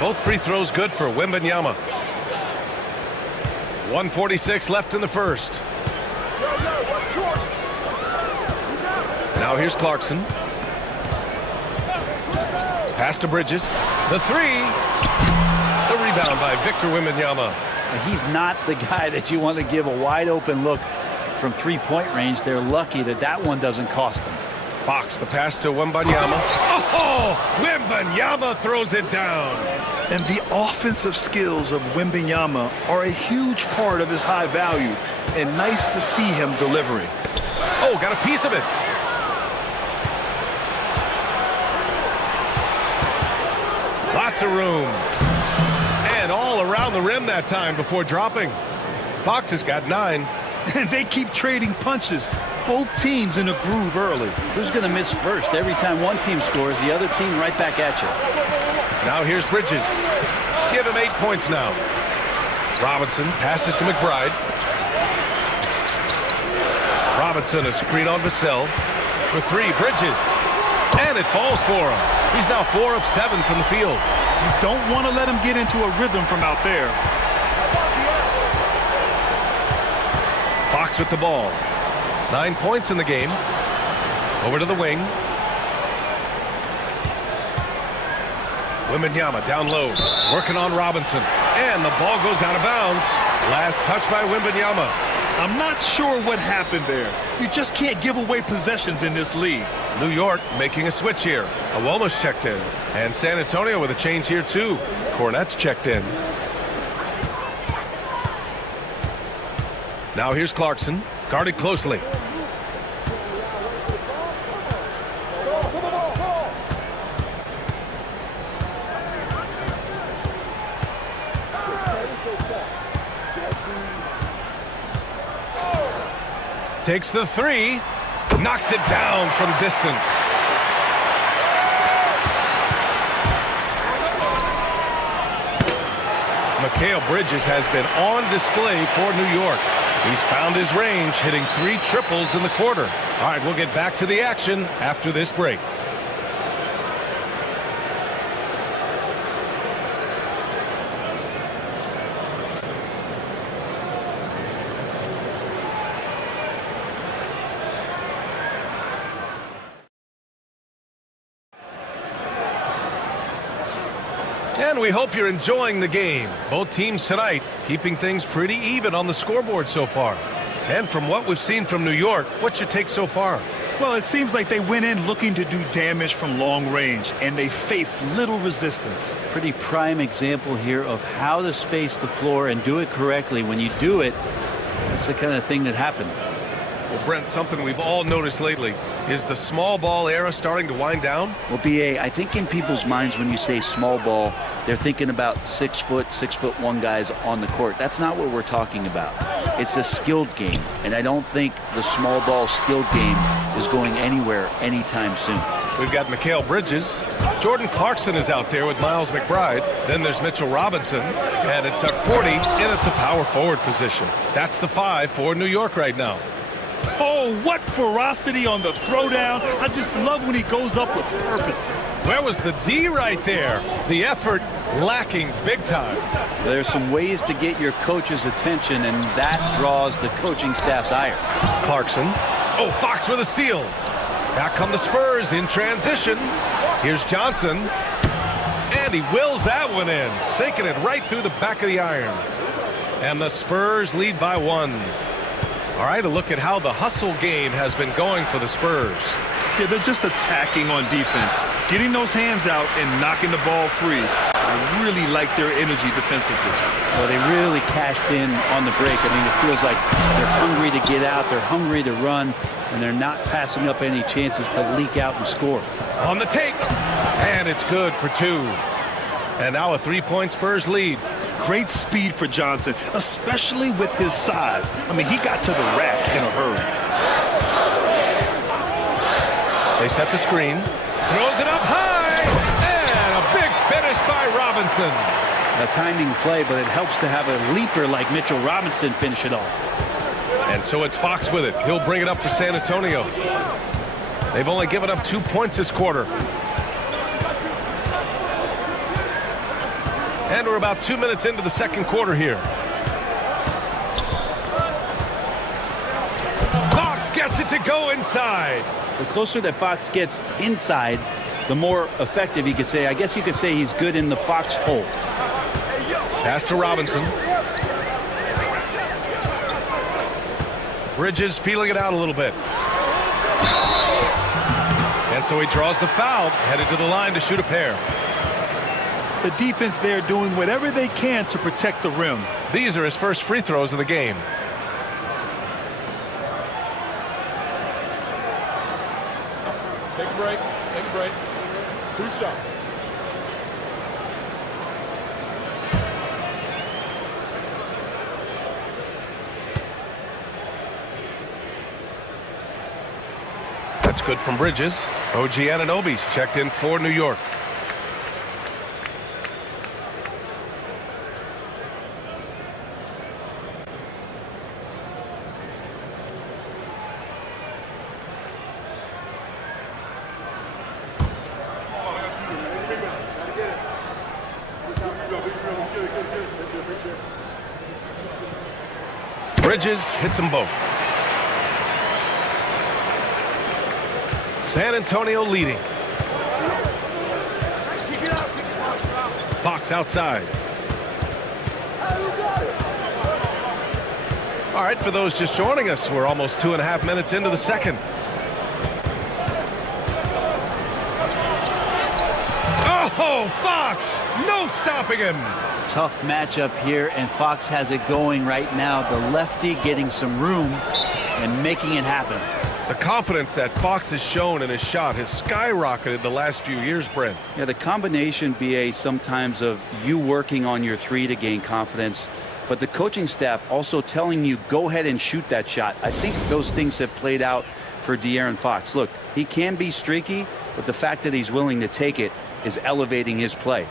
Both free throws good for Wembanyama. 1:46 left in the first. Now here's Clarkson. Pass to Bridges. The 3. The rebound by Victor Wembanyama. He's not the guy that you want to give a wide open look from three-point range. They're lucky that that one doesn't cost them. Fox, the pass to Wembanyama. Oh, Wembanyama throws it down. And the offensive skills of Wembanyama are a huge part of his high value, and nice to see him delivering. Oh, got a piece of it. Lots of room. And all around the rim that time before dropping. Fox has got 9. And they keep trading punches. Both teams in a groove early. Who's going to miss first? Every time one team scores, the other team right back at you. Now here's Bridges. Give him 8 points now. Robinson passes to McBride. Robinson, a screen on Vassell. For 3, Bridges. And it falls for him. He's now 4 of 7 from the field. You don't want to let him get into a rhythm from out there. Fox with the ball. 9 points in the game. Over to the wing. Wembanyama down low. Working on Robinson. And the ball goes out of bounds. Last touch by Wembanyama. I'm not sure what happened there. You just can't give away possessions in this league. New York making a switch here. Awolma's checked in. And San Antonio with a change here too. Hornets checked in. Now here's Clarkson. Guarded closely. Takes the 3. Knocks it down from distance. Mikal Bridges has been on display for New York. He's found his range, hitting 3 triples in the quarter. All right, we'll get back to the action after this break. And we hope you're enjoying the game. Both teams tonight keeping things pretty even on the scoreboard so far. And from what we've seen from New York, what's your take so far? Well, it seems like they went in looking to do damage from long range, and they faced little resistance. Pretty prime example here of how to space the floor and do it correctly. When you do it, that's the kind of thing that happens. Well, Brent, something we've all noticed lately. Is the small ball era starting to wind down? Well, B.A., I think in people's minds when you say small ball, they're thinking about 6'1" guys on the court. That's not what we're talking about. It's a skilled game, and I don't think the small ball skilled game is going anywhere anytime soon. We've got Mikal Bridges. Jordan Clarkson is out there with Miles McBride. Then there's Mitchell Robinson. And it's Tuck Porty in at the power forward position. That's the 5 for New York right now. Oh, what ferocity on the throwdown. I just love when he goes up with purpose. Where was the D right there? The effort lacking big time. There's some ways to get your coach's attention, and that draws the coaching staff's ire. Clarkson. Oh, Fox with a steal. Back come the Spurs in transition. Here's Johnson. And he wills that one in, sinking it right through the back of the iron. And the Spurs lead by 1. All right, a look at how the hustle game has been going for the Spurs. Yeah, they're just attacking on defense, getting those hands out and knocking the ball free. I really like their energy defensively. Well, they really cashed in on the break. I mean, it feels like they're hungry to get out, they're hungry to run, and they're not passing up any chances to leak out and score. On the take, and it's good for 2. And now a 3-point Spurs lead. Great speed for Johnson, especially with his size. I mean, he got to the rack in a hurry. They set the screen. Throws it up high. And a big finish by Robinson. A timing play, but it helps to have a leaper like Mitchell Robinson finish it off. And so it's Fox with it. He'll bring it up for San Antonio. They've only given up 2 points this quarter. And we're about 2 minutes into the second quarter here. Fox gets it to go inside. The closer that Fox gets inside, the more effective he could say. I guess you could say he's good in the Fox hole. Pass to Robinson. Bridges feeling it out a little bit. And so he draws the foul, headed to the line to shoot a pair. The defense there doing whatever they can to protect the rim. These are his first free throws of the game. Take a break. Take a break. 2 shots. That's good from Bridges. OG Anunoby's checked in for New York. Bridges hits them both. San Antonio leading. Fox outside. All right, for those just joining us, we're almost 2.5 minutes into the second. Oh, Fox! No stopping him! Tough matchup here, and Fox has it going right now. The lefty getting some room and making it happen. The confidence that Fox has shown in his shot has skyrocketed the last few years, Brent. Yeah, the combination, BA, sometimes of you working on your three to gain confidence, but the coaching staff also telling you, go ahead and shoot that shot. I think those things have played out for De'Aaron Fox. Look, he can be streaky, but the fact that he's willing to take it is elevating his play.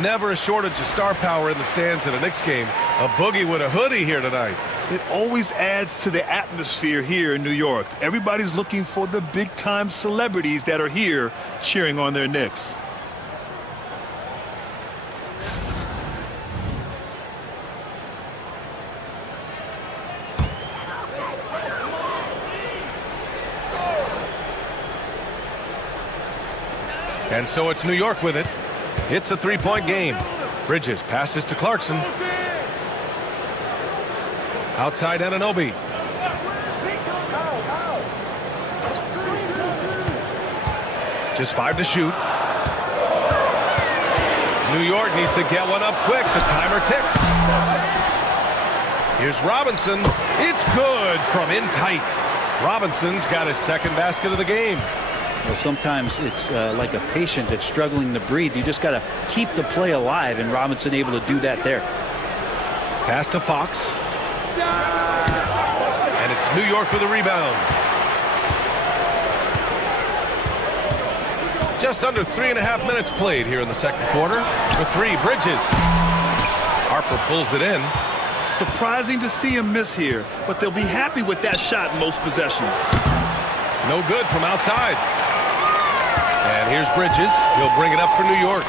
Never a shortage of star power in the stands at a Knicks game. A boogie with a hoodie here tonight. It always adds to the atmosphere here in New York. Everybody's looking for the big-time celebrities that are here cheering on their Knicks. And so it's New York with it. It's a three-point game. Bridges passes to Clarkson. Outside Anunoby. Just 5 to shoot. New York needs to get one up quick. The timer ticks. Here's Robinson. It's good from in tight. Robinson's got his second basket of the game. Well, sometimes it's like a patient that's struggling to breathe. You just got to keep the play alive, and Robinson able to do that there. Pass to Fox. And it's New York with a rebound. Just under 3.5 minutes played here in the second quarter. For three, Bridges. Harper pulls it in. Surprising to see him miss here, but they'll be happy with that shot in most possessions. No good from outside. And here's Bridges. He'll bring it up for New York.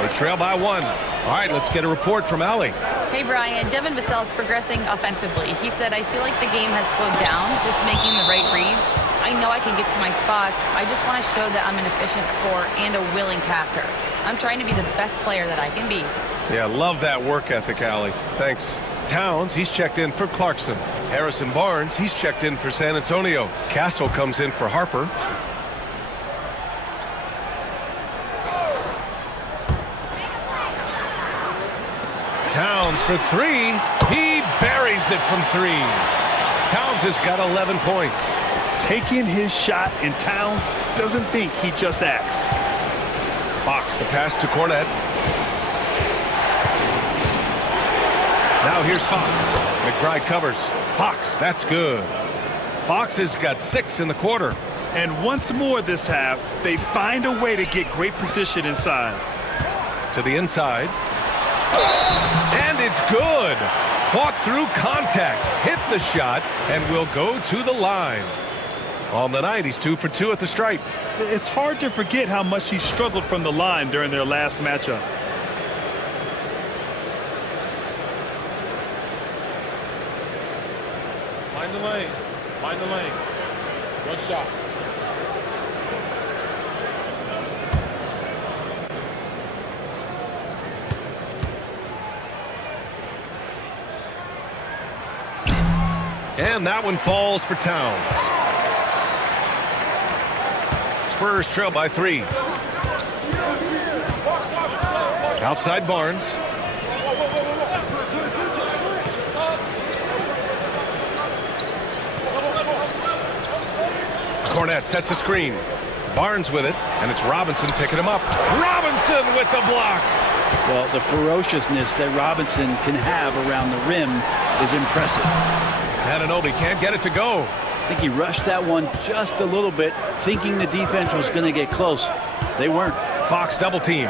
They trail by 1. All right, let's get a report from Allie. Hey, Brian. Devin Vassell's progressing offensively. He said, I feel like the game has slowed down, just making the right reads. I know I can get to my spots. I just want to show that I'm an efficient scorer and a willing passer. I'm trying to be the best player that I can be. Yeah, love that work ethic, Allie. Thanks. Towns, he's checked in for Clarkson. Harrison Barnes, he's checked in for San Antonio. Castle comes in for Harper. Towns for three. He buries it from three. Towns has got 11 points. Taking his shot, and Towns doesn't think, he just acts. Fox, the pass to Cornette. Now here's Fox. McBride covers. Fox, that's good. Fox has got 6 in the quarter. And once more this half, they find a way to get great position inside. To the inside. And it's good. Fought through contact, hit the shot, and will go to the line. On the night, he's 2 for 2 at the stripe. It's hard to forget how much he struggled from the line during their last matchup. Mind the lanes. Mind the lanes. One shot. And that one falls for Towns. Spurs trail by 3. Outside Barnes. Cornette sets a screen. Barnes with it, and it's Robinson picking him up. Robinson with the block. Well, the ferociousness that Robinson can have around the rim is impressive. Anunoby can't get it to go. I think he rushed that one just a little bit, thinking the defense was going to get close. They weren't. Fox double team.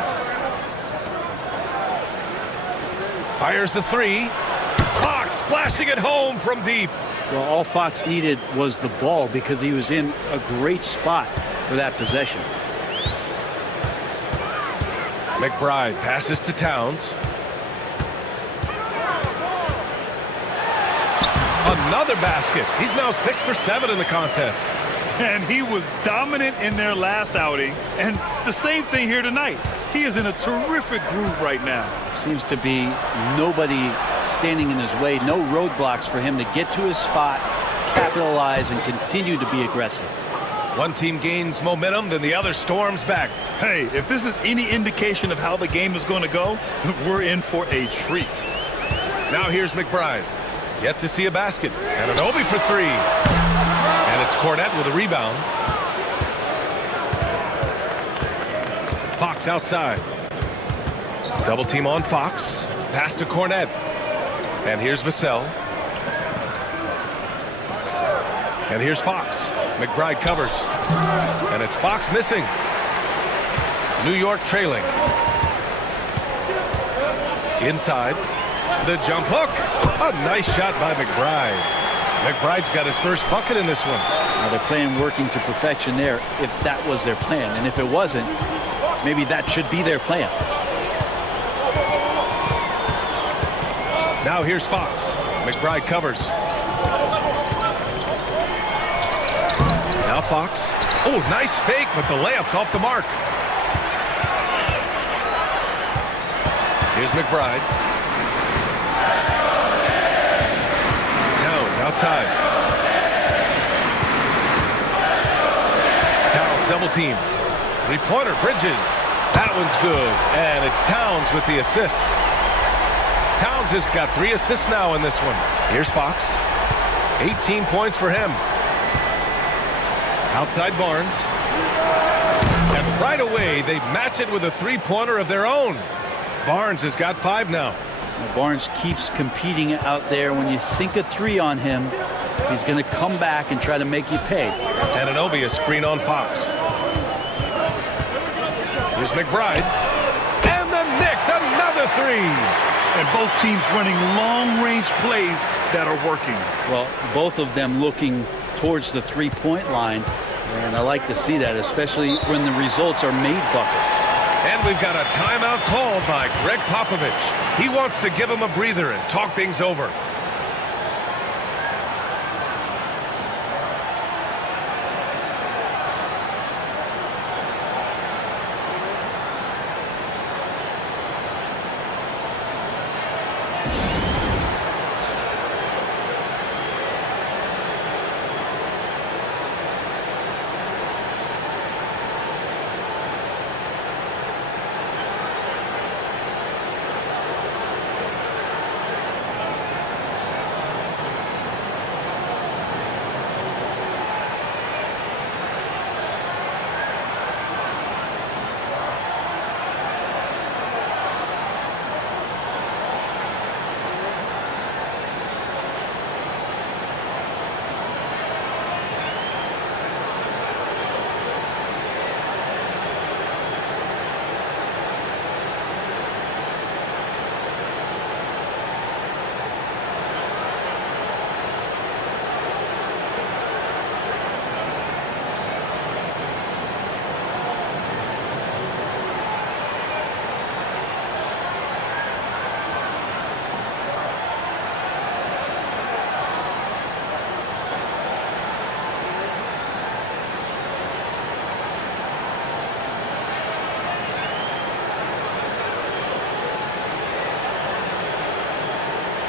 Fires the 3. Fox splashing it home from deep. Well, all Fox needed was the ball because he was in a great spot for that possession. McBride passes to Towns. Another basket. He's now 6 for 7 in the contest. And he was dominant in their last outing. And the same thing here tonight. He is in a terrific groove right now. Seems to be nobody standing in his way. No roadblocks for him to get to his spot, capitalize, and continue to be aggressive. One team gains momentum, then the other storms back. Hey, if this is any indication of how the game is going to go, we're in for a treat. Now here's McBride. Yet to see a basket. And an Anunoby for 3. And it's Cornette with a rebound. Fox outside. Double team on Fox. Pass to Cornette. And here's Vassell. And here's Fox. McBride covers. And it's Fox missing. New York trailing. Inside. The jump hook. A nice shot by McBride. McBride's got his first bucket in this one. Now they're playing working to perfection there if that was their plan. And if it wasn't, maybe that should be their plan. Now here's Fox. McBride covers. Now Fox. Oh, nice fake, but the layup's off the mark. Here's McBride. Towns outside. Towns double team. 3-pointer, Bridges. That one's good. And it's Towns with the assist. Towns has got 3 assists now in this one. Here's Fox. 18 points for him. Outside Barnes. And right away, they match it with a 3-pointer of their own. Barnes has got 5 now. Barnes keeps competing out there. When you sink a 3 on him, he's going to come back and try to make you pay. And Anunoby a screen on Fox. Here's McBride. And the Knicks, another 3. And both teams running long-range plays that are working. Well, both of them looking towards the 3-point line. And I like to see that, especially when the results are made buckets. And we've got a timeout called by Greg Popovich. He wants to give him a breather and talk things over.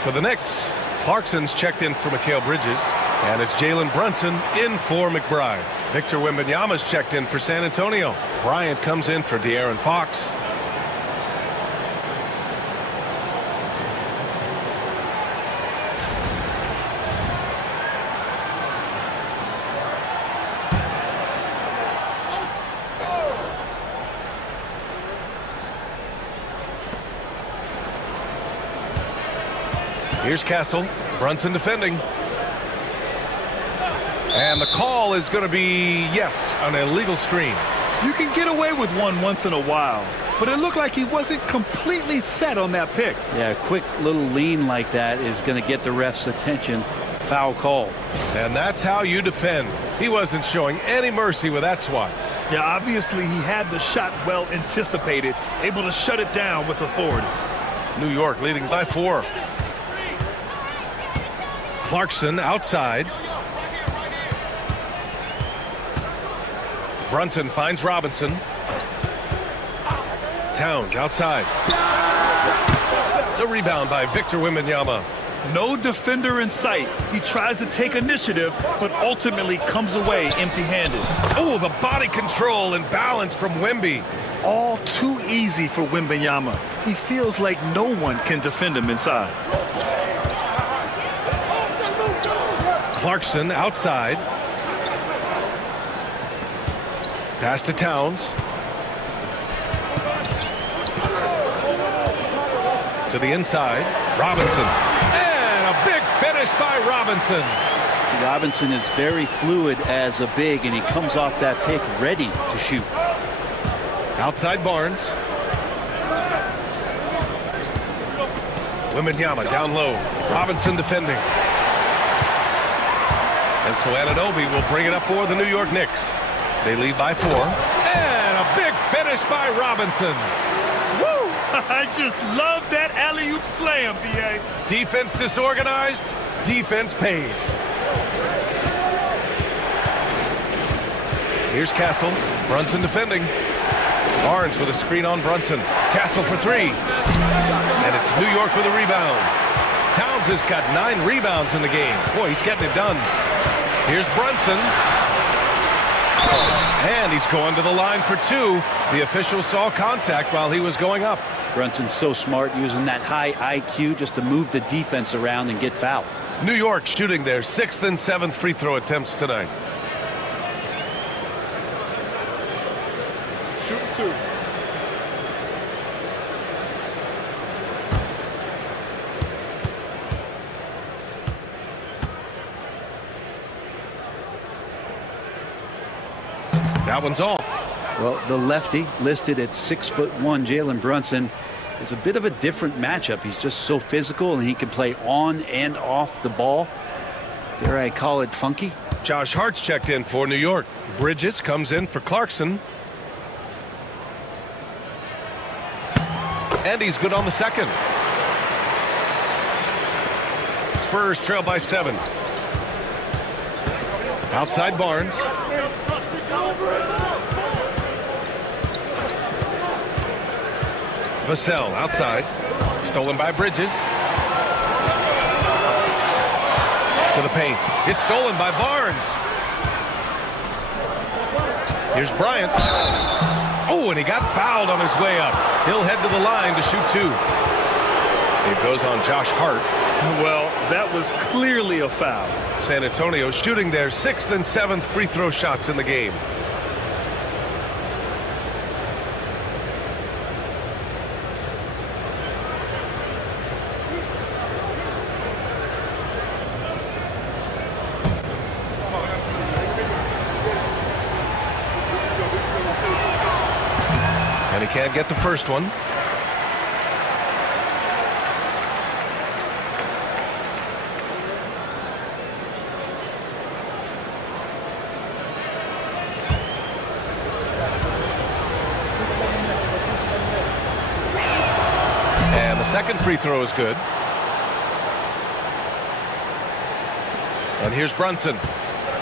For the Knicks, Clarkson's checked in for Mikal Bridges, and it's Jalen Brunson in for McBride. Victor Wembanyama's checked in for San Antonio. Bryant comes in for De'Aaron Fox. Here's Castle. Brunson defending. And the call is going to be, yes, an illegal screen. You can get away with one once in a while, but it looked like he wasn't completely set on that pick. Yeah, a quick little lean like that is going to get the ref's attention. Foul call. And that's how you defend. He wasn't showing any mercy with that swat. Yeah, obviously he had the shot well anticipated, able to shut it down with authority. New York leading by 4. Clarkson outside. Brunson finds Robinson. Towns outside. The rebound by Victor Wembanyama. No defender in sight. He tries to take initiative, but ultimately comes away empty-handed. Oh, the body control and balance from Wemby. All too easy for Wembanyama. He feels like no one can defend him inside. Clarkson outside. Pass to Towns. To the inside. Robinson. And a big finish by Robinson. Robinson is very fluid as a big, and he comes off that pick ready to shoot. Outside Barnes. Wembanyama down low. Robinson defending. And so Anunoby will bring it up for the New York Knicks. They lead by 4. And a big finish by Robinson. Woo! I just love that alley-oop slam, B.A. Defense disorganized. Defense pays. Here's Castle. Brunson defending. Barnes with a screen on Brunson. Castle for 3. And it's New York with a rebound. Towns has got 9 rebounds in the game. Boy, he's getting it done. Here's Brunson. And he's going to the line for 2. The official saw contact while he was going up. Brunson's so smart, using that high IQ just to move the defense around and get fouled. New York shooting their 6th and 7th free throw attempts tonight. Shoot 2. That one's off. Well, the lefty listed at 6'1", Jalen Brunson, is a bit of a different matchup. He's just so physical, and he can play on and off the ball. Dare I call it funky? Josh Hart's checked in for New York. Bridges comes in for Clarkson. And he's good on the second. Spurs trail by 7. Outside Barnes. Vassell outside. Stolen by Bridges. To the paint. It's stolen by Barnes. Here's Bryant. Oh, and he got fouled on his way up. He'll head to the line to shoot 2. It goes on Josh Hart. Well, that was clearly a foul. San Antonio shooting their 6th and 7th free throw shots in the game. And he can't get the first one. And the second free throw is good. And here's Brunson.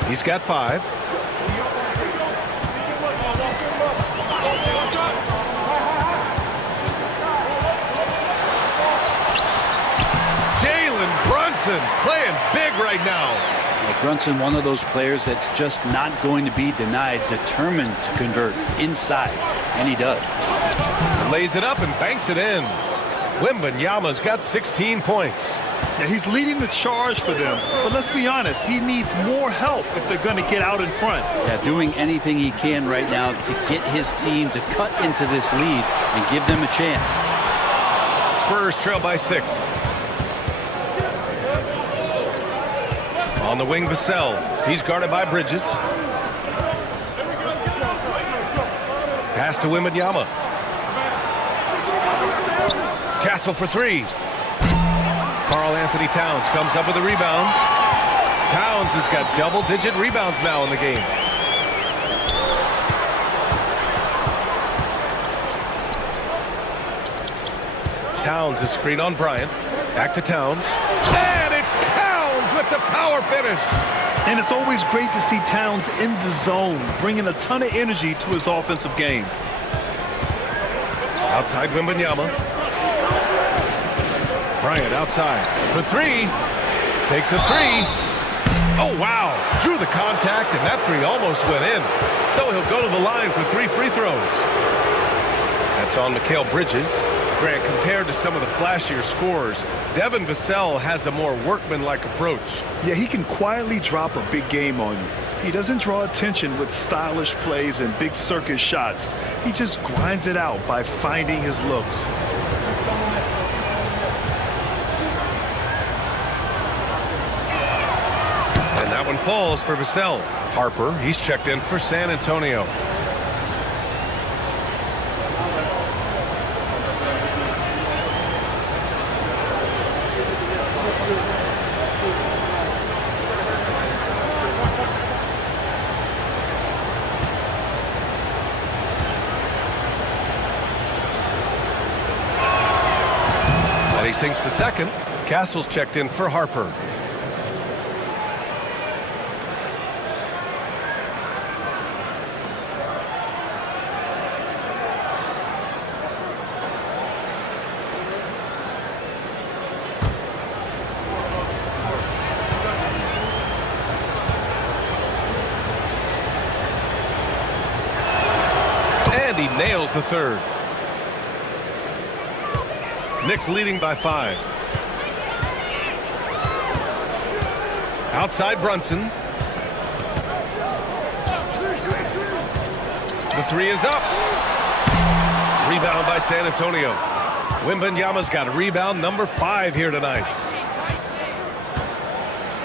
He's got 5. Brunson playing big right now. Well, Brunson, one of those players that's just not going to be denied, determined to convert inside, and he does. Lays it up and banks it in. Wembanyama's got 16 points. Yeah, he's leading the charge for them, but let's be honest, he needs more help if they're going to get out in front. Yeah, doing anything he can right now to get his team to cut into this lead and give them a chance. Spurs trail by 6. On the wing, Vassell. He's guarded by Bridges. Pass to Wembanyama. Castle for 3. Karl Anthony Towns comes up with a rebound. Towns has got double-digit rebounds now in the game. Towns is screen on Bryant. Back to Towns. And it's Towns with the power finish. And it's always great to see Towns in the zone, bringing a ton of energy to his offensive game. Outside Wembanyama. Bryant outside for 3. Takes a 3. Oh, wow. Drew the contact, and that 3 almost went in. So he'll go to the line for 3 free throws. That's on Mikal Bridges. Grant, compared to some of the flashier scorers, Devin Vassell has a more workmanlike approach. Yeah, he can quietly drop a big game on you. He doesn't draw attention with stylish plays and big circus shots. He just grinds it out by finding his looks. And that one falls for Vassell. Harper, he's checked in for San Antonio. And he sinks the second. Castle's checked in for Harper. He nails the third. Knicks leading by 5. Outside Brunson. The 3 is up. Rebound by San Antonio. Wembanyama's got a rebound number 5 here tonight.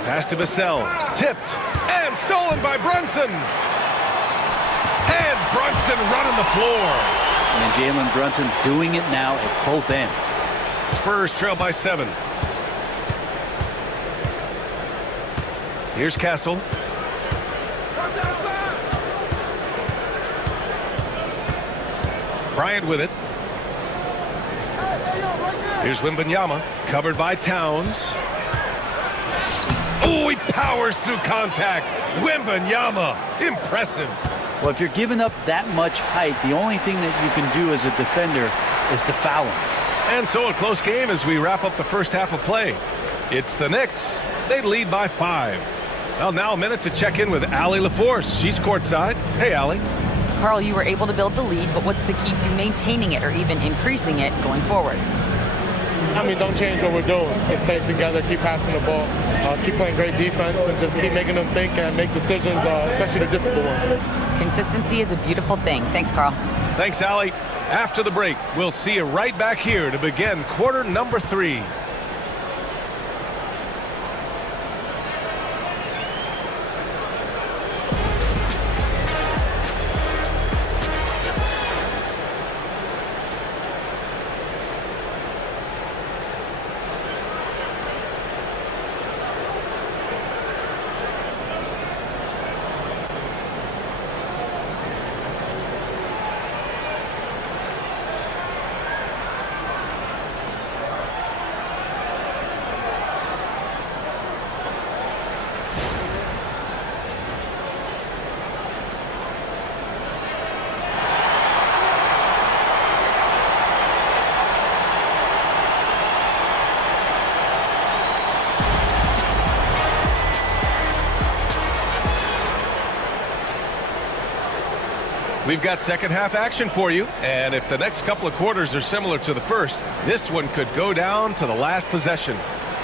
Pass to Vassell. Tipped and stolen by Brunson. And Brunson running the floor. And Jalen Brunson doing it now at both ends. Spurs trail by 7. Here's Castle. Bryant with it. Here's Wembanyama, covered by Towns. Oh, he powers through contact. Wembanyama, impressive. Well, if you're giving up that much height, the only thing that you can do as a defender is to foul him. And so a close game as we wrap up the first half of play. It's the Knicks. They lead by 5. Well, now a minute to check in with Allie LaForce. She's courtside. Hey, Allie. Carl, you were able to build the lead, but what's the key to maintaining it or even increasing it going forward? I mean, don't change what we're doing. So stay together, keep passing the ball, keep playing great defense, and just keep making them think and make decisions, especially the difficult ones. Consistency is a beautiful thing. Thanks, Carl. Thanks, Allie. After the break, we'll see you right back here to begin quarter number 3. We've got second half action for you, and if the next couple of quarters are similar to the first, this one could go down to the last possession.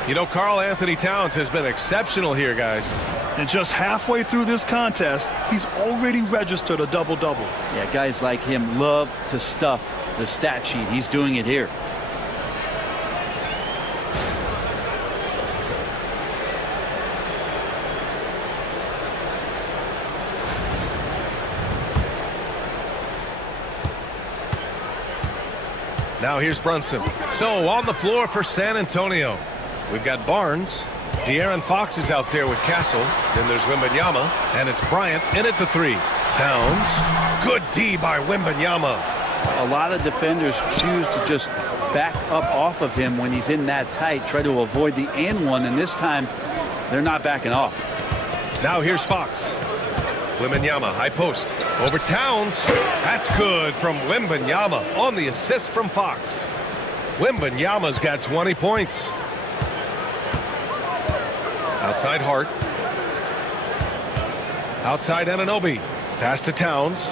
You know, Karl Anthony Towns has been exceptional here, guys. And just halfway through this contest, he's already registered a double-double. Yeah, guys like him love to stuff the stat sheet. He's doing it here. Now here's Brunson. So on the floor for San Antonio, we've got Barnes. De'Aaron Fox is out there with Castle. Then there's Wembanyama, and it's Bryant in at the 3. Towns. Good D by Wembanyama. A lot of defenders choose to just back up off of him when he's in that tight, try to avoid the and one, and this time they're not backing off. Now here's Fox. Wembanyama, high post. Over Towns. That's good from Wembanyama on the assist from Fox. Wembanyama's got 20 points. Outside Hart. Outside Anunoby. Pass to Towns.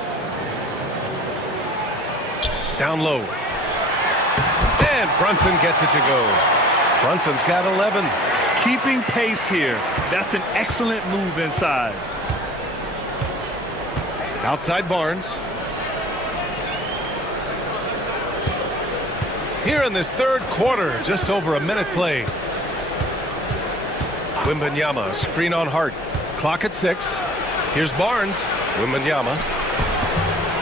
Down low. And Brunson gets it to go. Brunson's got 11. Keeping pace here. That's an excellent move inside. Outside Barnes. Here in this third quarter, just over a minute play. Wembanyama, screen on Hart. Clock at 6. Here's Barnes. Wembanyama.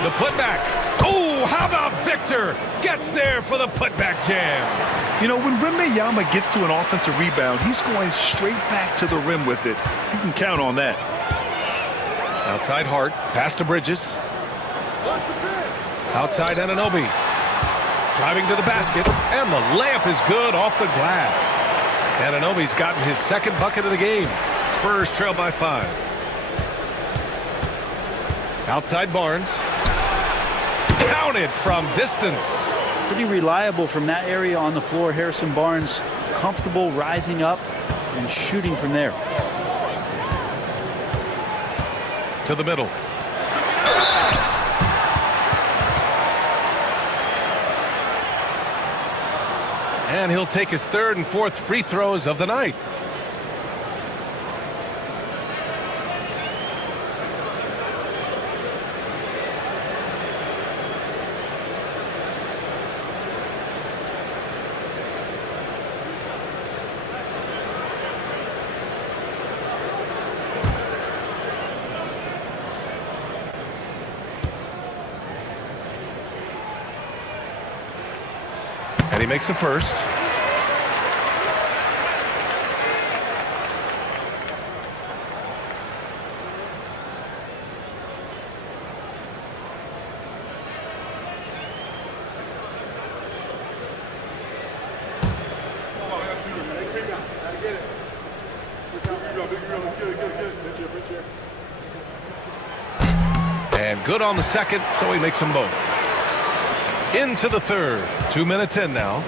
The putback. Oh, how about Victor? Gets there for the putback jam. You know, when Wembanyama gets to an offensive rebound, he's going straight back to the rim with it. You can count on that. Outside Hart. Pass to Bridges. Outside Anunoby. Driving to the basket. And the layup is good off the glass. Anunoby's gotten his second bucket of the game. Spurs trail by 5. Outside Barnes. Counted from distance. Pretty reliable from that area on the floor. Harrison Barnes comfortable rising up and shooting from there. To the middle. And he'll take his third and fourth free throws of the night. And he makes a first. And good on the second, so he makes them both. Into the third. 2 minutes in now.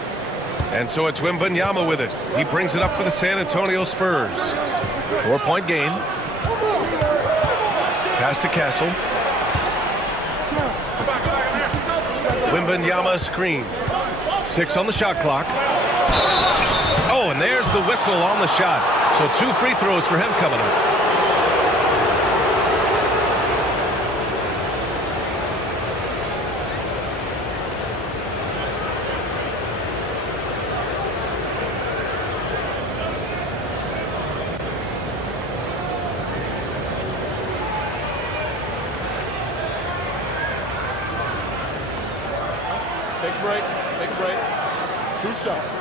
And so it's Wembanyama with it. He brings it up for the San Antonio Spurs. 4-point game. Pass to Castle. Wembanyama screen. 6 on the shot clock. Oh, and there's the whistle on the shot. So 2 free throws for him coming up. Take a break. Take a break. 2 shots.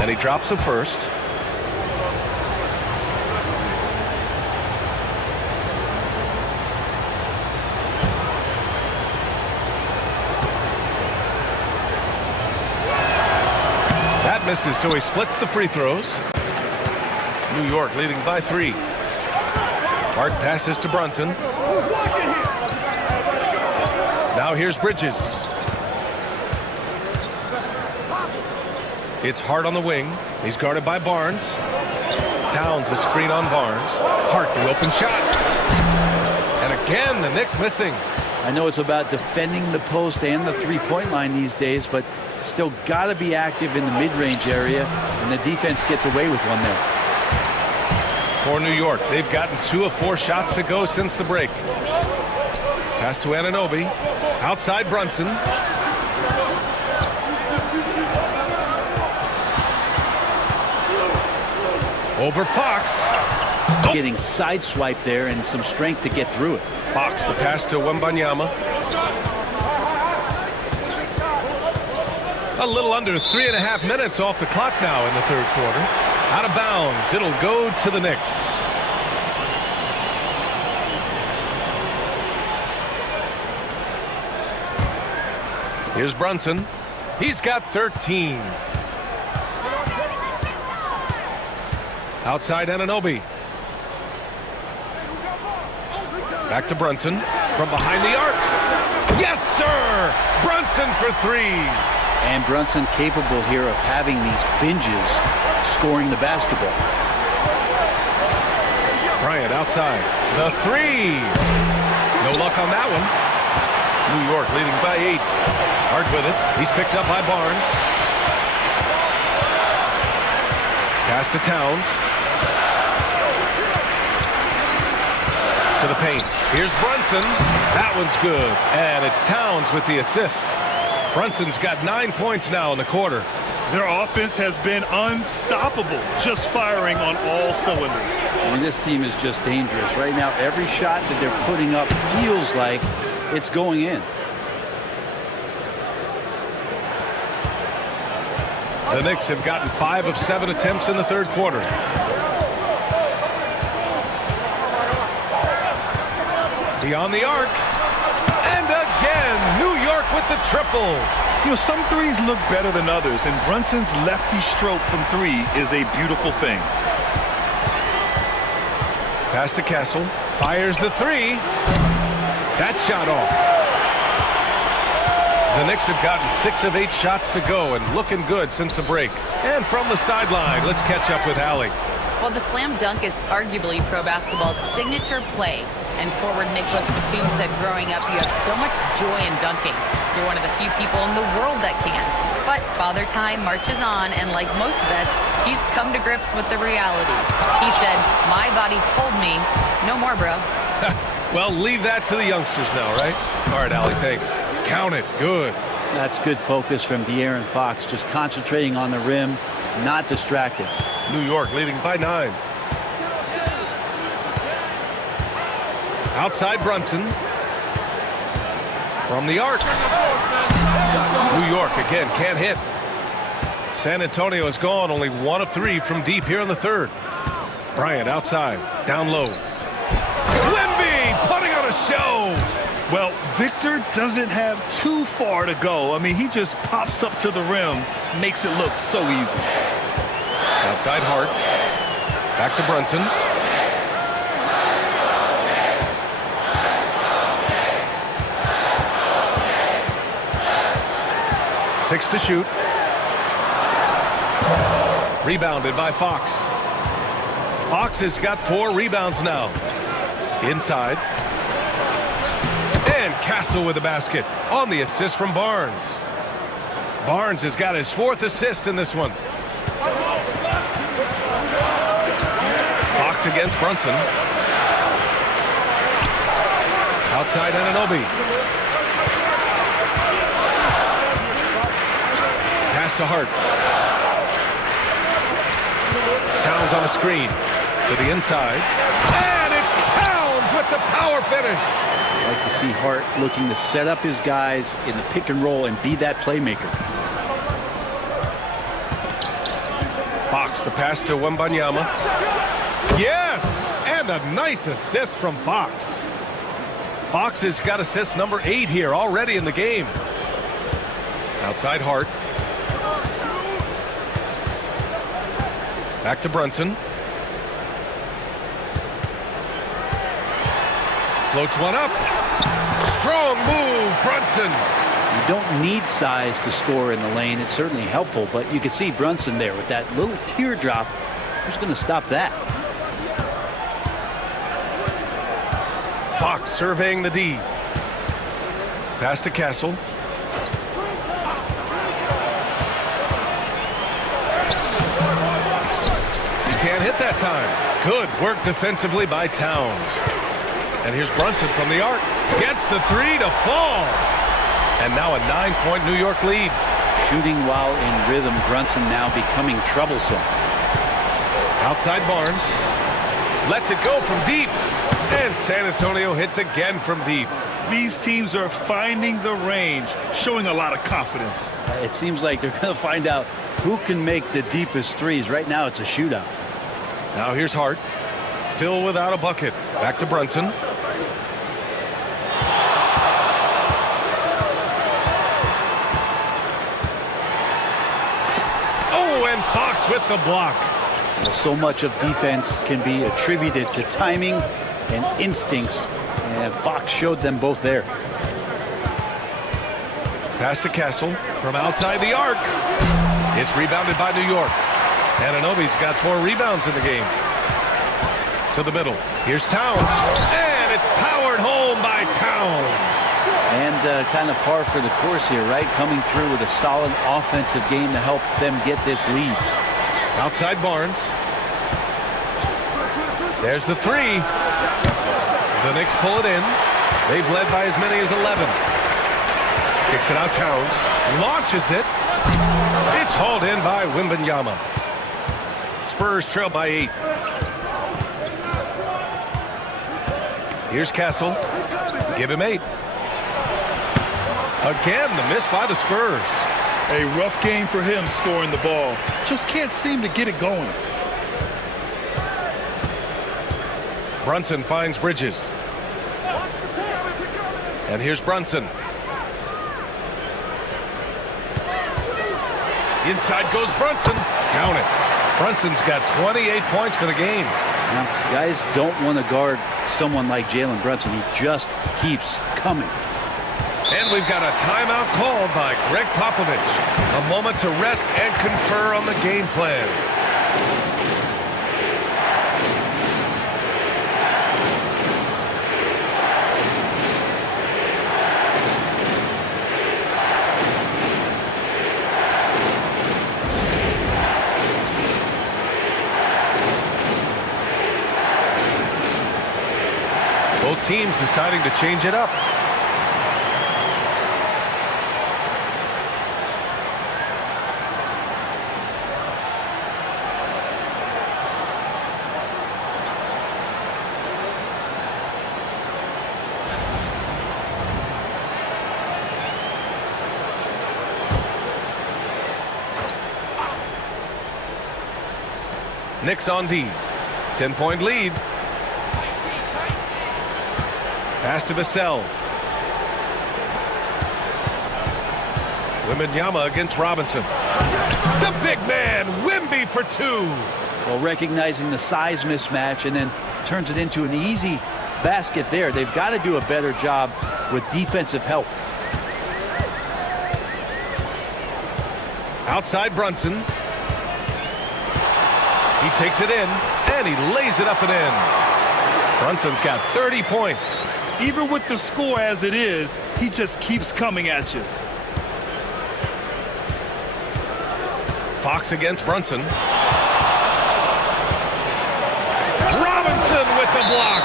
And he drops the first. That misses, so he splits the free throws. New York leading by 3. Hart passes to Brunson. Now here's Bridges. It's Hart on the wing. He's guarded by Barnes. Towns a screen on Barnes. Hart the open shot. And again, the Knicks missing. I know it's about defending the post and the three-point line these days, but still got to be active in the mid-range area, and the defense gets away with one there. For New York, they've gotten 2 of 4 shots to go since the break. Pass to Anunoby. Outside Brunson. Over Fox. Getting sideswiped there and some strength to get through it. Fox, the pass to Wembanyama. A little under 3.5 minutes off the clock now in the third quarter. Out of bounds. It'll go to the Knicks. Here's Brunson. He's got 13. Outside Anunoby. Back to Brunson from behind the arc. Yes, sir! Brunson for 3. And Brunson capable here of having these binges scoring the basketball. Bryant outside. The 3. No luck on that one. New York leading by 8. Hart with it. He's picked up by Barnes. Pass to Towns. To the paint. Here's Brunson. That one's good. And it's Towns with the assist. Brunson's got 9 points now in the quarter. Their offense has been unstoppable, just firing on all cylinders. I mean, this team is just dangerous. Right now, every shot that they're putting up feels like it's going in. The Knicks have gotten 5 of 7 attempts in the third quarter. Beyond the arc. And again, New York with the triple. You know, some threes look better than others, and Brunson's lefty stroke from 3 is a beautiful thing. Pass to Castle. Fires the 3. That shot off. The Knicks have gotten 6 of 8 shots to go and looking good since the break. And from the sideline, let's catch up with Allie. Well, the slam dunk is arguably pro basketball's signature play. And forward Nicholas Batum said growing up, you have so much joy in dunking. You're one of the few people in the world that can. But Father Time marches on, and like most vets, he's come to grips with the reality. He said, my body told me, no more, bro. Well, leave that to the youngsters now, right? All right, Allie, thanks. Count it. Good. That's good focus from De'Aaron Fox, just concentrating on the rim, not distracted. New York leading by 9. Outside Brunson. From the arc. New York again can't hit. San Antonio is gone, only 1 of 3 from deep here in the third. Bryant outside, down low. Wemby putting on a show. Well, Victor doesn't have too far to go. I mean, he just pops up to the rim, makes it look so easy. Outside Hart. Back to Brunson. Six to shoot. Rebounded by Fox. Fox has got 4 rebounds now. Inside. And Castle with the basket on the assist from Barnes. Barnes has got his 4th assist in this one. Fox against Brunson. Outside Anunoby. Pass to Hart. Towns on a screen to the inside. And it's Towns with the power finish. I like to see Hart looking to set up his guys in the pick and roll and be that playmaker. Fox, the pass to Wembanyama. Yes! And a nice assist from Fox. Fox has got assist number 8 here already in the game. Outside Hart. Back to Brunson. Floats one up. Strong move, Brunson. You don't need size to score in the lane. It's certainly helpful, but you can see Brunson there with that little teardrop. Who's going to stop that? Fox surveying the D. Pass to Castle. He can't hit that time. Good work defensively by Towns. And here's Brunson from the arc. Gets the three to fall. And now a 9-point New York lead. Shooting while in rhythm. Brunson now becoming troublesome. Outside Barnes. Lets it go from deep. And San Antonio hits again from deep. These teams are finding the range, showing a lot of confidence. It seems like they're going to find out who can make the deepest threes. Right now it's a shootout. Now here's Hart. Still without a bucket. Back to Brunson. Oh, and Fox with the block. Well, so much of defense can be attributed to timing and instincts, and Fox showed them both there. Pass to Castle from outside the arc. It's rebounded by New York. Anunoby's got 4 rebounds in the game. To the middle. Here's Towns. And it's powered home by Towns. And kind of par for the course here, right? Coming through with a solid offensive game to help them get this lead. Outside Barnes. There's the three. The Knicks pull it in. They've led by as many as 11. Kicks it out Towns. Launches it. It's hauled in by Wembanyama. Spurs trail by 8. Here's Castle. Give him 8. Again, the miss by the Spurs. A rough game for him scoring the ball. Just can't seem to get it going. Brunson finds Bridges. And here's Brunson. Inside goes Brunson. Count it. Brunson's got 28 points for the game. Now, guys don't want to guard someone like Jalen Brunson. He just keeps coming. And we've got a timeout called by Greg Popovich. A moment to rest and confer on the game plan. Both teams deciding to change it up. Knicks on D. 10-point lead. Pass to Vassell. Wembanyama against Robinson. The big man, Wemby for 2. Well, recognizing the size mismatch and then turns it into an easy basket there. They've got to do a better job with defensive help. Outside Brunson. He takes it in, and he lays it up and in. Brunson's got 30 points. Even with the score as it is, he just keeps coming at you. Fox against Brunson. Robinson with the block.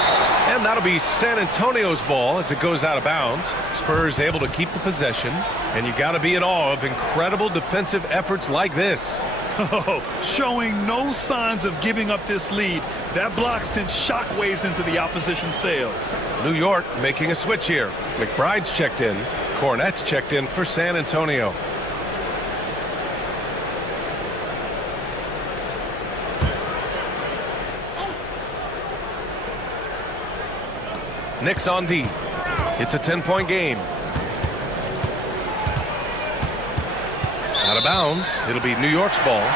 And that'll be San Antonio's ball as it goes out of bounds. Spurs able to keep the possession. And you got to be in awe of incredible defensive efforts like this. Oh, showing no signs of giving up this lead. That block sent shockwaves into the opposition sails. New York making a switch here. McBride's checked in. Cornette's checked in for San Antonio. Knicks on D. It's a 10-point game. Out of bounds. It'll be New York's ball.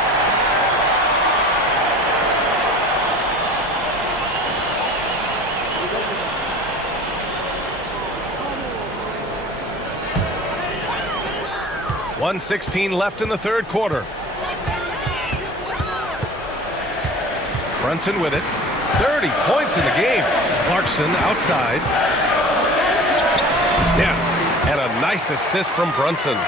1:16 left in the third quarter. Brunson with it. 30 points in the game. Clarkson outside. Yes, and a nice assist from Brunson.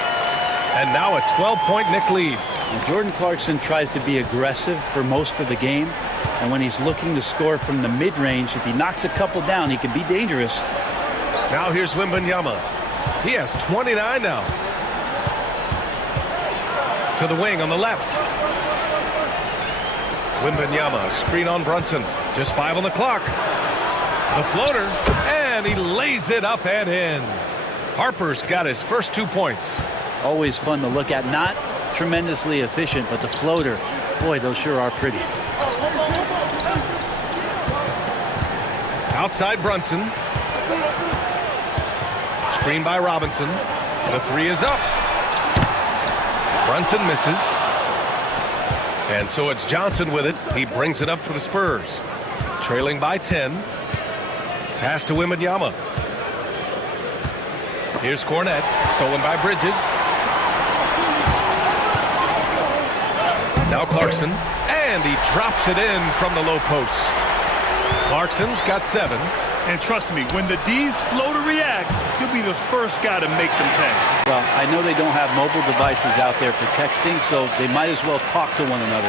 And now a 12-point Knick lead. And Jordan Clarkson tries to be aggressive for most of the game. And when he's looking to score from the mid-range, if he knocks a couple down, he can be dangerous. Now here's Wembanyama. He has 29 now. To the wing on the left. Wembanyama, screen on Brunson. Just 5 on the clock. The floater, and he lays it up and in. Harper's got his first 2 points. Always fun to look at. Not tremendously efficient, but the floater, boy, those sure are pretty. Outside Brunson. Screen by Robinson. The 3 is up. Brunson misses. And so it's Johnson with it. He brings it up for the Spurs. Trailing by 10. Pass to Wembanyama. Here's Cornette. Stolen by Bridges. Now Clarkson. And he drops it in from the low post. Clarkson's got 7. And trust me, when the D's slow to react, he'll be the first guy to make them pay. Well, I know they don't have mobile devices out there for texting, so they might as well talk to one another.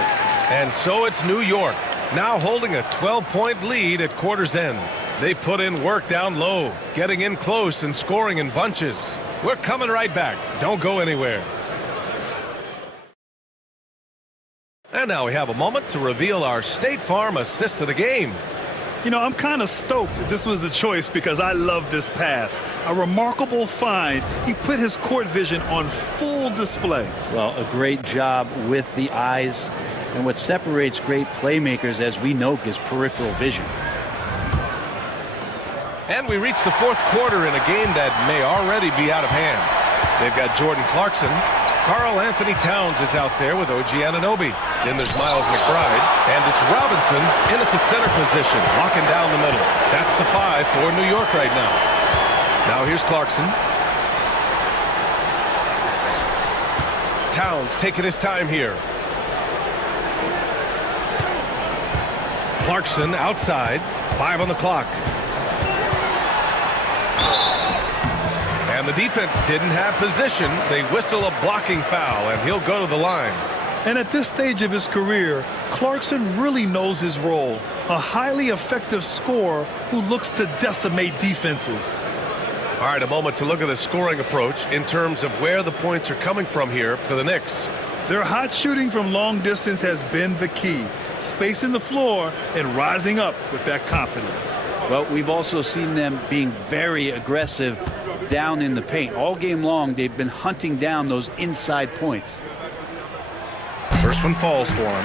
And so it's New York, now holding a 12-point lead at quarter's end. They put in work down low, getting in close and scoring in bunches. We're coming right back. Don't go anywhere. And now we have a moment to reveal our State Farm assist of the game. You know, I'm kind of stoked that this was a choice because I love this pass. A remarkable find. He put his court vision on full display. Well, a great job with the eyes. And what separates great playmakers, as we know, is peripheral vision. And we reach the fourth quarter in a game that may already be out of hand. They've got Jordan Clarkson. Karl Anthony Towns is out there with OG Anunoby. Then there's Miles McBride. And it's Robinson in at the center position, locking down the middle. That's the 5 for New York right now. Now here's Clarkson. Towns taking his time here. Clarkson outside. 5 on the clock. And the defense didn't have position. They whistle a blocking foul, and he'll go to the line. And at this stage of his career, Clarkson really knows his role. A highly effective scorer who looks to decimate defenses. All right, a moment to look at the scoring approach in terms of where the points are coming from here for the Knicks. Their hot shooting from long distance has been the key. Spacing the floor and rising up with that confidence. Well, we've also seen them being very aggressive down in the paint. All game long, they've been hunting down those inside points. First one falls for him.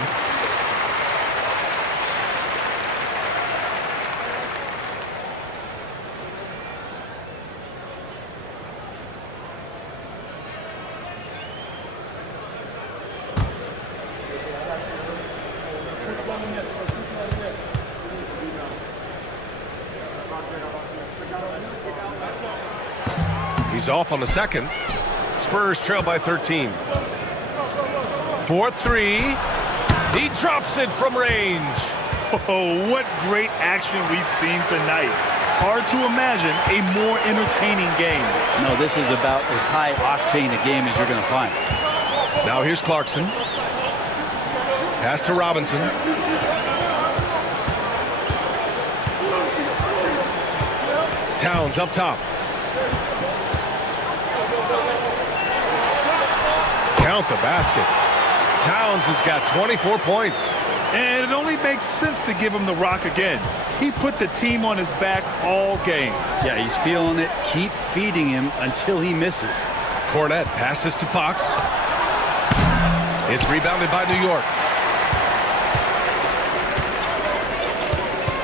He's off on the second. Spurs trail by 13. 4-3. He drops it from range. Oh, what great action we've seen tonight. Hard to imagine a more entertaining game. No, this is about as high octane a game as you're going to find. Now here's Clarkson. Pass to Robinson. Towns up top. Count the basket. Towns has got 24 points. And it only makes sense to give him the rock again. He put the team on his back all game. Yeah, he's feeling it. Keep feeding him until he misses. Cornette passes to Fox. It's rebounded by New York.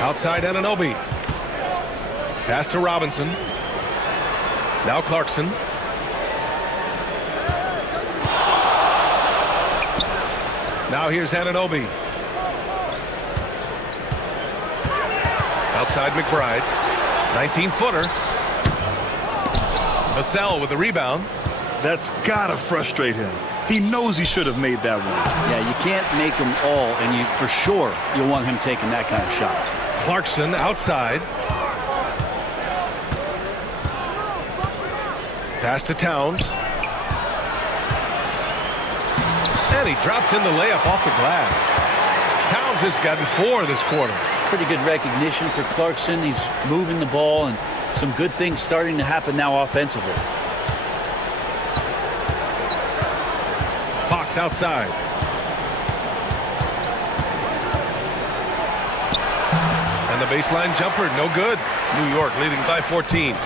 Outside Anunoby. Pass to Robinson. Now Clarkson. Now here's Anunoby. Outside McBride. 19-footer. Vassell with the rebound. That's gotta frustrate him. He knows he should have made that one. Yeah, you can't make them all, and for sure you'll want him taking that kind of shot. Clarkson outside. Pass to Towns. And he drops in the layup off the glass. Towns has gotten 4 this quarter. Pretty good recognition for Clarkson. He's moving the ball, and some good things starting to happen now offensively. Fox outside. And the baseline jumper, no good. New York leading by 14.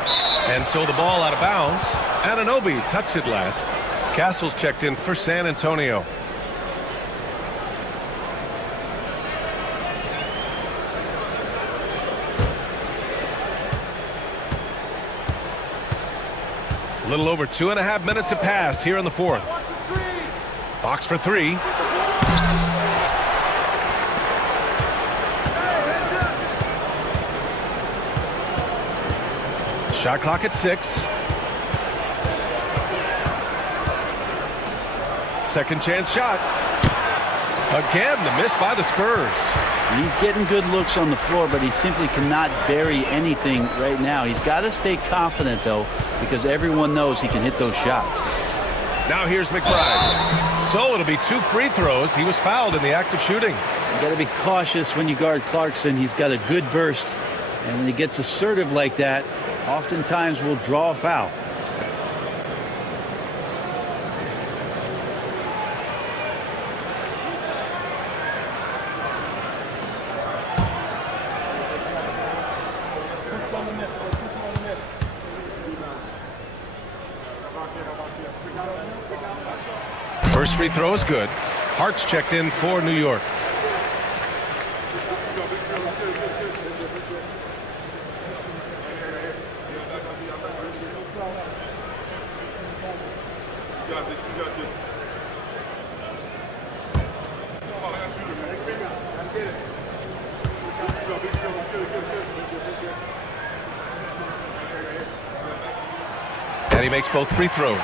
And so the ball out of bounds. Anunoby touched it last. Castle's checked in for San Antonio. A little over 2.5 minutes have passed here in the fourth. Fox for 3. Shot clock at 6. Second chance shot. Again, the miss by the Spurs. He's getting good looks on the floor, but he simply cannot bury anything right now. He's got to stay confident, though, because everyone knows he can hit those shots. Now here's McBride. So it'll be 2 free throws. He was fouled in the act of shooting. You got to be cautious when you guard Clarkson. He's got a good burst, and when he gets assertive like that, oftentimes will draw a foul. First free throw is good. Hart's checked in for New York. And he makes both free throws.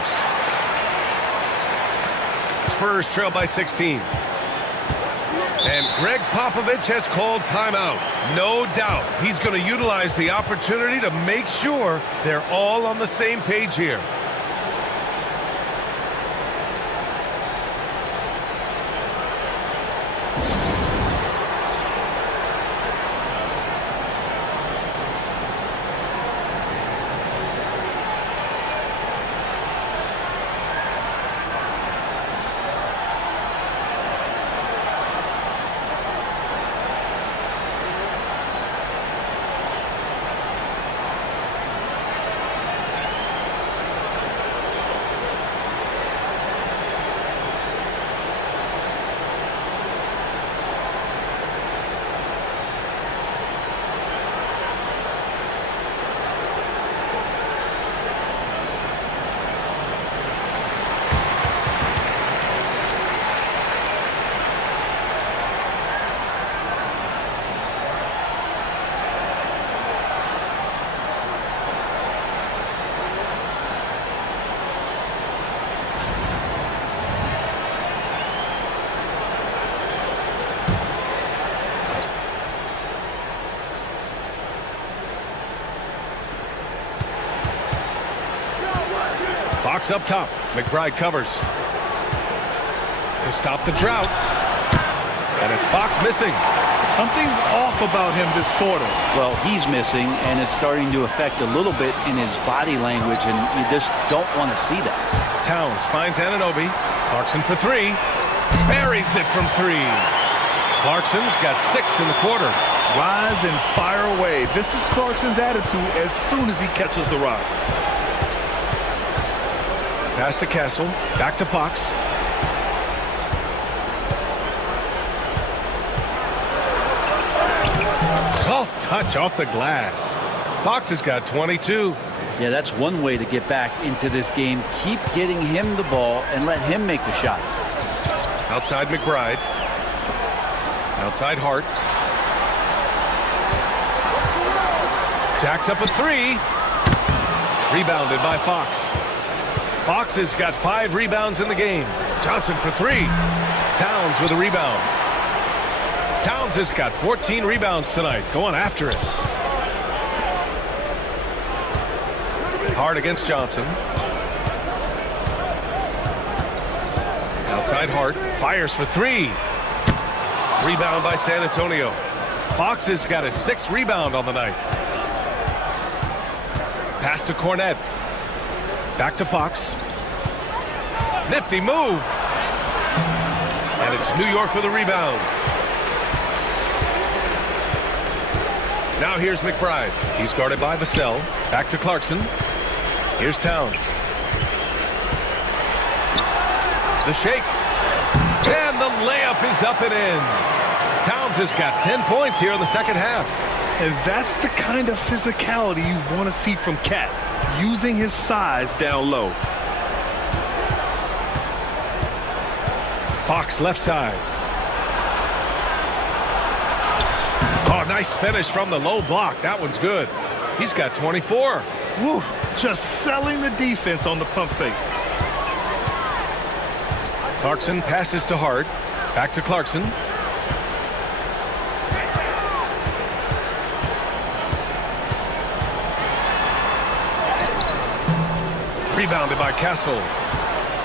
Spurs trail by 16. And Greg Popovich has called timeout. No doubt he's going to utilize the opportunity to make sure they're all on the same page here. Fox up top. McBride covers. To stop the drought. And it's Fox missing. Something's off about him this quarter. Well, he's missing, and it's starting to affect a little bit in his body language, and you just don't want to see that. Towns finds Anunoby. Clarkson for 3. Buries it from 3. Clarkson's got 6 in the quarter. Rise and fire away. This is Clarkson's attitude as soon as he catches the rock. Pass to Castle. Back to Fox. Soft touch off the glass. Fox has got 22. Yeah, that's one way to get back into this game. Keep getting him the ball and let him make the shots. Outside McBride. Outside Hart. Jacks up a 3. Rebounded by Fox. Fox has got 5 rebounds in the game. Johnson for 3. Towns with a rebound. Towns has got 14 rebounds tonight, going after it. Hard against Johnson. Outside Hart, fires for 3. Rebound by San Antonio. Fox has got his 6th rebound on the night. Pass to Cornette. Back to Fox. Nifty move. And it's New York with a rebound. Now here's McBride. He's guarded by Vassell. Back to Clarkson. Here's Towns. The shake. And the layup is up and in. Towns has got 10 points here in the second half. And that's the kind of physicality you want to see from Cat, using his size down low. Fox left side. Oh, nice finish from the low block. That one's good. He's got 24. Woo, just selling the defense on the pump fake. Clarkson passes to Hart. Back to Clarkson. Rebounded by Castle.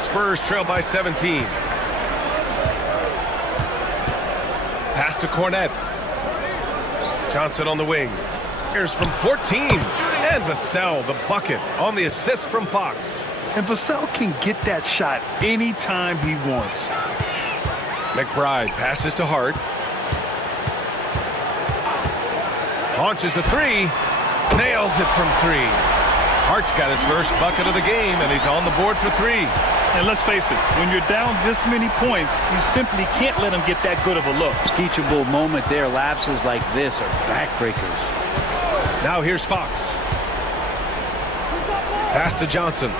Spurs trail by 17. Pass to Cornette. Johnson on the wing. Here's from 14. And Vassell, the bucket, on the assist from Fox. And Vassell can get that shot anytime he wants. McBride passes to Hart. Launches a 3. Nails it from 3. Hart's got his first bucket of the game, and he's on the board for 3. And let's face it, when you're down this many points, you simply can't let him get that good of a look. Teachable moment there. Lapses like this are backbreakers. Now here's Fox. Pass to Johnson.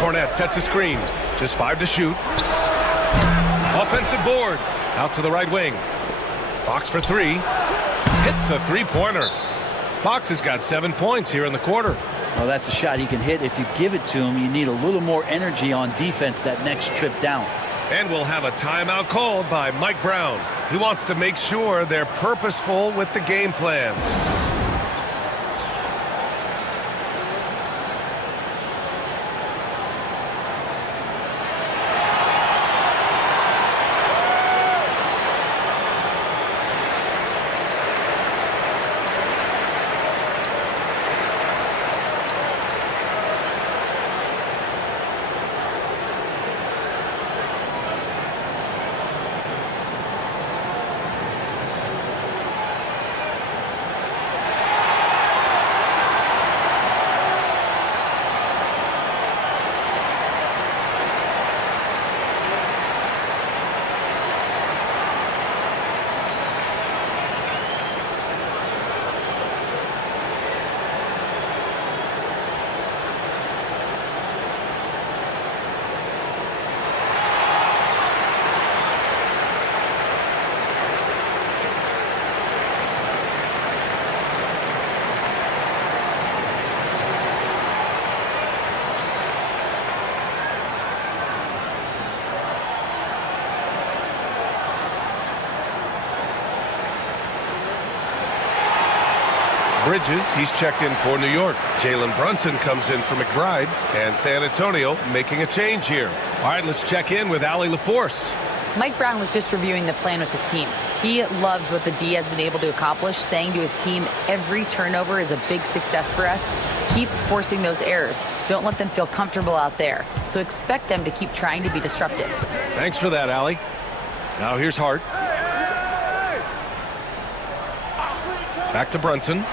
Cornette sets a screen. Just 5 to shoot. Offensive board. Out to the right wing. Fox for 3. Hits a 3-pointer. Fox has got 7 points here in the quarter. Well, that's a shot he can hit. If you give it to him, you need a little more energy on defense that next trip down. And we'll have a timeout called by Mike Brown. He wants to make sure they're purposeful with the game plan. Bridges, he's checked in for New York. Jalen Brunson comes in for McBride. And San Antonio making a change here. All right, let's check in with Allie LaForce. Mike Brown was just reviewing the plan with his team. He loves what the D has been able to accomplish, saying to his team, every turnover is a big success for us. Keep forcing those errors. Don't let them feel comfortable out there. So expect them to keep trying to be disruptive. Thanks for that, Allie. Now here's Hart. Back to Brunson.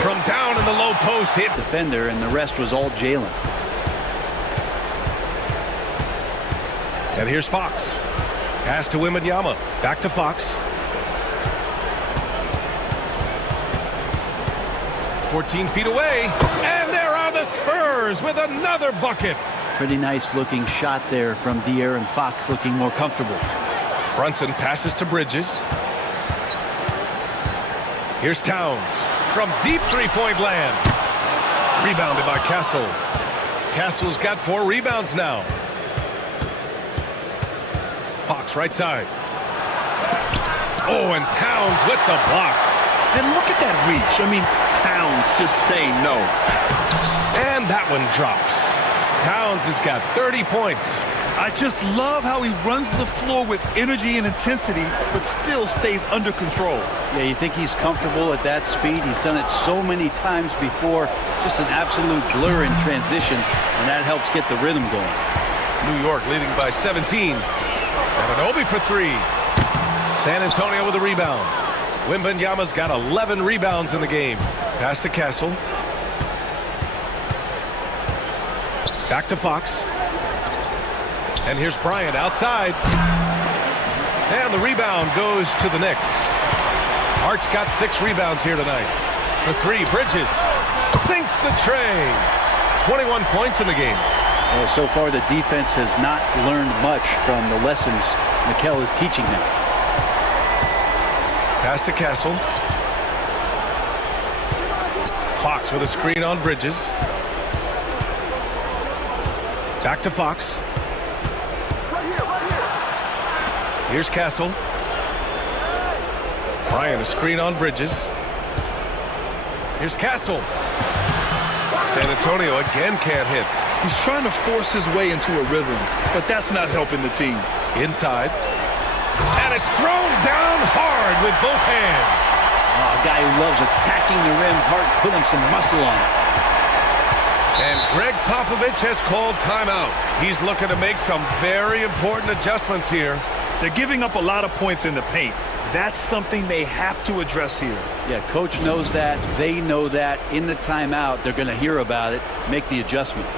From down in the low post, hit defender, and the rest was all Jalen. And here's Fox. Pass to Wembanyama. Back to Fox. 14 feet away. And there are the Spurs with another bucket. Pretty nice looking shot there from De'Aaron Fox, looking more comfortable. Brunson passes to Bridges. Here's Towns from deep three-point land. Rebounded by Castle. Castle's got 4 rebounds now. Fox right side. Oh, and Towns with the block. And look at that reach. I mean, Towns just saying no. And that one drops. Towns has got 30 points. I just love how he runs the floor with energy and intensity, but still stays under control. Yeah, you think he's comfortable at that speed. He's done it so many times before. Just an absolute blur in transition, and that helps get the rhythm going. New York leading by 17. Anunoby for 3. San Antonio with a rebound. Wembanyama's got 11 rebounds in the game. Pass to Castle. Back to Fox. And here's Bryant outside. And the rebound goes to the Knicks. Hart's got 6 rebounds here tonight. For 3, Bridges sinks the tray. 21 points in the game. Well, so far the defense has not learned much from the lessons Mikel is teaching them. Pass to Castle. Fox with a screen on Bridges. Back to Fox. Here's Castle. Bryant a screen on Bridges. Here's Castle. San Antonio again can't hit. He's trying to force his way into a rhythm, but that's not helping the team. Inside. And it's thrown down hard with both hands. Oh, a guy who loves attacking the rim, Hart putting some muscle on it. And Greg Popovich has called timeout. He's looking to make some very important adjustments here. They're giving up a lot of points in the paint. That's something they have to address here. Yeah, coach knows that. They know that. In the timeout, they're going to hear about it, make the adjustment.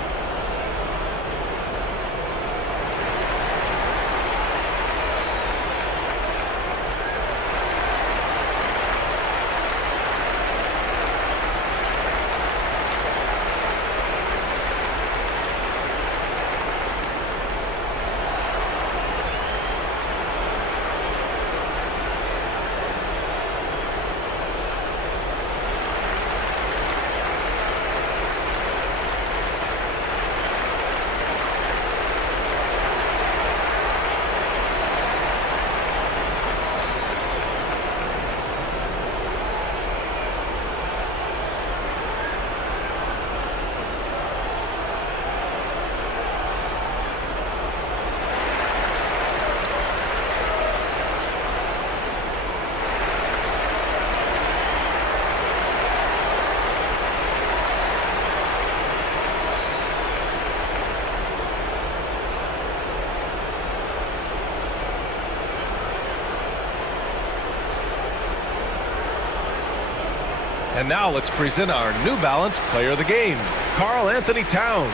And now let's present our New Balance Player of the Game, Karl Anthony Towns.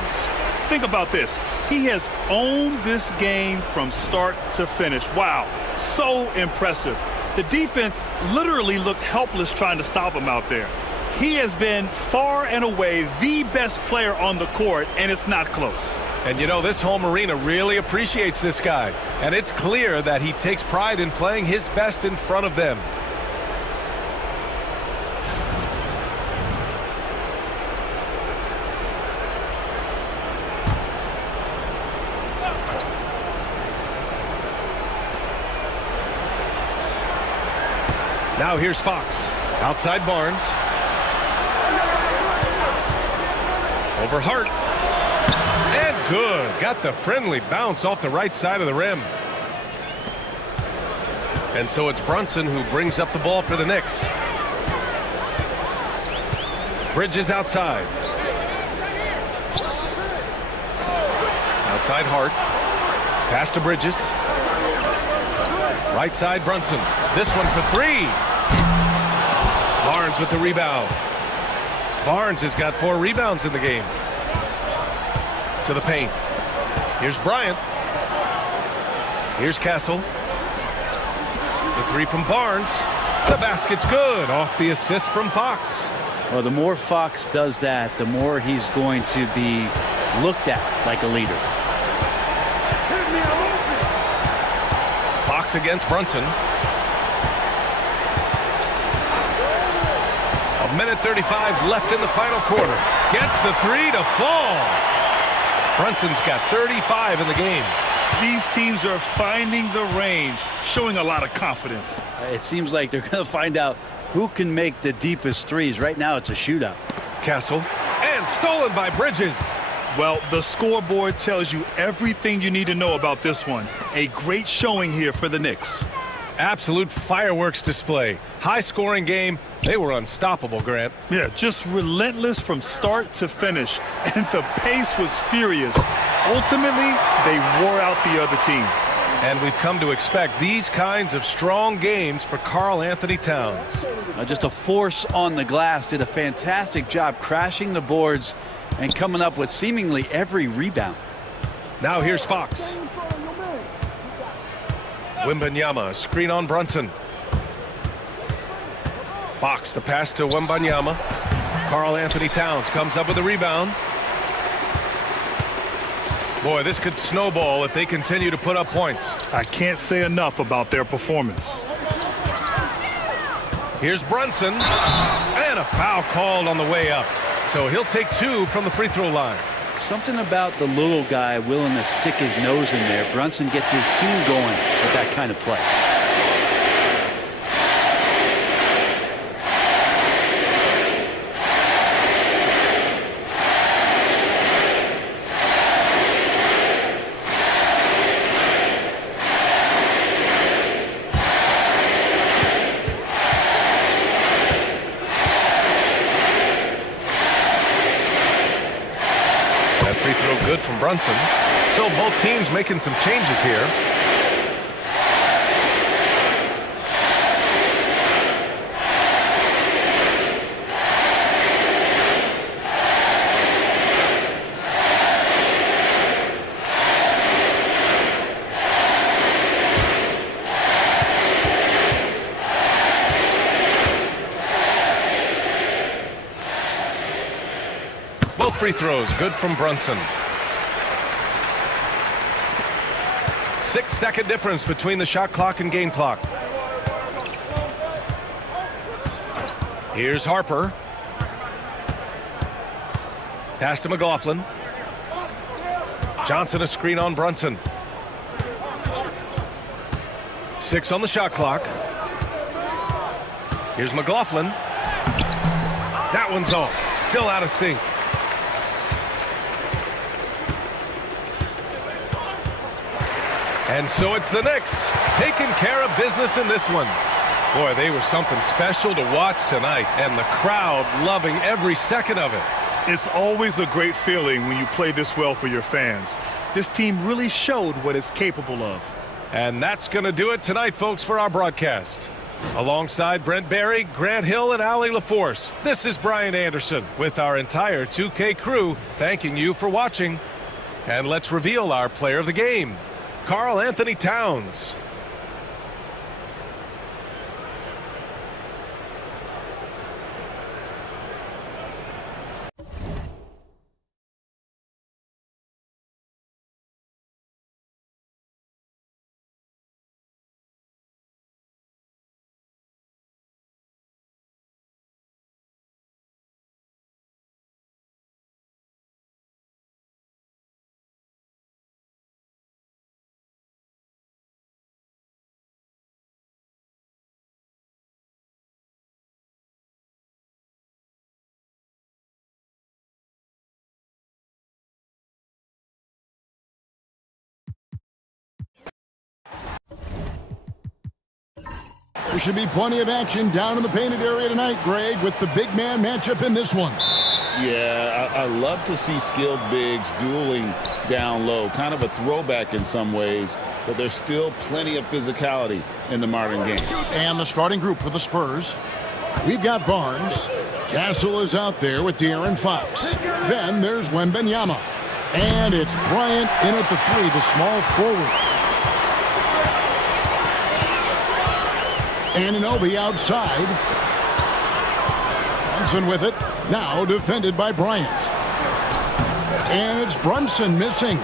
Think about this. He has owned this game from start to finish. Wow, so impressive. The defense literally looked helpless trying to stop him out there. He has been far and away the best player on the court, and it's not close. And you know, this home arena really appreciates this guy. And it's clear that he takes pride in playing his best in front of them. Now here's Fox. Outside Barnes. Over Hart. And good. Got the friendly bounce off the right side of the rim. And so it's Brunson who brings up the ball for the Knicks. Bridges outside. Outside Hart. Pass to Bridges. Right side Brunson. This one for 3. Barnes with the rebound. Barnes has got 4 rebounds in the game. To the paint. Here's Bryant. Here's Castle. The 3 from Barnes. The basket's good off the assist from Fox. Well, the more Fox does that, the more he's going to be looked at like a leader. Fox against Brunson. 1:35 left in the final quarter. Gets the three to fall. Brunson's got 35 in the game. These teams are finding the range, showing a lot of confidence. It seems like they're going to find out who can make the deepest threes. Right now, it's a shootout. Castle. And stolen by Bridges. Well, the scoreboard tells you everything you need to know about this one. A great showing here for the Knicks. Absolute fireworks display. High-scoring game. They were unstoppable, Grant. Yeah, just relentless from start to finish. And the pace was furious. Ultimately, they wore out the other team. And we've come to expect these kinds of strong games for Karl Anthony Towns. Just a force on the glass. Did a fantastic job crashing the boards and coming up with seemingly every rebound. Now here's Fox. Wembanyama, screen on Brunson. Fox, the pass to Wembanyama. Karl Anthony Towns comes up with a rebound. Boy, this could snowball if they continue to put up points. I can't say enough about their performance. Here's Brunson. And a foul called on the way up. So he'll take 2 from the free throw line. Something about the little guy willing to stick his nose in there. Brunson gets his team going with that kind of play. Good from Brunson. So both teams making some changes here. Both free throws good from Brunson. 6-second difference between the shot clock and game clock. Here's Harper. Pass to McLaughlin. Johnson a screen on Brunson. 6 on the shot clock. Here's McLaughlin. That one's off. Still out of sync. And so it's the Knicks taking care of business in this one. Boy, they were something special to watch tonight, and the crowd loving every second of it. It's always a great feeling when you play this well for your fans. This team really showed what it's capable of. And that's going to do it tonight, folks, for our broadcast. Alongside Brent Barry, Grant Hill, and Allie LaForce, this is Brian Anderson with our entire 2K crew thanking you for watching. And let's reveal our player of the game. Karl Anthony Towns. There should be plenty of action down in the painted area tonight, Greg, with the big man matchup in this one. Yeah, I love to see skilled bigs dueling down low. Kind of a throwback in some ways, but there's still plenty of physicality in the modern game. And the starting group for the Spurs. We've got Barnes. Castle is out there with De'Aaron Fox. Then there's Wembanyama. And it's Bryant in at the 3, the small forward. Anunoby outside. Brunson with it. Now defended by Bryant. And it's Brunson missing.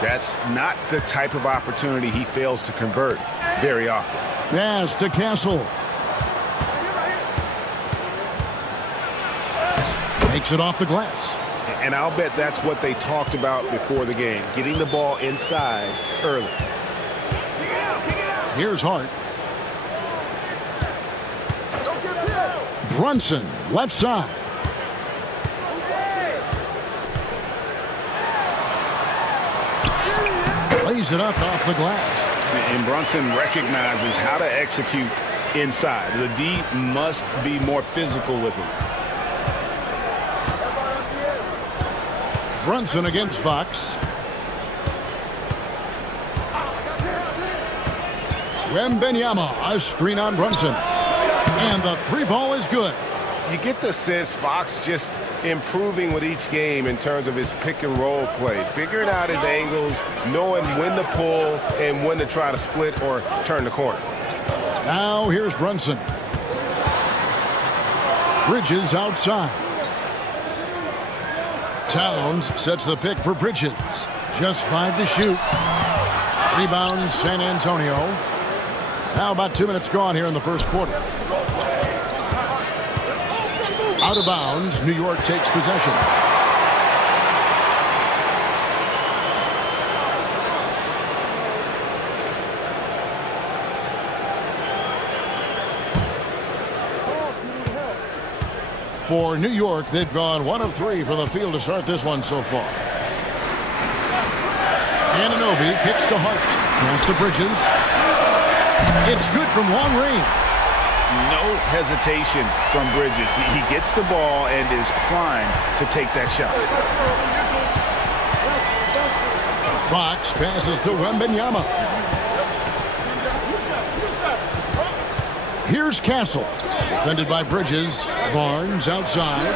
That's not the type of opportunity he fails to convert very often. Pass to Castle. Takes it off the glass. And I'll bet that's what they talked about before the game, getting the ball inside early. Here's Hart. Brunson, left side. Lays it up off the glass. And Brunson recognizes how to execute inside. The D must be more physical with him. Brunson against Fox. Wembanyama, a screen on Brunson. And the three ball is good. You get the sense Fox just improving with each game in terms of his pick and roll play, figuring out his angles, knowing when to pull and when to try to split or turn the corner. Now here's Brunson. Bridges outside. Towns sets the pick for Bridges. Just 5 to shoot. Rebound San Antonio. Now about 2 minutes gone here in the first quarter. Out of bounds, New York takes possession. For New York, they've gone 1 of 3 from the field to start this one so far. Anunoby kicks to Hart. Pass to Bridges. It's good from long range. No hesitation from Bridges. He gets the ball and is primed to take that shot. Fox passes to Wembanyama. Here's Castle. Defended by Bridges. Barnes outside.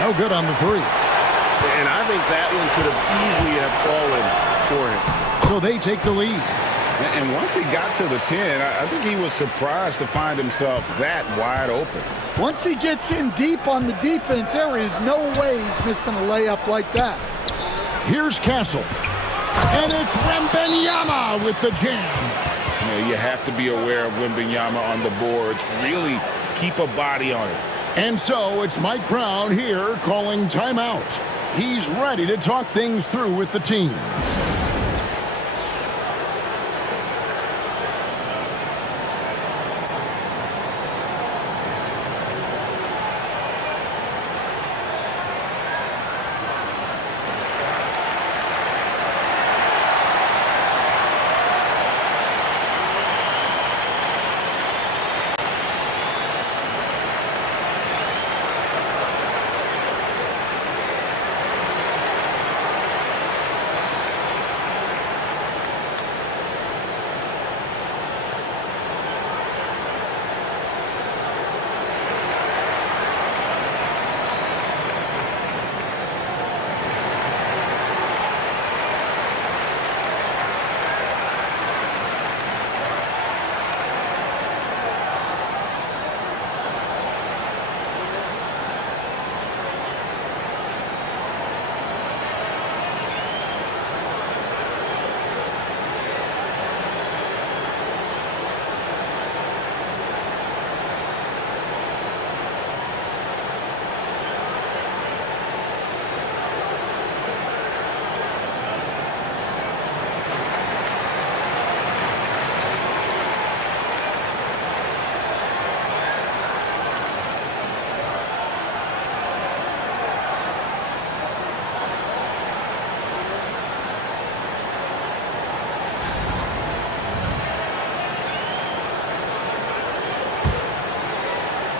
No good on the three. And I think that one could have easily have fallen for him. So they take the lead. And once he got to the 10, I think he was surprised to find himself that wide open. Once he gets in deep on the defense, there is no way he's missing a layup like that. Here's Castle. And it's Wembanyama with the jam. You have to be aware of Wembanyama on the boards. Really keep a body on it. And so it's Mike Brown here calling timeout. He's ready to talk things through with the team.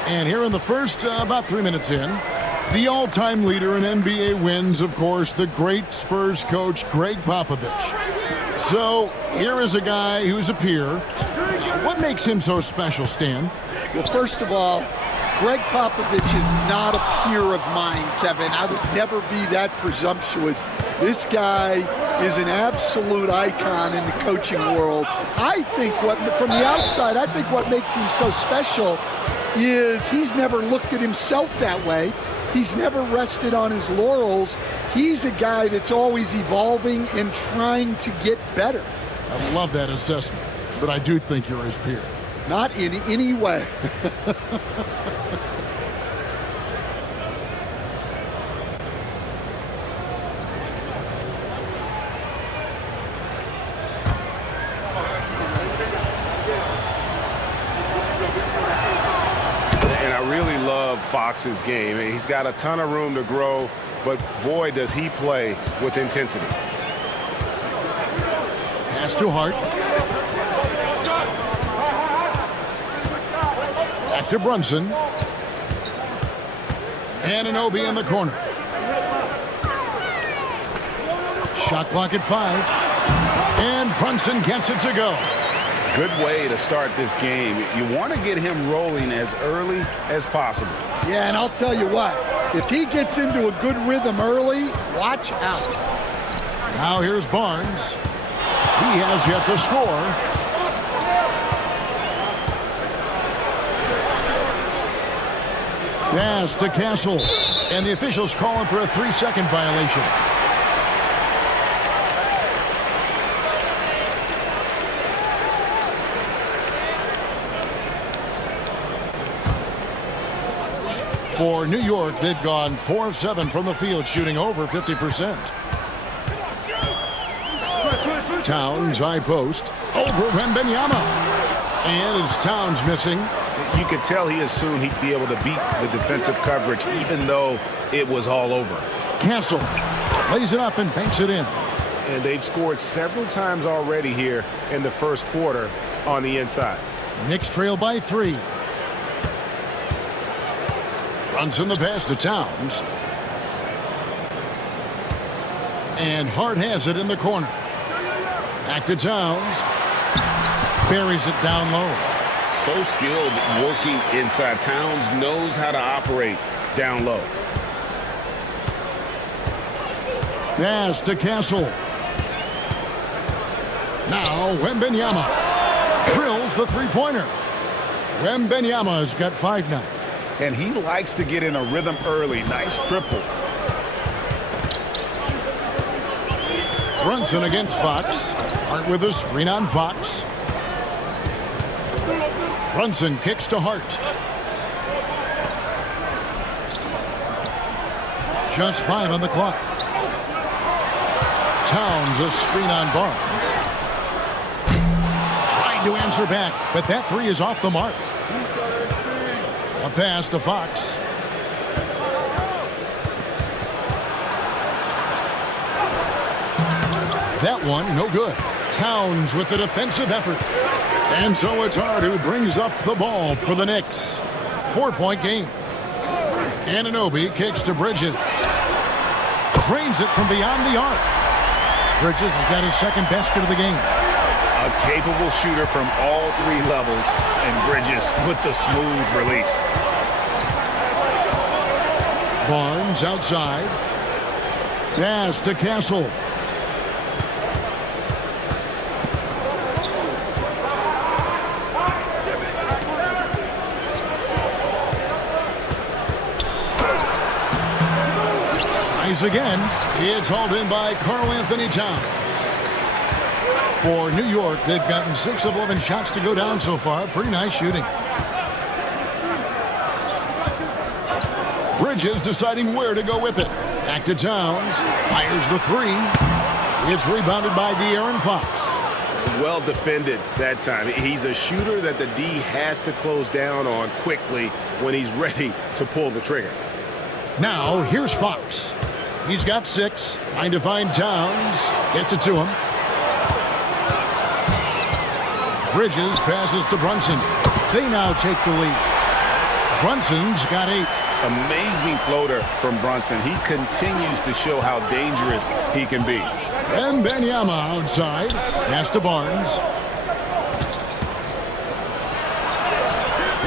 And here in the first, about 3 minutes in, the all-time leader in NBA wins, of course, the great Spurs coach, Greg Popovich. So here is a guy who's a peer. What makes him so special, Stan? Well, first of all, Greg Popovich is not a peer of mine, Kevin. I would never be that presumptuous. This guy is an absolute icon in the coaching world. I think from the outside, I think what makes him so special is he's never looked at himself that way. He's never rested on his laurels. He's a guy that's always evolving and trying to get better. I love that assessment, but I do think you're his peer. Not in any way. Fox's game. He's got a ton of room to grow, but boy, does he play with intensity. Pass to Hart. Back to Brunson. Anunoby in the corner. Shot clock at 5. And Brunson gets it to go. Good way to start this game. You want to get him rolling as early as possible. Yeah, and I'll tell you what, if he gets into a good rhythm early, watch out. Now here's Barnes. He has yet to score. Pass to Castle. And the officials calling for a 3-second violation. For New York, they've gone 4 of 7 from the field, shooting over 50%. Towns, high post, over Wembanyama. And it's Towns missing. You could tell he assumed he'd be able to beat the defensive coverage, even though it was all over. Castle lays it up and banks it in. And they've scored several times already here in the first quarter on the inside. Knicks trail by 3. Brunson the pass to Towns. And Hart has it in the corner. Back to Towns. Buries it down low. So skilled working inside. Towns knows how to operate down low. Pass to Castle. Now Wembanyama drills the three-pointer. Wembanyama's got 5 now. And he likes to get in a rhythm early. Nice triple. Brunson against Fox. Hart with a screen on Fox. Brunson kicks to Hart. Just 5 on the clock. Towns a screen on Barnes. Tried to answer back, but that 3 is off the mark. A pass to Fox. That one, no good. Towns with the defensive effort. And so it's Hart who brings up the ball for the Knicks. 4-point game. Anunoby kicks to Bridges. Drains it from beyond the arc. Bridges has got his second basket of the game. A capable shooter from all 3 levels, and Bridges with the smooth release. Barnes outside. Pass to Castle. Tries again. It's hauled in by Karl Anthony Towns. For New York, they've gotten 6 of 11 shots to go down so far. Pretty nice shooting. Bridges deciding where to go with it. Back to Towns. Fires the 3. It's rebounded by De'Aaron Fox. Well defended that time. He's a shooter that the D has to close down on quickly when he's ready to pull the trigger. Now, here's Fox. He's got 6. Trying to find Towns. Gets it to him. Bridges passes to Brunson. They now take the lead. Brunson's got 8. Amazing floater from Brunson. He continues to show how dangerous he can be. And Wembanyama outside. Pass to Barnes.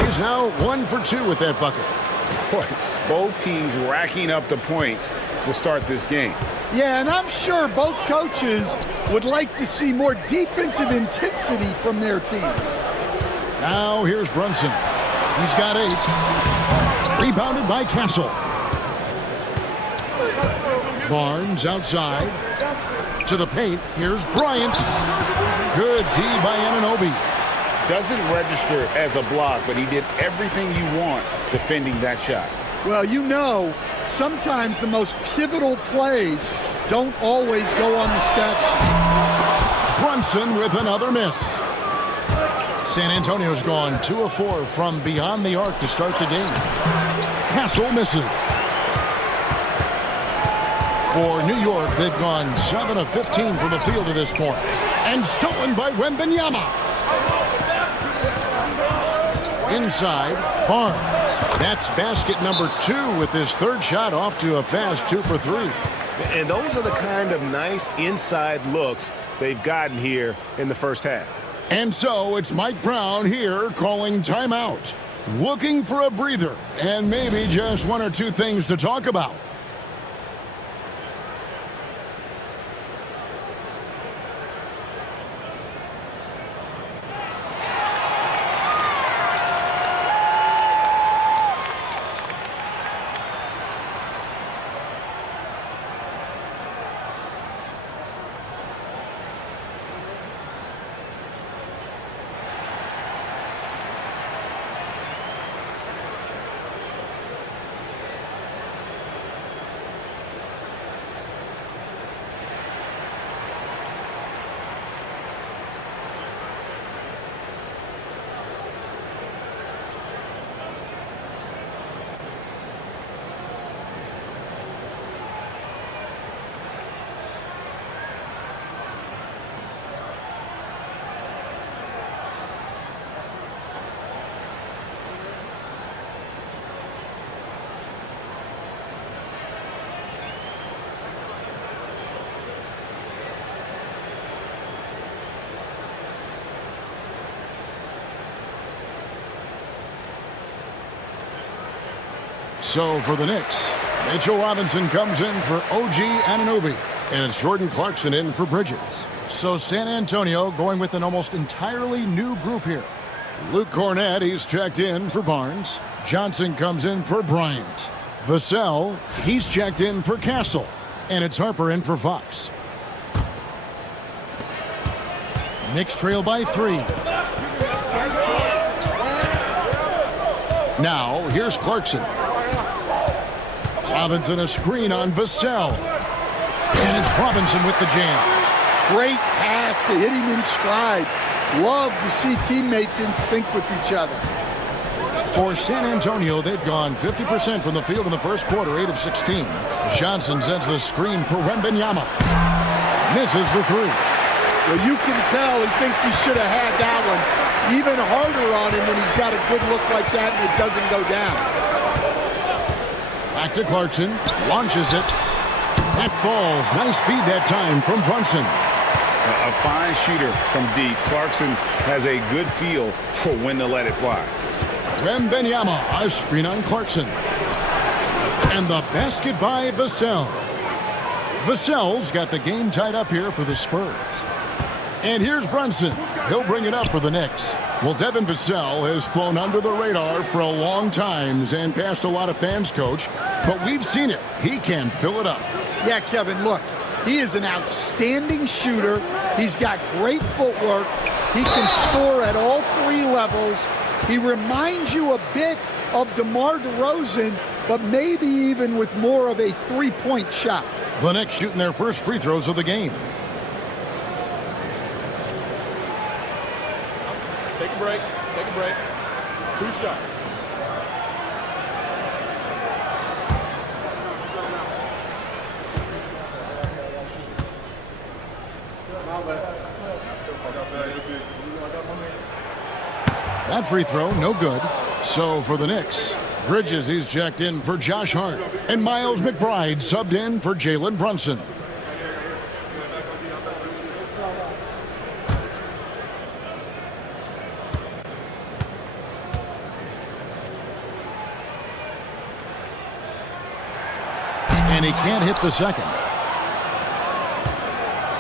He's now 1 for 2 with that bucket. Boy, both teams racking up the points to start this game. Yeah, and I'm sure both coaches would like to see more defensive intensity from their teams. Now here's Brunson. He's got 8. Rebounded by Castle. Barnes outside. To the paint. Here's Bryant. Good D by Anunoby. Doesn't register as a block, but he did everything you want defending that shot. Well, you know, sometimes the most pivotal plays don't always go on the stat sheet. Brunson with another miss. San Antonio's gone 2 of 4 from beyond the arc to start the game. Castle misses. For New York, they've gone 7 of 15 from the field to this point. And stolen by Wembanyama. Inside, Barnes. That's basket number 2 with his third shot off to a fast 2 for 3. And those are the kind of nice inside looks they've gotten here in the first half. And so it's Mike Brown here calling timeout. Looking for a breather and maybe just 1 or 2 things to talk about. So for the Knicks, Mitchell Robinson comes in for OG Anunoby, and it's Jordan Clarkson in for Bridges. So San Antonio going with an almost entirely new group here. Luke Cornett, he's checked in for Barnes. Johnson comes in for Bryant. Vassell, he's checked in for Castle. And it's Harper in for Fox. Knicks trail by 3. Now, here's Clarkson. Robinson a screen on Vassell. And it's Robinson with the jam. Great pass to hit him in stride. Love to see teammates in sync with each other. For San Antonio, they've gone 50% from the field in the first quarter, 8 of 16. Johnson sends the screen for Wembanyama. Misses the 3. Well, you can tell he thinks he should have had that one. Even harder on him when he's got a good look like that and it doesn't go down. Back to Clarkson. Launches it. That falls. Nice feed that time from Brunson. A fine shooter from deep. Clarkson has a good feel for when to let it fly. Wembanyama, a screen on Clarkson. And the basket by Vassell. Vassell's got the game tied up here for the Spurs. And here's Brunson. He'll bring it up for the Knicks. Well, Devin Vassell has flown under the radar for a long time and passed a lot of fans, Coach. But we've seen it. He can fill it up. Yeah, Kevin, look. He is an outstanding shooter. He's got great footwork. He can score at all 3 levels. He reminds you a bit of DeMar DeRozan, but maybe even with more of a 3-point shot. The Knicks shooting their first free throws of the game. Take a break. Take a break. 2 shots. That free throw, no good. So for the Knicks, Bridges, he's checked in for Josh Hart. And Miles McBride subbed in for Jalen Brunson. And he can't hit the second.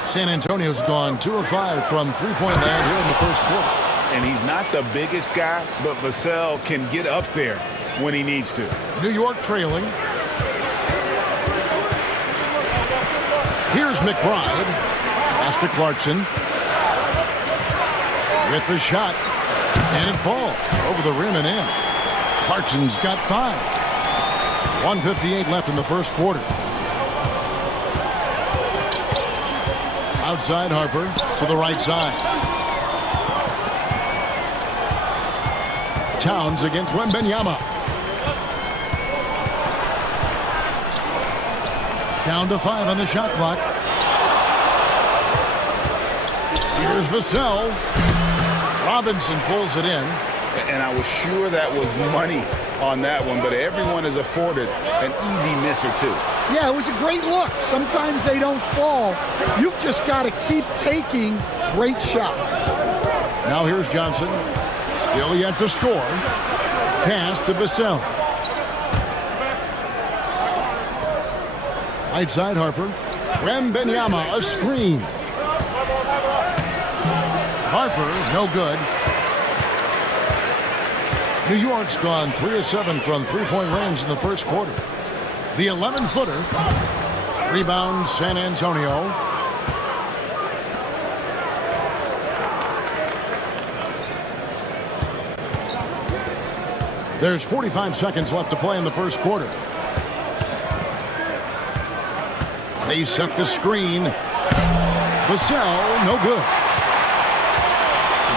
San Antonio's gone 2 of 5 from three-point land here in the first quarter. And he's not the biggest guy, but Vassell can get up there when he needs to. New York trailing. Here's McBride. Pass to Clarkson. With the shot. And it falls over the rim and in. Clarkson's got 5. 1:58 left in the first quarter. Outside Harper to the right side. Towns against Wembanyama. Down to 5 on the shot clock. Here's Vassell. Robinson pulls it in. And I was sure that was money on that one, but everyone is afforded an easy miss or two. Yeah, it was a great look. Sometimes they don't fall. You've just got to keep taking great shots. Now here's Johnson. Still yet to score. Pass to Vassell. Right side, Harper. Wembanyama, a screen. Harper, no good. New York's gone 3 of 7 from three-point range in the first quarter. The 11-footer. Rebound, San Antonio. There's 45 seconds left to play in the first quarter. They set the screen. Vassell, no good.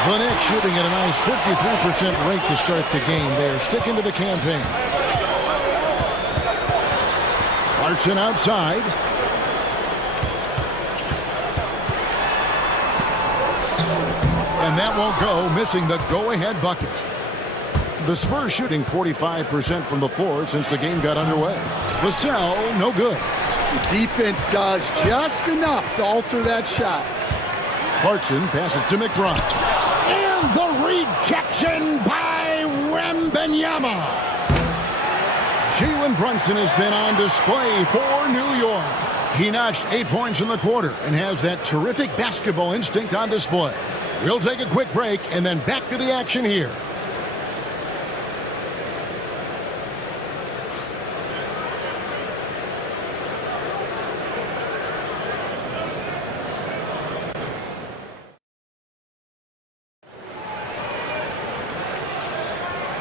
The Knicks shooting at a nice 53% rate to start the game. They're sticking to the campaign. Clarkson outside. And that won't go, missing the go-ahead bucket. The Spurs shooting 45% from the floor since the game got underway. Vassell, no good. The defense does just enough to alter that shot. Clarkson passes to McBride. And the rejection by Wembanyama. Jalen Brunson has been on display for New York. He notched 8 points in the quarter and has that terrific basketball instinct on display. We'll take a quick break and then back to the action here.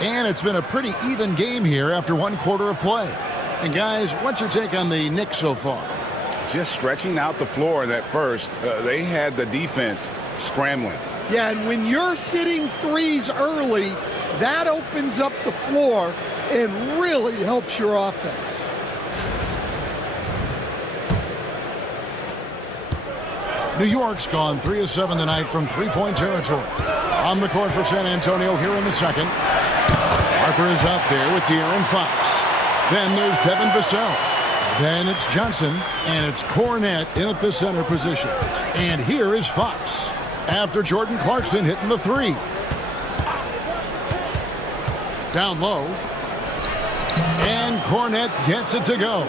And it's been a pretty even game here after one quarter of play. And guys, what's your take on the Knicks so far? Just stretching out the floor that first. They had the defense scrambling. Yeah, and when you're hitting threes early, that opens up the floor and really helps your offense. New York's gone 3 of 7 tonight from three-point territory. On the court for San Antonio here in the second. Harper is out there with De'Aaron Fox. Then there's Devin Vassell. Then it's Johnson, and it's Cornette in at the center position. And here is Fox after Jordan Clarkson hitting the three. Down low. And Cornette gets it to go.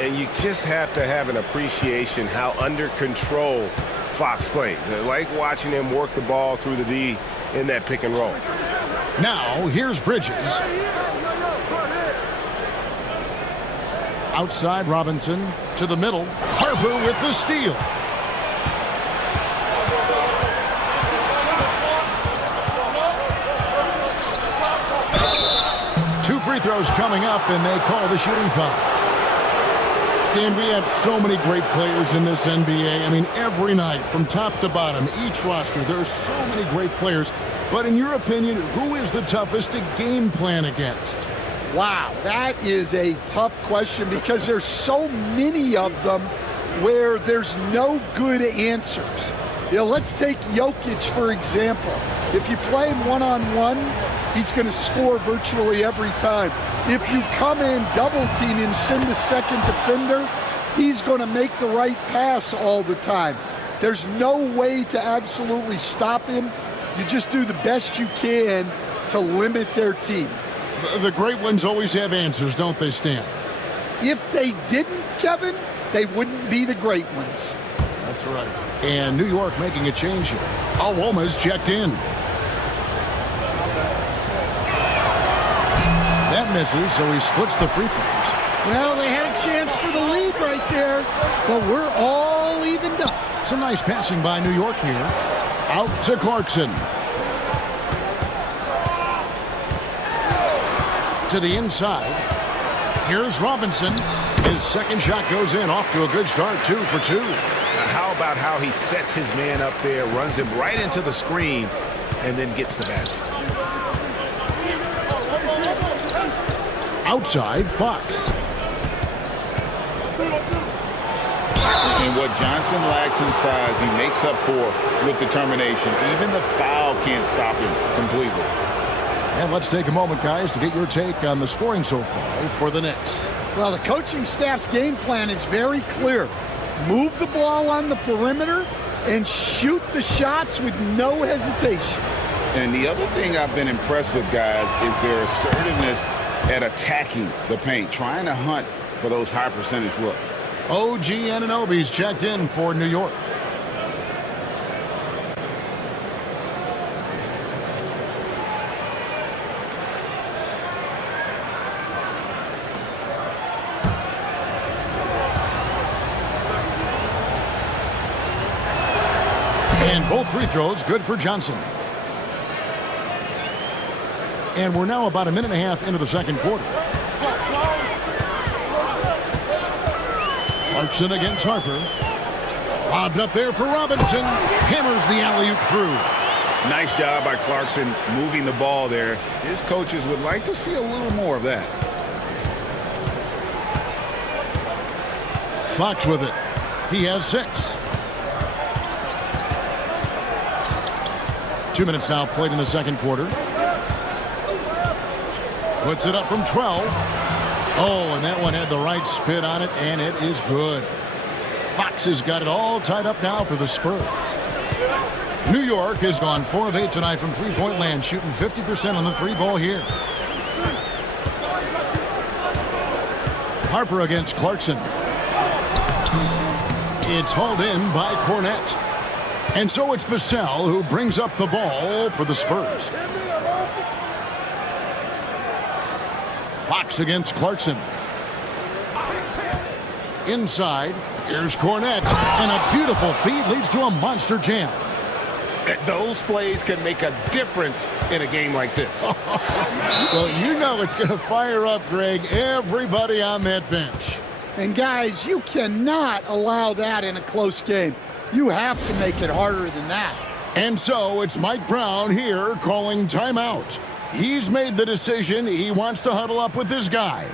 And you just have to have an appreciation how under control Fox plays. I like watching him work the ball through the D in that pick and roll. Now, here's Bridges. Outside Robinson to the middle. Harper with the steal. Two free throws coming up, and they call the shooting foul. Stan, we have so many great players in this NBA. I mean, every night, from top to bottom, each roster, there are so many great players. But in your opinion, who is the toughest to game plan against? Wow, that is a tough question because there's so many of them where there's no good answers. You know, let's take Jokic, for example. If you play him one-on-one, he's going to score virtually every time. If you come in, double team him, send the second defender, he's going to make the right pass all the time. There's no way to absolutely stop him. You just do the best you can to limit their team. The great ones always have answers, don't they, Stan? If they didn't, Kevin, they wouldn't be the great ones. That's right. And New York making a change here. Alwoma's checked in. That misses, so he splits the free throws. Well, they had a chance for the lead right there, but we're all evened up. Some nice passing by New York here. Out to Clarkson. To the inside. Here's Robinson. His second shot goes in, off to a good start, 2 for 2. Now, how about how he sets his man up there, runs him right into the screen, and then gets the basket. Outside, Fox. And what Johnson lacks in size, he makes up for with determination. Even the foul can't stop him completely. And let's take a moment, guys, to get your take on the scoring so far for the Knicks. Well, the coaching staff's game plan is very clear. Move the ball on the perimeter and shoot the shots with no hesitation. And the other thing I've been impressed with, guys, is their assertiveness at attacking the paint, trying to hunt for those high percentage looks. OG Anunoby's checked in for New York. And both free throws good for Johnson. And we're now about a minute and a half into the second quarter. Clarkson against Harper. Lobbed up there for Robinson. Hammers the alley-oop through. Nice job by Clarkson moving the ball there. His coaches would like to see a little more of that. Fox with it. He has 6. 2 minutes now played in the second quarter. Puts it up from 12. Oh, and that one had the right spin on it, and it is good. Fox has got it all tied up now for the Spurs. New York has gone 4 of 8 tonight from three-point land, shooting 50% on the three ball here. Harper against Clarkson. It's hauled in by Cornette. And so it's Vassell who brings up the ball for the Spurs. Fox against Clarkson. Inside, here's Cornette. And a beautiful feed leads to a monster jam. Those plays can make a difference in a game like this. Well, you know it's going to fire up, Greg, everybody on that bench. And guys, you cannot allow that in a close game. You have to make it harder than that. And so it's Mike Brown here calling timeout. He's made the decision. He wants to huddle up with his guys.